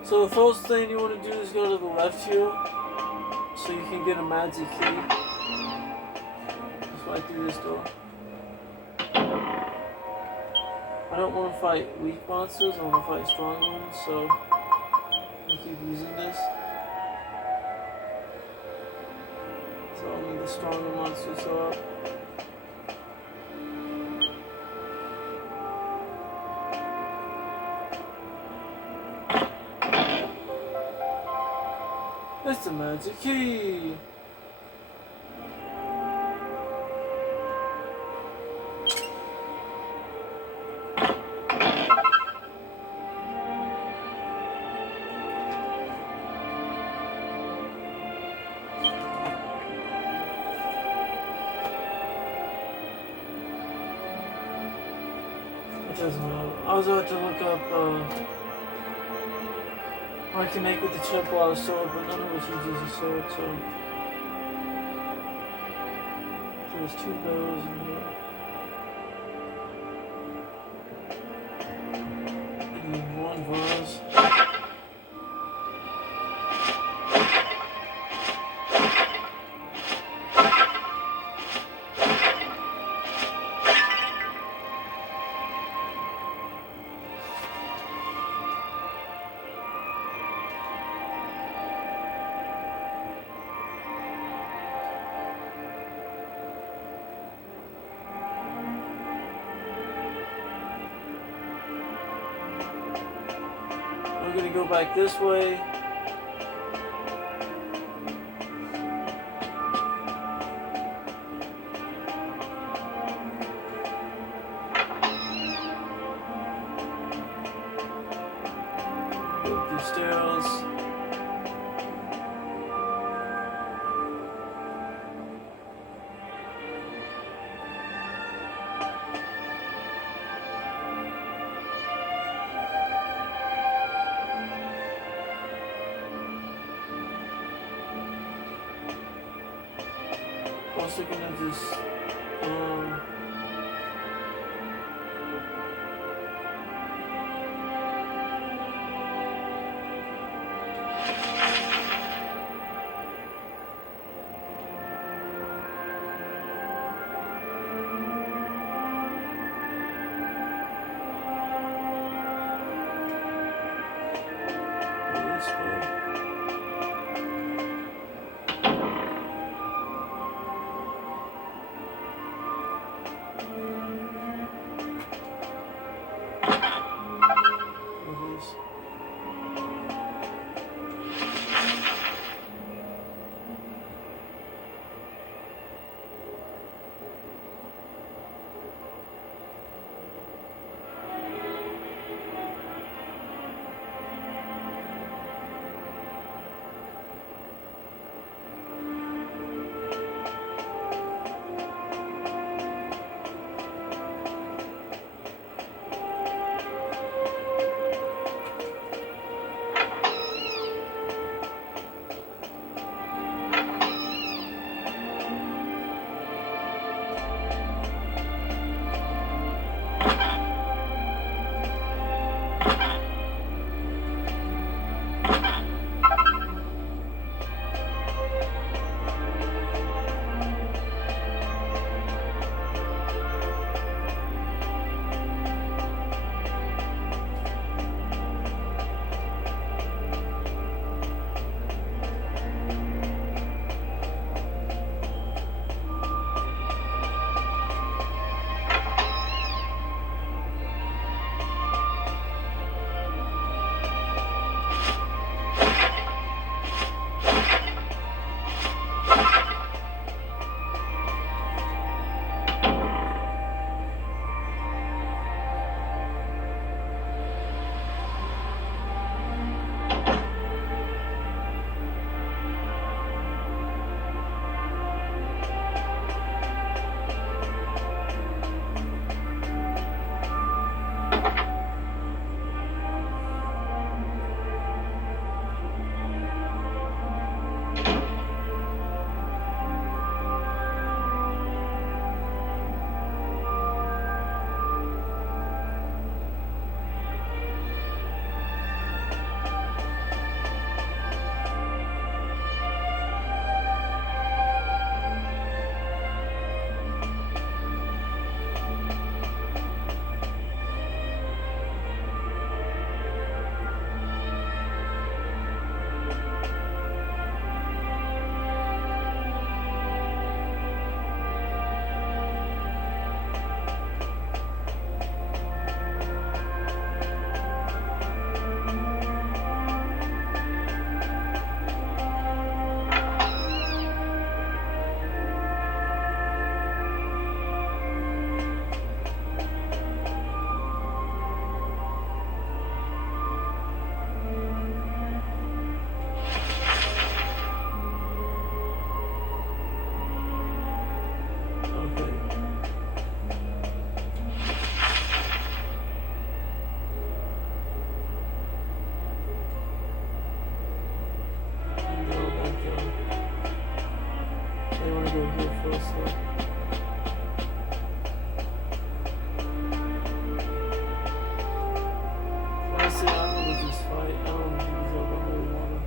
So the first thing you want to do is go to the left here, so you can get a magic key. Just right through this door. I don't want to fight weak monsters, I want to fight strong ones, so I keep using this. So I'll need the stronger monsters up. It's the magic key! It doesn't matter. I was about to look up, what I can make with the chip while a sword, but none of us uses a sword, so there's 2 bows in here. And 1 vase. We're gonna go back this way. Go up these stairs. Also gonna just this way. closely. Honestly, I want to just fight. I don't think I don't really want to.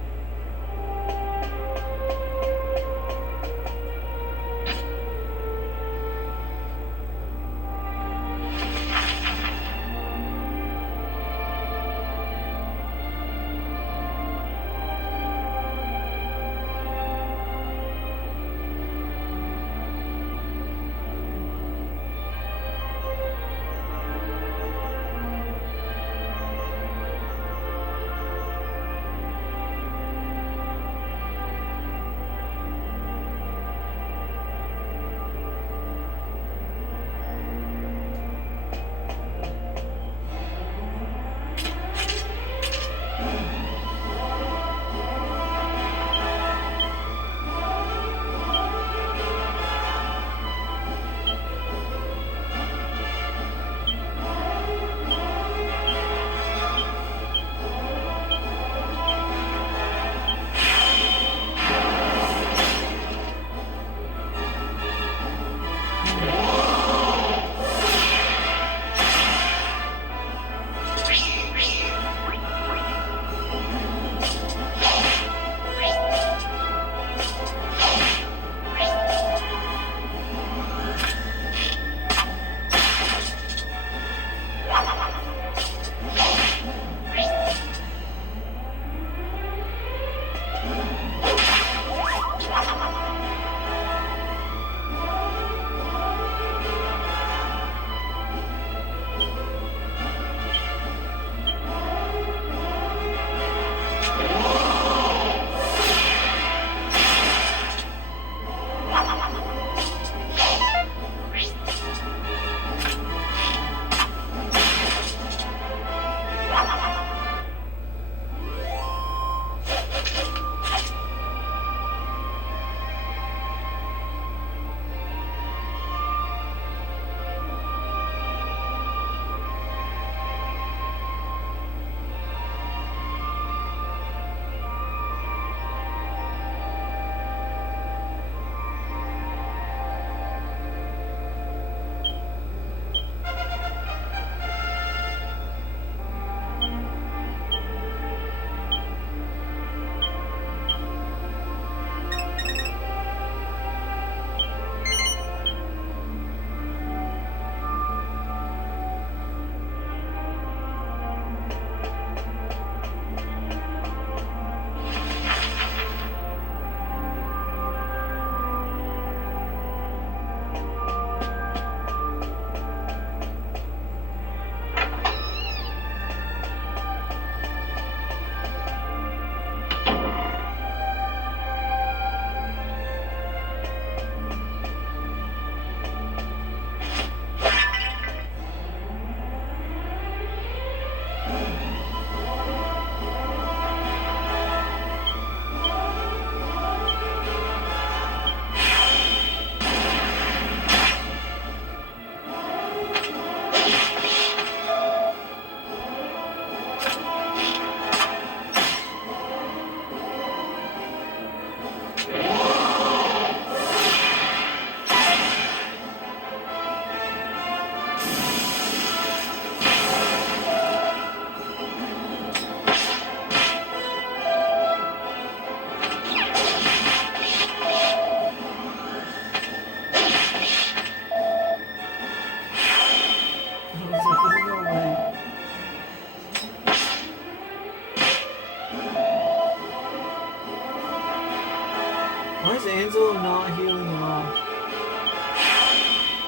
Why is Angelo not healing at all?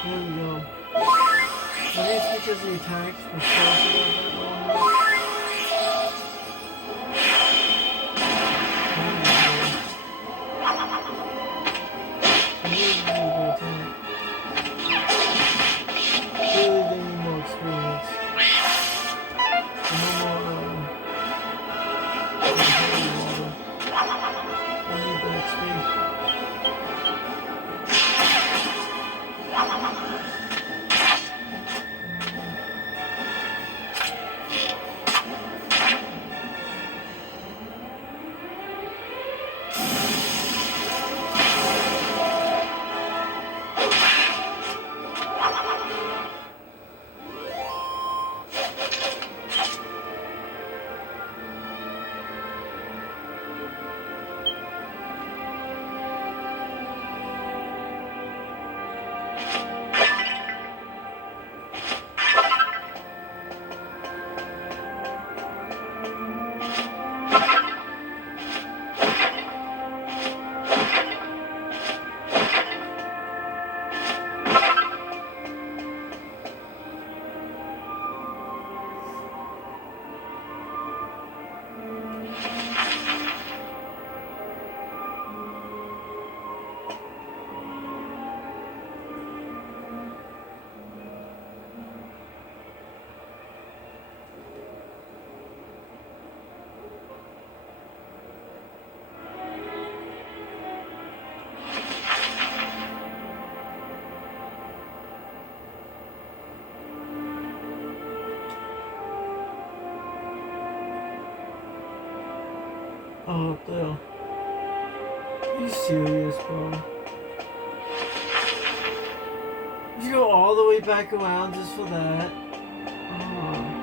There we go. Maybe it's because the attacks were close about that one. Clearly they need more experience. No more, I need the XP. Oh, up there. Are you serious, bro? You go all the way back around just for that? Oh.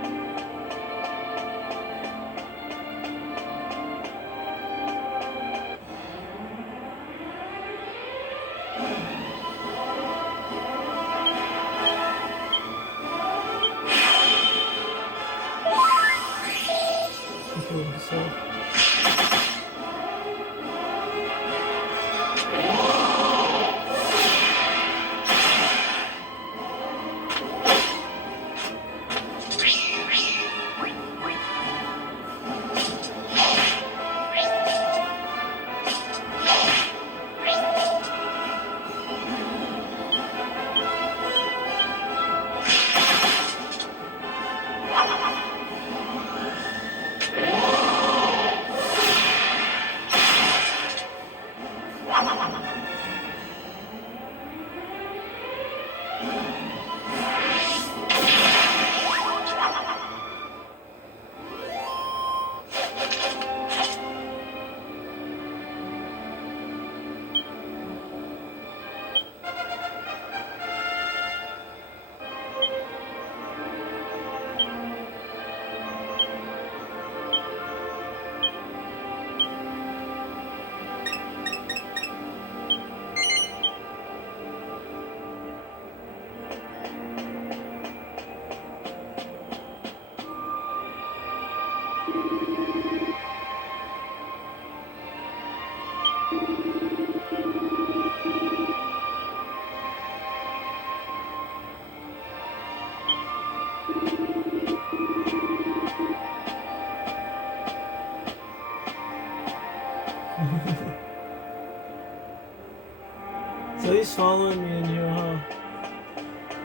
So he's following me in here, huh?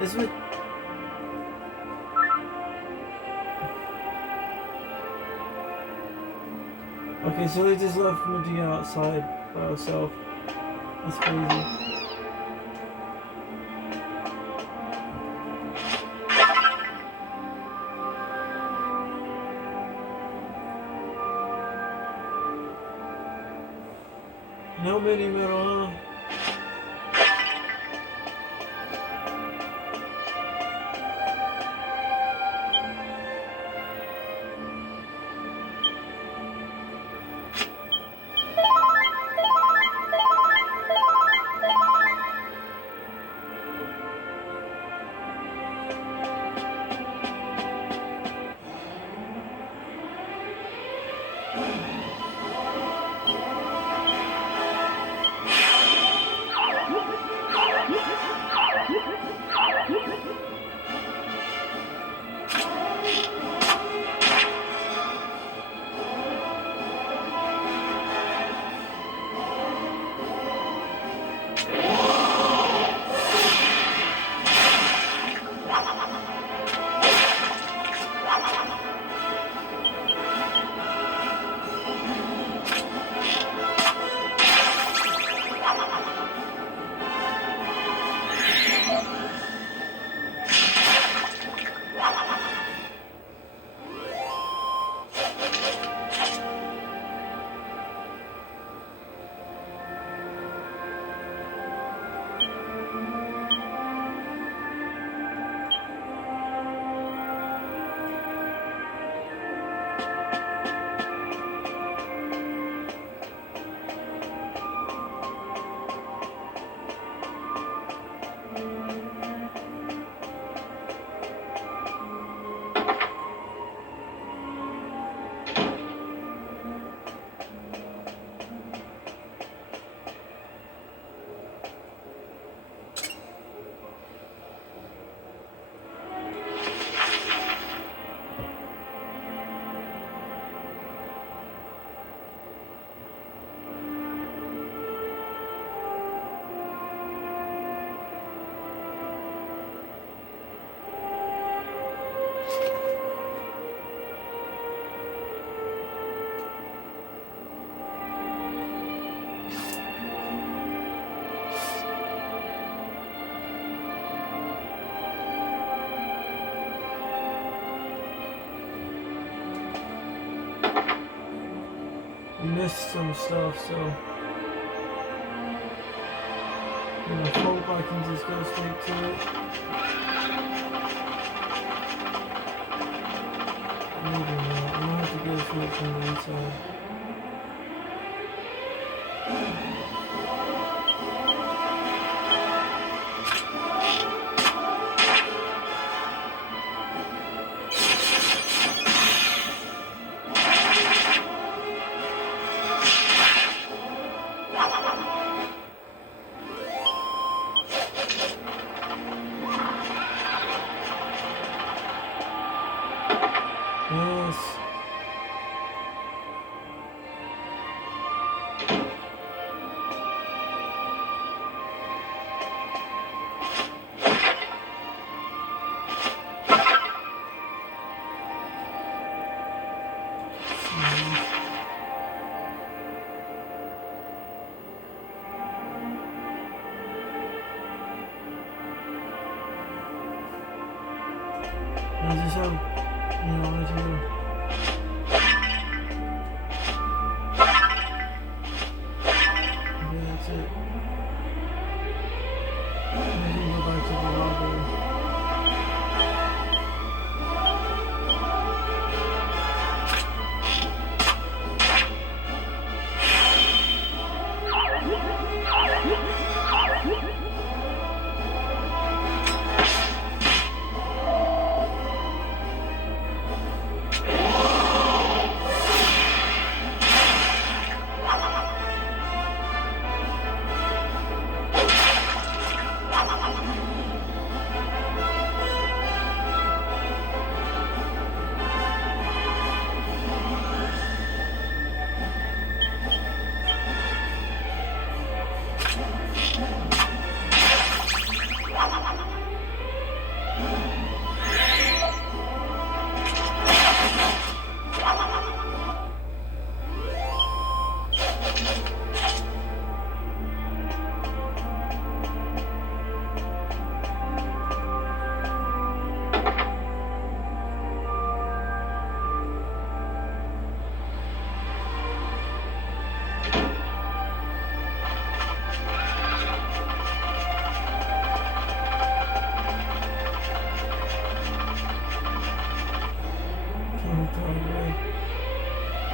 Isn't it? Okay, so they just left Medea outside by herself. That's crazy. No mini middle, huh? We missed some stuff, so I hope I can just go straight to it. Maybe not. I'm gonna have to go through it from the inside. Yes. I just have, right here. Okay, that's it. I can go back to the library.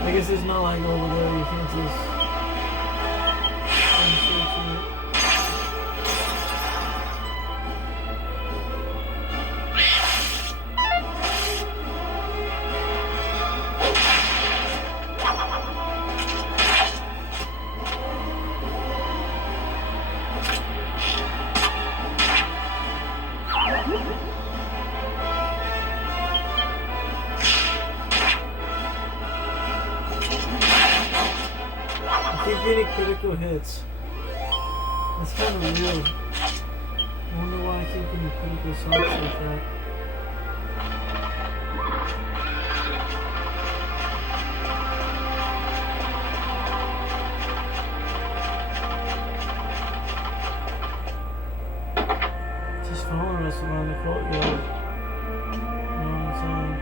I guess it's not like over there, you can't just... I keep getting critical hits. That's kind of weird. I wonder why I keep getting critical shots like that. Just following us around the courtyard. You know what I'm saying?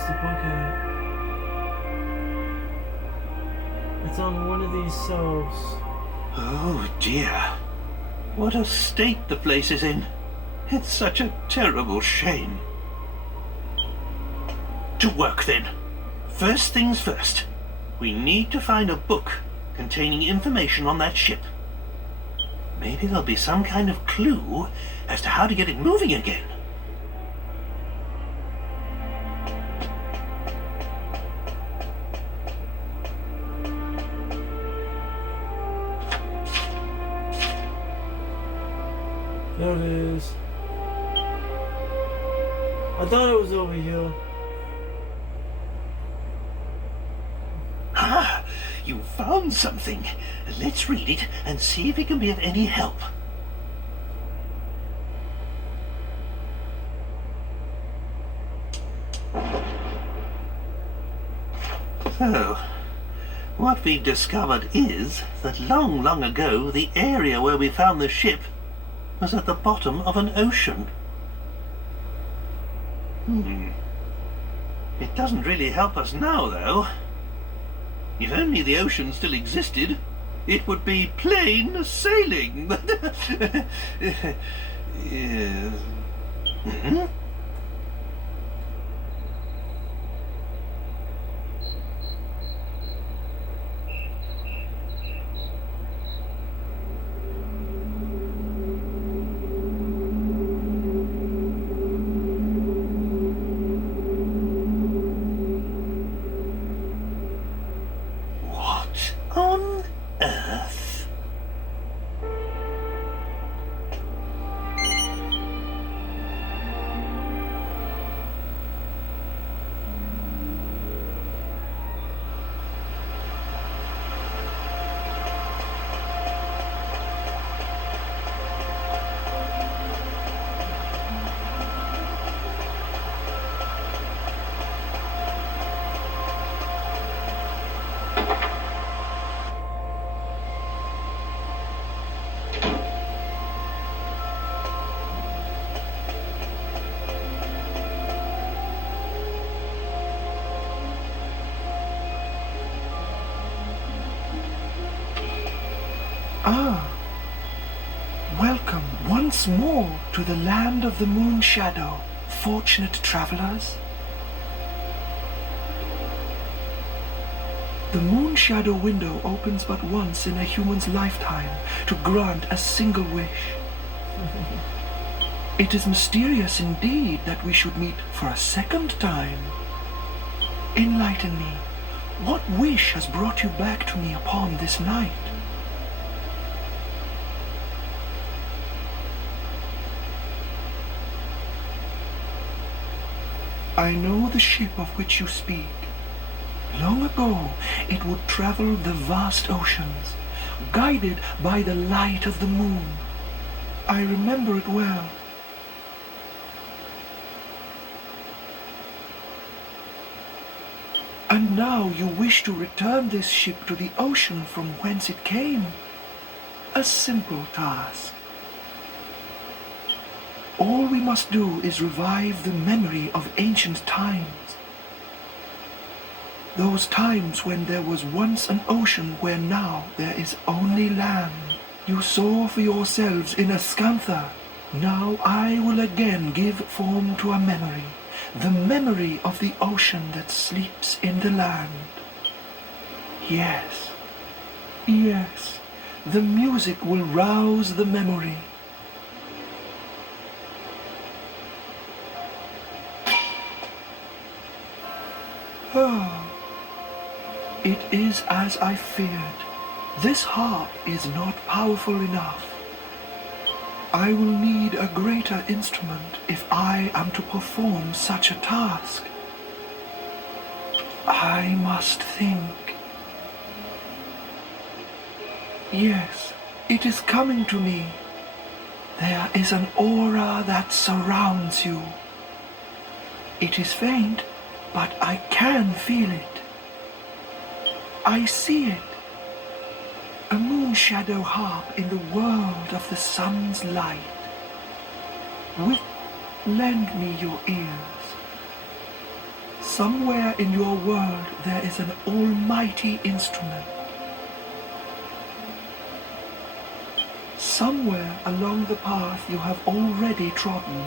The book at? It's on one of these shelves. Oh dear. What a state the place is in. It's such a terrible shame. To work then. First things first. We need to find a book containing information on that ship. Maybe there'll be some kind of clue as to how to get it moving again. There it is. I thought it was over here. Ah, you found something. Let's read it and see if it can be of any help. So, what we've discovered is that long, long ago, the area where we found the ship was at the bottom of an ocean. It doesn't really help us now, though. If only the ocean still existed, it would be plain sailing. Yes. Hmm? What on earth? Ah, welcome once more to the land of the Moon Shadow, fortunate travelers. The Moon Shadow window opens but once in a human's lifetime to grant a single wish. It is mysterious indeed that we should meet for a second time. Enlighten me. What wish has brought you back to me upon this night? I know the ship of which you speak. Long ago, it would travel the vast oceans, guided by the light of the moon. I remember it well. And now you wish to return this ship to the ocean from whence it came. A simple task. All we must do is revive the memory of ancient times. Those times when there was once an ocean where now there is only land. You saw for yourselves in Ascantha. Now I will again give form to a memory. The memory of the ocean that sleeps in the land. Yes, yes, the music will rouse the memory. Oh, it is as I feared. This harp is not powerful enough. I will need a greater instrument if I am to perform such a task. I must think. Yes, it is coming to me. There is an aura that surrounds you. It is faint, but I can feel it. I see it. A moon shadow harp in the world of the sun's light. Lend me your ears. Somewhere in your world there is an almighty instrument. Somewhere along the path you have already trodden.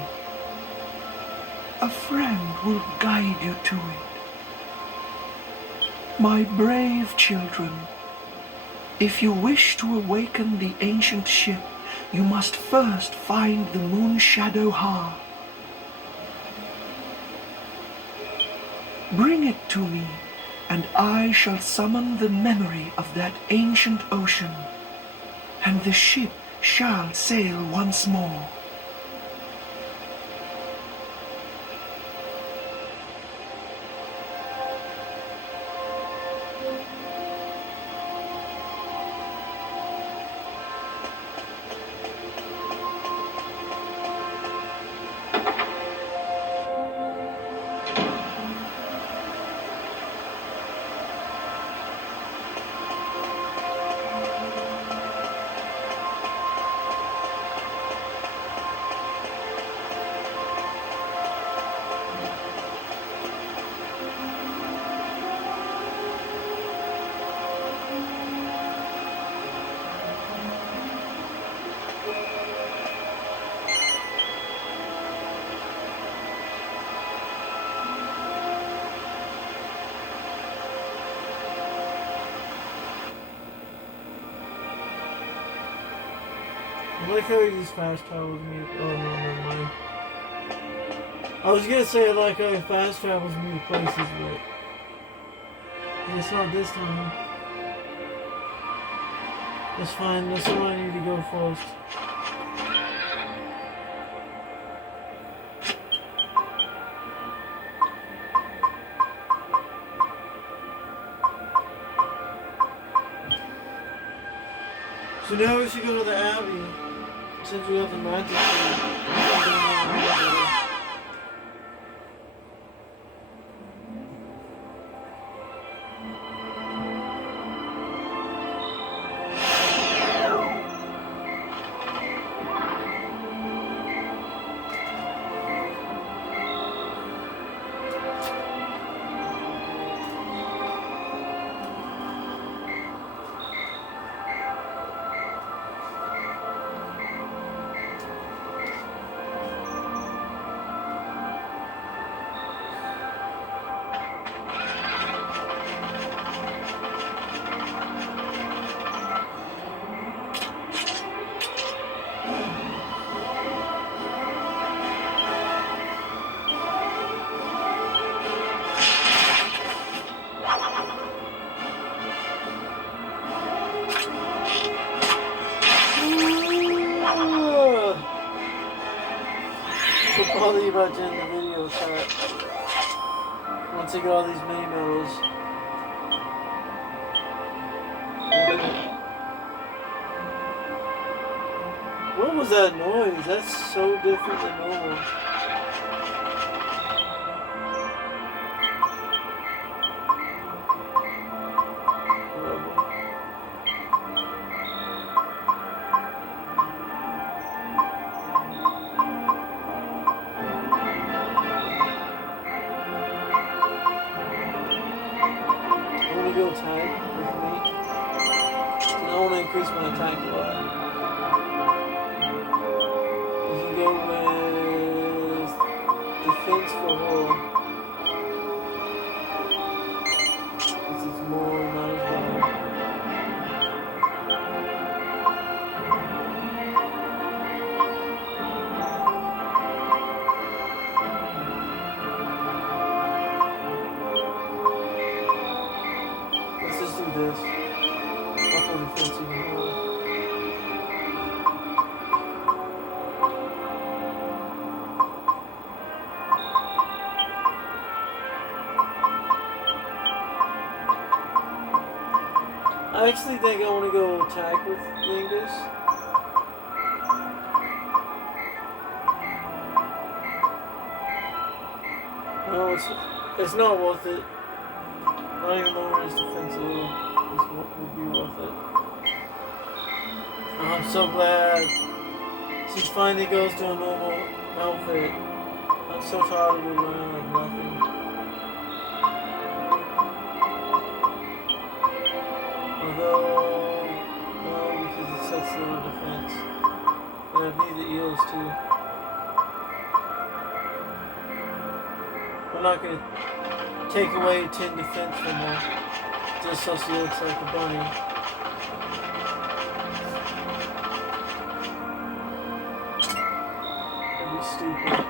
A friend will guide you to it. My brave children, if you wish to awaken the ancient ship, you must first find the Moon Shadow harp. Bring it to me, and I shall summon the memory of that ancient ocean, and the ship shall sail once more. like how he just fast travels me. Oh no, never mind. I was gonna say I like how he fast travels me to places, but it's not this time. That's fine. That's all I need to go first. So now we should go to the Abbey, since we have the magic key. I'll bother you about doing the video chat. Once I get all these mini medals. What was that noise? That's so different than normal. Go attack with me. And I want to increase my attack a lot. You can go with defense for hull. This is more, not as well. This up on the fence even more. I actually think I want to go attack with Lingus. No, it's not worth it. Not even lowering his defense a little would be worth it. Oh, I'm so glad she finally goes to a normal outfit. I'm so tired of her running like nothing. Although, no, because it sets little defense. But I need the eels too. I'm not going to take away 10 defense from her just so she looks like a bunny. That'd be stupid.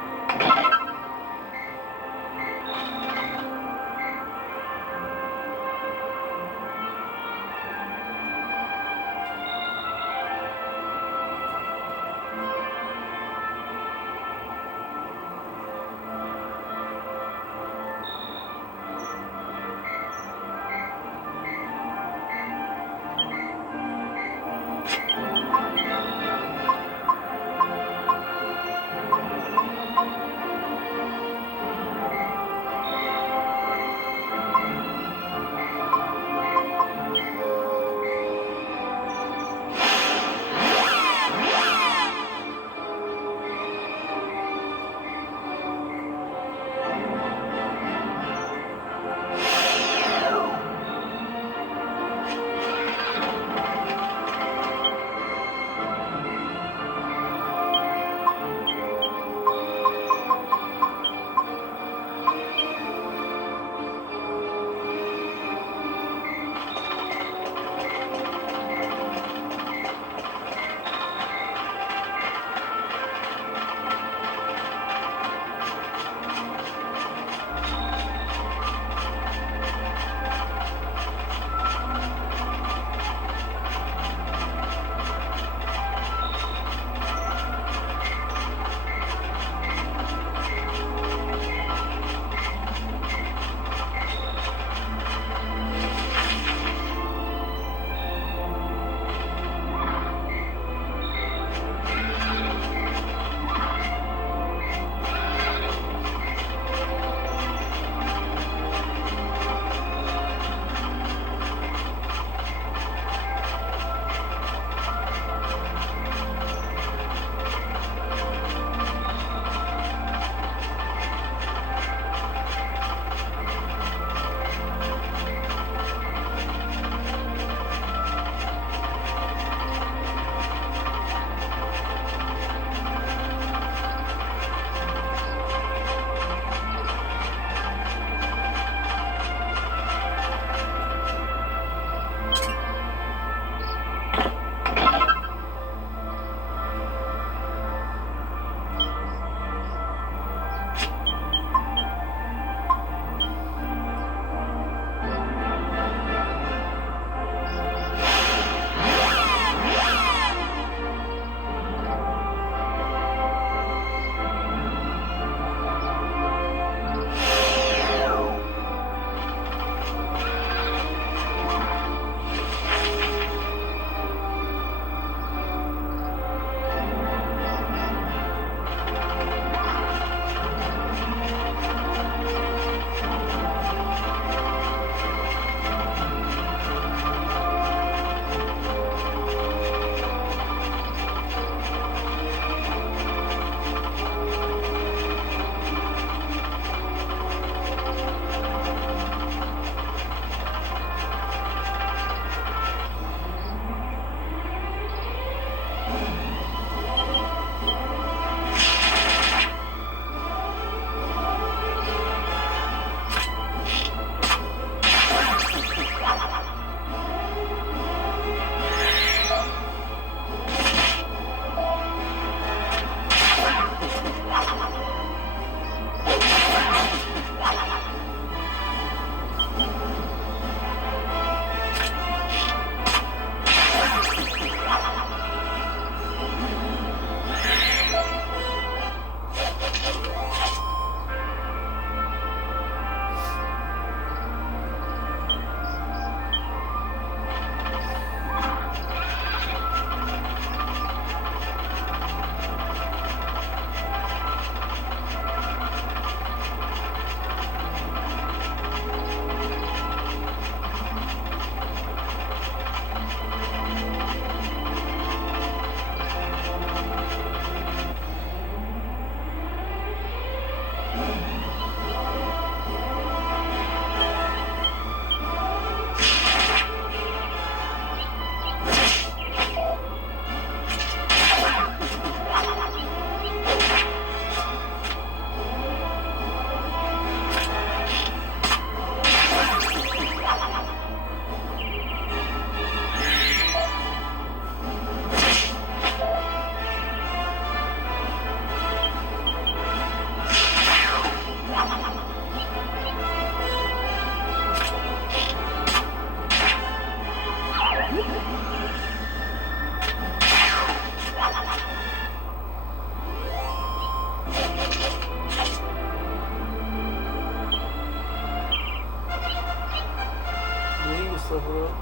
leveled up.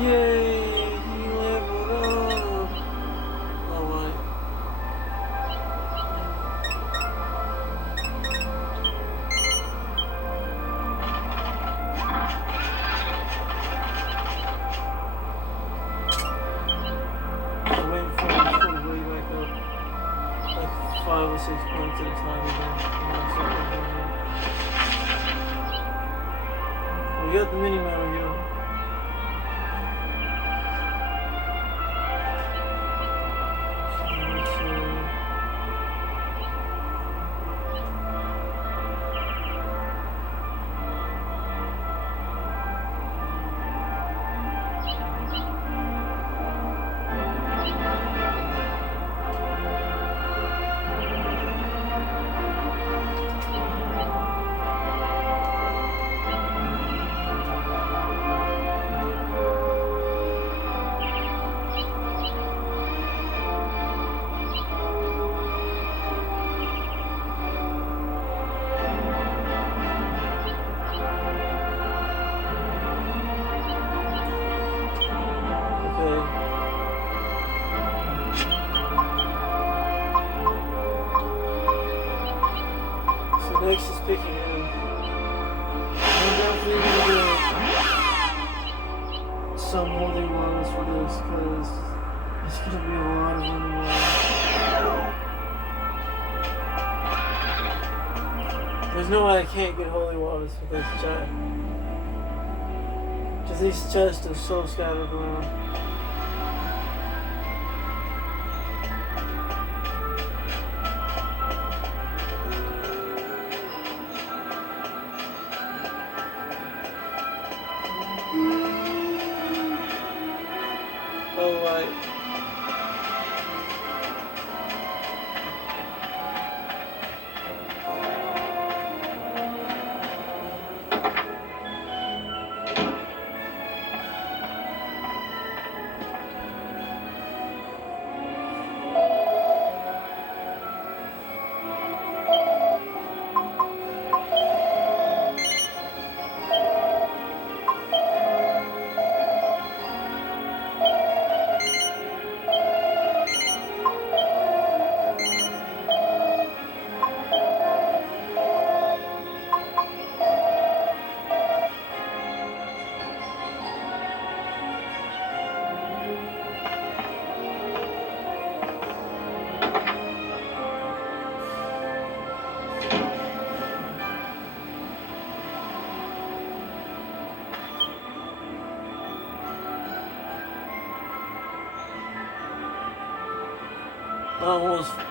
Yay! He leveled up! Alright. I'm waiting for him to go way back up. Like 5 or 6 points at a time again. We got the mini map here. Next is picking him. I'm definitely gonna do some holding ones for this because it's gonna be a lot of running around. There's no way I can't get holy waters with this chat. Because these chests are so scattered around.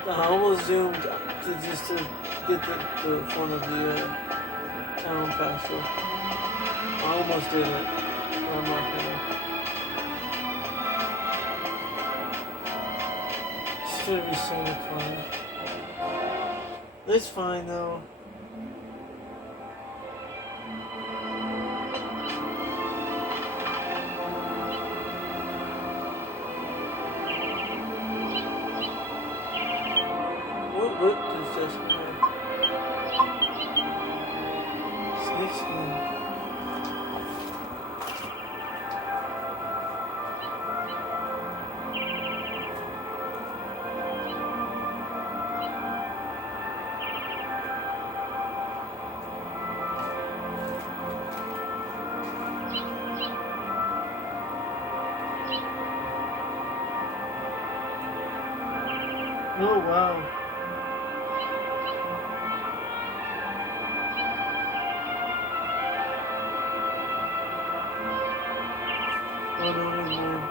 I almost zoomed to just to get the front of the town faster. I almost did it. But I'm not gonna. It's gonna be so much fun. It's fine though. What is this now? Snake skin. Oh wow. Oh no, no.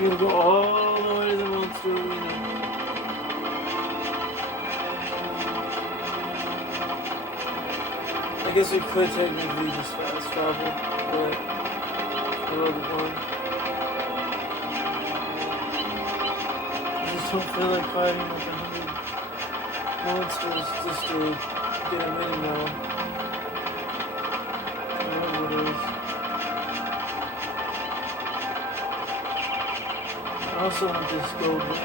You're gonna go all the way to the monster arena. I guess we could technically just fast travel, but a little one. I just don't feel like fighting like 100 monsters just to get a mini now. Whatever it is. I also want this gold ring.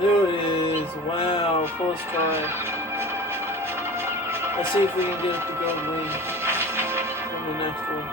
There it is. Wow, first try. Let's see if we can get the gold ring on the next one.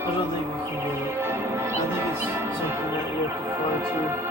I don't think we can get it. I think it's something that you have to fly to.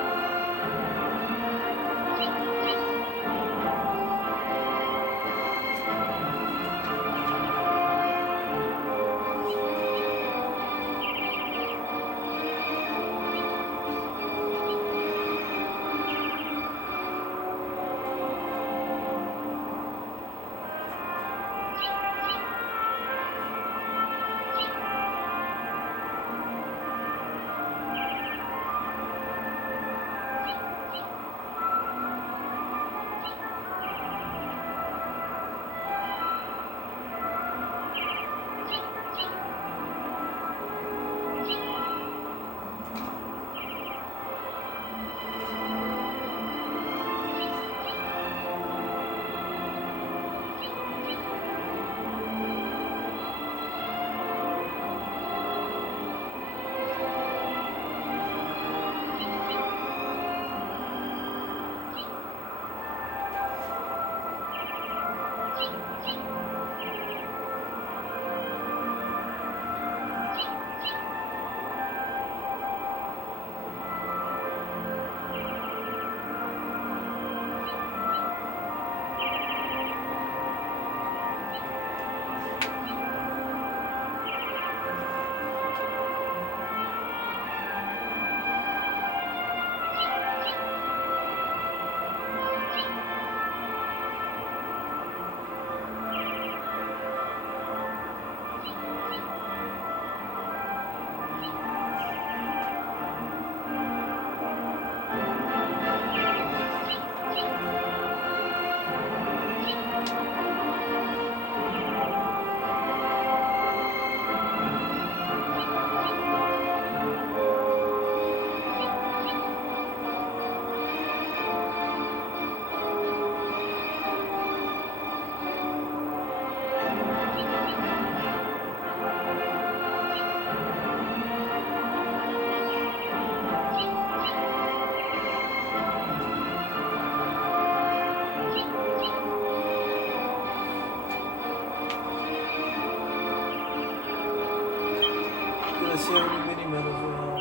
Let's see how many mini medals we have.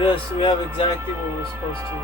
Yes, we have exactly what we're supposed to.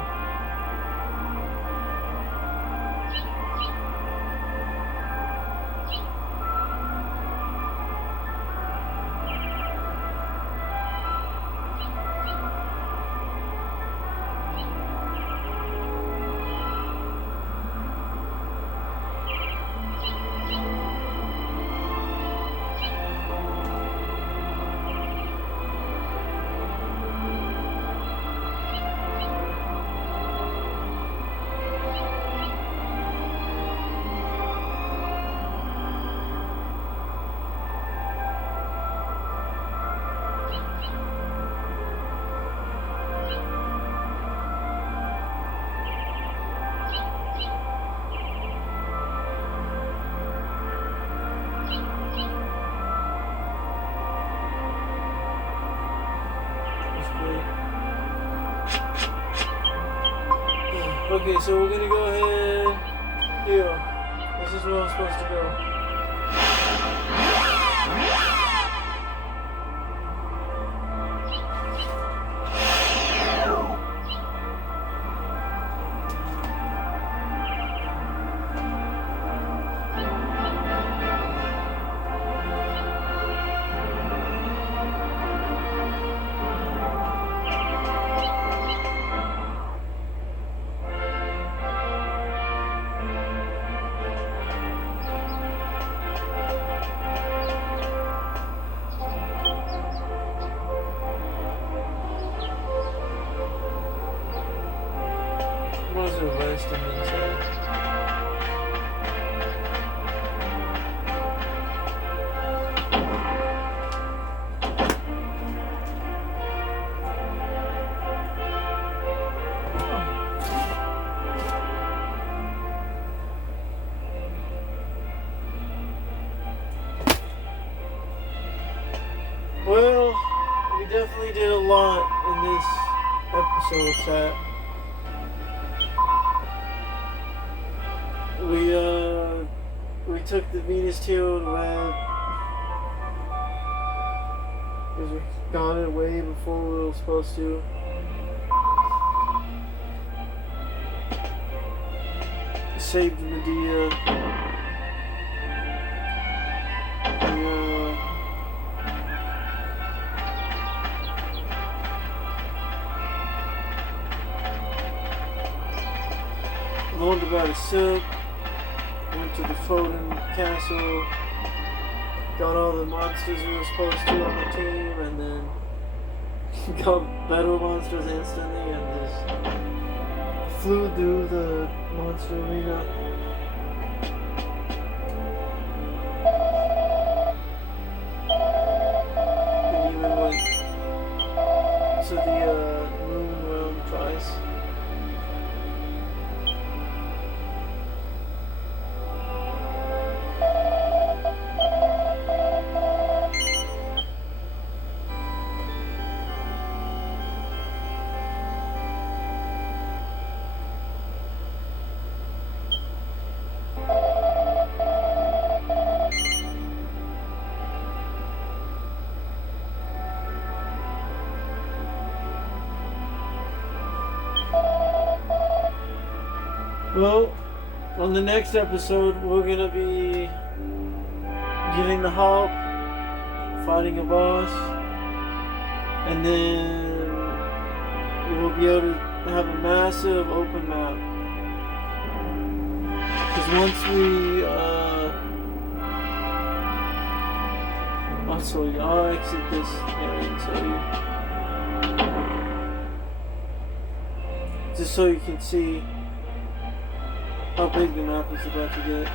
Okay, so we're gonna go ahead here. This is where I'm supposed to go. What is the rest of inside? Well, we definitely did a lot in this episode, chat. We took the Venus Teal Red because we got it way before we were supposed to. Saved Medea. Learned about a silk. Went to the Foden Castle, got all the monsters we were supposed to on the team, and then got better monsters instantly and just flew through the monster arena. And even went to the moon realm twice. Well, on the next episode, we're gonna be getting the help, fighting a boss, and then we'll be able to have a massive open map. Because once we, I'll exit this area and show you. Just so you can see how big the map is about to get.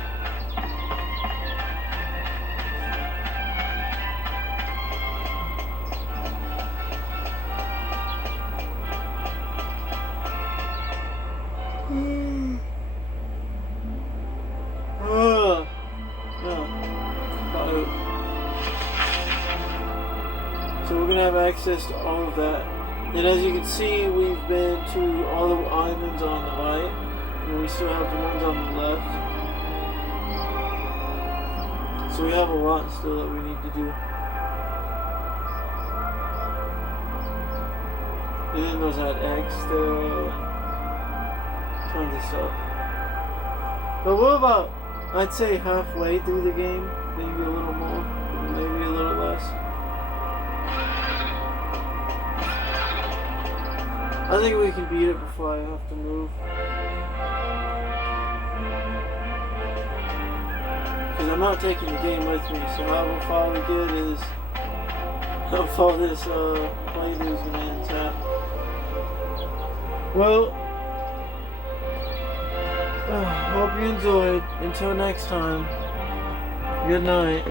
So we're gonna have access to all of that. And as you can see, we've been to all the islands on the right. And we still have the ones on the left. So we have a lot still that we need to do. And then there's that X still. Tons of stuff. But what about, I'd say halfway through the game, maybe a little more, maybe a little less. I think we can beat it before I have to move. Because I'm not taking the game with me, so how far we get is how far this playthrough is going to end up. Well, hope you enjoyed. Until next time, good night.